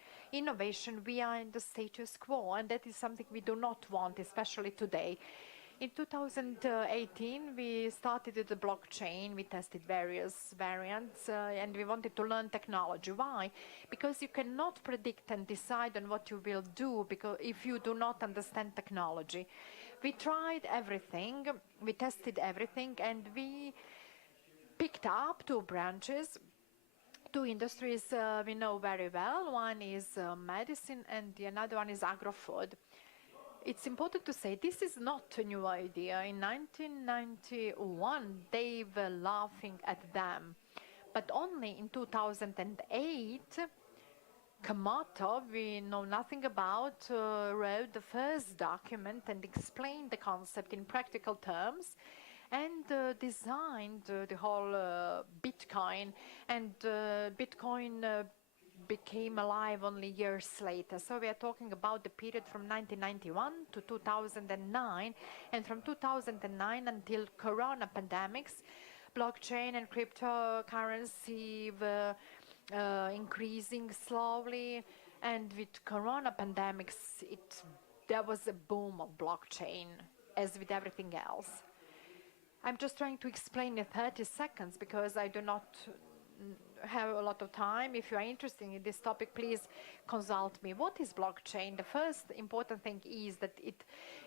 we are in the status quo, and that is something we do not want, especially today. In 2018, we started with the blockchain. We tested various variants, and we wanted to learn technology. Why? Because you cannot predict and decide on what you will do if you do not understand technology. We tried everything, we tested everything, and we picked up two branches, two industries we know very well. One is medicine and the another one is agro-food. It's important to say this is not a new idea. In 1991, they were laughing at them. But only in 2008, Kamato, we know nothing about, wrote the first document and explained the concept in practical terms, and designed the whole Bitcoin. And Bitcoin became alive only years later. So we are talking about the period from 1991 to 2009, and from 2009 until corona pandemics, blockchain and cryptocurrency were increasing slowly, and with corona pandemics, there was a boom of blockchain, as with everything else. I'm just trying to explain in 30 seconds because I do not have a lot of time. If you are interested in this topic, please consult me. What is blockchain? The first important thing is that it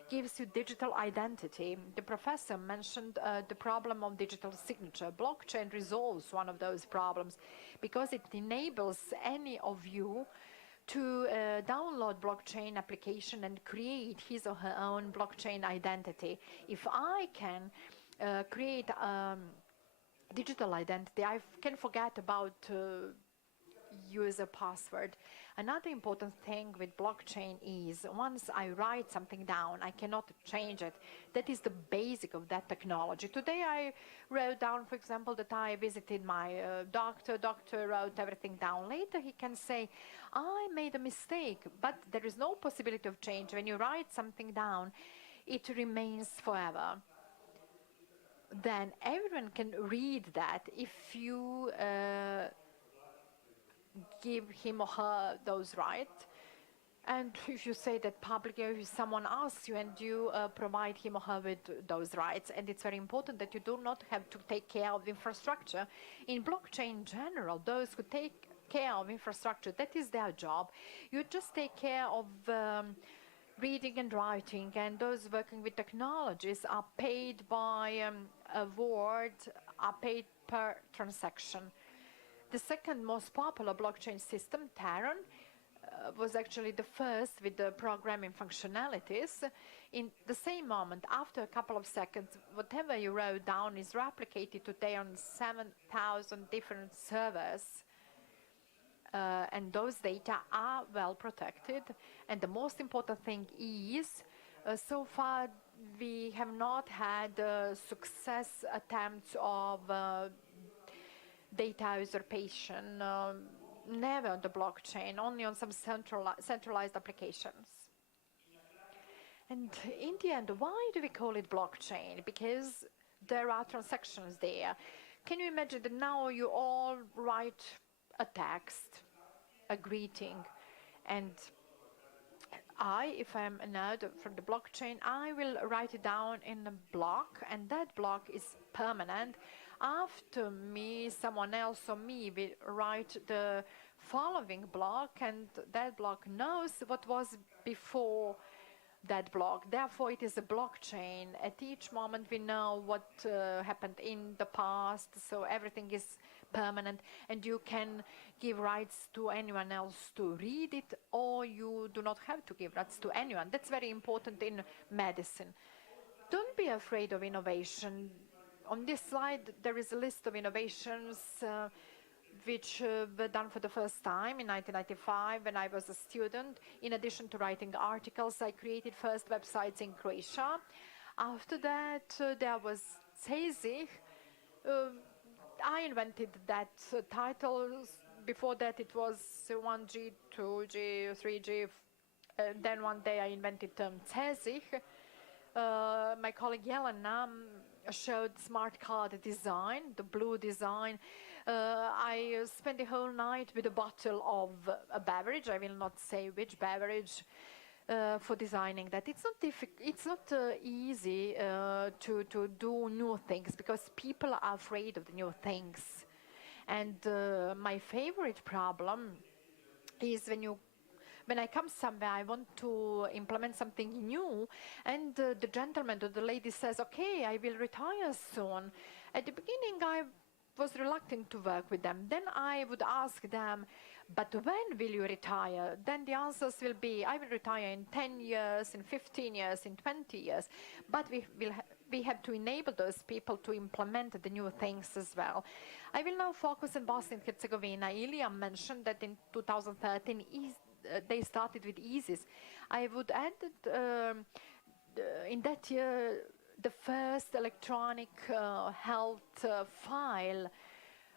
gives you digital identity. The professor mentioned the problem of digital signature. Blockchain resolves one of those problems because it enables any of you to download blockchain application and create his or her own blockchain identity. If I can create digital identity, I can forget about user password. Another important thing with blockchain is once I write something down, I cannot change it. That is the basic of that technology. Today I wrote down, for example, that I visited my doctor. Doctor wrote everything down. Later he can say, I made a mistake, but there is no possibility of change. When you write something down, it remains forever. Then everyone can read that if you give him or her those rights. And if you say that publicly, or if someone asks you and you provide him or her with those rights, and it's very important that you do not have to take care of the infrastructure. In blockchain in general, those who take care of infrastructure, that is their job. You just take care of reading and writing, and those working with technologies are paid by a word, are paid per transaction. The second most popular blockchain system, Taron, was actually the first with the programming functionalities. In the same moment, after a couple of seconds, whatever you wrote down is replicated today on 7,000 different servers. And those data are well protected. And the most important thing is, so far we have not had success attempts of data usurpation, never on the blockchain, only on some centralized applications. And in the end, why do we call it blockchain? Because there are transactions there. Can you imagine that now you all write a text, a greeting, and if I'm a node from the blockchain, I will write it down in a block, and that block is permanent. After me, someone else or me will write the following block, and that block knows what was before that block. Therefore, it is a blockchain. At each moment, we know what happened in the past, so everything is permanent, and you can give rights to anyone else to read it, or you do not have to give rights to anyone. That's very important in medicine. Don't be afraid of innovation. On this slide, there is a list of innovations which were done for the first time in 1995 when I was a student. In addition to writing articles, I created first websites in Croatia. After that, there was CESIH. I invented that title. Before that, it was 1G, 2G, 3G. Then one day I invented the term CESIH. My colleague Jelena showed smart card design, the blue design. I spent the whole night with a bottle of a beverage. I will not say which beverage, for designing that. It's not easy to do new things because people are afraid of the new things. And my favorite problem is when I come somewhere, I want to implement something new, and the gentleman or the lady says, okay, I will retire soon. At the beginning, I was reluctant to work with them. Then I would ask them, but when will you retire? Then the answers will be, I will retire in 10 years, in 15 years, in 20 years. But we have to enable those people to implement the new things as well. I will now focus on Bosnia and Herzegovina. Ilya mentioned that in 2013, they started with ISIS. I would add that in that year, the first electronic health file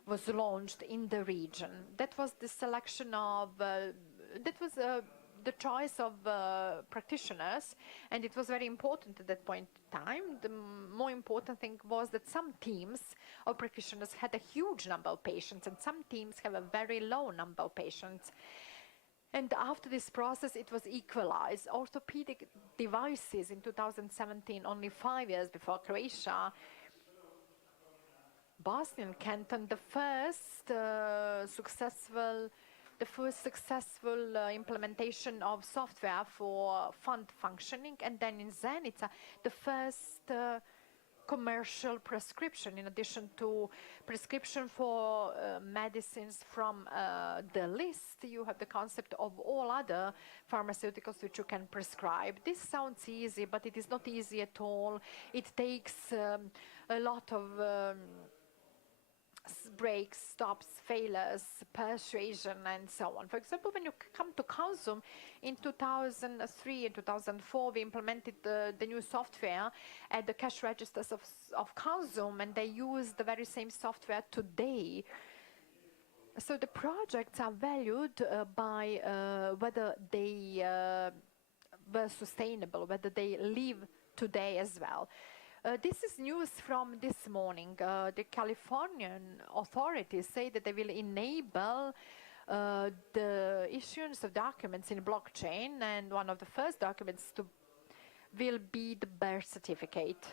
was launched in the region. That was the selection of, the choice of practitioners, and it was very important at that point in time. The more important thing was that some teams of practitioners had a huge number of patients, and some teams have a very low number of patients. And after this process, it was equalized. Orthopedic devices in 2017, only 5 years before Croatia, Bosnian Canton, the first successful implementation of software for fund functioning, and then in Zenica, the first commercial prescription, in addition to prescription for medicines from the list. You have the concept of all other pharmaceuticals which you can prescribe. This sounds easy, but it is not easy at all. It takes a lot of breaks, stops, failures, persuasion, and so on. For example, when you come to Consum, in 2003 and 2004, we implemented the new software at the cash registers of Consum, and they use the very same software today. So the projects are valued by whether they were sustainable, whether they live today as well. This is news from this morning. The Californian authorities say that they will enable the issuance of documents in blockchain, and one of the first documents will be the birth certificate.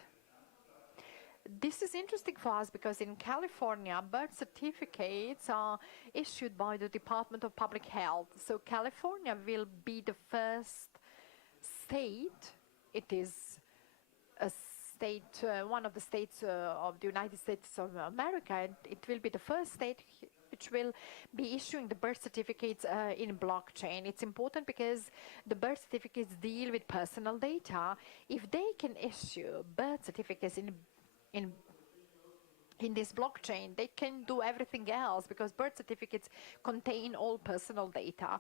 This is interesting for us because in California, birth certificates are issued by the Department of Public Health. So California will be the first state. It is a state, one of the states of the United States of America, and it will be the first state which will be issuing the birth certificates in blockchain. It's important because the birth certificates deal with personal data. If they can issue birth certificates in this blockchain, they can do everything else because birth certificates contain all personal data.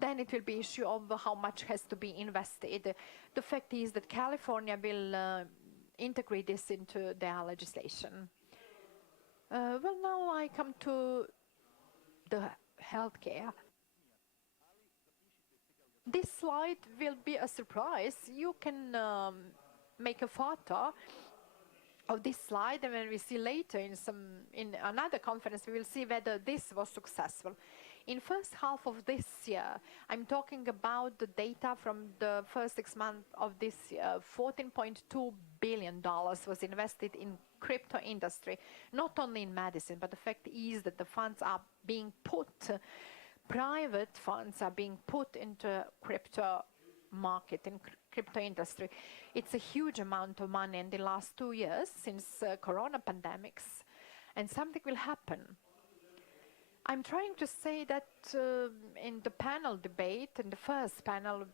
Then it will be an issue of how much has to be invested. The fact is that California will integrate this into their legislation. Well, now I come to the healthcare. This slide will be a surprise. You can make a photo of this slide, and when we see later in another conference, we will see whether this was successful. In first half of this year, I'm talking about the data from the first 6 months of this year, $14.2 billion was invested in crypto industry, not only in medicine, but the fact is that the funds are being put, private funds are being put into crypto market, in crypto industry. It's a huge amount of money in the last 2 years since corona pandemics, and something will happen. I'm trying to say that in the panel debate, in the first panel,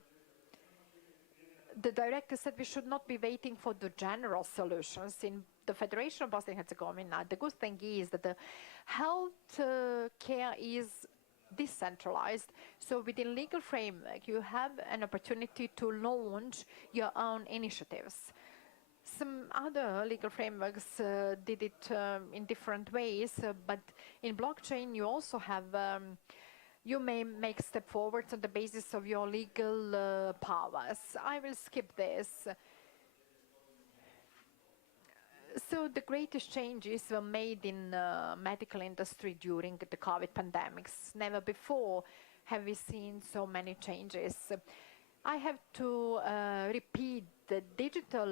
the director said we should not be waiting for the general solutions. In the Federation of Bosnia and Herzegovina, the good thing is that the health care is decentralized. So within legal framework, you have an opportunity to launch your own initiatives. Some other legal frameworks did it in different ways, but in blockchain you also have, you may make step forwards on the basis of your legal powers. I will skip this. So the greatest changes were made in medical industry during the COVID pandemics. Never before have we seen so many changes. I have to repeat, the digital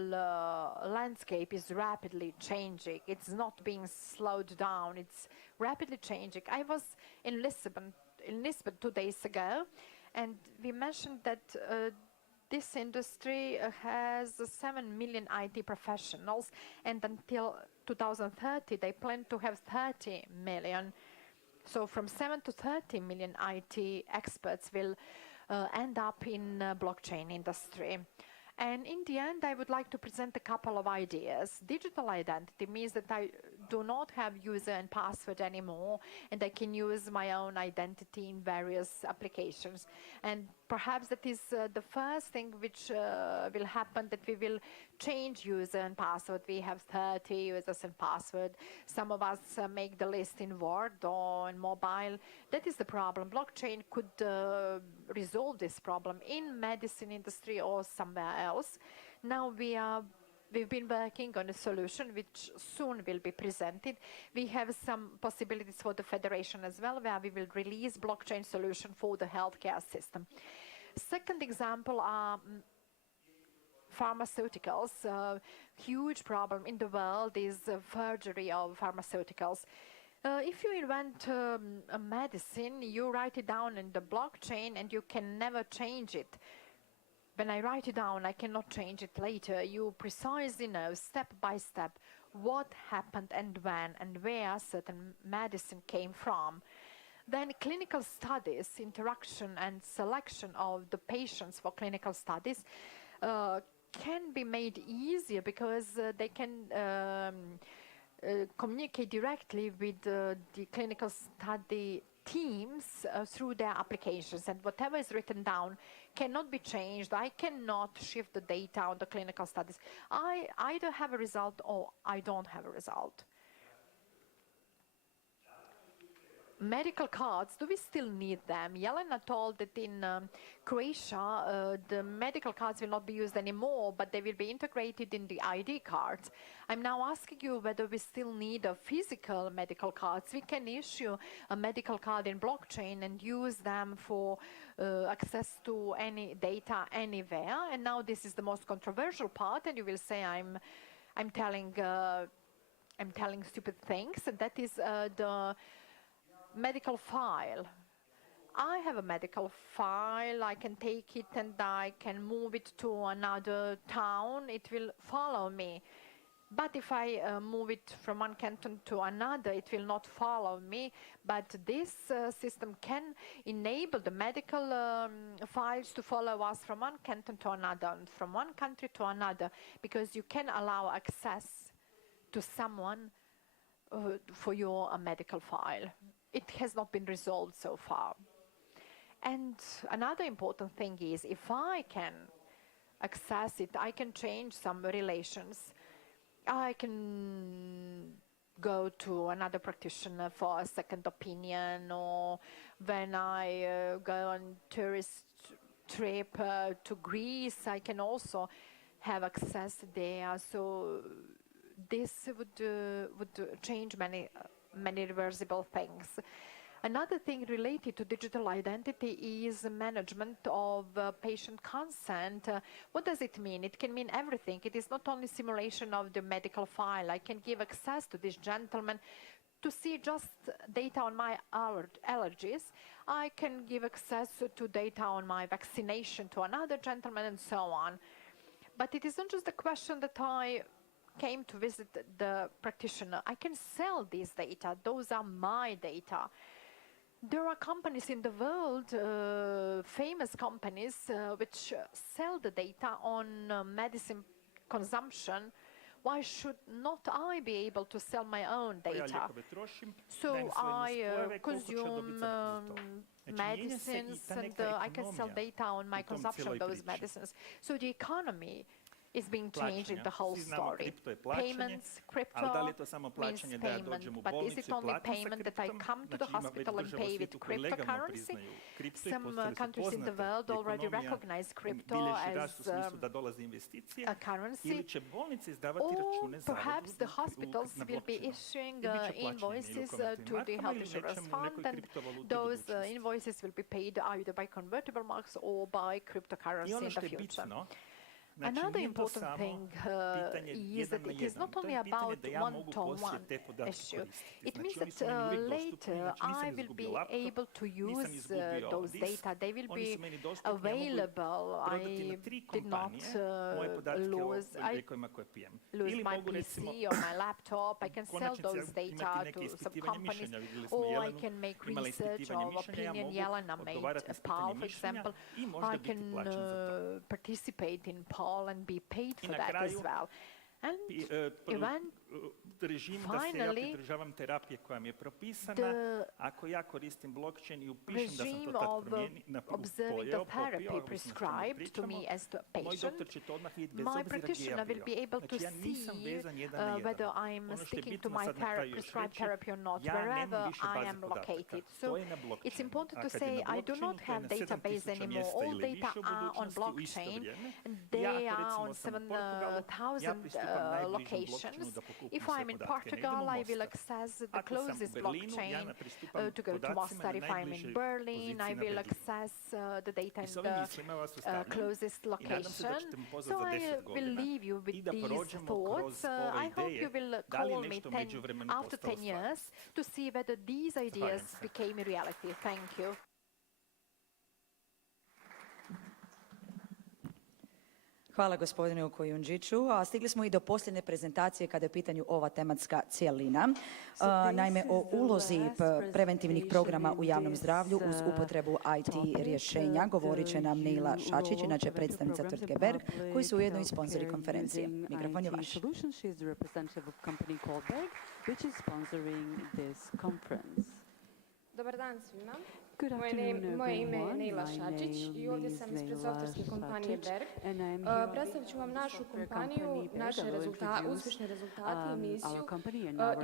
landscape is rapidly changing. It's not being slowed down. It's rapidly changing. I was in Lisbon 2 days ago, and we mentioned that this industry has 7 million IT professionals, and until 2030, they plan to have 30 million. So from 7 to 30 million IT experts will end up in blockchain industry. And in the end, I would like to present a couple of ideas. Digital identity means that do not have user and password anymore, and I can use my own identity in various applications. And perhaps that is the first thing which will happen, that we will change user and password. We have 30 users and password. Some of us make the list in Word or in mobile. That is the problem. Blockchain could resolve this problem in medicine industry or somewhere else. Now we've been working on a solution which soon will be presented. We have some possibilities for the federation as well, where we will release blockchain solution for the healthcare system. Second example are pharmaceuticals. Huge problem in the world is forgery of pharmaceuticals. If you invent a medicine, you write it down in the blockchain and you can never change it. When I write it down, I cannot change it later. You precisely know, step by step, what happened and when and where certain medicine came from. Then clinical studies, interaction and selection of the patients for clinical studies can be made easier because they can communicate directly with the clinical study teams through their applications, and whatever is written down cannot be changed. I cannot shift the data on the clinical studies. I either have a result or I don't have a result. Medical cards, do we still need them? Jelena told that in Croatia the medical cards will not be used anymore, but they will be integrated in the ID cards. I'm now asking you whether we still need a physical medical cards. We can issue a medical card in blockchain and use them for access to any data anywhere. And now this is the most controversial part, and you will say I'm telling stupid things, and that is the medical file. I have a medical file. I can take it and I can move it to another town. It will follow me. But if I move it from one canton to another, it will not follow me. But this system can enable the medical files to follow us from one canton to another, and from one country to another, because you can allow access to someone for your medical file. It has not been resolved so far. And another important thing is, if I can access it, I can change some relations. I can go to another practitioner for a second opinion, or when I go on tourist trip to Greece, I can also have access there. So this would change many reversible things. Another thing related to digital identity is management of patient consent. What does it mean? It can mean everything. It is not only simulation of the medical file. I can give access to this gentleman to see just data on my allergies. I can give access to data on my vaccination to another gentleman, and so on. But it is not just a question that I came to visit the practitioner. I can sell these data. Those are my data. There are companies in the world, famous companies, which sell the data on medicine consumption. Why should not I be able to sell my own data? So I consume medicines, and I can sell data on my consumption of those medicines. So the economy is being changed in the whole story. Payments, crypto means payment, but is it only payment that I come to the hospital and pay with cryptocurrency? Some countries in the world already recognize crypto as a currency, or perhaps the hospitals will be issuing invoices to the health insurance fund, and those invoices will be paid either by convertible marks or by cryptocurrency in the future. Another important thing is that it is not only about one-to-one issue. It means that later I will be able to use those data. They will be available. I did not lose my PC or my laptop. I can sell those data to some companies, or I can make research or opinion. Jelena made a PAL, for example. I can participate in PAL and be paid for that as well. režim da se ja pridržavam terapije koja mi je propisana. Ako ja koristim blockchain i upišem da sam to tad pojeo, popio, prescribed to me as the patient, my practitioner will be able to see whether I'm sticking to my prescribed therapy or not, wherever I am located. So it's important to say I do not have database anymore. All data are on blockchain, and they are on 7,000 locations. If I'm in Portugal, I will access the closest blockchain to go to Mostaru. If I'm in Berlin, I will access the data in the closest location. So I will leave you with these thoughts. I hope you will call me after 10 years to see whether these ideas became a reality. Thank you. Hvala gospodinu Kojundžiću. A stigli smo i do posljednje prezentacije kada je u pitanju ova tematska cjelina. Naime, o ulozi preventivnih programa u javnom zdravlju uz upotrebu IT rješenja govorit će nam Neila Šačić, inače predstavnica tvrtke Berg, koji su ujedno i sponzori konferencije. Mikrofon je vaš. Dobar dan svima. Moje ime je Neila Šačić i ovdje sam ispred softverske kompanije Berg. Predstavit ću vam našu kompaniju, naše uspješne rezultate i misiju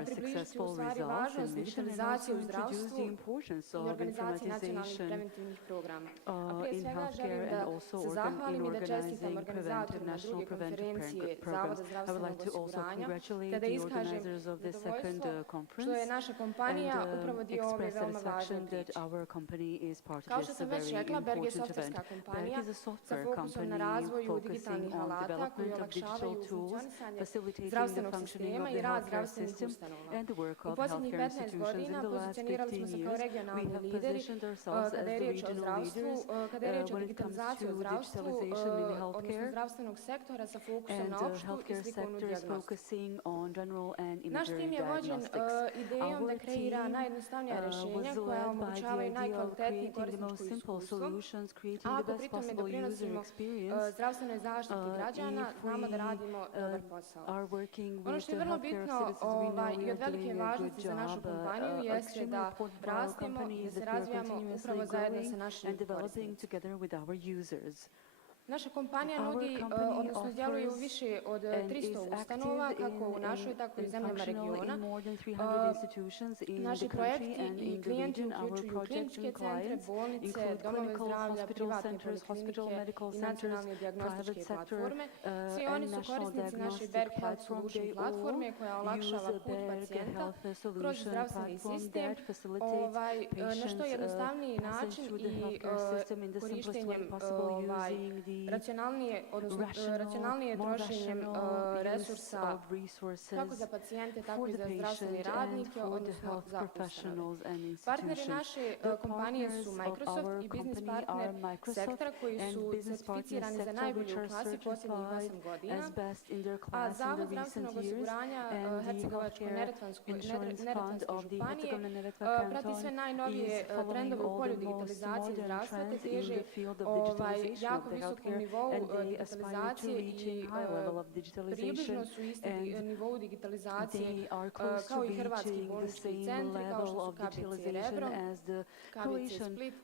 i približiti u stvari važnost digitalizacije u zdravstvu i organizaciji nacionalnih preventivnih programa. A prije svega želim da se zahvalim i da čestitam organizatorima druge konferencije Zavoda zdravstvenog osiguranja, te da iskažem zadovoljstvo što je naša kompanija upravo dio ove veoma važne priče. Kao što sam već rekla, Berg je softverska kompanija sa fokusom na razvoju digitalnih alata koji olakšavaju funkcionisanje zdravstvenog sistema i rad zdravstvenih ustanova. U posljednjih 15 godina pozicionirali smo se kao regionalni lideri kada je riječ o zdravstvu, kada je riječ o digitalizaciji u zdravstvu, odnosno zdravstvenog sektora sa fokusom na opštu i slikovnu dijagnostiku. Naš tim je vođen idejom da kreira najjednostavnija rješenja koja omogućavaju najkvalitetniji korisničko iskustvo, a ako pritom ne doprinosimo zdravstvenoj zaštiti građana, znamo da radimo dobar posao. Ono što je vrlo bitno i od velike važnosti za našu kompaniju jeste da rastemo i da se razvijamo upravo zajedno sa našim korisnicima. Naša kompanija nudi, odnosno djeluje u više od 300 ustanova, kako u našoj, tako i u zemljama regiona. Naši projekti i klijenti uključuju kliničke centre, bolnice, domove zdravlja, privatne poliklinike i nacionalne dijagnostičke platforme. Svi oni su korisnici naše Berg Health Solution platforme koja olakšava put pacijenta kroz zdravstveni sistem na što jednostavniji način i korištenjem racionalnije trošenjem resursa kako za pacijente, tako i za zdravstvene radnike, odnosno za ustanove. Partneri naše kompanije su Microsoft i biznis partner sektora koji su certificirani za najbolje u klasi posljednjih 8 godina, a Zavod zdravstvenog osiguranja Hercegovačko-neretvanske županije prati sve najnovije trendove u polju digitalizacije zdravstva te teže jako visokom nivou digitalizacije i približno su isti nivou digitalizacije kao i hrvatski bolnički centri kao što su KBC Rebro, KBC Split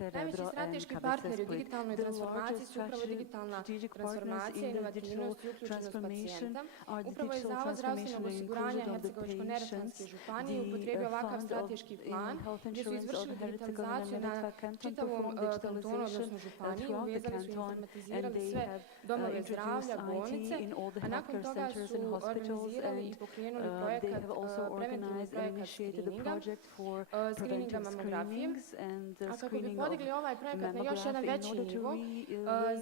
i najveći strateški partneri u digitalnoj transformaciji su upravo digitalna transformacija, inovativnost i uključenost pacijenta. Upravo je Zavod zdravstvenog osiguranja Hercegovačko-neretvanske županije upotrijebio ovakav strateški plan gdje su izvršili digitalizaciju na čitavom kantonu, odnosno županiji, uvezali su i informatizirali sve domove zdravlja, bolnice, a nakon toga su organizirali i pokrenuli projekat, preventivni projekat screeninga mamografije. A kako bi podigli ovaj projekat na još jedan veći nivo,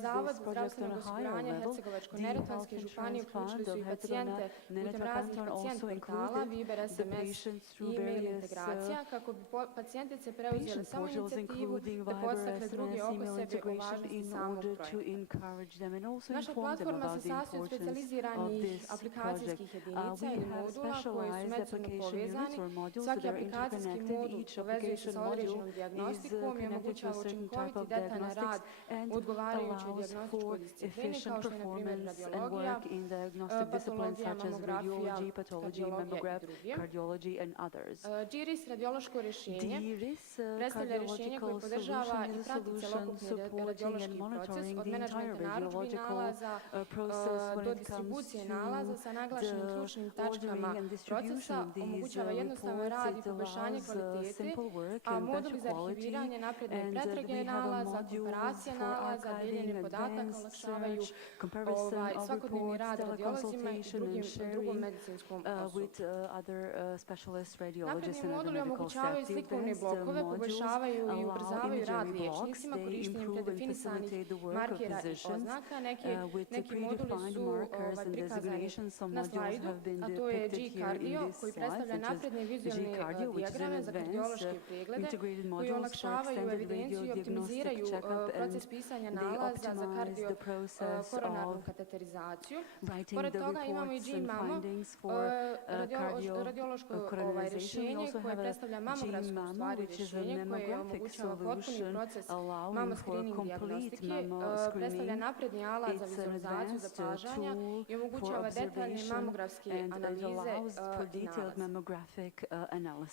Zavod zdravstvenog osiguranja Hercegovačko-neretvanske županije uključili su i pacijente putem raznih pacijent portala, Viber, SMS i e-mail integracija, kako bi pacijentice preuzele samo inicijativu da podstakle druge oko sebi o važnosti samog projekta. Naša platforma se sastoji od specijaliziranih aplikacijskih jedinica ili modula koji su međusobno povezani. Svaki aplikacijski modul povezuje se sa određenom dijagnostikom i omogućava učinkoviti detaljan rad u odgovarajućoj dijagnostičkoj disciplini, kao što je na primjer radiologija, patologija, mamografija, kardiologija i druge. GIRIS radiološko rješenje predstavlja rješenje koje podržava i prati celokupni radiološki proces od menadžmenta narudžbi nalaza do distribucije nalaza sa naglašenim ključnim tačkama procesa, omogućava jednostavan rad i poboljšanje kvalitete, a moduli za arhiviranje, napredne pretrage nalaza, komparacije nalaza, dijeljenje podataka olakšavaju svakodnevni rad radiolozima i drugom medicinskom osoblju. Napredni moduli omogućavaju slikovne blokove, poboljšavaju i ubrzavaju rad liječnicima korištenjem predefinisanih markera i oznaka. Neki moduli su prikazani na slajdu, a to je G-kardio koji predstavlja napredne vizualne dijagrame za kardiološke preglede koji olakšavaju evidenciju i optimiziraju proces pisanja nalaza za koronarnu kateterizaciju. Pored toga imamo i G-mamo, radiološko rješenje koje predstavlja mamografsko stvari rješenje koje omogućava potpuni proces mamo screening dijagnostike, predstavlja napredni alat za vizualizaciju zapažanja i omogućava detaljne mamografske analize nalaza.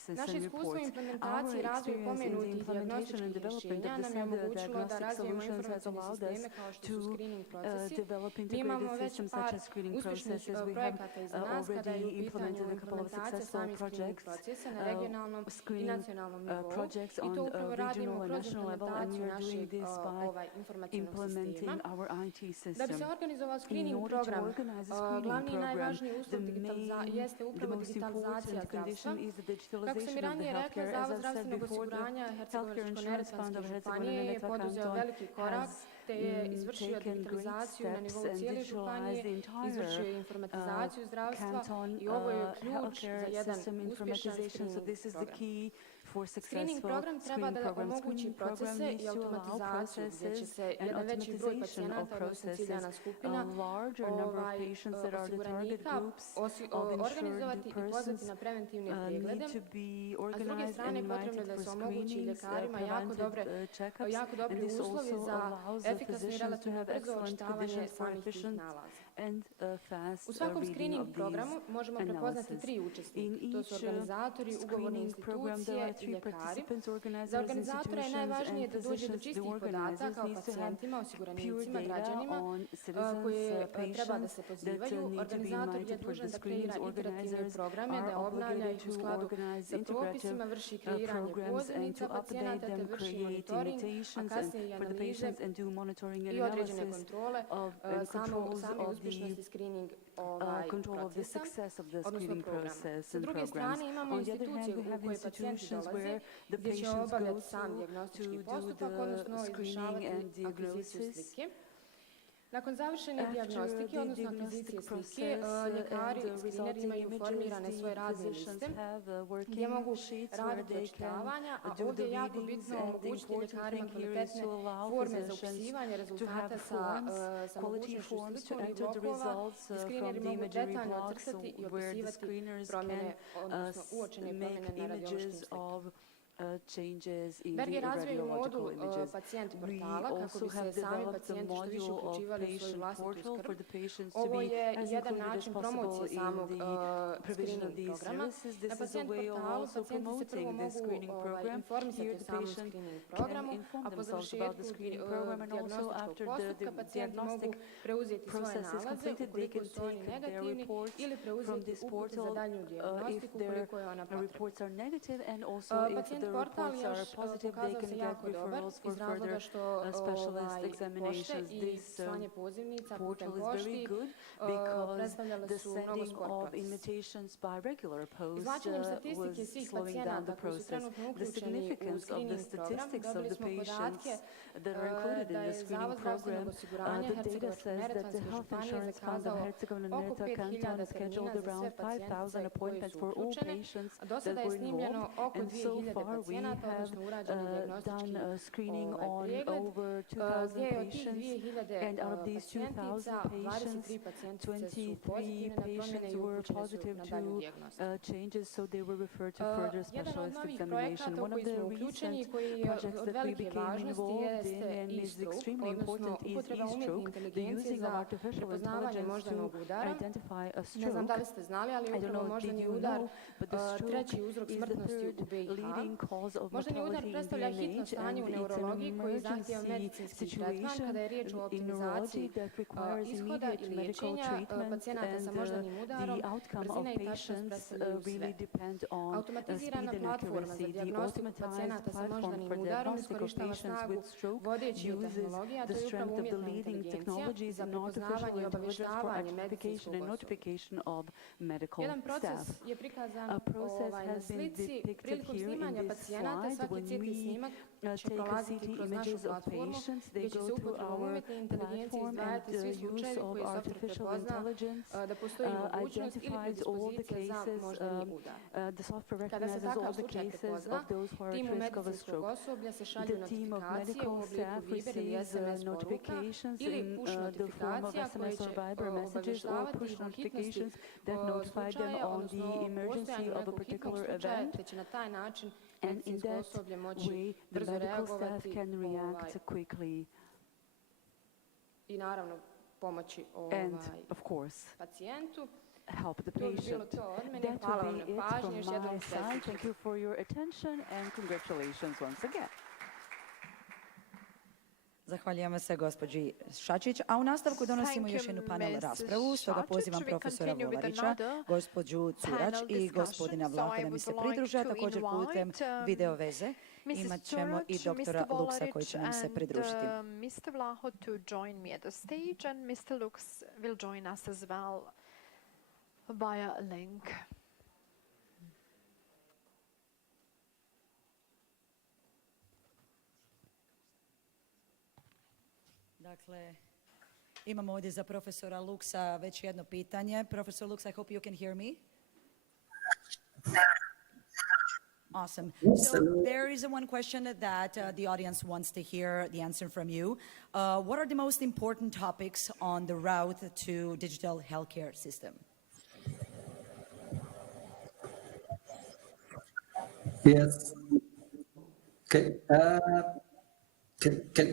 Naše iskustvo u implementaciji i razvoju pomenutih dijagnostičkih rješenja nam je omogućilo da razvijemo informacijne sisteme kao što su screening procesi. Mi imamo već par uspješnih projekata iza nas kada je u pitanju implementacija samih screening procesa na regionalnom i nacionalnom nivou i to upravo radimo kroz implementaciju našeg informativnog sistema. Da bi se organizovao screening program, glavni i najvažniji uslov jeste upravo digitalizacija zdravstva. Kako sam i ranije rekla, Zavod zdravstvenog osiguranja Hercegovačko-neretvanske županije je poduzeo veliki korak te je izvršio digitalizaciju na nivou cijele županije, izvršio je informatizaciju zdravstva i ovo je ključ za jedan uspješan screening program. Screening program treba da omogući procese i automatizaciju gdje će se jedan veći broj pacijenata, odnosno ciljana skupina osiguranika organizovati i pozvati na preventivne preglede. A s druge strane potrebno je da se omogući ljekarima jako dobri uslovi za efikasno i relativno brzo očitavanje samih tih nalaza. U svakom screening programu možemo prepoznati tri učesnika. To su organizatori, ugovorne institucije i ljekari. Za organizatora je najvažnije da dođe do čistih podataka o pacijentima, osiguranicima, građanima koje treba da se pozivaju. Organizator je dužan da kreira iterativne programe, da obnavlja ih u skladu sa propisima, vrši kreiranje pozivnica pacijenata te vrši monitoring, a kasnije i analize i određene kontrole same uspješnosti screening procesa, odnosno programa. Sa druge strane imamo institucije u koje pacijenti dolaze gdje će obavljati sam dijagnostički postupak, odnosno izvršavati akviziciju slike. Nakon završene dijagnostike, odnosno akvizicije slike, ljekari i screeneri imaju formirane svoje radne liste gdje mogu raditi očitavanja, a ovdje je jako bitno omogućiti ljekarima kvalitetne forme za upisivanje rezultata sa mogućnošću slikovnih blokova gdje screeneri mogu detaljno ocrtati i opisivati promjene, odnosno uočene promjene na radiološkim slikama. Berger razvija modul pacijent portala kako bi se sami pacijenti što više uključivali u svoju vlastitu skrb. Ovo je jedan način promocije samog screening programa. Na pacijent portalu pacijenti se prvo mogu informisati o samom screening programu, a po završetku dijagnostičkog postupka pacijenti mogu preuzeti svoje nalaze ukoliko su oni negativni ili preuzeti upute za daljnju dijagnostiku ukoliko je ona potrebna. Pacijent portal još pokazao se jako dobar iz razloga što pošte i slanje pozivnica putem pošti predstavljale su mnogo spor proces. Izvlačenjem statistike svih pacijenata koji su trenutno uključeni u screening program dobili smo podatke da je Zavod zdravstvenog osiguranja Hercegovačko-neretvanske županije zakazao oko 5000 termina za sve pacijente koji su uključeni, a do sada je snimljeno oko 2000 we have done screening on over 2,000 patients, and out of these 2,000 patients, 23 patients were positive to changes, so they were referred to further specialist examination. One of the recent projects that we became involved in and is extremely important is e-stroke, the using of artificial intelligence to identify a stroke. I don't know, did you know, but the stroke is the third leading cause of mortality in the NH, and it's an emergency situation in neurology that requires immediate medical treatment, and the outcome of patients really depend on speed and accuracy. The automatized platform for diagnostic of patients with stroke uses the strength of the leading technologies in artificial intelligence for identification and notification of medical staff. A process has been depicted here in this slide. When we take a CT images of patients, they go through our platform, and the use of artificial intelligence identifies all the cases, the software recognizes all the cases of those who are at risk of a stroke. The team of medical staff receives notifications in the form of SMS or Viber messages or push notifications that notify them on the emergency of a particular event, and in that way the medical staff can react quickly and, of course, help the patient. That will be it from my side. Thank you for your attention and congratulations once again. Zahvaljujemo se gospođi Šačić, a u nastavku donosimo još jednu panel raspravu, stoga pozivam profesora Volarića, gospođu Curač i gospodina Vlaha da mi se pridruže, također putem video veze. Imat ćemo i doktora Luksa koji će nam se pridružiti. Mr. Vlaho to join me at the stage, and Mr. Lux will join us as well via link. Dakle, imamo ovdje za profesora Luksa već jedno pitanje. Professor Lux, I hope you can hear me. Awesome. So there is one question that the audience wants to hear the answer from you. What are the most important topics on the route to digital healthcare system? Yes. Okay.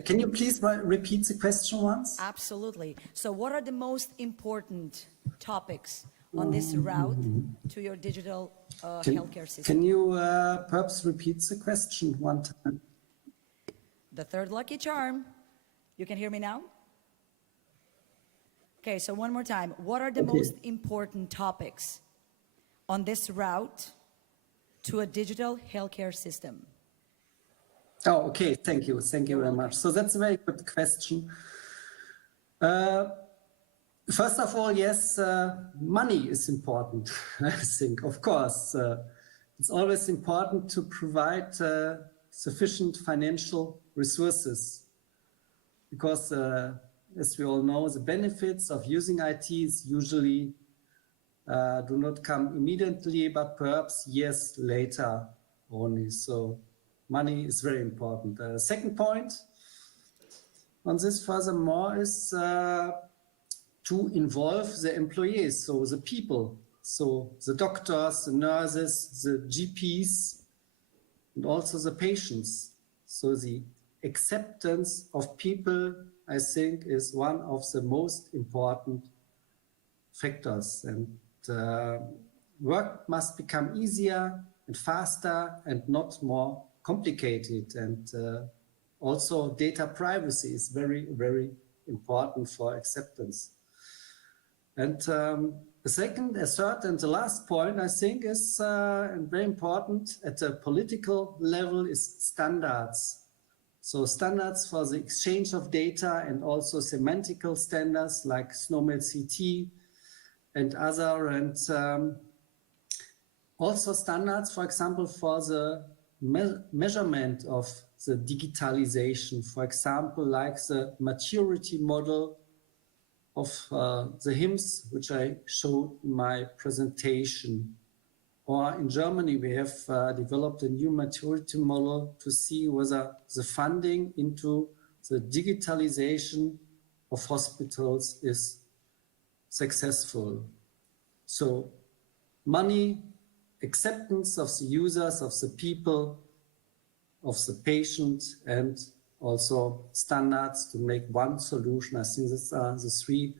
Can you please repeat the question once? Absolutely. So what are the most important topics on this route to your digital healthcare system? Can you perhaps repeat the question one time? The third lucky charm. You can hear me now? Okay, so one more time. What are the most important topics on this route to a digital healthcare system? Oh, okay. Thank you. Thank you very much. So that's a very good question. First of all, yes, money is important, I think. Of course, it's always important to provide sufficient financial resources because, as we all know, the benefits of using IT usually do not come immediately, but perhaps years later only. So money is very important. Second point on this furthermore is to involve the employees, so the people, so the doctors, the nurses, the GPs, and also the patients. So the acceptance of people, I think, is one of the most important factors. And work must become easier and faster and not more complicated. And also data privacy is very, very important for acceptance. And the second, a third, and the last point, I think, is very important at the political level is standards. So standards for the exchange of data and also semantical standards like SNOMED CT and other, and also standards, for example, for the measurement of the digitalization, for example, like the maturity model of the HIMSS, which I showed in my presentation. Or in Germany, we have developed a new maturity model to see whether the funding into the digitalization of hospitals is successful. So money, acceptance of the users, of the people, of the patient, and also standards to make one solution. I think these are the three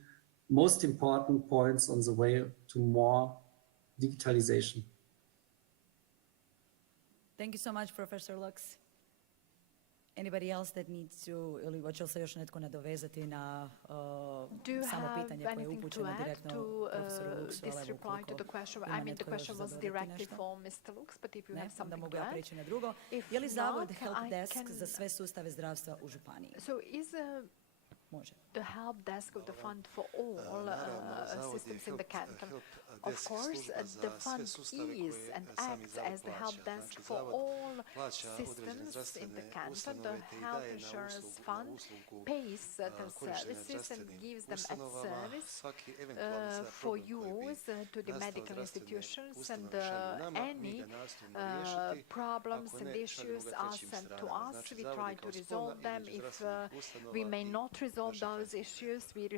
most important points on the way to more digitalization. Thank you so much, Professor Lux. Anybody else that needs to, ili hoće li se još netko nadovezati na samo pitanje koje je upućeno direktno profesoru Luxu, ali evo ukoliko ima netko još za dodati nešto. Ne, onda mogu ja preći na drugo. Je li Zavod help desk za sve sustave zdravstva u županiji? Može. The help desk of the fund for all systems in the canton. Of course, the fund is and acts as the help desk for all systems in the canton. The health insurance fund pays the services and gives them as service for use to the medical institutions, and any problems and issues are sent to us. We try to resolve them. If we may not resolve those issues, we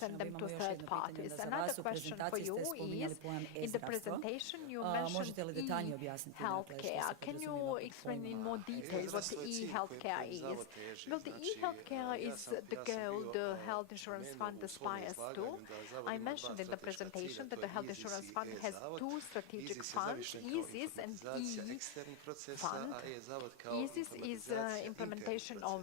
send them to third parties. Another question for you is, in the presentation you mentioned e-healthcare. Can you explain in more details what e-healthcare is? Well, the e-healthcare is the goal the health insurance fund aspires to. I mentioned in the presentation that the health insurance fund has two strategic funds, EASIS and E-Fund. EASIS is implementation of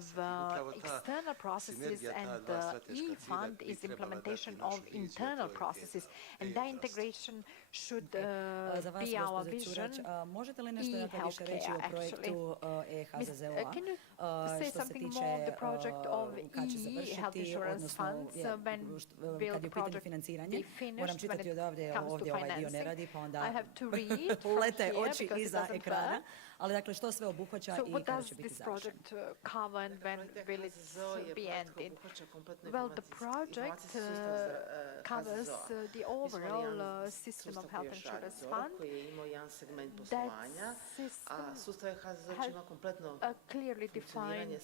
external processes, and the E-Fund is implementation of internal processes. And that integration should be our vision. E-healthcare, actually. Can you say something more of the project of e-health insurance funds? When will the project be finished when it comes to financing? I have to read from here because it doesn't work. Ali dakle, što sve obuhvaća i kada će biti završeno? So what does this project cover and when will it be ended? Well, the project covers the overall system of health insurance fund. That system has a clearly defined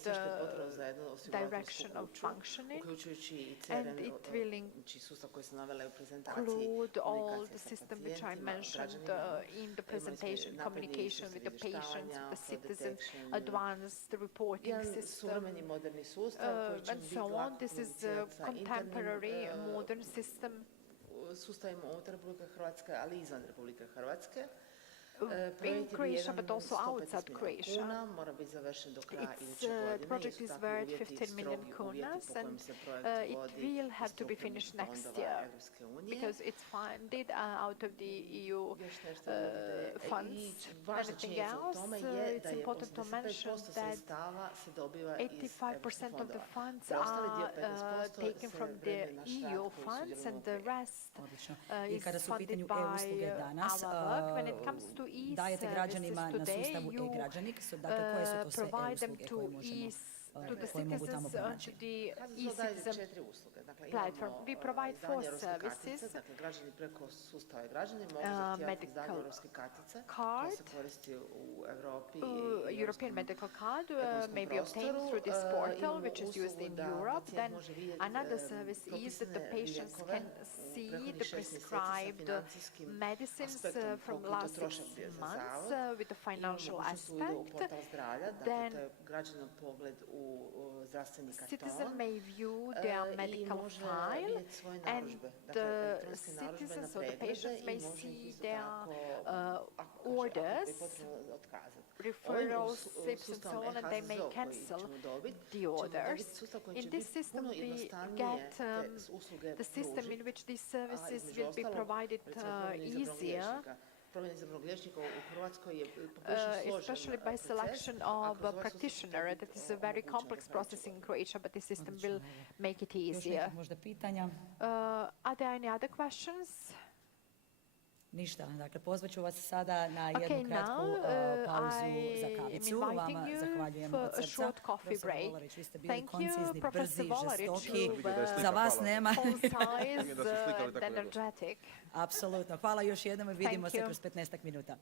direction of functioning, and it will include all the system which I mentioned in the presentation, communication with the patient, the citizen, advanced reporting system, and so on. This is a contemporary, modern system. Sustavima unutar Republike Hrvatske, ali i izvan Republike Hrvatske. In Croatia, but also outside Croatia. The project is worth 15 million kunas, and it will have to be finished next year because it's funded out of the EU funds. Anything else? It's important to mention that 85% of the funds are taken from the EU funds, and the rest is funded by our work. When it comes to dajete građanima na sustavu e-građanik, dakle koje su to sve e-usluge koje mogu tamo pronaći? The e-citizen platform. We provide 4 services. Medical card, European medical card may be obtained through this portal, which is used in Europe. Then another service is that the patients can see the prescribed medicines from last 6 months with the financial aspect. Then citizen may view their medical file, and the citizens or the patients may see their orders, referral slips and so on, and they may cancel the orders. In this system we get the system in which these services will be provided easier, especially by selection of a practitioner. That is a very complex process in Croatia, but the system will make it easier. Are there any other questions? Ništa, dakle pozvat ću vas sada na jednu kratku pauzu za kavicu. Vama zahvaljujem od srca. Profesor Volarić, vi ste bili koncizni, brzi, žestoki. Za vas nema. Apsolutno. Hvala još jednom i vidimo se kroz 15 minuta.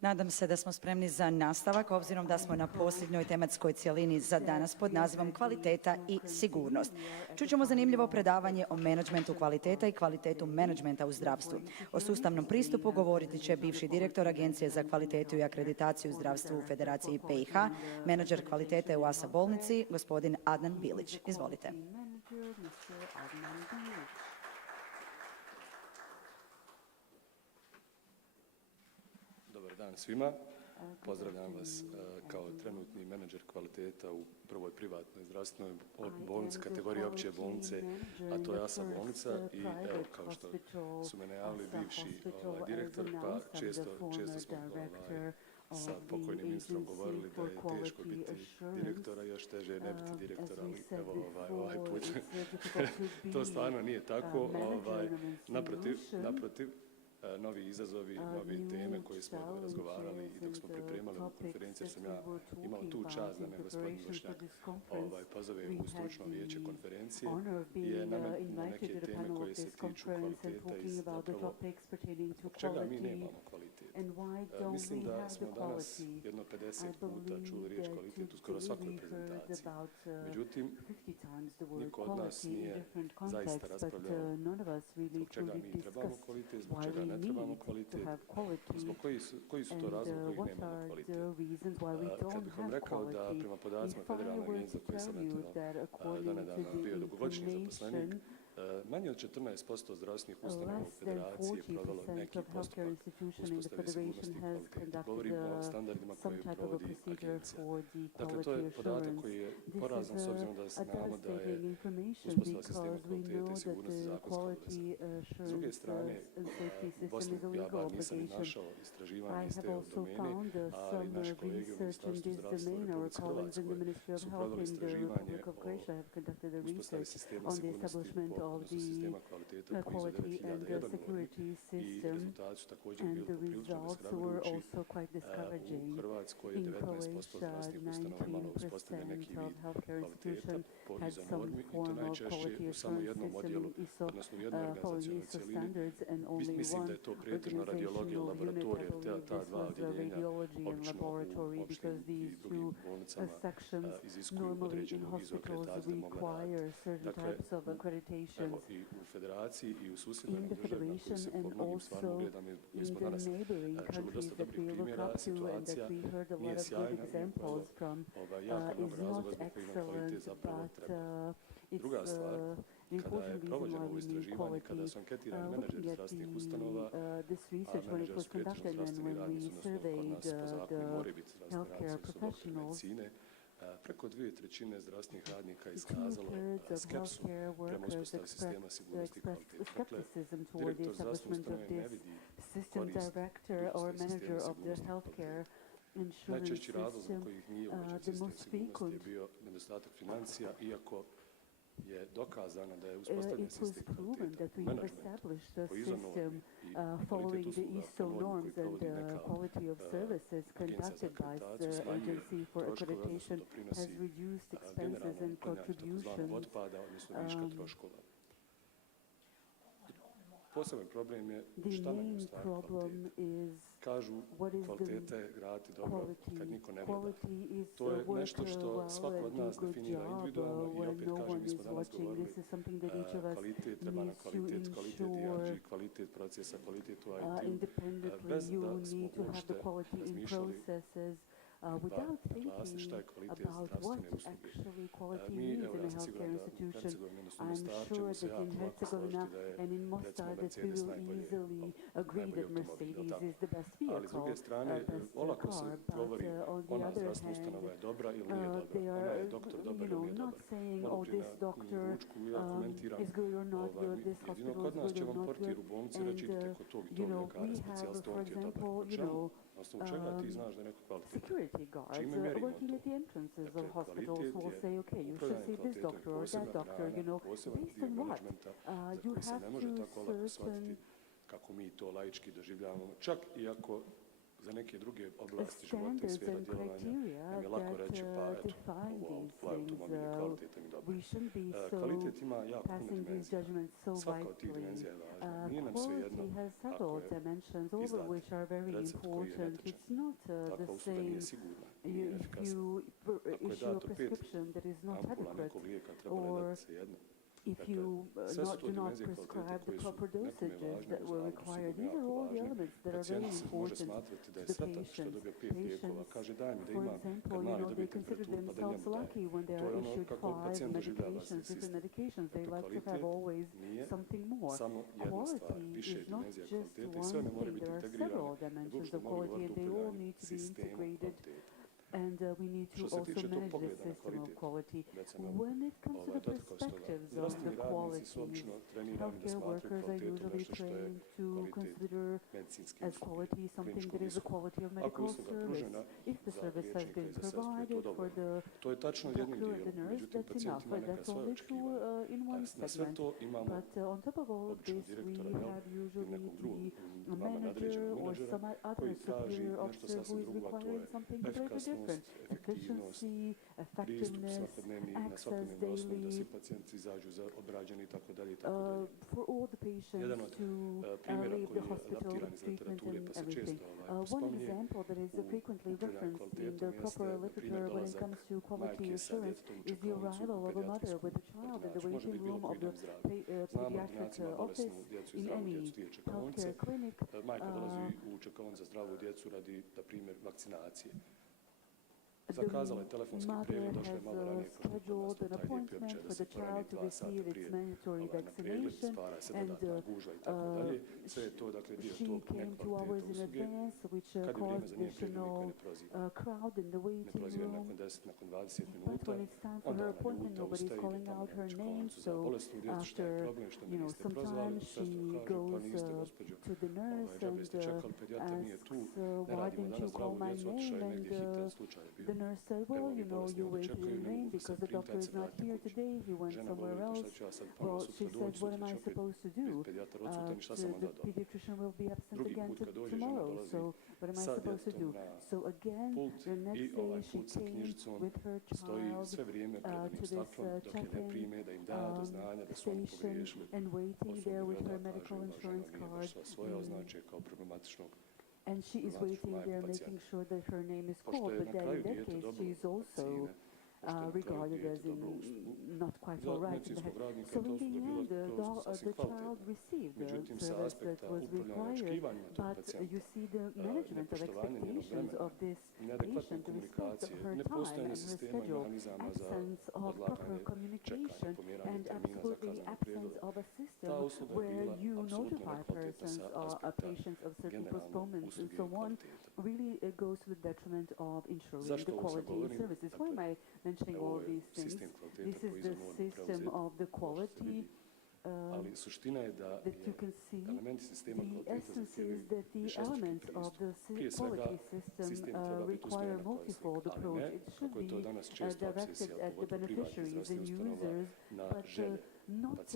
Nadam se da smo spremni za nastavak, obzirom da smo na posljednjoj tematskoj cjelini za danas pod nazivom Kvaliteta i sigurnost. Čućemo zanimljivo predavanje o menadžmentu kvaliteta i kvalitetu menadžmenta u zdravstvu. O sustavnom pristupu govoriti će bivši direktor Agencije za kvalitetu i akreditaciju u zdravstvu u Federaciji PIH, menadžer kvalitete u ASA bolnici, gospodin Adnan Bilić. Izvolite. Dobar dan svima. Pozdravljam vas kao trenutni menadžer kvaliteta u prvoj privatnoj zdravstvenoj bolnici kategorije opće bolnice, a to je ASA bolnica i evo kao što su me najavili bivši direktor, pa često smo sa pokojnim ministrom govorili da je teško biti direktora, još teže ne biti direktora, ali evo ovaj put to stvarno nije tako. Naprotiv, novi izazovi, nove teme koje smo razgovarali i dok smo pripremali ovu konferenciju, sam ja imao tu čast da me gospodin Bošnjak pozove u stručno vijeće konferencije i nametnuo neke teme koje se tiču kvaliteta i zapravo zbog čega mi nemamo kvalitet. Mislim da smo danas jedno 50 puta čuli riječ kvalitet u skoro svakoj prezentaciji. Međutim, niko od nas nije zaista raspravljao zbog čega mi trebamo kvalitet, zbog čega ne trebamo kvalitet, zbog koji su to razloga kojih nemamo kvalitet. Kad bih vam rekao da prema podacima Federalne agencije za koje sam donedavno bio dugogodišnji zaposlenik, manje od 14% zdravstvenih ustanova u Federaciji je provelo neki postupak uspostave sigurnosti i kvaliteta. Govorim o standardima koje provodi agencija. Dakle, to je podatak koji je porazan s obzirom da znamo da je uspostava sistema kvalitete i sigurnosti zakonska obveza. S druge strane, Bosnu ja bar nisam ni našao istraživanje iz te domene, ali naši kolege u Ministarstvu zdravstva u Republici Hrvatskoj su proveli istraživanje o uspostavi sistema sigurnosti odnosno sistema kvalitete u kvizu 9001 govornik i rezultati su također bili poprilično beshrabrujući. U Hrvatskoj je 19% zdravstvenih ustanova imalo uspostavljen neki vid kvaliteta po iza normi i to najčešće u samo jednom odjelu, odnosno u jednoj organizacionalnoj cjelini. Mislim da je to pretežno radiologija, laboratorija, ta dva odjeljenja obično u opštim i drugim bolnicama iziskuju određenu izokretaciju da mogu raditi. Dakle, evo i u Federaciji i u susjednim državama koji se po mnogim stvarima ugledamo i smo danas čuli dosta dobrih primjera, situacija nije sjajna i jako mnogo razloga zbog kojih nam kvalitet zapravo treba. Druga stvar, kada je provođeno ovo istraživanje, kada su anketirani menadžeri zdravstvenih ustanova, a menadžeri su pretežno zdravstveni radnici, odnosno kod nas po zakonu moraju biti zdravstveni radnici, su doktori medicine, preko 2/3 zdravstvenih radnika iskazalo skepsu prema uspostavi sistema sigurnosti i kvalitete. Dakle, direktor zdravstvene ustanove ne vidi korist uspostavi sistema sigurnosti i kvalitete. Najčešći razlog zbog kojih nije uvođen sistem sigurnosti je bio nedostatak financija, iako je dokazano da je uspostavljen sistem kvaliteta u menadžmentu po ISO normi i kvalitet usluga koji provodi neka agencija za akreditaciju smanjuje troškove, odnosno doprinosi generalnom uklanjanju tzv. otpada, odnosno viška troškova. Poseban problem je šta nam je u stvari kvalitet. Kažu kvaliteta je graditi dobro kad niko ne gleda. To je nešto što svako od nas definira individualno i opet kažem, mi smo danas govorili kvalitet treba na kvalitet DRG, kvalitet procesa, kvalitet u IT, bez da smo uopšte razmišljali naglasiti šta je kvalitet zdravstvene usluge. Mi, evo ja sam siguran da u Hercegovini, odnosno Mostaru, ćemo se jako lako složiti da je recimo Mercedes najbolji automobil, ali s druge strane, olako se govori ona zdravstvena ustanova je dobra ili nije dobra, ona je doktor dobar ili nije dobar. Malo prije na ručku ja komentiram, jedino kod nas će vam portir u bolnici reći idite kod tog i tog ljekara, specijalista, on ti je dobar. Na čemu? Na osnovu čega ti znaš da je neko kvalitetan? Čime mjerimo to? Dakle, kvalitet je upravljanje kvalitetom i posebna grana, poseban dio menadžmenta za koji se ne može tako lako shvatiti kako mi to laički doživljavamo. Čak i ako za neke druge oblasti života i sfera djelovanja nam je lako reći pa eto, ovaj automobil je kvalitetan i dobar. Kvalitet ima jako puno dimenzija. Svaka od tih dimenzija je važna. Nije nam sve jedno ako je izdat recept koji je netočan. Takva usluga nije sigurna i nije efikasna. Ako je dato 5 ampula nekog lijeka, trebalo je dati se jedno. If you do not prescribe the proper dosages that were required, these are all the elements that are very important to the patient. For example, they consider themselves lucky when they are issued 5 medications, different medications. They like to have always something more. Quality is not just one thing. There are several dimensions of quality, and they all need to be integrated. And we need to also manage the system of quality. When it comes to the perspectives of the quality, healthcare workers are usually trained to consider as quality something that is the quality of medical service. If the service has been provided for the doctor and the nurse, that's enough. But that's only true in one segment. But on top of all of this, we have usually the manager or some other superior officer who is requiring something very different. Efficiency, effectiveness, access daily, for all the patients to leave the hospital, treatment and everything. One example that is frequently referenced in the proper literature when it comes to quality assurance is the arrival of a mother with a child in the waiting room of the pediatric office in any healthcare clinic. The mother has scheduled an appointment for the child to receive its mandatory vaccination, and she came 2 hours in advance, which caused additional crowd in the waiting room. But when it's time for her appointment, nobody's calling out her name, so after some time she goes to the nurse and asks, why didn't you call my name? And the nurse said, well, you waited in vain because the doctor is not here today, he went somewhere else. Well, she said, what am I supposed to do? The pediatrician will be absent again tomorrow, so what am I supposed to do? So again, the next day she came with her child to this check-in station and waiting there with her medical insurance card. And she is waiting there making sure that her name is called, but then in that case she is also regarded as not quite all right. So in the end, the child received the service that was required, but you see the management of expectations of this patient, the respect of her time and her schedule, absence of proper communication, and absolutely absence of a system where you notify persons or patients of certain postponements and so on, really goes to the detriment of ensuring the quality of services. Why am I mentioning all these things? This is the system of the quality that you can see. The essence is that the elements of the quality system require a multifold approach. It should be directed at the beneficiaries and users, but not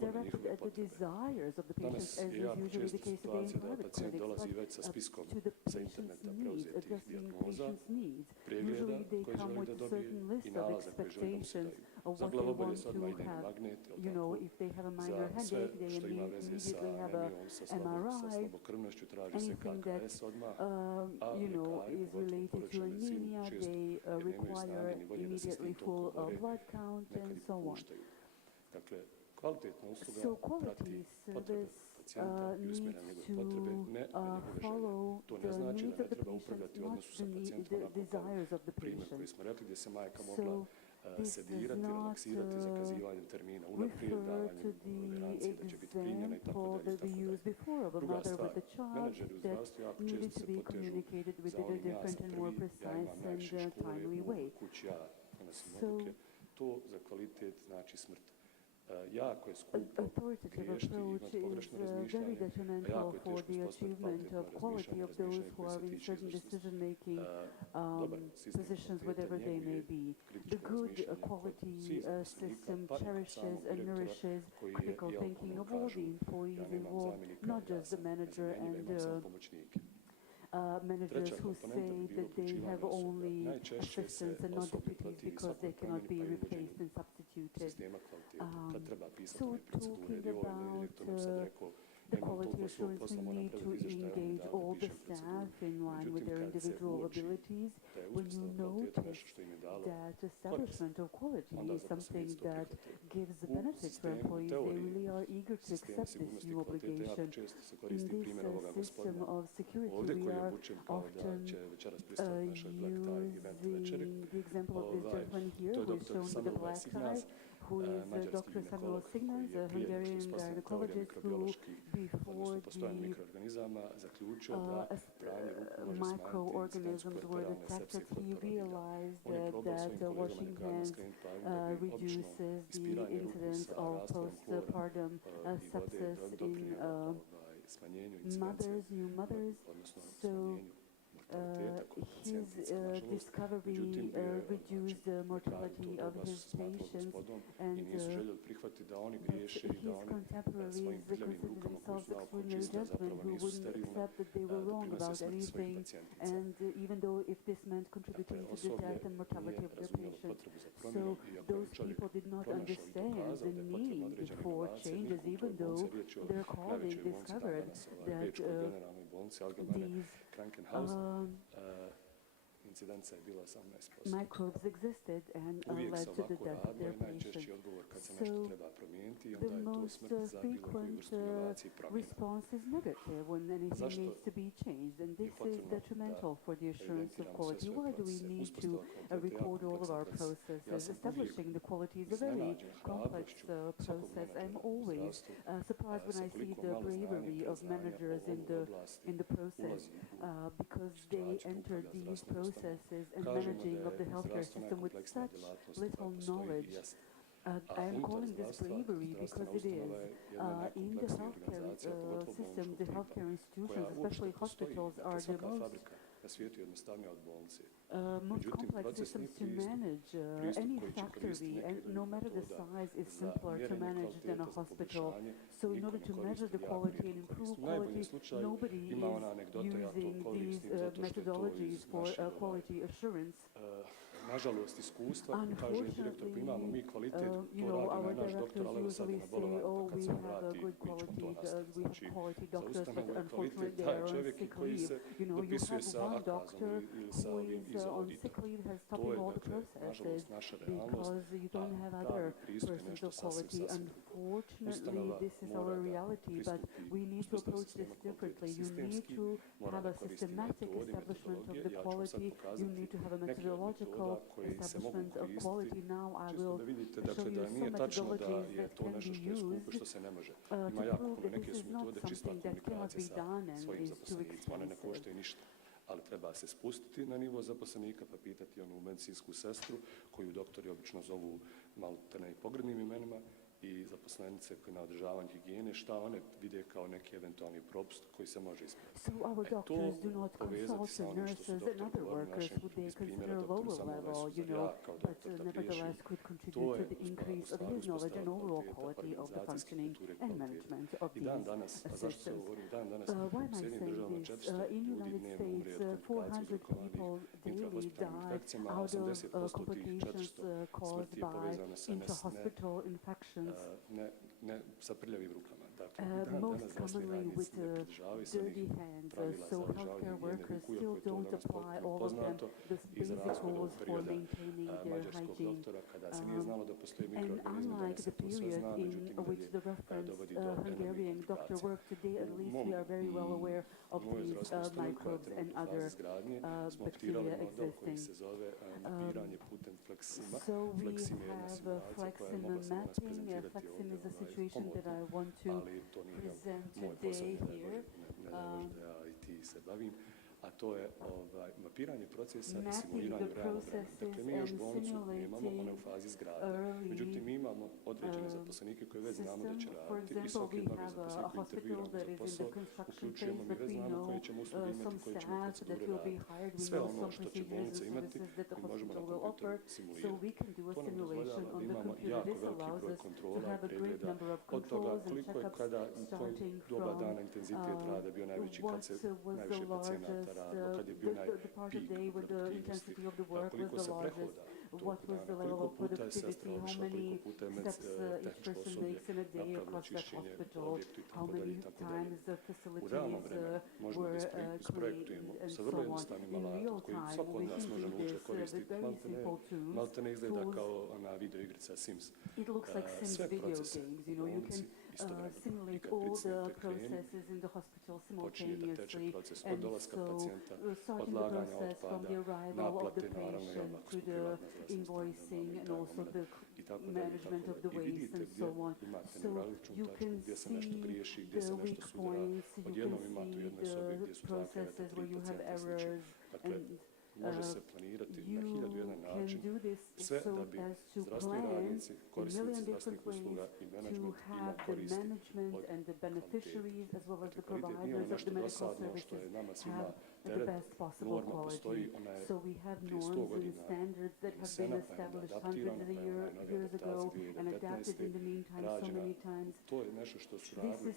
directed at the desires of the patients, as is usually the case today in private clinics, but to the patient's needs, addressing patient's needs. Usually they come with a certain list of expectations of what they want to have. If they have a minor headache, they immediately have a MRI. Anything that is related to anemia, they require immediately full blood count and so on. So quality service needs to follow the needs of the patient, not the desires of the patient. So this does not refer to the example that we used before of a mother with a child that needed to be communicated with in a different and more precise and timely way. Authoritative approach is very detrimental for the achievement of quality of those who are in certain decision-making positions, whatever they may be. The good quality system cherishes and nourishes critical thinking of all the employees involved, not just the manager and managers who say that they have only assistants and not deputies because they cannot be replaced and substituted. So talking about the quality assurance, we need to engage all the staff in line with their individual abilities. When you notice that establishment of quality is something that gives the benefits for employees, they really are eager to accept this new obligation. In this system of security, we are often using the example of this gentleman here who is shown with the black tie, who is Dr. Samuel Signas, a Hungarian gynecologist who, before the microorganisms were detected, he realized that washing hands reduces the incidence of postpartum sepsis in new mothers. So his discovery reduced the mortality of his patients, and his contemporaries considered themselves extraordinary gentlemen who wouldn't accept that they were wrong about anything, and even though if this meant contributing to the death and mortality of their patients. So those people did not understand the need for changes, even though their colleagues discovered that these microbes existed and led to the death of their patients. So the most frequent response is negative when anything needs to be changed, and this is detrimental for the assurance of quality. Why do we need to record all of our processes? Establishing the quality is a very complex process. I'm always surprised when I see the bravery of managers in the process because they enter these processes and managing of the healthcare system with such little knowledge. I am calling this bravery because it is. In the healthcare system, the healthcare institutions, especially hospitals, are the most complex systems to manage. Any factory, and no matter the size, is simpler to manage than a hospital. So in order to measure the quality and improve quality, nobody is using these methodologies for quality assurance. Unfortunately, our directors usually say, oh, we have a good quality, we have quality doctors, but unfortunately they are on sick leave. You have one doctor who is on sick leave, has stopping all the processes because you don't have other persons of quality. Unfortunately, this is our reality, but we need to approach this differently. You need to have a systematic establishment of the quality. You need to have a methodological establishment of quality. Now I will show you some methodologies that can be used to prove that this is not something that cannot be done and is too expensive. Ali treba se spustiti na nivo zaposlenika pa pitati onu medicinsku sestru koju doktori obično zovu maltene i pogrdnim imenima i zaposlenice koje na održavanju higijene, šta one vide kao neki eventualni propust koji se može ispraviti. So our doctors do not consult the nurses and other workers who they consider lower level, but nevertheless could contribute to the increase of his knowledge and overall quality of the functioning and management of these systems. Why am I saying this? In the United States, 400 people daily die out of complications caused by intrahospital infections. Sa prljavim rukama. Most commonly with dirty hands, so healthcare workers still don't apply all of them the basic rules for maintaining their hygiene. And unlike the period in which the reference Hungarian doctor worked today, at least we are very well aware of these microbes and other bacteria existing. So we have Flexim mapping. Flexim is a situation that I want to present today here. A to je mapiranje procesa i simuliranje realnog vremena. Dakle, mi još bolnicu nemamo, ona je u fazi izgradnje. Međutim, mi imamo određene zaposlenike koje već znamo da će raditi i svaki novi zaposlenik koji intervjuiramo za posao, uključujemo mi već znamo koje ćemo usluge imati, koje ćemo procedure raditi. Sve ono što će bolnica imati, mi možemo na kompjuteru simulirati. To nam dozvoljava da imamo jako veliki broj kontrola i pregleda od toga koliko je kada i koji doba dana intenzitet rada bio najveći kad se najviše pacijenata kilometara, kad je bio najpik produktivnosti, koliko se prehoda tog dana, koliko puta je sestra obišla, koliko puta je tehničko osoblje napravilo čišćenje u objektu itd. U realnom vremenu možemo da isprojektujemo sa vrlo jednostavnim alatom koji svako od nas može naučiti koristiti. Malte ne izgleda kao ona video igrica Sims. Sve procese u bolnici istovremeno. I kad pacijent krene, počinje da teče proces od dolaska pacijenta, odlaganja otpada, naplate, naravno i ako smo privatna zdravstvena ustanova, i tako dalje. I vidite gdje imate neuralgičnu tačku, gdje se nešto griješi, gdje se nešto sudara. Odjednom imate u jednoj sobi gdje su dva kreveta, 3 pacijenta i slično. Dakle, može se planirati na 1001 način, sve da bi zdravstveni radnici, korisnici zdravstvenih usluga i menadžment ima koristi od kvaliteta. Dakle, kvalitet nije ono nešto dosadno što je nama svima teret. Norma postoji, ona je prije 100 godina donesena, pa je onda adaptirana, pa je ona najnovija adaptacija 2015. rađena. To je nešto što su radili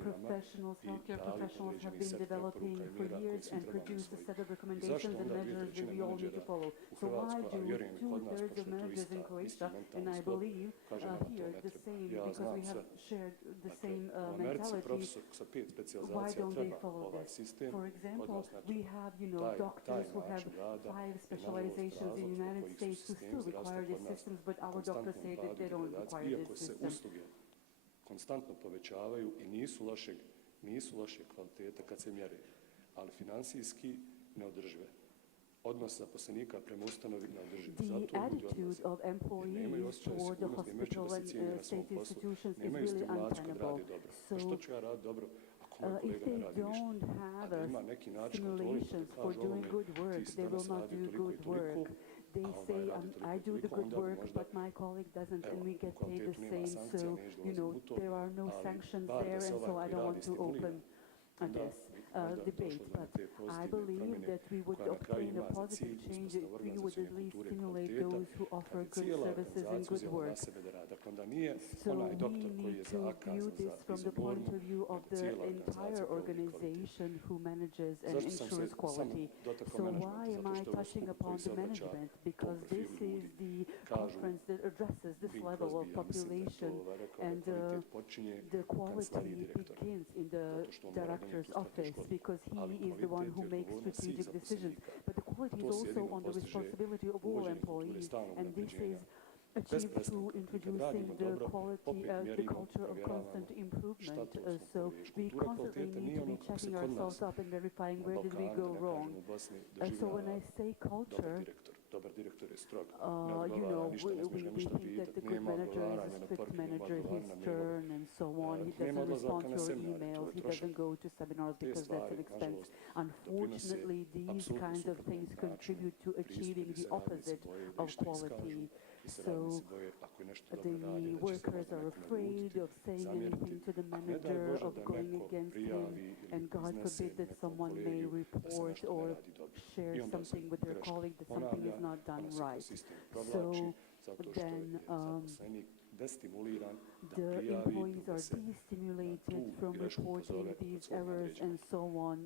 profesionalci iz zdravstva godinama i dali određeni set preporuka i mjera koji svi trebamo usvojiti. Zašto onda 2/3 menadžera u Hrvatskoj, a vjerujem i kod nas, pošto je to isti mentalni sklop, kaže nam to ne treba. Ja znam sve. Dakle, u Americi profesor sa 5 specijalizacija treba ovaj sistem, kod nas ne treba. Taj način rada je nažalost razlog zbog kojih su sistemi zdravstva kod nas konstantno padu degradacije, iako se usluge konstantno povećavaju i nisu loše kvalitete kad se mjere, ali finansijski neodržive. Odnos zaposlenika prema ustanovi neodrživ. Zato ljudi odlaze. Jer nemaju osjećaj sigurnosti, nemajući da se cijene na svom poslu, nemaju stimulaciju kad radi dobro. Pa što ću ja raditi dobro ako moj kolega ne radi ništa? A da ima neki način kontroli, da kažu ovome, ti si danas radio toliko i toliko, they say I do the good work, but my colleague doesn't, and we get paid the same. So, there are no sanctions there, and so I don't want to open this debate. But I believe that we would obtain a positive change if we would at least stimulate those who offer good services and good work. So we need to view this from the point of view of the entire organization who manages and ensures quality. So why am I touching upon the management? Because this is the conference that addresses this level of population, and the quality begins in the director's office, because he is the one who makes strategic decisions. But the quality is also on the responsibility of all employees, and this is achieved through introducing the quality, the culture of constant improvement. So we constantly need to be checking ourselves up and verifying where did we go wrong. So when I say culture, dobar direktor je strog. We think that the good manager is a strict manager, he's stern and so on. He doesn't respond to your emails, he doesn't go to seminars because that's an expense. Unfortunately, these kinds of things contribute to achieving the opposite of quality. So the workers are afraid of saying anything to the manager, of going against him, and God forbid that someone may report or share something with their colleague that something is not done right. So then the employees are destimulated from reporting these errors and so on,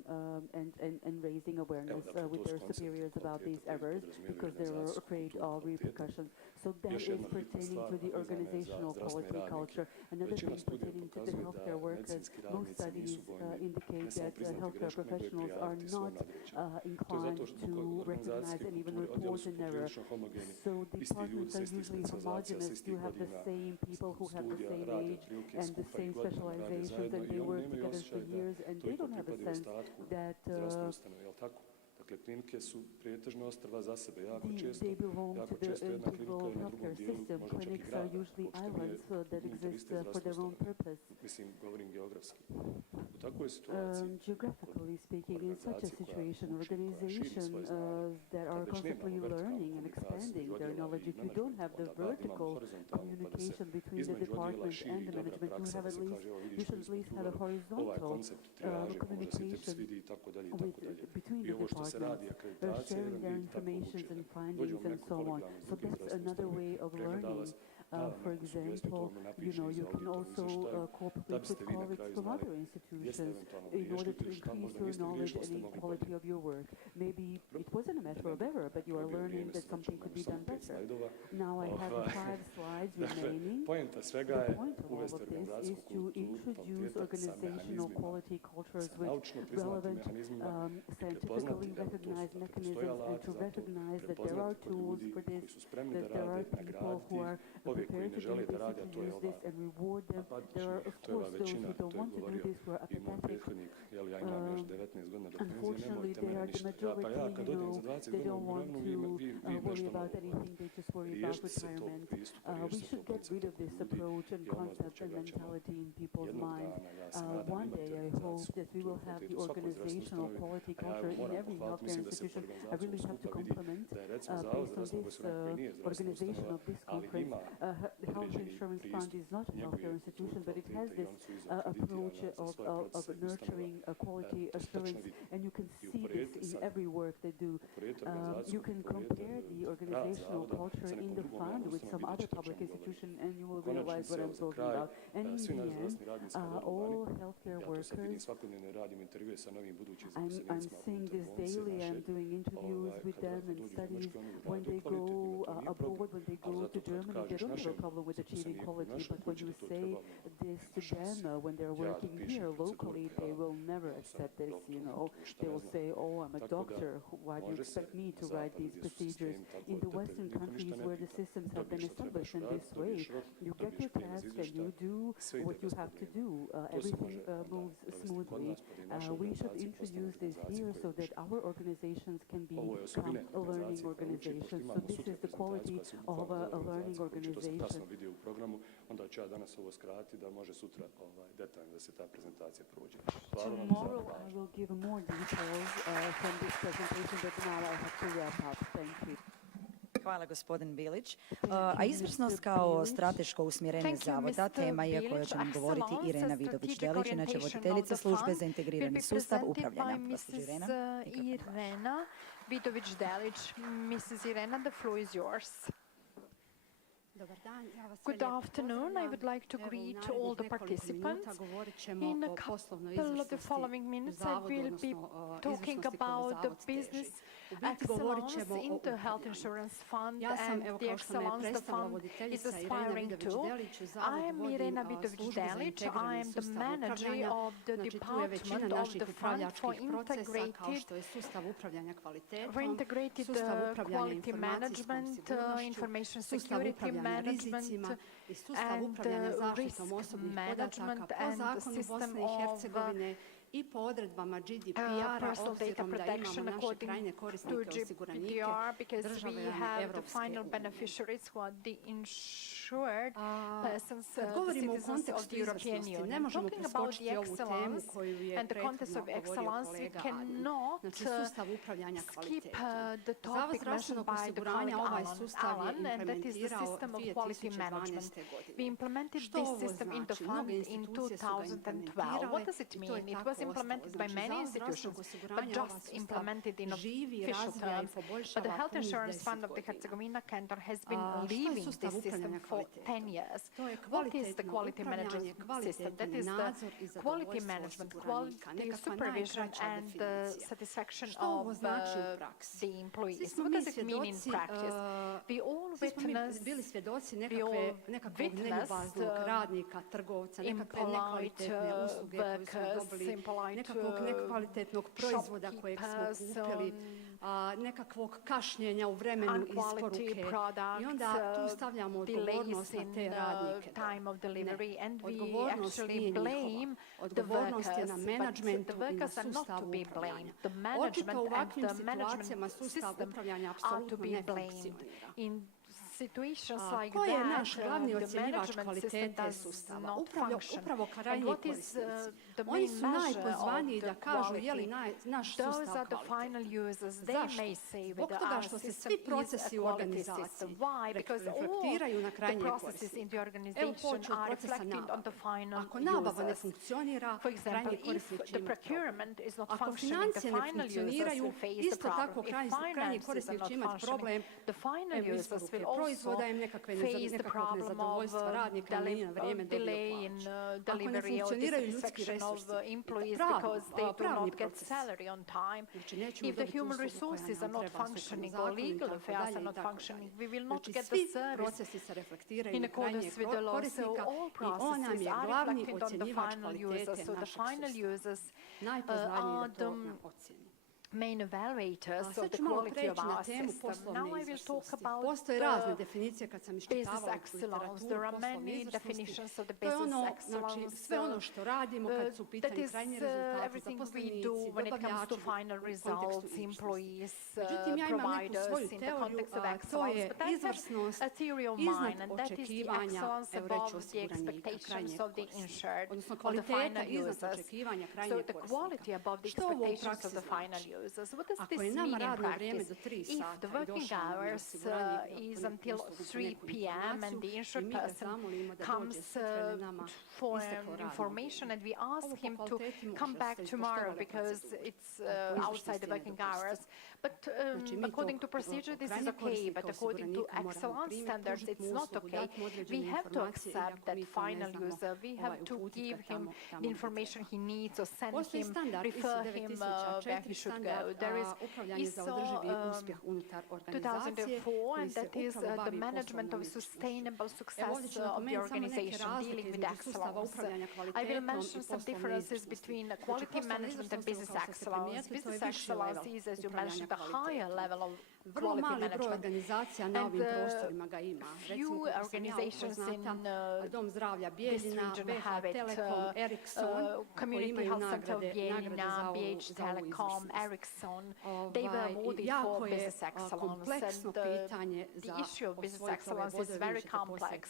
and raising awareness with their superiors about these errors because they were afraid of repercussions. So that is pertaining to the organizational quality culture. Another thing pertaining to the healthcare workers, most studies indicate that healthcare professionals are not inclined to recognize and even report an error. So departments are usually homogeneous. You have the same people who have the same age and the same specializations, and they work together for years, and they don't have a sense that Dakle, klinike su pretežno ostrva za sebe. Jako često jedna klinika je na drugom dijelu, možda čak i grada, mislim, govorim geografski. U takvoj situaciji, geographically speaking, in such a situation, organizations that are constantly learning and expanding their knowledge, if you don't have the vertical communication between the department and the management, you have at least, you should at least have a horizontal communication between the departments, sharing their information and findings and so on. So that's another way of learning. For example, you can also cooperate with colleagues from other institutions in order to increase your knowledge and the quality of your work. Maybe it wasn't a matter of error, but you are learning that something could be done better. Now I have 5 slides remaining. The point of all of this is to introduce organizational quality cultures with relevant, scientifically recognized mechanisms, and to recognize that there are tools for this, that there are people who are prepared to do this, to use this and reward them. There are, of course, those who don't want to do this, who are apathetic. Unfortunately, they are the majority, they don't want to worry about anything, they just worry about retirement. We should get rid of this approach and concept and mentality in people's minds. One day, I hope that we will have the organizational quality culture in every healthcare institution. I really have to compliment, based on this organization of this conference, the Health Insurance Fund is not a healthcare institution, but it has this approach of nurturing quality assurance, and you can see this in every work they do. You can compare the organizational culture in the fund with some other public institution, and you will realize what I'm talking about. And in the end, all healthcare workers, I'm seeing this daily, I'm doing interviews with them and studies. When they go abroad, when they go to Germany, they don't have a problem with achieving quality, but when you say this to them, when they're working here locally, they will never accept this, They will say, oh, I'm a doctor, why do you expect me to write these procedures? In the Western countries where the systems have been established in this way, you get your task and you do what you have to do. Everything moves smoothly. We should introduce this here so that our organizations can become a learning organization. So this is the quality of a learning organization. Tomorrow I will give more details from this presentation, but now I have to wrap up. Thank you. Hvala gospodin Bilić. A izvrsnost kao strateško usmjerenje zavoda tema je koju će nam govoriti Irena Vidović-Delić, inače voditeljica službe za integrirani sustav upravljanja. Gospođo Irena. Irena Vidović-Delić. Mrs. Irena, the floor is yours. Good afternoon. I would like to greet all the participants. In a couple of the following minutes, I will be talking about the business excellence in the Health Insurance Fund and the excellence the fund is aspiring to. I am Irena Vidović-Delić. I am the manager of the department of the fund for integrated quality management, information security management, and risk management and the system of personal data protection according to GDPR, because we have the final beneficiaries who are the insured persons, the citizens of the European Union. Talking about the excellence and the context of excellence, we cannot skip the topic mentioned by the colleague Alan, and that is the system of quality management. We implemented this system in the fund in 2012. What does it mean? It was implemented by many institutions, but just implemented in official terms. But the Health Insurance Fund of the Herzegovina Canton has been leaving this system for 10 years. What is the quality management system? That is the quality management, quality supervision and the satisfaction of the employees. What does it mean in practice? We all witnessed impolite workers, impolite shopkeepers, nekakvog kašnjenja u vremenu isporuke i onda tu stavljamo odgovornost na te radnike. Odgovornost nije njihova. Odgovornost je na menadžmentu i na sustavu upravljanja. Očito u ovakvim situacijama sustav upravljanja apsolutno ne funkcionira. Ko je naš glavni ocjenjivač kvalitete sustava? Upravo krajnji korisnici. Oni su najpozvaniji da kažu je li naš sustav kvalitetan. Zašto? Zbog toga što se svi procesi u organizaciji reflektiraju na krajnje korisnike. Evo počeo od procesa nabave. Ako nabava ne funkcionira, krajnji korisnik će imati problem. Ako financije ne funkcioniraju, isto tako krajnji korisnik će imati problem. Evo isporuke proizvoda im nekakvog nezadovoljstva radnika, nije na vrijeme dobio plaću. Ako ne funkcioniraju ljudski resursi, pravni proces. Znači nećemo dobiti uslugu koja nam treba sukladno zakonu i tako dalje. Znači svi procesi se reflektiraju na krajnjeg korisnika i on nam je glavni ocjenjivač kvalitete našeg sustava. Najpozvaniji da to na ocjeni. Main evaluators of the quality of our system. Now I will talk about business excellence. There are many definitions of the business excellence. That is everything we do when it comes to final results, employees, providers in the context of excellence. But I have a theory of mine, and that is the excellence above the expectations of the insured, of the final users. So the quality above the expectations of the final users. What does this mean in practice? If the working hours is until 3 p.m. and the insured person comes for information and we ask him to come back tomorrow because it's outside the working hours, but according to procedure this is okay, but according to excellence standards it's not okay. We have to accept that final user, we have to give him the information he needs or send him, refer him where he should go. There is ISO 2004, and that is the management of sustainable success of the organization dealing with excellence. I will mention some differences between quality management and business excellence. Business excellence is, as you mentioned, a higher level of quality management. And few organizations in this region have it. Community Health Center of Bijeljina, BH Telecom, Ericsson, they were awarded for business excellence. And the issue of business excellence is very complex.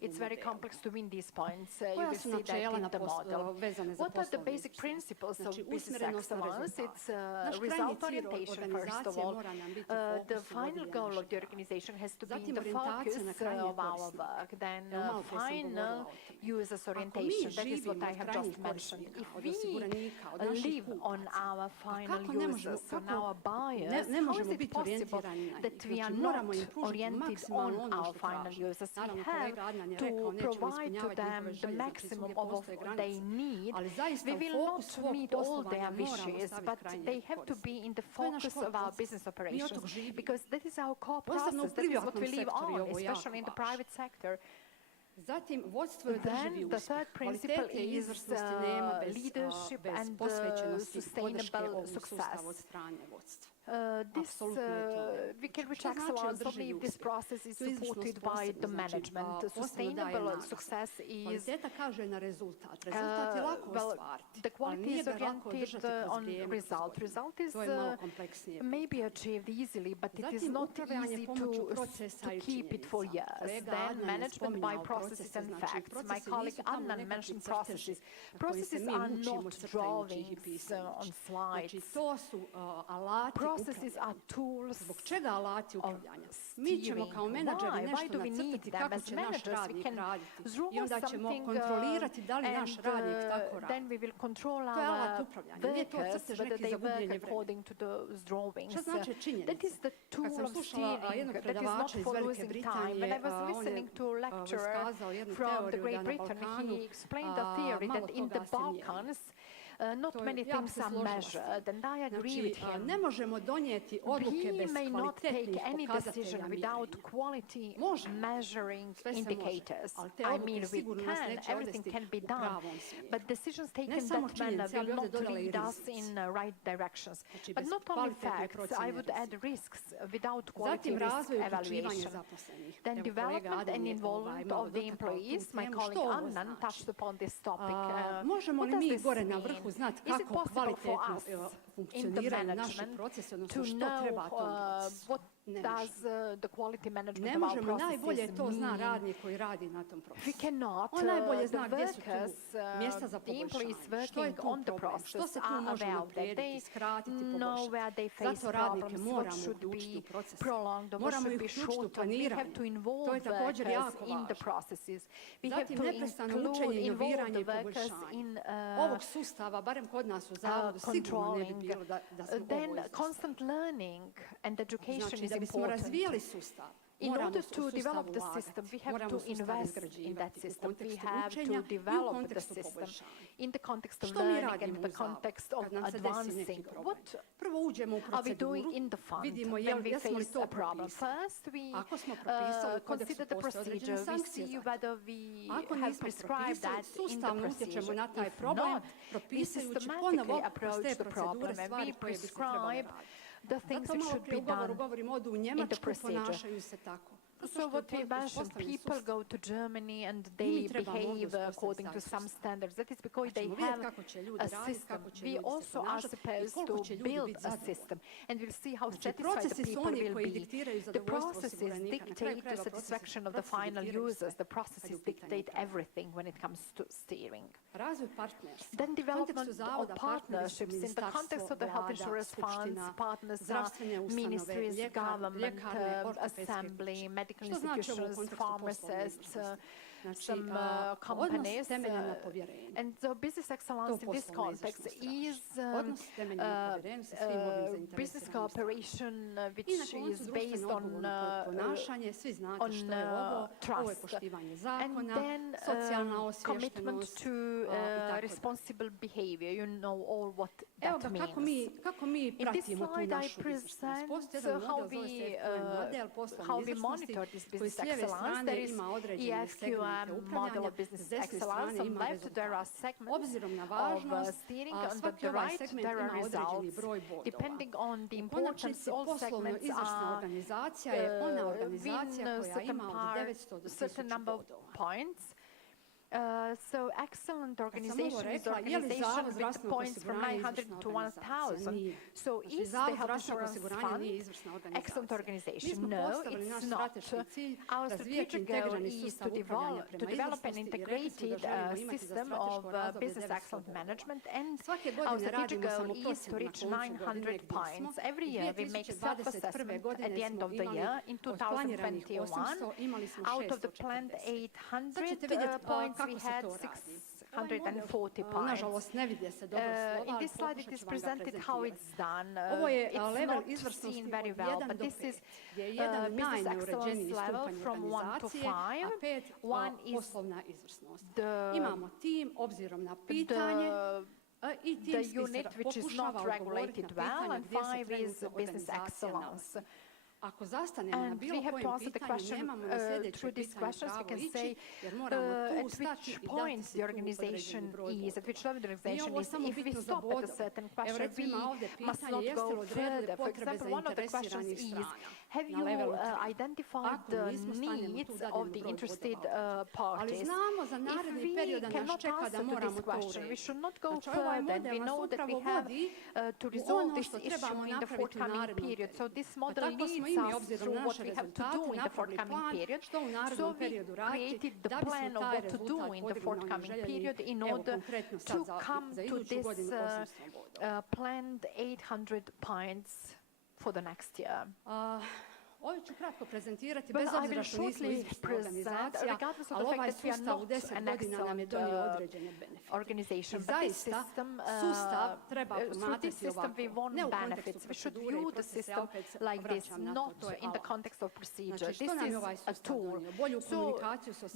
It's very complex to win these points. You will see that in the model. What are the basic principles of business excellence? It's result orientation, first of all. The final goal of the organization has to be in the focus of our work. Then final users orientation, that is what I have just mentioned. If we live on our final users, on our buyers, how is it possible that we are not oriented on our final users? We have to provide to them the maximum of what they need. We will not meet all their wishes, but they have to be in the focus of our business operations, because that is our core process, that is what we live on, especially in the private sector. Then the third principle is leadership and sustainable success. We can reach excellence only if this process is supported by the management. Sustainable success is, the quality is oriented on result. Result is maybe achieved easily, but it is not easy to keep it for years. Then management by processes and facts. My colleague Annan mentioned processes. Processes are not drawings on slides. Processes are tools of steering. Why do we need them? As managers, we can draw something and then we will control our workers whether they work according to those drawings. That is the tool of steering. That is not for losing time. When I was listening to a lecturer from the Great Britain, he explained the theory that in the Balkans, not many things are measured, and I agree with him. We may not take any decision without quality measuring indicators. I mean, we can, everything can be done, but decisions taken in that manner will not lead us in right directions. But not only facts, I would add risks without quality risk evaluation. Then development and involvement of the employees. My colleague Annan touched upon this topic. What does this mean? Is it possible for us in the management to know what does the quality management of our processes mean? We cannot. The workers, the employees working on the process are aware of that. They know where they face problems, what should be prolonged or what should be shortened. We have to involve workers in the processes. We have to involve the workers in controlling. Then constant learning and education is important. In order to develop the system, we have to invest in that system. We have to develop the system in the context of learning and the context of advancing. What are we doing in the fund when we face a problem? First, we consider the procedure. We see whether we have prescribed that in the procedure. If not, we systematically approach the problem and we prescribe the things that should be done in the procedure. So what we mentioned, people go to Germany and they behave according to some standards. That is because they have a system. We also are supposed to build a system, and we'll see how satisfied the people will be. The processes dictate the satisfaction of the final users. The processes dictate everything when it comes to steering. Then development of partnerships in the context of the health insurance funds. Partners are ministries, government, assembly, medical institutions, pharmacists, some companies, and the business excellence in this context is business cooperation which is based on trust, and then commitment to responsible behavior. You know all what that means. In this slide I present how we monitor this business excellence. There is EFQM model of business excellence. On left there are segments of steering, and on the right there are results. Depending on the importance, all segments are win certain number of points. So excellent organization is the organization with points from 900 to 1,000. So is the health insurance fund excellent organization? No, it's not. Our strategic goal is to develop an integrated system of business excellence management, and our strategic goal is to reach 900 points. Every year we make self-assessment at the end of the year. In 2021, out of the planned 800 points, we had 640 points. In this slide it is presented how it's done. It's not seen very well, but this is business excellence level from 1 to 5. 1 is the unit which is not regulated well, and 5 is business excellence. And we have to answer the question through these questions. We can say at which points the organization is, at which level the organization is. If we stop at a certain question, we must not go further. For example, one of the questions is, have you identified the needs of the interested parties? If we cannot answer to this question, we should not go further. We know that we have to resolve this issue in the forthcoming period. So this model leads us through what we have to do in the forthcoming period. So we created the plan of what to do in the forthcoming period in order to come to this planned 800 points for the next year. But I will shortly present, regardless of the fact that we are not an excellent organization, but this system, through this system we want benefits. We should view the system like this, not in the context of procedure. This is a tool. So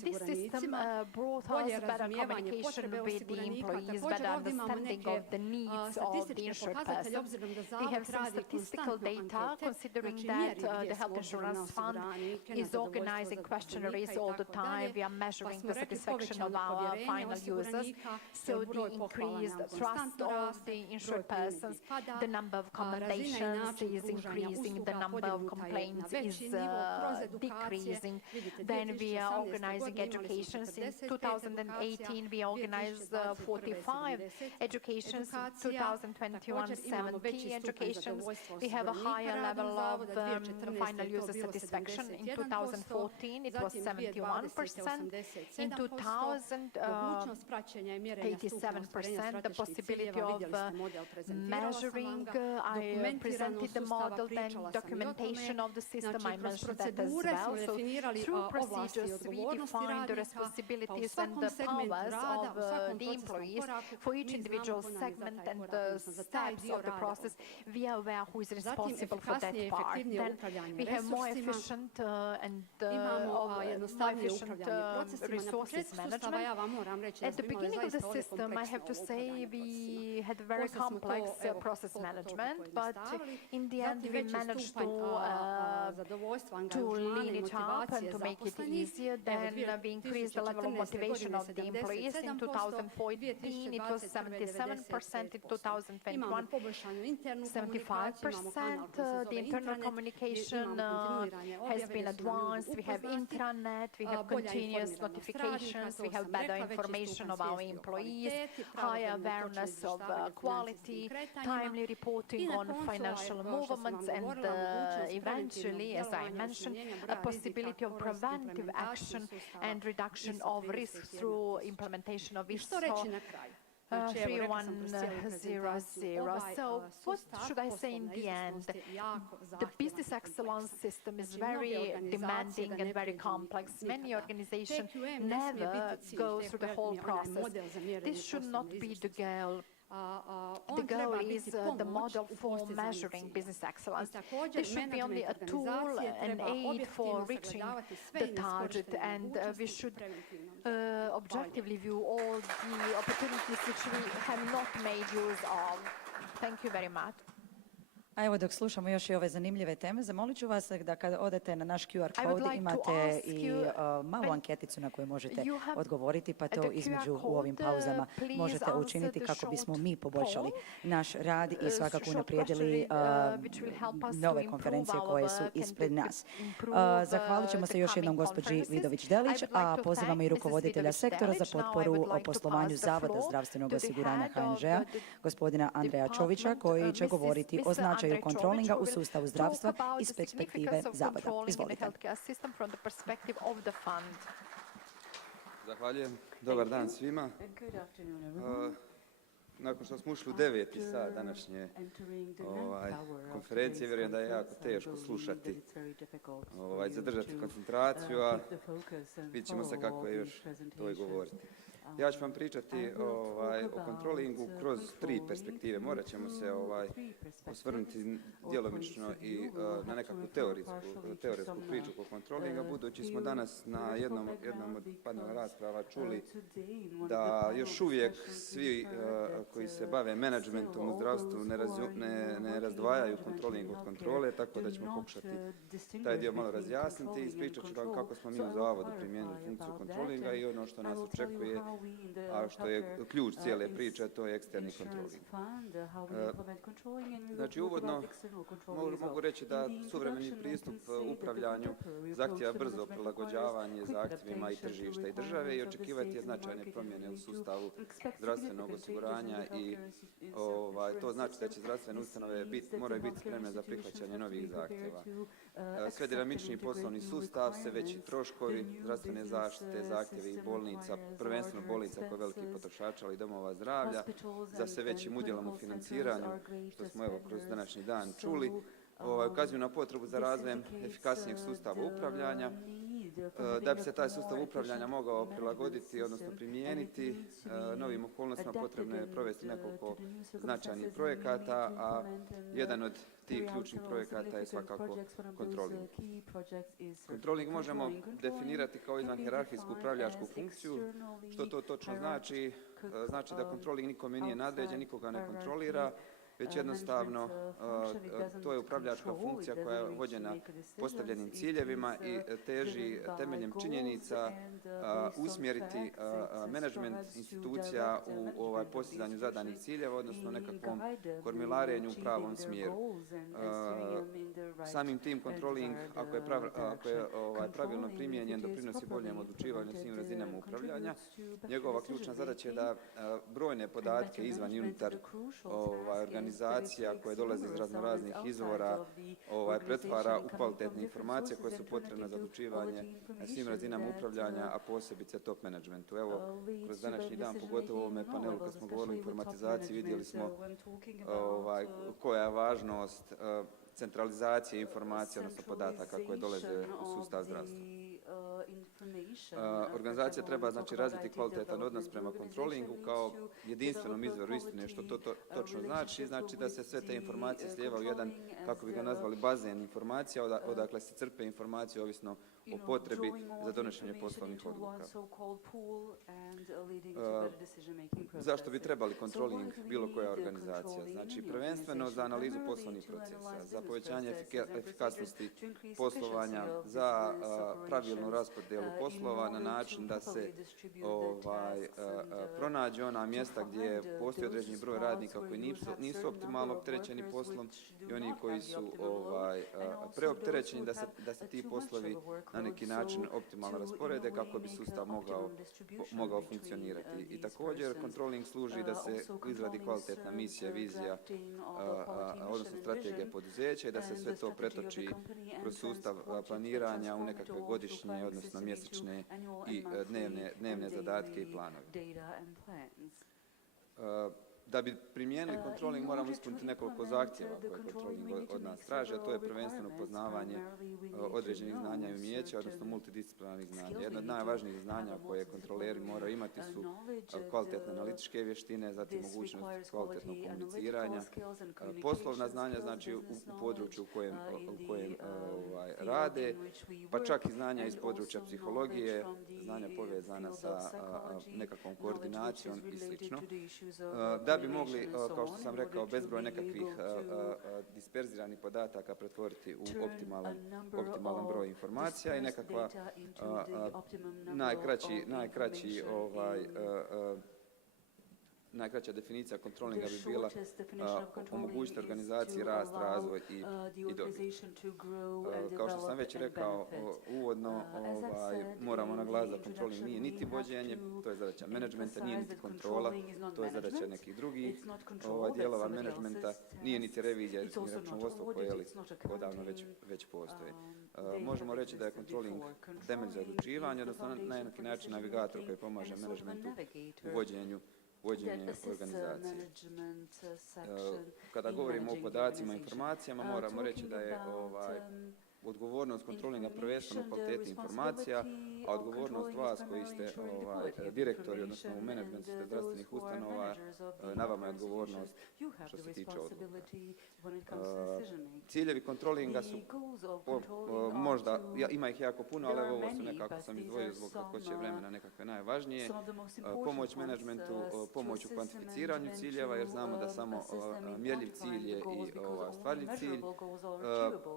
this system brought us better communication with the employees, better understanding of the needs of the insured person. We have some statistical data considering that the health insurance fund is organizing questionnaires all the time. We are measuring the satisfaction of our final users. So the increased trust of the insured persons, the number of commendations is increasing, the number of complaints is decreasing. Then we are organizing educations. In 2018 we organized 45 educations. 2021 70 educations. We have a higher level of final user satisfaction. In 2014 it was 71%. In 2000 87%, the possibility of measuring. I presented the model, then documentation of the system, I mentioned that as well. So through procedures, we define the responsibilities and the powers of the employees for each individual segment and the steps of the process. We are aware who is responsible for that part. Then we have more efficient resources management. At the beginning of the system, I have to say we had very complex process management, but in the end we managed to lean it up and to make it easier. Then we increased the level of motivation of the employees. In 2014 it was 77%, in 2021 75%. The internal communication has been advanced. We have intranet, we have continuous notifications, we have better information of our employees, higher awareness of quality, timely reporting on financial movements, and eventually, as I mentioned, a possibility of preventive action and reduction of risks through implementation of ISO 3100. So what should I say in the end? The business excellence system is very demanding and very complex. Many organizations never go through the whole process. This should not be the goal. The goal is the model for measuring business excellence. This should be only a tool, an aid for reaching the target, and we should objectively view all the opportunities which we have not made use of. Thank you very much. A evo dok slušamo još i ove zanimljive teme, zamolit ću vas da kada odete na naš QR kod imate i malu anketicu na koju možete odgovoriti, pa to između u ovim pauzama možete učiniti kako bismo mi poboljšali naš rad i svakako unaprijedili nove konferencije koje su ispred nas. Zahvalit ćemo se još jednom gospođi Vidović-Delić, a pozivamo i rukovoditelja sektora za potporu o poslovanju Zavoda zdravstvenog osiguranja HNŽ-a, gospodina Andreja Čovića, koji će govoriti o značaju kontrolinga u sustavu zdravstva iz perspektive Zavoda. Izvolite. Zahvaljujem. Dobar dan svima. Nakon što smo ušli u 9. sat današnje konferencije, vjerujem da je jako teško slušati, zadržati koncentraciju, a vidjet ćemo se kako je još to i govoriti. Ja ću vam pričati o kontrolingu kroz 3 perspektive. Morat ćemo se osvrnuti djelomično i na nekakvu teoretsku priču oko kontrolinga, budući smo danas na jednom od panela rasprava čuli da još uvijek svi koji se bave menadžmentom u zdravstvu ne razdvajaju kontroling od kontrole, tako da ćemo pokušati taj dio malo razjasniti i ispričat ću vam kako smo mi u Zavodu primijenili funkciju kontrolinga i ono što nas očekuje, a što je ključ cijele priče, to je eksterni kontroling. Znači uvodno mogu reći da suvremeni pristup upravljanju zahtjeva brzo prilagođavanje zahtjevima i tržišta i države i očekivati je značajne promjene u sustavu zdravstvenog osiguranja i to znači da će zdravstvene ustanove moraju biti spremne za prihvaćanje novih zahtjeva. Sve dinamičniji poslovni sustav, sve veći troškovi zdravstvene zaštite, zahtjevi i bolnica, prvenstveno bolnica kao velikih potrošača, ali i domova zdravlja, za sve većim udjelom u financiranju, što smo evo kroz današnji dan čuli, ukazuju na potrebu za razvojem efikasnijeg sustava upravljanja. Da bi se taj sustav upravljanja mogao prilagoditi, odnosno primijeniti novim okolnostima, potrebno je provesti nekoliko značajnih projekata, a jedan od tih ključnih projekata je svakako kontroling. Kontroling možemo definirati kao izvanhijerarhijsku upravljačku funkciju. Što to točno znači? Znači da kontroling nikome nije nadređen, nikoga ne kontrolira, već jednostavno to je upravljačka funkcija koja je vođena postavljenim ciljevima i teži temeljem činjenica usmjeriti menadžment institucija u postizanju zadanih ciljeva, odnosno nekakvom kormilarenju u pravom smjeru. Samim tim kontroling, ako je pravilno primijenjen, doprinosi boljem odlučivanju svim razinama upravljanja. Njegova ključna zadaća je da brojne podatke izvan i unutar organizacije organizacija koja dolazi iz raznoraznih izvora pretvara u kvalitetne informacije koje su potrebne za odlučivanje na svim razinama upravljanja, a posebice top managementu. Evo, kroz današnji dan, pogotovo u ovome panelu kad smo govorili o informatizaciji, vidjeli smo koja je važnost centralizacije informacija, odnosno podataka koje dolaze u sustav zdravstva. Organizacija treba znači razviti kvalitetan odnos prema kontrolingu kao jedinstvenom izvoru istine, što to točno znači. Znači da se sve te informacije slijevaju u jedan, kako bi ga nazvali, bazen informacija, odakle se crpe informacije ovisno o potrebi za donošenje poslovnih odluka. Zašto bi trebali kontroling bilo koja organizacija? Znači prvenstveno za analizu poslovnih procesa, za povećanje efikasnosti poslovanja, za pravilnu raspodjelu poslova na način da se pronađe ona mjesta gdje postoji određeni broj radnika koji nisu optimalno opterećeni poslom i oni koji su preopterećeni, da se ti poslovi na neki način optimalno rasporede kako bi sustav mogao funkcionirati. I također controlling služi da se izradi kvalitetna misija, vizija, odnosno strategija poduzeća i da se sve to pretoči kroz sustav planiranja u nekakve godišnje, odnosno mjesečne i dnevne zadatke i planove. Da bi primijenili controlling moramo ispuniti nekoliko zahtjeva koje controlling od nas traži, a to je prvenstveno poznavanje određenih znanja i umijeća, odnosno multidisciplinarnih znanja. Jedno od najvažnijih znanja koje kontroleri moraju imati su kvalitetne analitičke vještine, zatim mogućnost kvalitetnog komuniciranja, poslovna znanja, znači u području u kojem rade, pa čak i znanja iz područja psihologije, znanja povezana sa nekakvom koordinacijom i sl. Da bi mogli, kao što sam rekao, bezbroj nekakvih disperziranih podataka pretvoriti u optimalan broj informacija i nekakva najkraća definicija kontrolinga bi bila omogućiti organizaciji rast, razvoj i dobit. Kao što sam već rekao uvodno, moramo naglasiti da kontroling nije niti vođenje, to je zadaća menadžmenta, nije niti kontrola, to je zadaća nekih drugih dijelova menadžmenta, nije niti revizija, ni računovodstvo koje odavno već postoje. Možemo reći da je kontroling temelj za odlučivanje, odnosno na neki način navigator koji pomaže menadžmentu u vođenje organizacije. Kada govorimo o podacima i informacijama, moramo reći da je odgovornost kontrolinga prvenstveno kvaliteti informacija, a odgovornost vas koji ste direktori, odnosno u menadžmentu ste zdravstvenih ustanova, na vama je odgovornost što se tiče odluka. Ciljevi kontrolinga su možda, ima ih jako puno, ali ovo su nekako sam izdvojio zbog kratkoće vremena nekakve najvažnije. Pomoć menadžmentu, pomoć u kvantificiranju ciljeva, jer znamo da samo mjerljiv cilj je i stvarljiv cilj.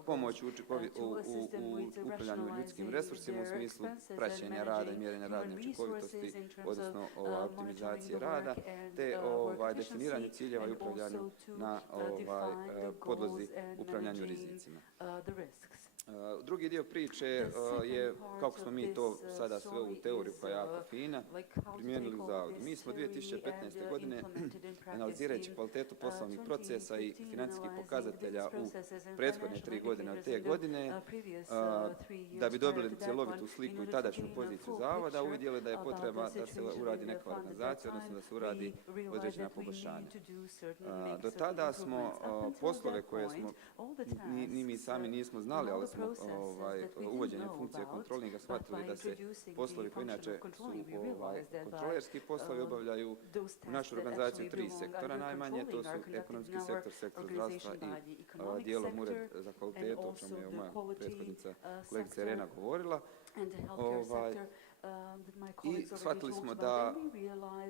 Pomoć u upravljanju ljudskim resursima u smislu praćenja rada i mjerenja radne učinkovitosti, odnosno optimizacije rada, te definiranje ciljeva i upravljanju na podlozi upravljanju rizicima. Drugi dio priče je kako smo mi to sada sve u teoriju koja je jako fina primijenili u Zavodu. Mi smo 2015. godine analizirajući kvalitetu poslovnih procesa i financijskih pokazatelja u prethodne 3 godine od te godine, da bi dobili cjelovitu sliku i tadašnju poziciju Zavoda, uvidjeli da je potreba da se uradi neka organizacija, odnosno da se uradi određena poboljšanja. Do tada smo poslove koje smo, ni mi sami nismo znali, ali smo uvođenjem funkcije kontrolinga shvatili da se poslovi koji inače su kontrolerski poslovi obavljaju u našu organizaciju 3 sektora najmanje, to su ekonomski sektor, sektor zdravstva i dijelom ured za kvalitetu, o čemu je moja prethodnica kolegica Irena govorila. I shvatili smo da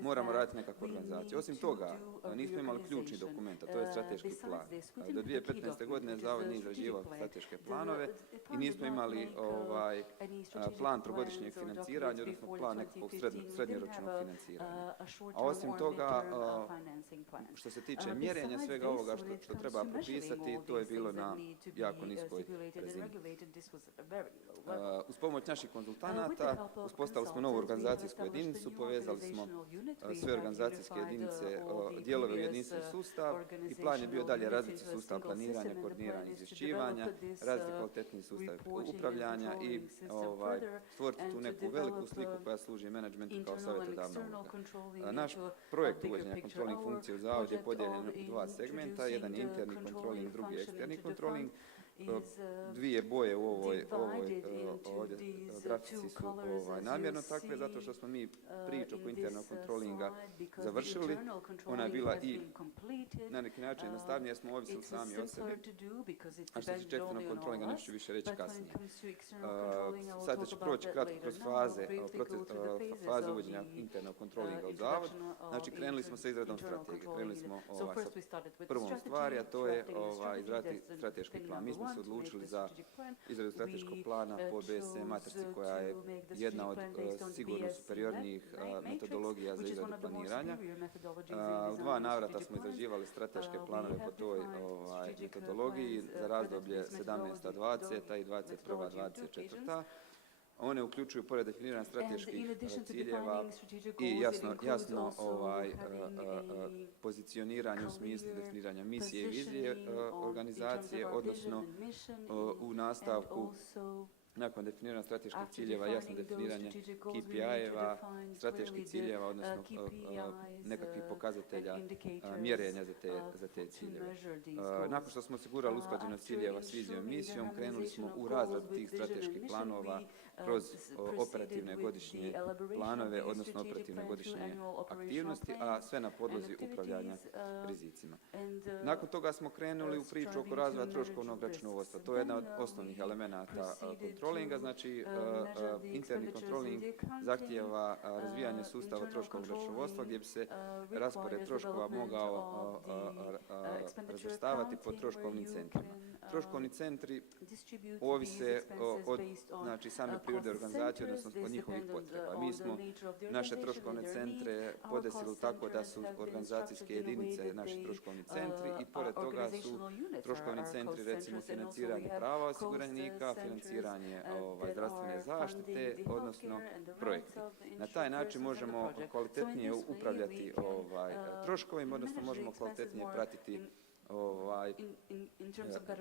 moramo raditi nekakvu organizaciju. Osim toga, nismo imali ključni dokument, a to je strateški plan. Do 2015. godine Zavod nije izrađivao strateške planove i nismo imali plan trogodišnjeg financiranja, odnosno plan nekakvog srednjoročnog financiranja. A osim toga, što se tiče mjerenja svega ovoga što treba propisati, to je bilo na jako niskoj razini. Uz pomoć naših konzultanata, uz Uspostavili smo novu organizacijsku jedinicu, povezali smo sve organizacijske jedinice, dijelove u jedinstveni sustav i plan je bio dalje razviti sustav planiranja, koordiniranja, izvješćivanja, razviti kvalitetni sustav upravljanja i stvoriti tu neku veliku sliku koja služi menadžmentu kao savjetodavna uloga. Naš projekt uvođenja kontrolnih funkcija u Zavod je podijeljen u dva segmenta, jedan je interni kontroling, drugi je eksterni kontroling. Dvije boje u ovoj grafici su namjerno takve, zato što smo mi priču oko internog kontrolinga završili. Ona je bila i na neki način jednostavnije, jer smo ovisili sami od sebe. A što se eksternog kontrolinga, nešto ću više reći kasnije. Sada ću proći kratko kroz faze uvođenja internog kontrolinga u Zavod. Znači, krenuli smo sa izradom strategije. Krenuli smo sa prvom stvari, a to je izraditi strateški plan. Mi smo se odlučili za izradu strateškog plana po BSC matrici, koja je jedna od sigurno superiornijih metodologija za izradu planiranja. U dva navrata smo izrađivali strateške planove po toj metodologiji za razdoblje 17-20 i 21-24. One uključuju, pored definiranja strateških ciljeva i jasno pozicioniranje u smislu definiranja misije i vizije organizacije, odnosno u nastavku nakon definiranja strateških ciljeva, jasno definiranje KPI-eva, strateških ciljeva, odnosno nekakvih pokazatelja mjerenja za te ciljeve. Nakon što smo osigurali usklađenost ciljeva s vizijom i misijom, krenuli smo u razradu tih strateških planova kroz operativne godišnje planove, odnosno operativne godišnje aktivnosti, a sve na podlozi upravljanja rizicima. Nakon toga smo krenuli u priču oko razvoja troškovnog računovodstva. To je jedna od osnovnih elemenata kontrolinga, znači interni kontroling zahtijeva razvijanje sustava troškovnog računovodstva gdje bi se raspored troškova mogao razvrstavati po troškovnim centrima. Troškovni centri ovise od same prirode organizacije, odnosno od njihovih potreba. Mi smo naše troškovne centre podesili tako da su organizacijske jedinice naši troškovni centri i pored toga su troškovni centri, recimo, financiranje prava osiguranika, financiranje zdravstvene zaštite, odnosno projekti. Na taj način možemo kvalitetnije upravljati troškovima, odnosno možemo kvalitetnije pratiti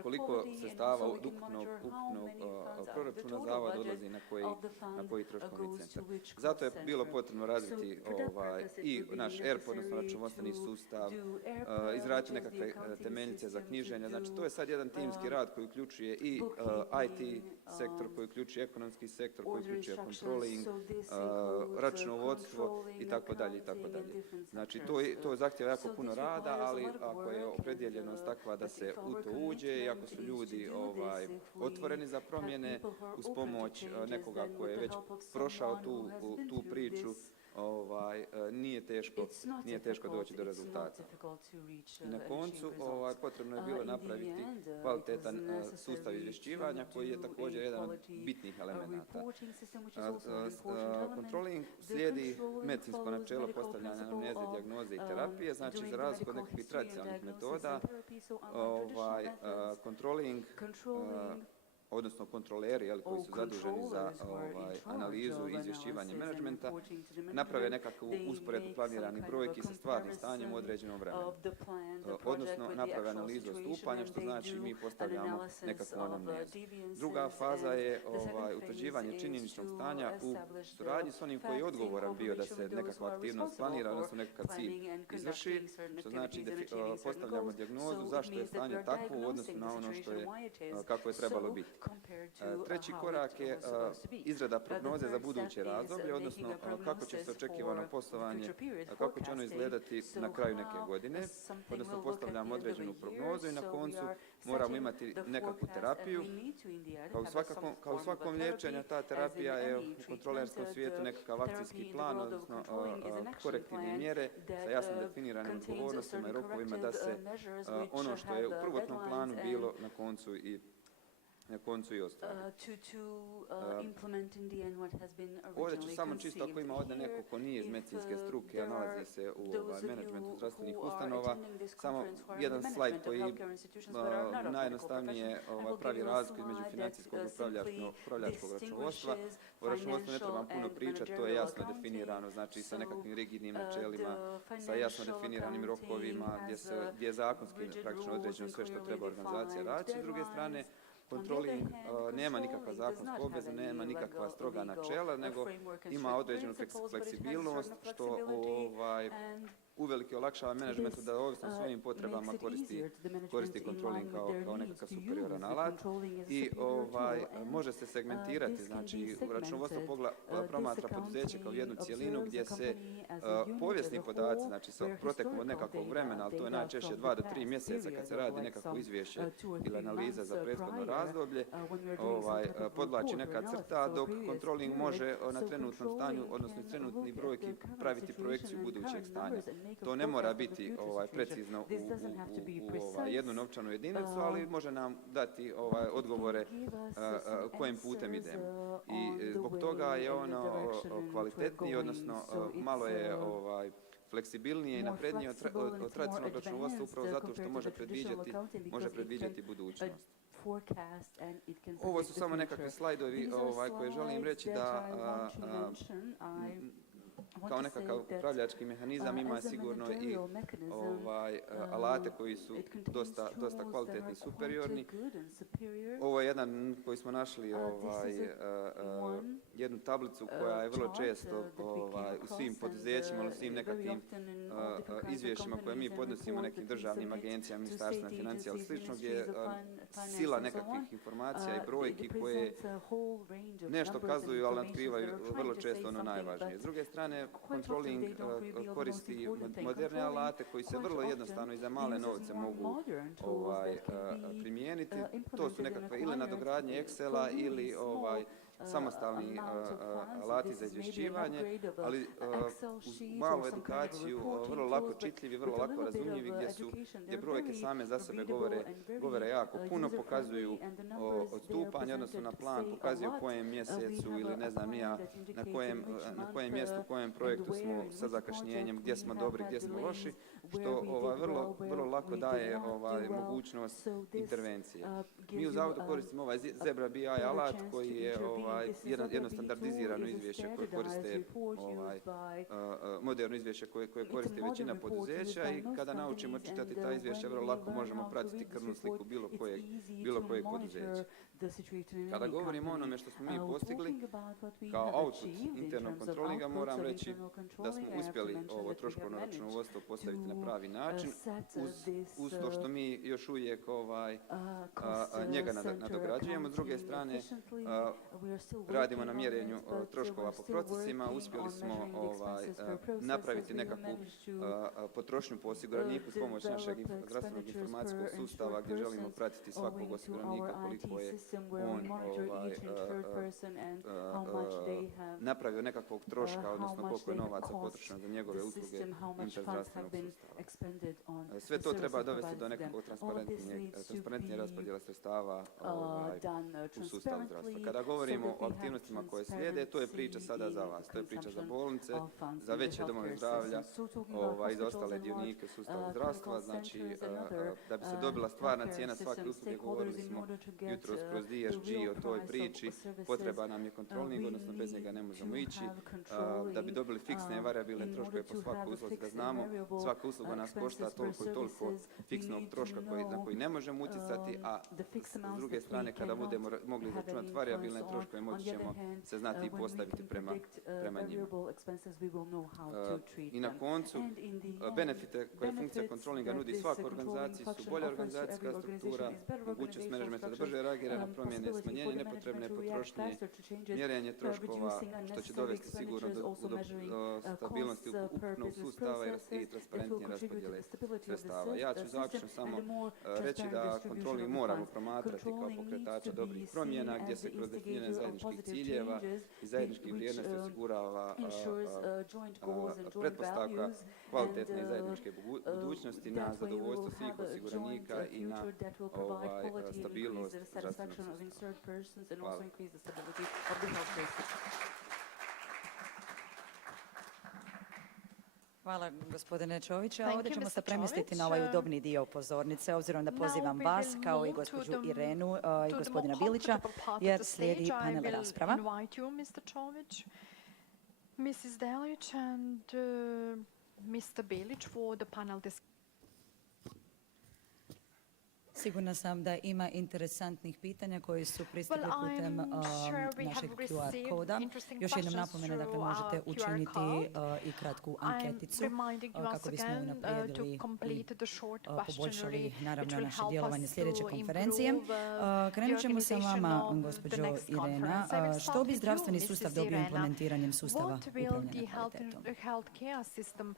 koliko sredstava od ukupnog proračuna Zavoda odlazi na koji troškovni centar. Zato je bilo potrebno razviti i naš ERP, odnosno računovodstveni sustav, izraditi nekakve temeljice za knjiženje. Znači, to je sad jedan timski rad koji uključuje i IT sektor, koji uključuje ekonomski sektor, koji uključuje controlling, računovodstvo itd. Znači, to zahtjeva jako puno rada, ali ako je opredjeljenost takva da se u to uđe i ako su ljudi otvoreni za promjene uz pomoć nekoga ko je već prošao tu priču, nije teško doći do rezultata. I na koncu potrebno je bilo napraviti kvalitetan sustav izvješćivanja koji je također jedan od bitnih elemenata. Controlling slijedi medicinsko načelo postavljanja anamneze, dijagnoze i terapije, znači za razliku od nekakvih tradicionalnih metoda, controlling, odnosno kontroleri koji su zaduženi za analizu i izvješćivanje menadžmenta, naprave nekakvu usporedbu planiranih brojki sa stvarnim stanjem u određenom vremenu. Odnosno, naprave analizu odstupanja, što znači mi postavljamo nekakvu anamnezu. Druga faza je utvrđivanje činjeničnog stanja u suradnji s onim koji je odgovoran bio da se nekakva aktivnost planira, odnosno nekakav cilj izvrši, što znači da postavljamo dijagnozu zašto je stanje takvo u odnosu na ono što je, kako je trebalo biti. Treći korak je izrada prognoze za buduće razdoblje, odnosno kako će se očekivano poslovanje, kako će ono izgledati na kraju neke godine, odnosno postavljamo određenu prognozu i na koncu moramo imati nekakvu terapiju. Kao u svakom liječenju, ta terapija je u kontrolerskom svijetu nekakav akcijski plan, odnosno korektivne mjere sa jasno definiranim odgovornostima i rokovima da se ono što je u prvotnom planu bilo na koncu i na koncu i ostalo. Ovdje ću samo čisto, ako ima ovdje neko ko nije iz medicinske struke, a nalazi se u menadžmentu zdravstvenih ustanova, samo jedan slajd koji najjednostavnije pravi razliku između financijskog i upravljačkog računovodstva. O računovodstvu ne trebam puno pričati, to je jasno definirano, znači sa nekakvim rigidnim načelima, sa jasno definiranim rokovima, gdje je zakonski praktično određeno sve što treba organizacija raditi. S druge strane, kontroling nema nikakva zakonska obveza, nema nikakva stroga načela, nego ima određenu fleksibilnost što uvelike olakšava menadžmentu da ovisno o svojim potrebama koristi kontroling kao nekakav superioran alat i može se segmentirati, znači računovodstvo promatra poduzeće kao jednu cjelinu gdje se povijesni podaci, znači sa protekom od nekakvog vremena, ali to je najčešće 2 do 3 mjeseca kad se radi nekakvo izvješće ili analiza za prethodno razdoblje, podvlači neka crta, dok kontroling može na trenutnom stanju, odnosno trenutni brojki praviti projekciju budućeg stanja. To ne mora biti precizno u jednu novčanu jedinicu, ali može nam dati odgovore kojim putem idemo. I zbog toga je ono kvalitetnije, odnosno malo je fleksibilnije i naprednije od tradicionalnog računovodstva upravo zato što može predviđati budućnost. Ovo su samo nekakve slajdovi koje želim reći da kao nekakav upravljački mehanizam ima sigurno i alate koji su dosta kvalitetni i superiorni. Ovo je jedan koji smo našli, jednu tablicu koja je vrlo često u svim poduzećima, u svim nekakvim izvješćima koje mi podnosimo nekim državnim agencijama, ministarstvima financija, ali slično, gdje je sila nekakvih informacija i brojki koje nešto kazuju, ali otkrivaju vrlo često ono najvažnije. S druge strane, kontroling koristi moderne alate koji se vrlo jednostavno i za male novce mogu primijeniti. To su nekakve ili nadogradnje Excela ili samostalni alati za izvješćivanje, ali uz malu edukaciju vrlo lako čitljivi, vrlo lako razumljivi, gdje brojke same za sebe govore jako puno, pokazuju odstupanje, odnosno na plan, pokazuju u kojem mjesecu ili ne znam nija na kojem mjestu, u kojem projektu smo sa zakašnjenjem, gdje smo dobri, gdje smo loši, što vrlo lako daje mogućnost intervencije. Mi u Zavodu koristimo ovaj ZDRAVSTVENO alat koji je jedno standardizirano izvješće koje koriste moderno izvješće koje koristi većina poduzeća i kada naučimo čitati ta izvješća vrlo lako možemo pratiti krvnu sliku bilo kojeg poduzeća. Kada govorimo o onome što smo mi postigli kao output internog kontrolinga, moram reći da smo uspjeli ovo troškovno računovodstvo postaviti na pravi način, uz to što mi još uvijek njega nadograđujemo. S druge strane, radimo na mjerenju troškova po procesima, uspjeli smo napraviti nekakvu potrošnju po osiguraniku s pomoć našeg zdravstvenog informacijskog sustava gdje želimo pratiti svakog osiguranika koliko je on napravio nekakvog troška, odnosno koliko je novaca potrošeno za njegove usluge unutar zdravstvenog sustava. Sve to treba dovesti do nekakvog transparentnije raspodjela sredstava u sustavu zdravstva. Kada govorimo o aktivnostima koje slijede, to je priča sada za vas, to je priča za bolnice, za veće domove zdravlja i za ostale dionike sustava zdravstva. Znači, da bi se dobila stvarna cijena svake usluge, govorili smo jutros kroz DSG o toj priči, potreba nam je kontroling, odnosno bez njega ne možemo ići. Da bi dobili fiksne i variabilne troškove po svakoj usluzi, da znamo svaka usluga nas košta toliko i toliko fiksnog troška na koji ne možemo utjecati, a s druge strane kada budemo mogli izračunati variabilne troškove moći ćemo se znati i postaviti prema njima. I na koncu, benefite koje funkcija kontrolinga nudi svakoj organizaciji su bolja organizacijska struktura, mogućnost menadžmenta da brže reagira na promjene, smanjenje nepotrebne potrošnje, mjerenje troškova, što će dovesti sigurno do stabilnosti ukupnog sustava i transparentnije raspodjele sredstava. Ja ću zaključno samo reći da kontrolu moramo promatrati kao pokretača dobrih promjena gdje se kroz definiranje zajedničkih ciljeva i zajedničkih vrijednosti osigurava pretpostavka kvalitetne i zajedničke budućnosti na zadovoljstvo svih osiguranika i na stabilnost zdravstvenog sustava. Hvala gospodine Čoviću. A ovdje ćemo se premjestiti na ovaj udobni dio pozornice, obzirom da pozivam vas kao i gospođu Irenu i gospodina Bilića, jer slijedi panel rasprava. Mrs. Delić and Mr. Bilić for the panel discussion. Sigurna sam da ima interesantnih pitanja koji su pristigli putem našeg QR koda. Još jednom napomena, dakle, možete učiniti i kratku anketicu kako bismo unaprijedili i poboljšali naravno naše djelovanje sljedeće konferencije. Krenut ćemo sa vama, gospođo Irena. Što bi zdravstveni sustav dobio implementiranjem sustava upravljanja kvalitetom?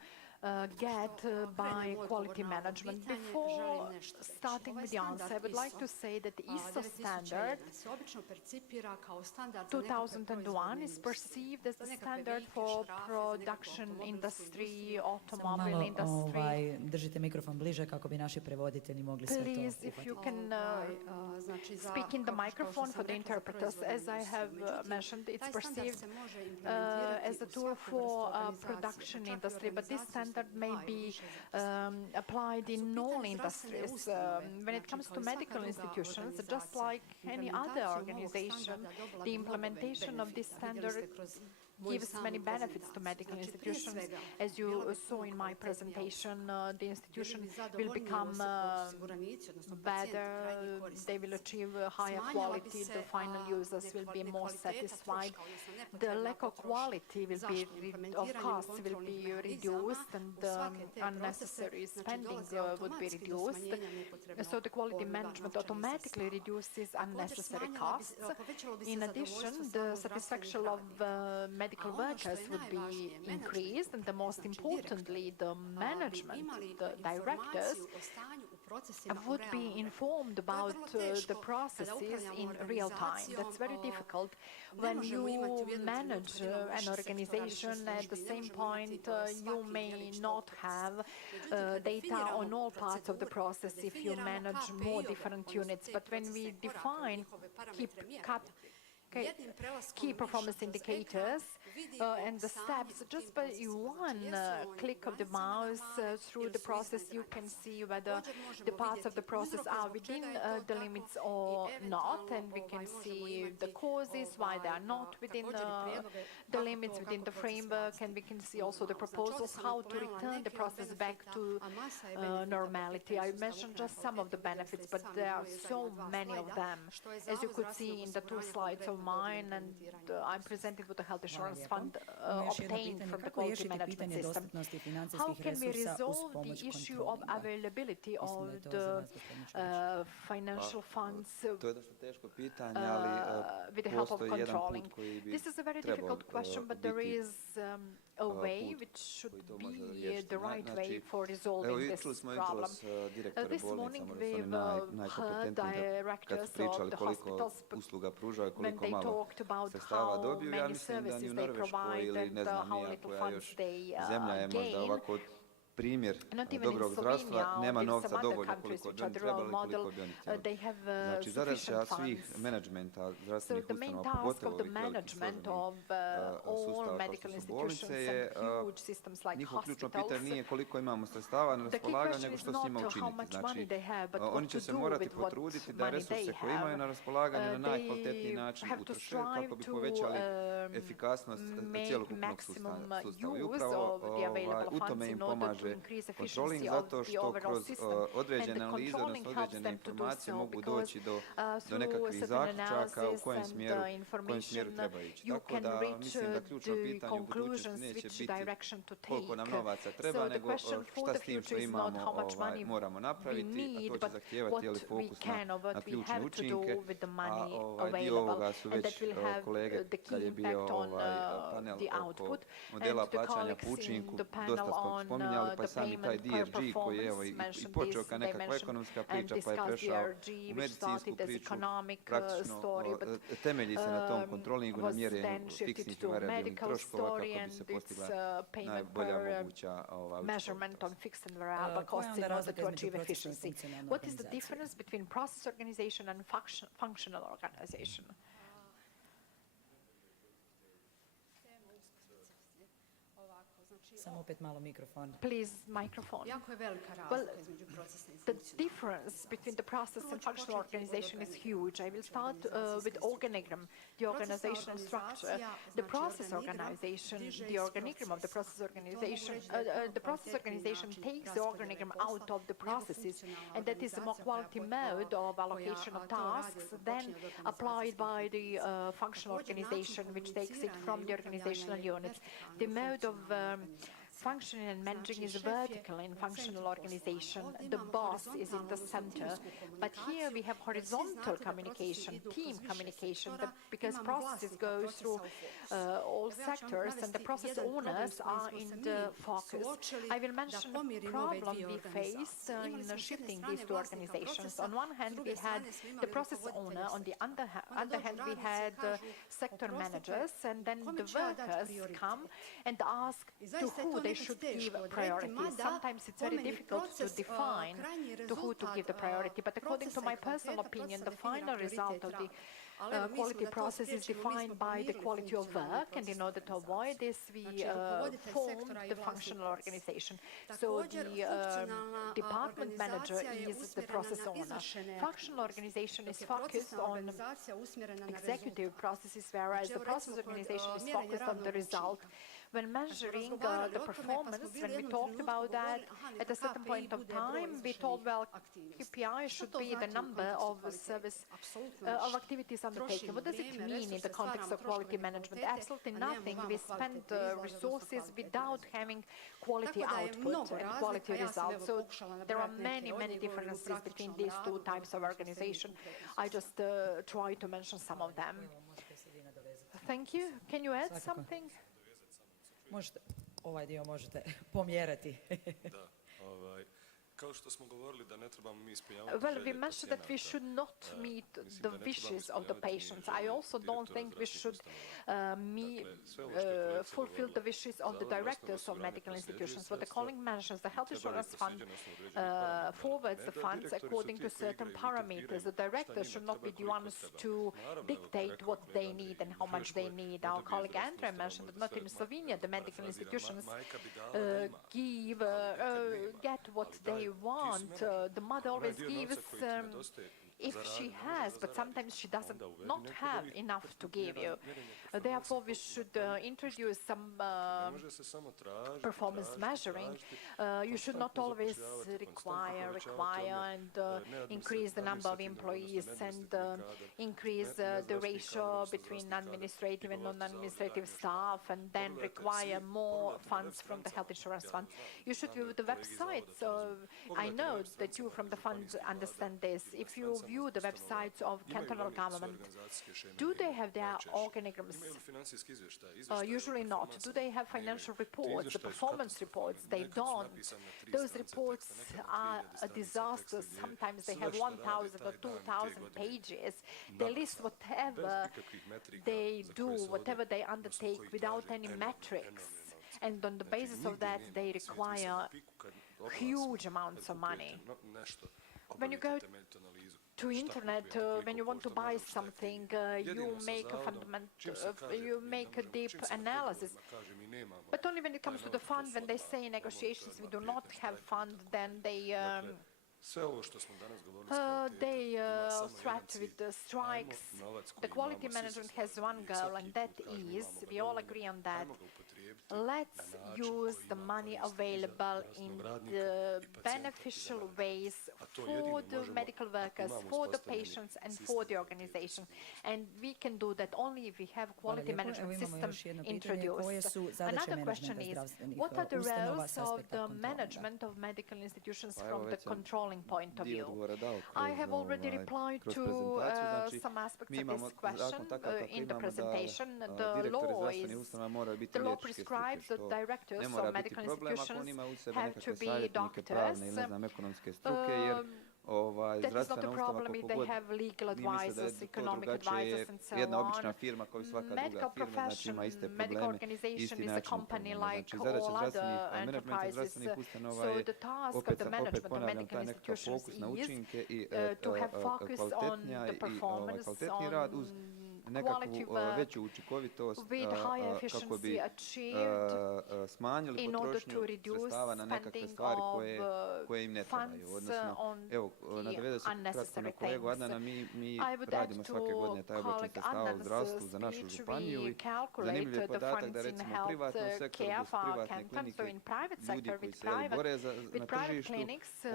Get by quality management. Before starting with the answer, I would like to say that the ISO standard 2001 is perceived as the standard for production industry, automobile industry. Držite mikrofon bliže kako bi naši prevoditelji mogli sve to uhvatiti. Please, if you can speak in the microphone for the interpreters. As I have mentioned, it's perceived as a tool for production industry, but this standard may be applied in all industries. When it comes to medical institutions, just like any other organization, the implementation of this standard gives many benefits to medical institutions. As you saw in my presentation, the institution will become better, they will achieve higher quality, the final users will be more satisfied, the lack of quality will be, of costs will be reduced, and unnecessary spending would be reduced. So the quality management automatically reduces unnecessary costs. In addition, the satisfaction of medical workers would be increased, and the most importantly, the management, the directors, would be informed about the processes in real time. That's very difficult when you manage an organization. At the same point, you may not have data on all parts of the process if you manage more different units. But when we define key performance indicators and the steps, just by one click of the mouse through the process, you can see whether the parts of the process are within the limits or not, and we can see the causes why they are not within the limits, within the framework, and we can see also the proposals how to return the process back to normality. I mentioned just some of the benefits, but there are so many of them, as you could see in the 2 slides of mine, and I presented what the health insurance fund obtained from the quality management system. How can we resolve the issue of availability of the financial funds with the help of controlling? This is a very difficult question, but there is a way which should be the right way for resolving this problem. This morning we've heard directors of the hospitals when they talked about how many services they provide and how little funds they gain. Primjer dobrog zdravstva, nema novca dovoljno koliko bi trebalo i koliko bi oni htjeli. Znači, zadaća svih menadžmenta zdravstvenih ustanova, pogotovo ovih velikih složenih sustava kao što su bolnice, je njihovo ključno pitanje nije koliko imamo sredstava na raspolaganju, nego što s njima učiniti. Znači, oni će se morati potruditi da resurse koje imaju na raspolaganju na najkvalitetniji način utroše kako bi povećali efikasnost cjelokupnog sustava. I upravo u tome im pomaže controlling, zato što kroz određene analize, odnosno određene informacije mogu doći do nekakvih zaključaka u kojem smjeru treba ići. Tako da mislim da ključno pitanje u budućnosti neće biti koliko nam novaca treba, nego šta s tim što imamo moramo napraviti, a to će zahtijevati fokus na ključne učinke, a dio ovoga su već kolege kad je bio panel oko modela plaćanja po učinku, dosta smo spominjali pa i sami taj DRG koji je evo i počeo kao nekakva ekonomska priča pa je prešao u medicinsku priču, praktično temelji se na tom kontrolingu, na mjerenju fiksnih i variabilnih troškova kako bi se postigla najbolja moguća measurement on fixed and variable costs in order to achieve efficiency. What is the difference between process organization and functional organization? Samo opet malo mikrofon. Please, microphone. Jako je velika razlika između procesne i The funkcionalne. difference between the process and functional organization is huge. I will start with organigram, the organizational structure. The process organization, the organigram of the process organization takes the organigram out of the processes, and that is a more quality mode of allocation of tasks than applied by the functional organization, which takes it from the organizational units. The mode of functioning and managing is vertical in functional organization. The boss is in the center. But here we have horizontal communication, team communication, because processes go through all sectors and the process owners are in the focus. I will mention the problem we faced in shifting these two organizations. On one hand, we had the process owner. On the other hand, we had sector managers, and then the workers come and ask to who they should give priority. Sometimes it's very difficult to define to who to give the priority, but according to my personal opinion, the final result of the quality process is defined by the quality of work, and in order to avoid this, we formed the functional organization. So the department manager is the process owner. Functional organization is focused on executive processes, whereas the process organization is focused on the result. When measuring the performance, when we talked about that, at a certain point of time, we told, well, KPI should be the number of service of activities undertaken. What does it mean in the context of quality management? Absolutely nothing. We spend resources without having quality output and quality results. So there are many, many differences between these two types of organization. I just try to mention some of them. Thank you. Can you add something? Možete, ovaj dio možete pomjerati. Da, kao što smo govorili da ne trebamo mi ispunjavati Well, we želje mentioned that we should not meet the wishes of the patients. I also don't think we should fulfill the wishes of the directors of medical institutions. What the colleague mentions, the health insurance fund forwards the funds according to certain parameters. The directors should not be the ones to dictate what they need and how much they need. Our colleague Andrea mentioned that not in Slovenia the medical institutions get what they want. The mother always gives if she has, but sometimes she doesn't not have enough to give you. Therefore, we should introduce some performance measuring. You should not always require and increase the number of employees and increase the ratio between administrative and non-administrative staff, and then require more funds from the health insurance fund. You should view the websites. I know that you from the fund understand this. If you view the websites of cantonal government, do they have their organigrams? Usually not. Do they have financial reports, the performance reports? They don't. Those reports are a disaster. Sometimes they have 1,000 or 2,000 pages. They list whatever they do, whatever they undertake without any metrics. And on the basis of that, they require huge amounts of money. When you go to internet, when you want to buy something, you make a deep analysis. But only when it comes to the fund, when they say in negotiations we do not have fund, then they threat with the strikes. The quality management has one goal, and that is, we all agree on that, let's use the money available in the beneficial ways for the medical workers, for the patients, and for the organization. And we can do that only if we have quality management system introduced. Another question is, what are the roles of the management of medical institutions from the controlling controlling point of view. I have already replied to some aspects of this question in the presentation. The law prescribes that directors of medical institutions have to be doctors. That is not a problem if they have legal advisors, economic advisors, and so on. Medical profession, medical organization is a company like all other enterprises. So the task of the management of medical institutions is to have focus on the performance, on quality work with high efficiency achieved in order to reduce spending of funds on the unnecessary things. I would add to colleague Adnan's speech, we calculated the funds in health care for our canton, so in private sector with private clinics who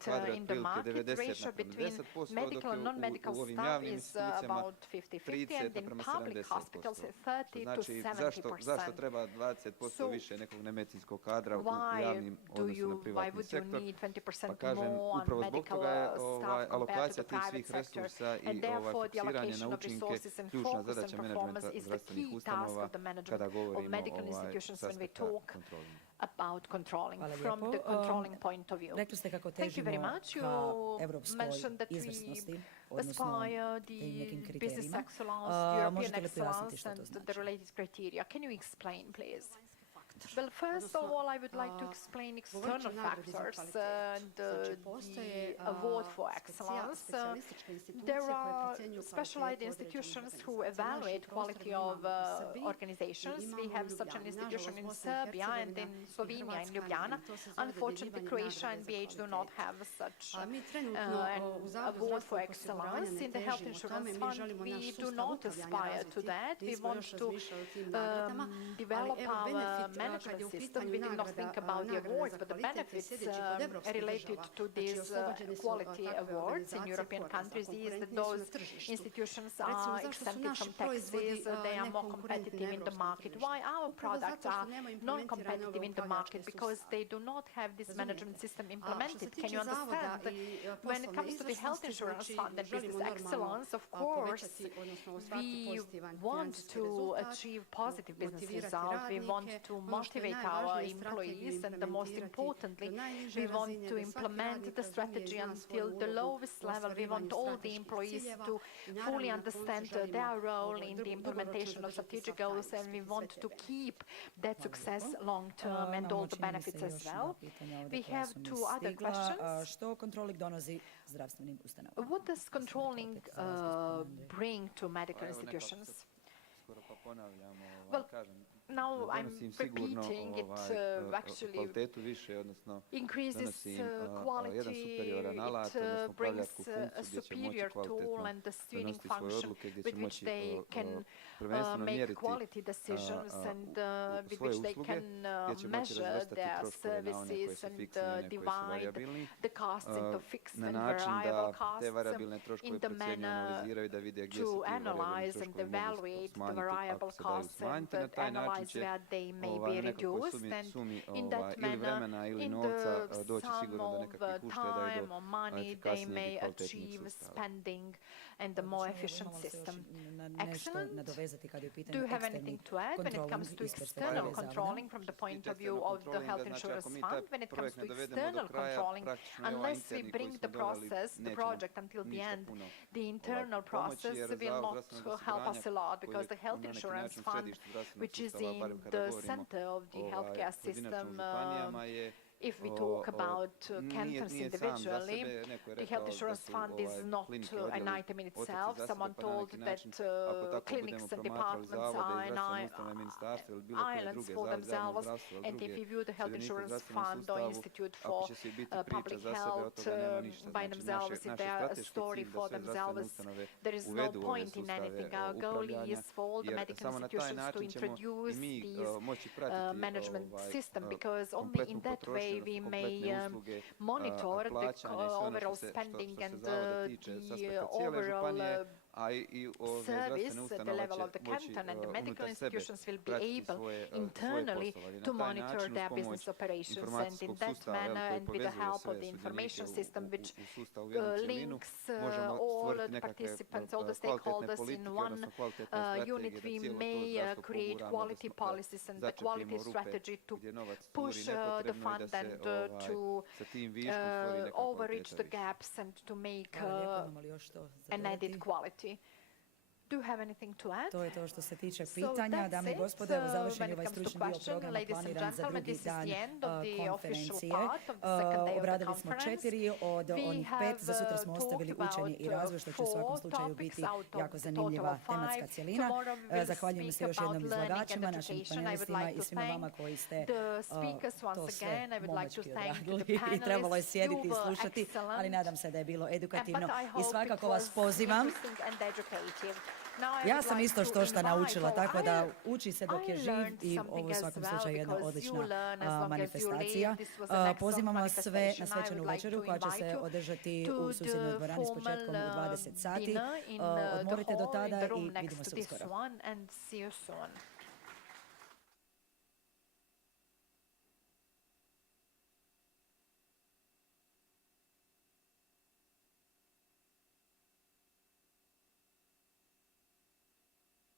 fight in the market. Ratio between medical and non-medical staff is about 50-50, and in public hospitals 30 to 70%. So why would you need 20% more on medical staff compared to the private sector? And therefore the allocation of resources and focus on performance is the key task of the management of medical institutions when we talk about controlling from the controlling point of view. Thank you very much. You mentioned that we aspire the business excellence, the European excellence, and the related criteria. Can you explain, please? Well, first of all, I would like to explain external factors and the award for excellence. There are specialized institutions who evaluate quality of organizations. We have such an institution in Serbia and in Slovenia, in Ljubljana. Unfortunately, Croatia and BH do not have such an award for excellence. In the health insurance fund, we do not aspire to that. We want to develop our management system. We did not think about the awards, but the benefits related to these quality awards in European countries is that those institutions are exempted from taxes, they are more competitive in the market. Why our products are non-competitive in the market? Because they do not have this management system implemented. Can you understand? When it comes to the health insurance fund and business excellence, of course, we want to achieve positive business results. We want to motivate our employees, and the most importantly, we want to implement the strategy until the lowest level. We want all the employees to fully understand their role in the implementation of strategic goals, and we want to keep that success long term and all the benefits as well. We have two other questions. What does controlling bring to medical institutions? Well, now I'm repeating it, actually increases quality, it brings a superior tool and the screening function with which they can make quality decisions and with which they can measure their services and divide the costs into fixed and variable costs in the manner to analyze and evaluate the variable costs and analyze where they may be reduced, and in that manner, in the sum of time or money, they may achieve spending and a more efficient system. Excellent. Do you have anything to add when it comes to external controlling from the point of view of the health insurance fund? When it comes to external controlling, unless we bring the process, the project until the end, the internal process will not help us a lot, because the health insurance fund, which is in the center of the healthcare system, if we talk about cantons individually, the health insurance fund is not an item in itself. Someone told that clinics and departments are islands for themselves, and if you view the health insurance fund or institute for public health by themselves, if they are a story for themselves, there is no point in anything. Our goal is for all the medical institutions to introduce these management system, because only in that way we may monitor the overall spending and the overall a i zdravstvene ustanove će moći unutar sebe pratiti svoje poslovanje. to monitor their business operations, and in that manner and with the help of the information system which links all the participants, all the stakeholders in one unit, we may create quality policies and the quality strategy to push the fund and to overreach the gaps and to make an added quality. Do you have anything to add? To je to što se tiče pitanja. Dame i gospodo, evo završen je ovaj stručni dio programa planiran za drugi dan konferencije. Obradili smo 4 od onih 5. Za sutra smo ostavili učenje i razvoj, što će u svakom slučaju biti jako zanimljiva tematska cjelina. Zahvaljujem se još jednom izlagačima, našim panelistima i svima vama koji ste to sve momački odradili i trebalo je sjediti i slušati, ali nadam se da je bilo edukativno i svakako vas pozivam. Ja sam isto što naučila, tako da uči se dok je živ i ovo u svakom slučaju jedna odlična manifestacija. Pozivamo vas sve na svečanu večeru koja će se održati u susjednoj dvorani s početkom u 20 sati. Odmorite do tada i vidimo se uskoro.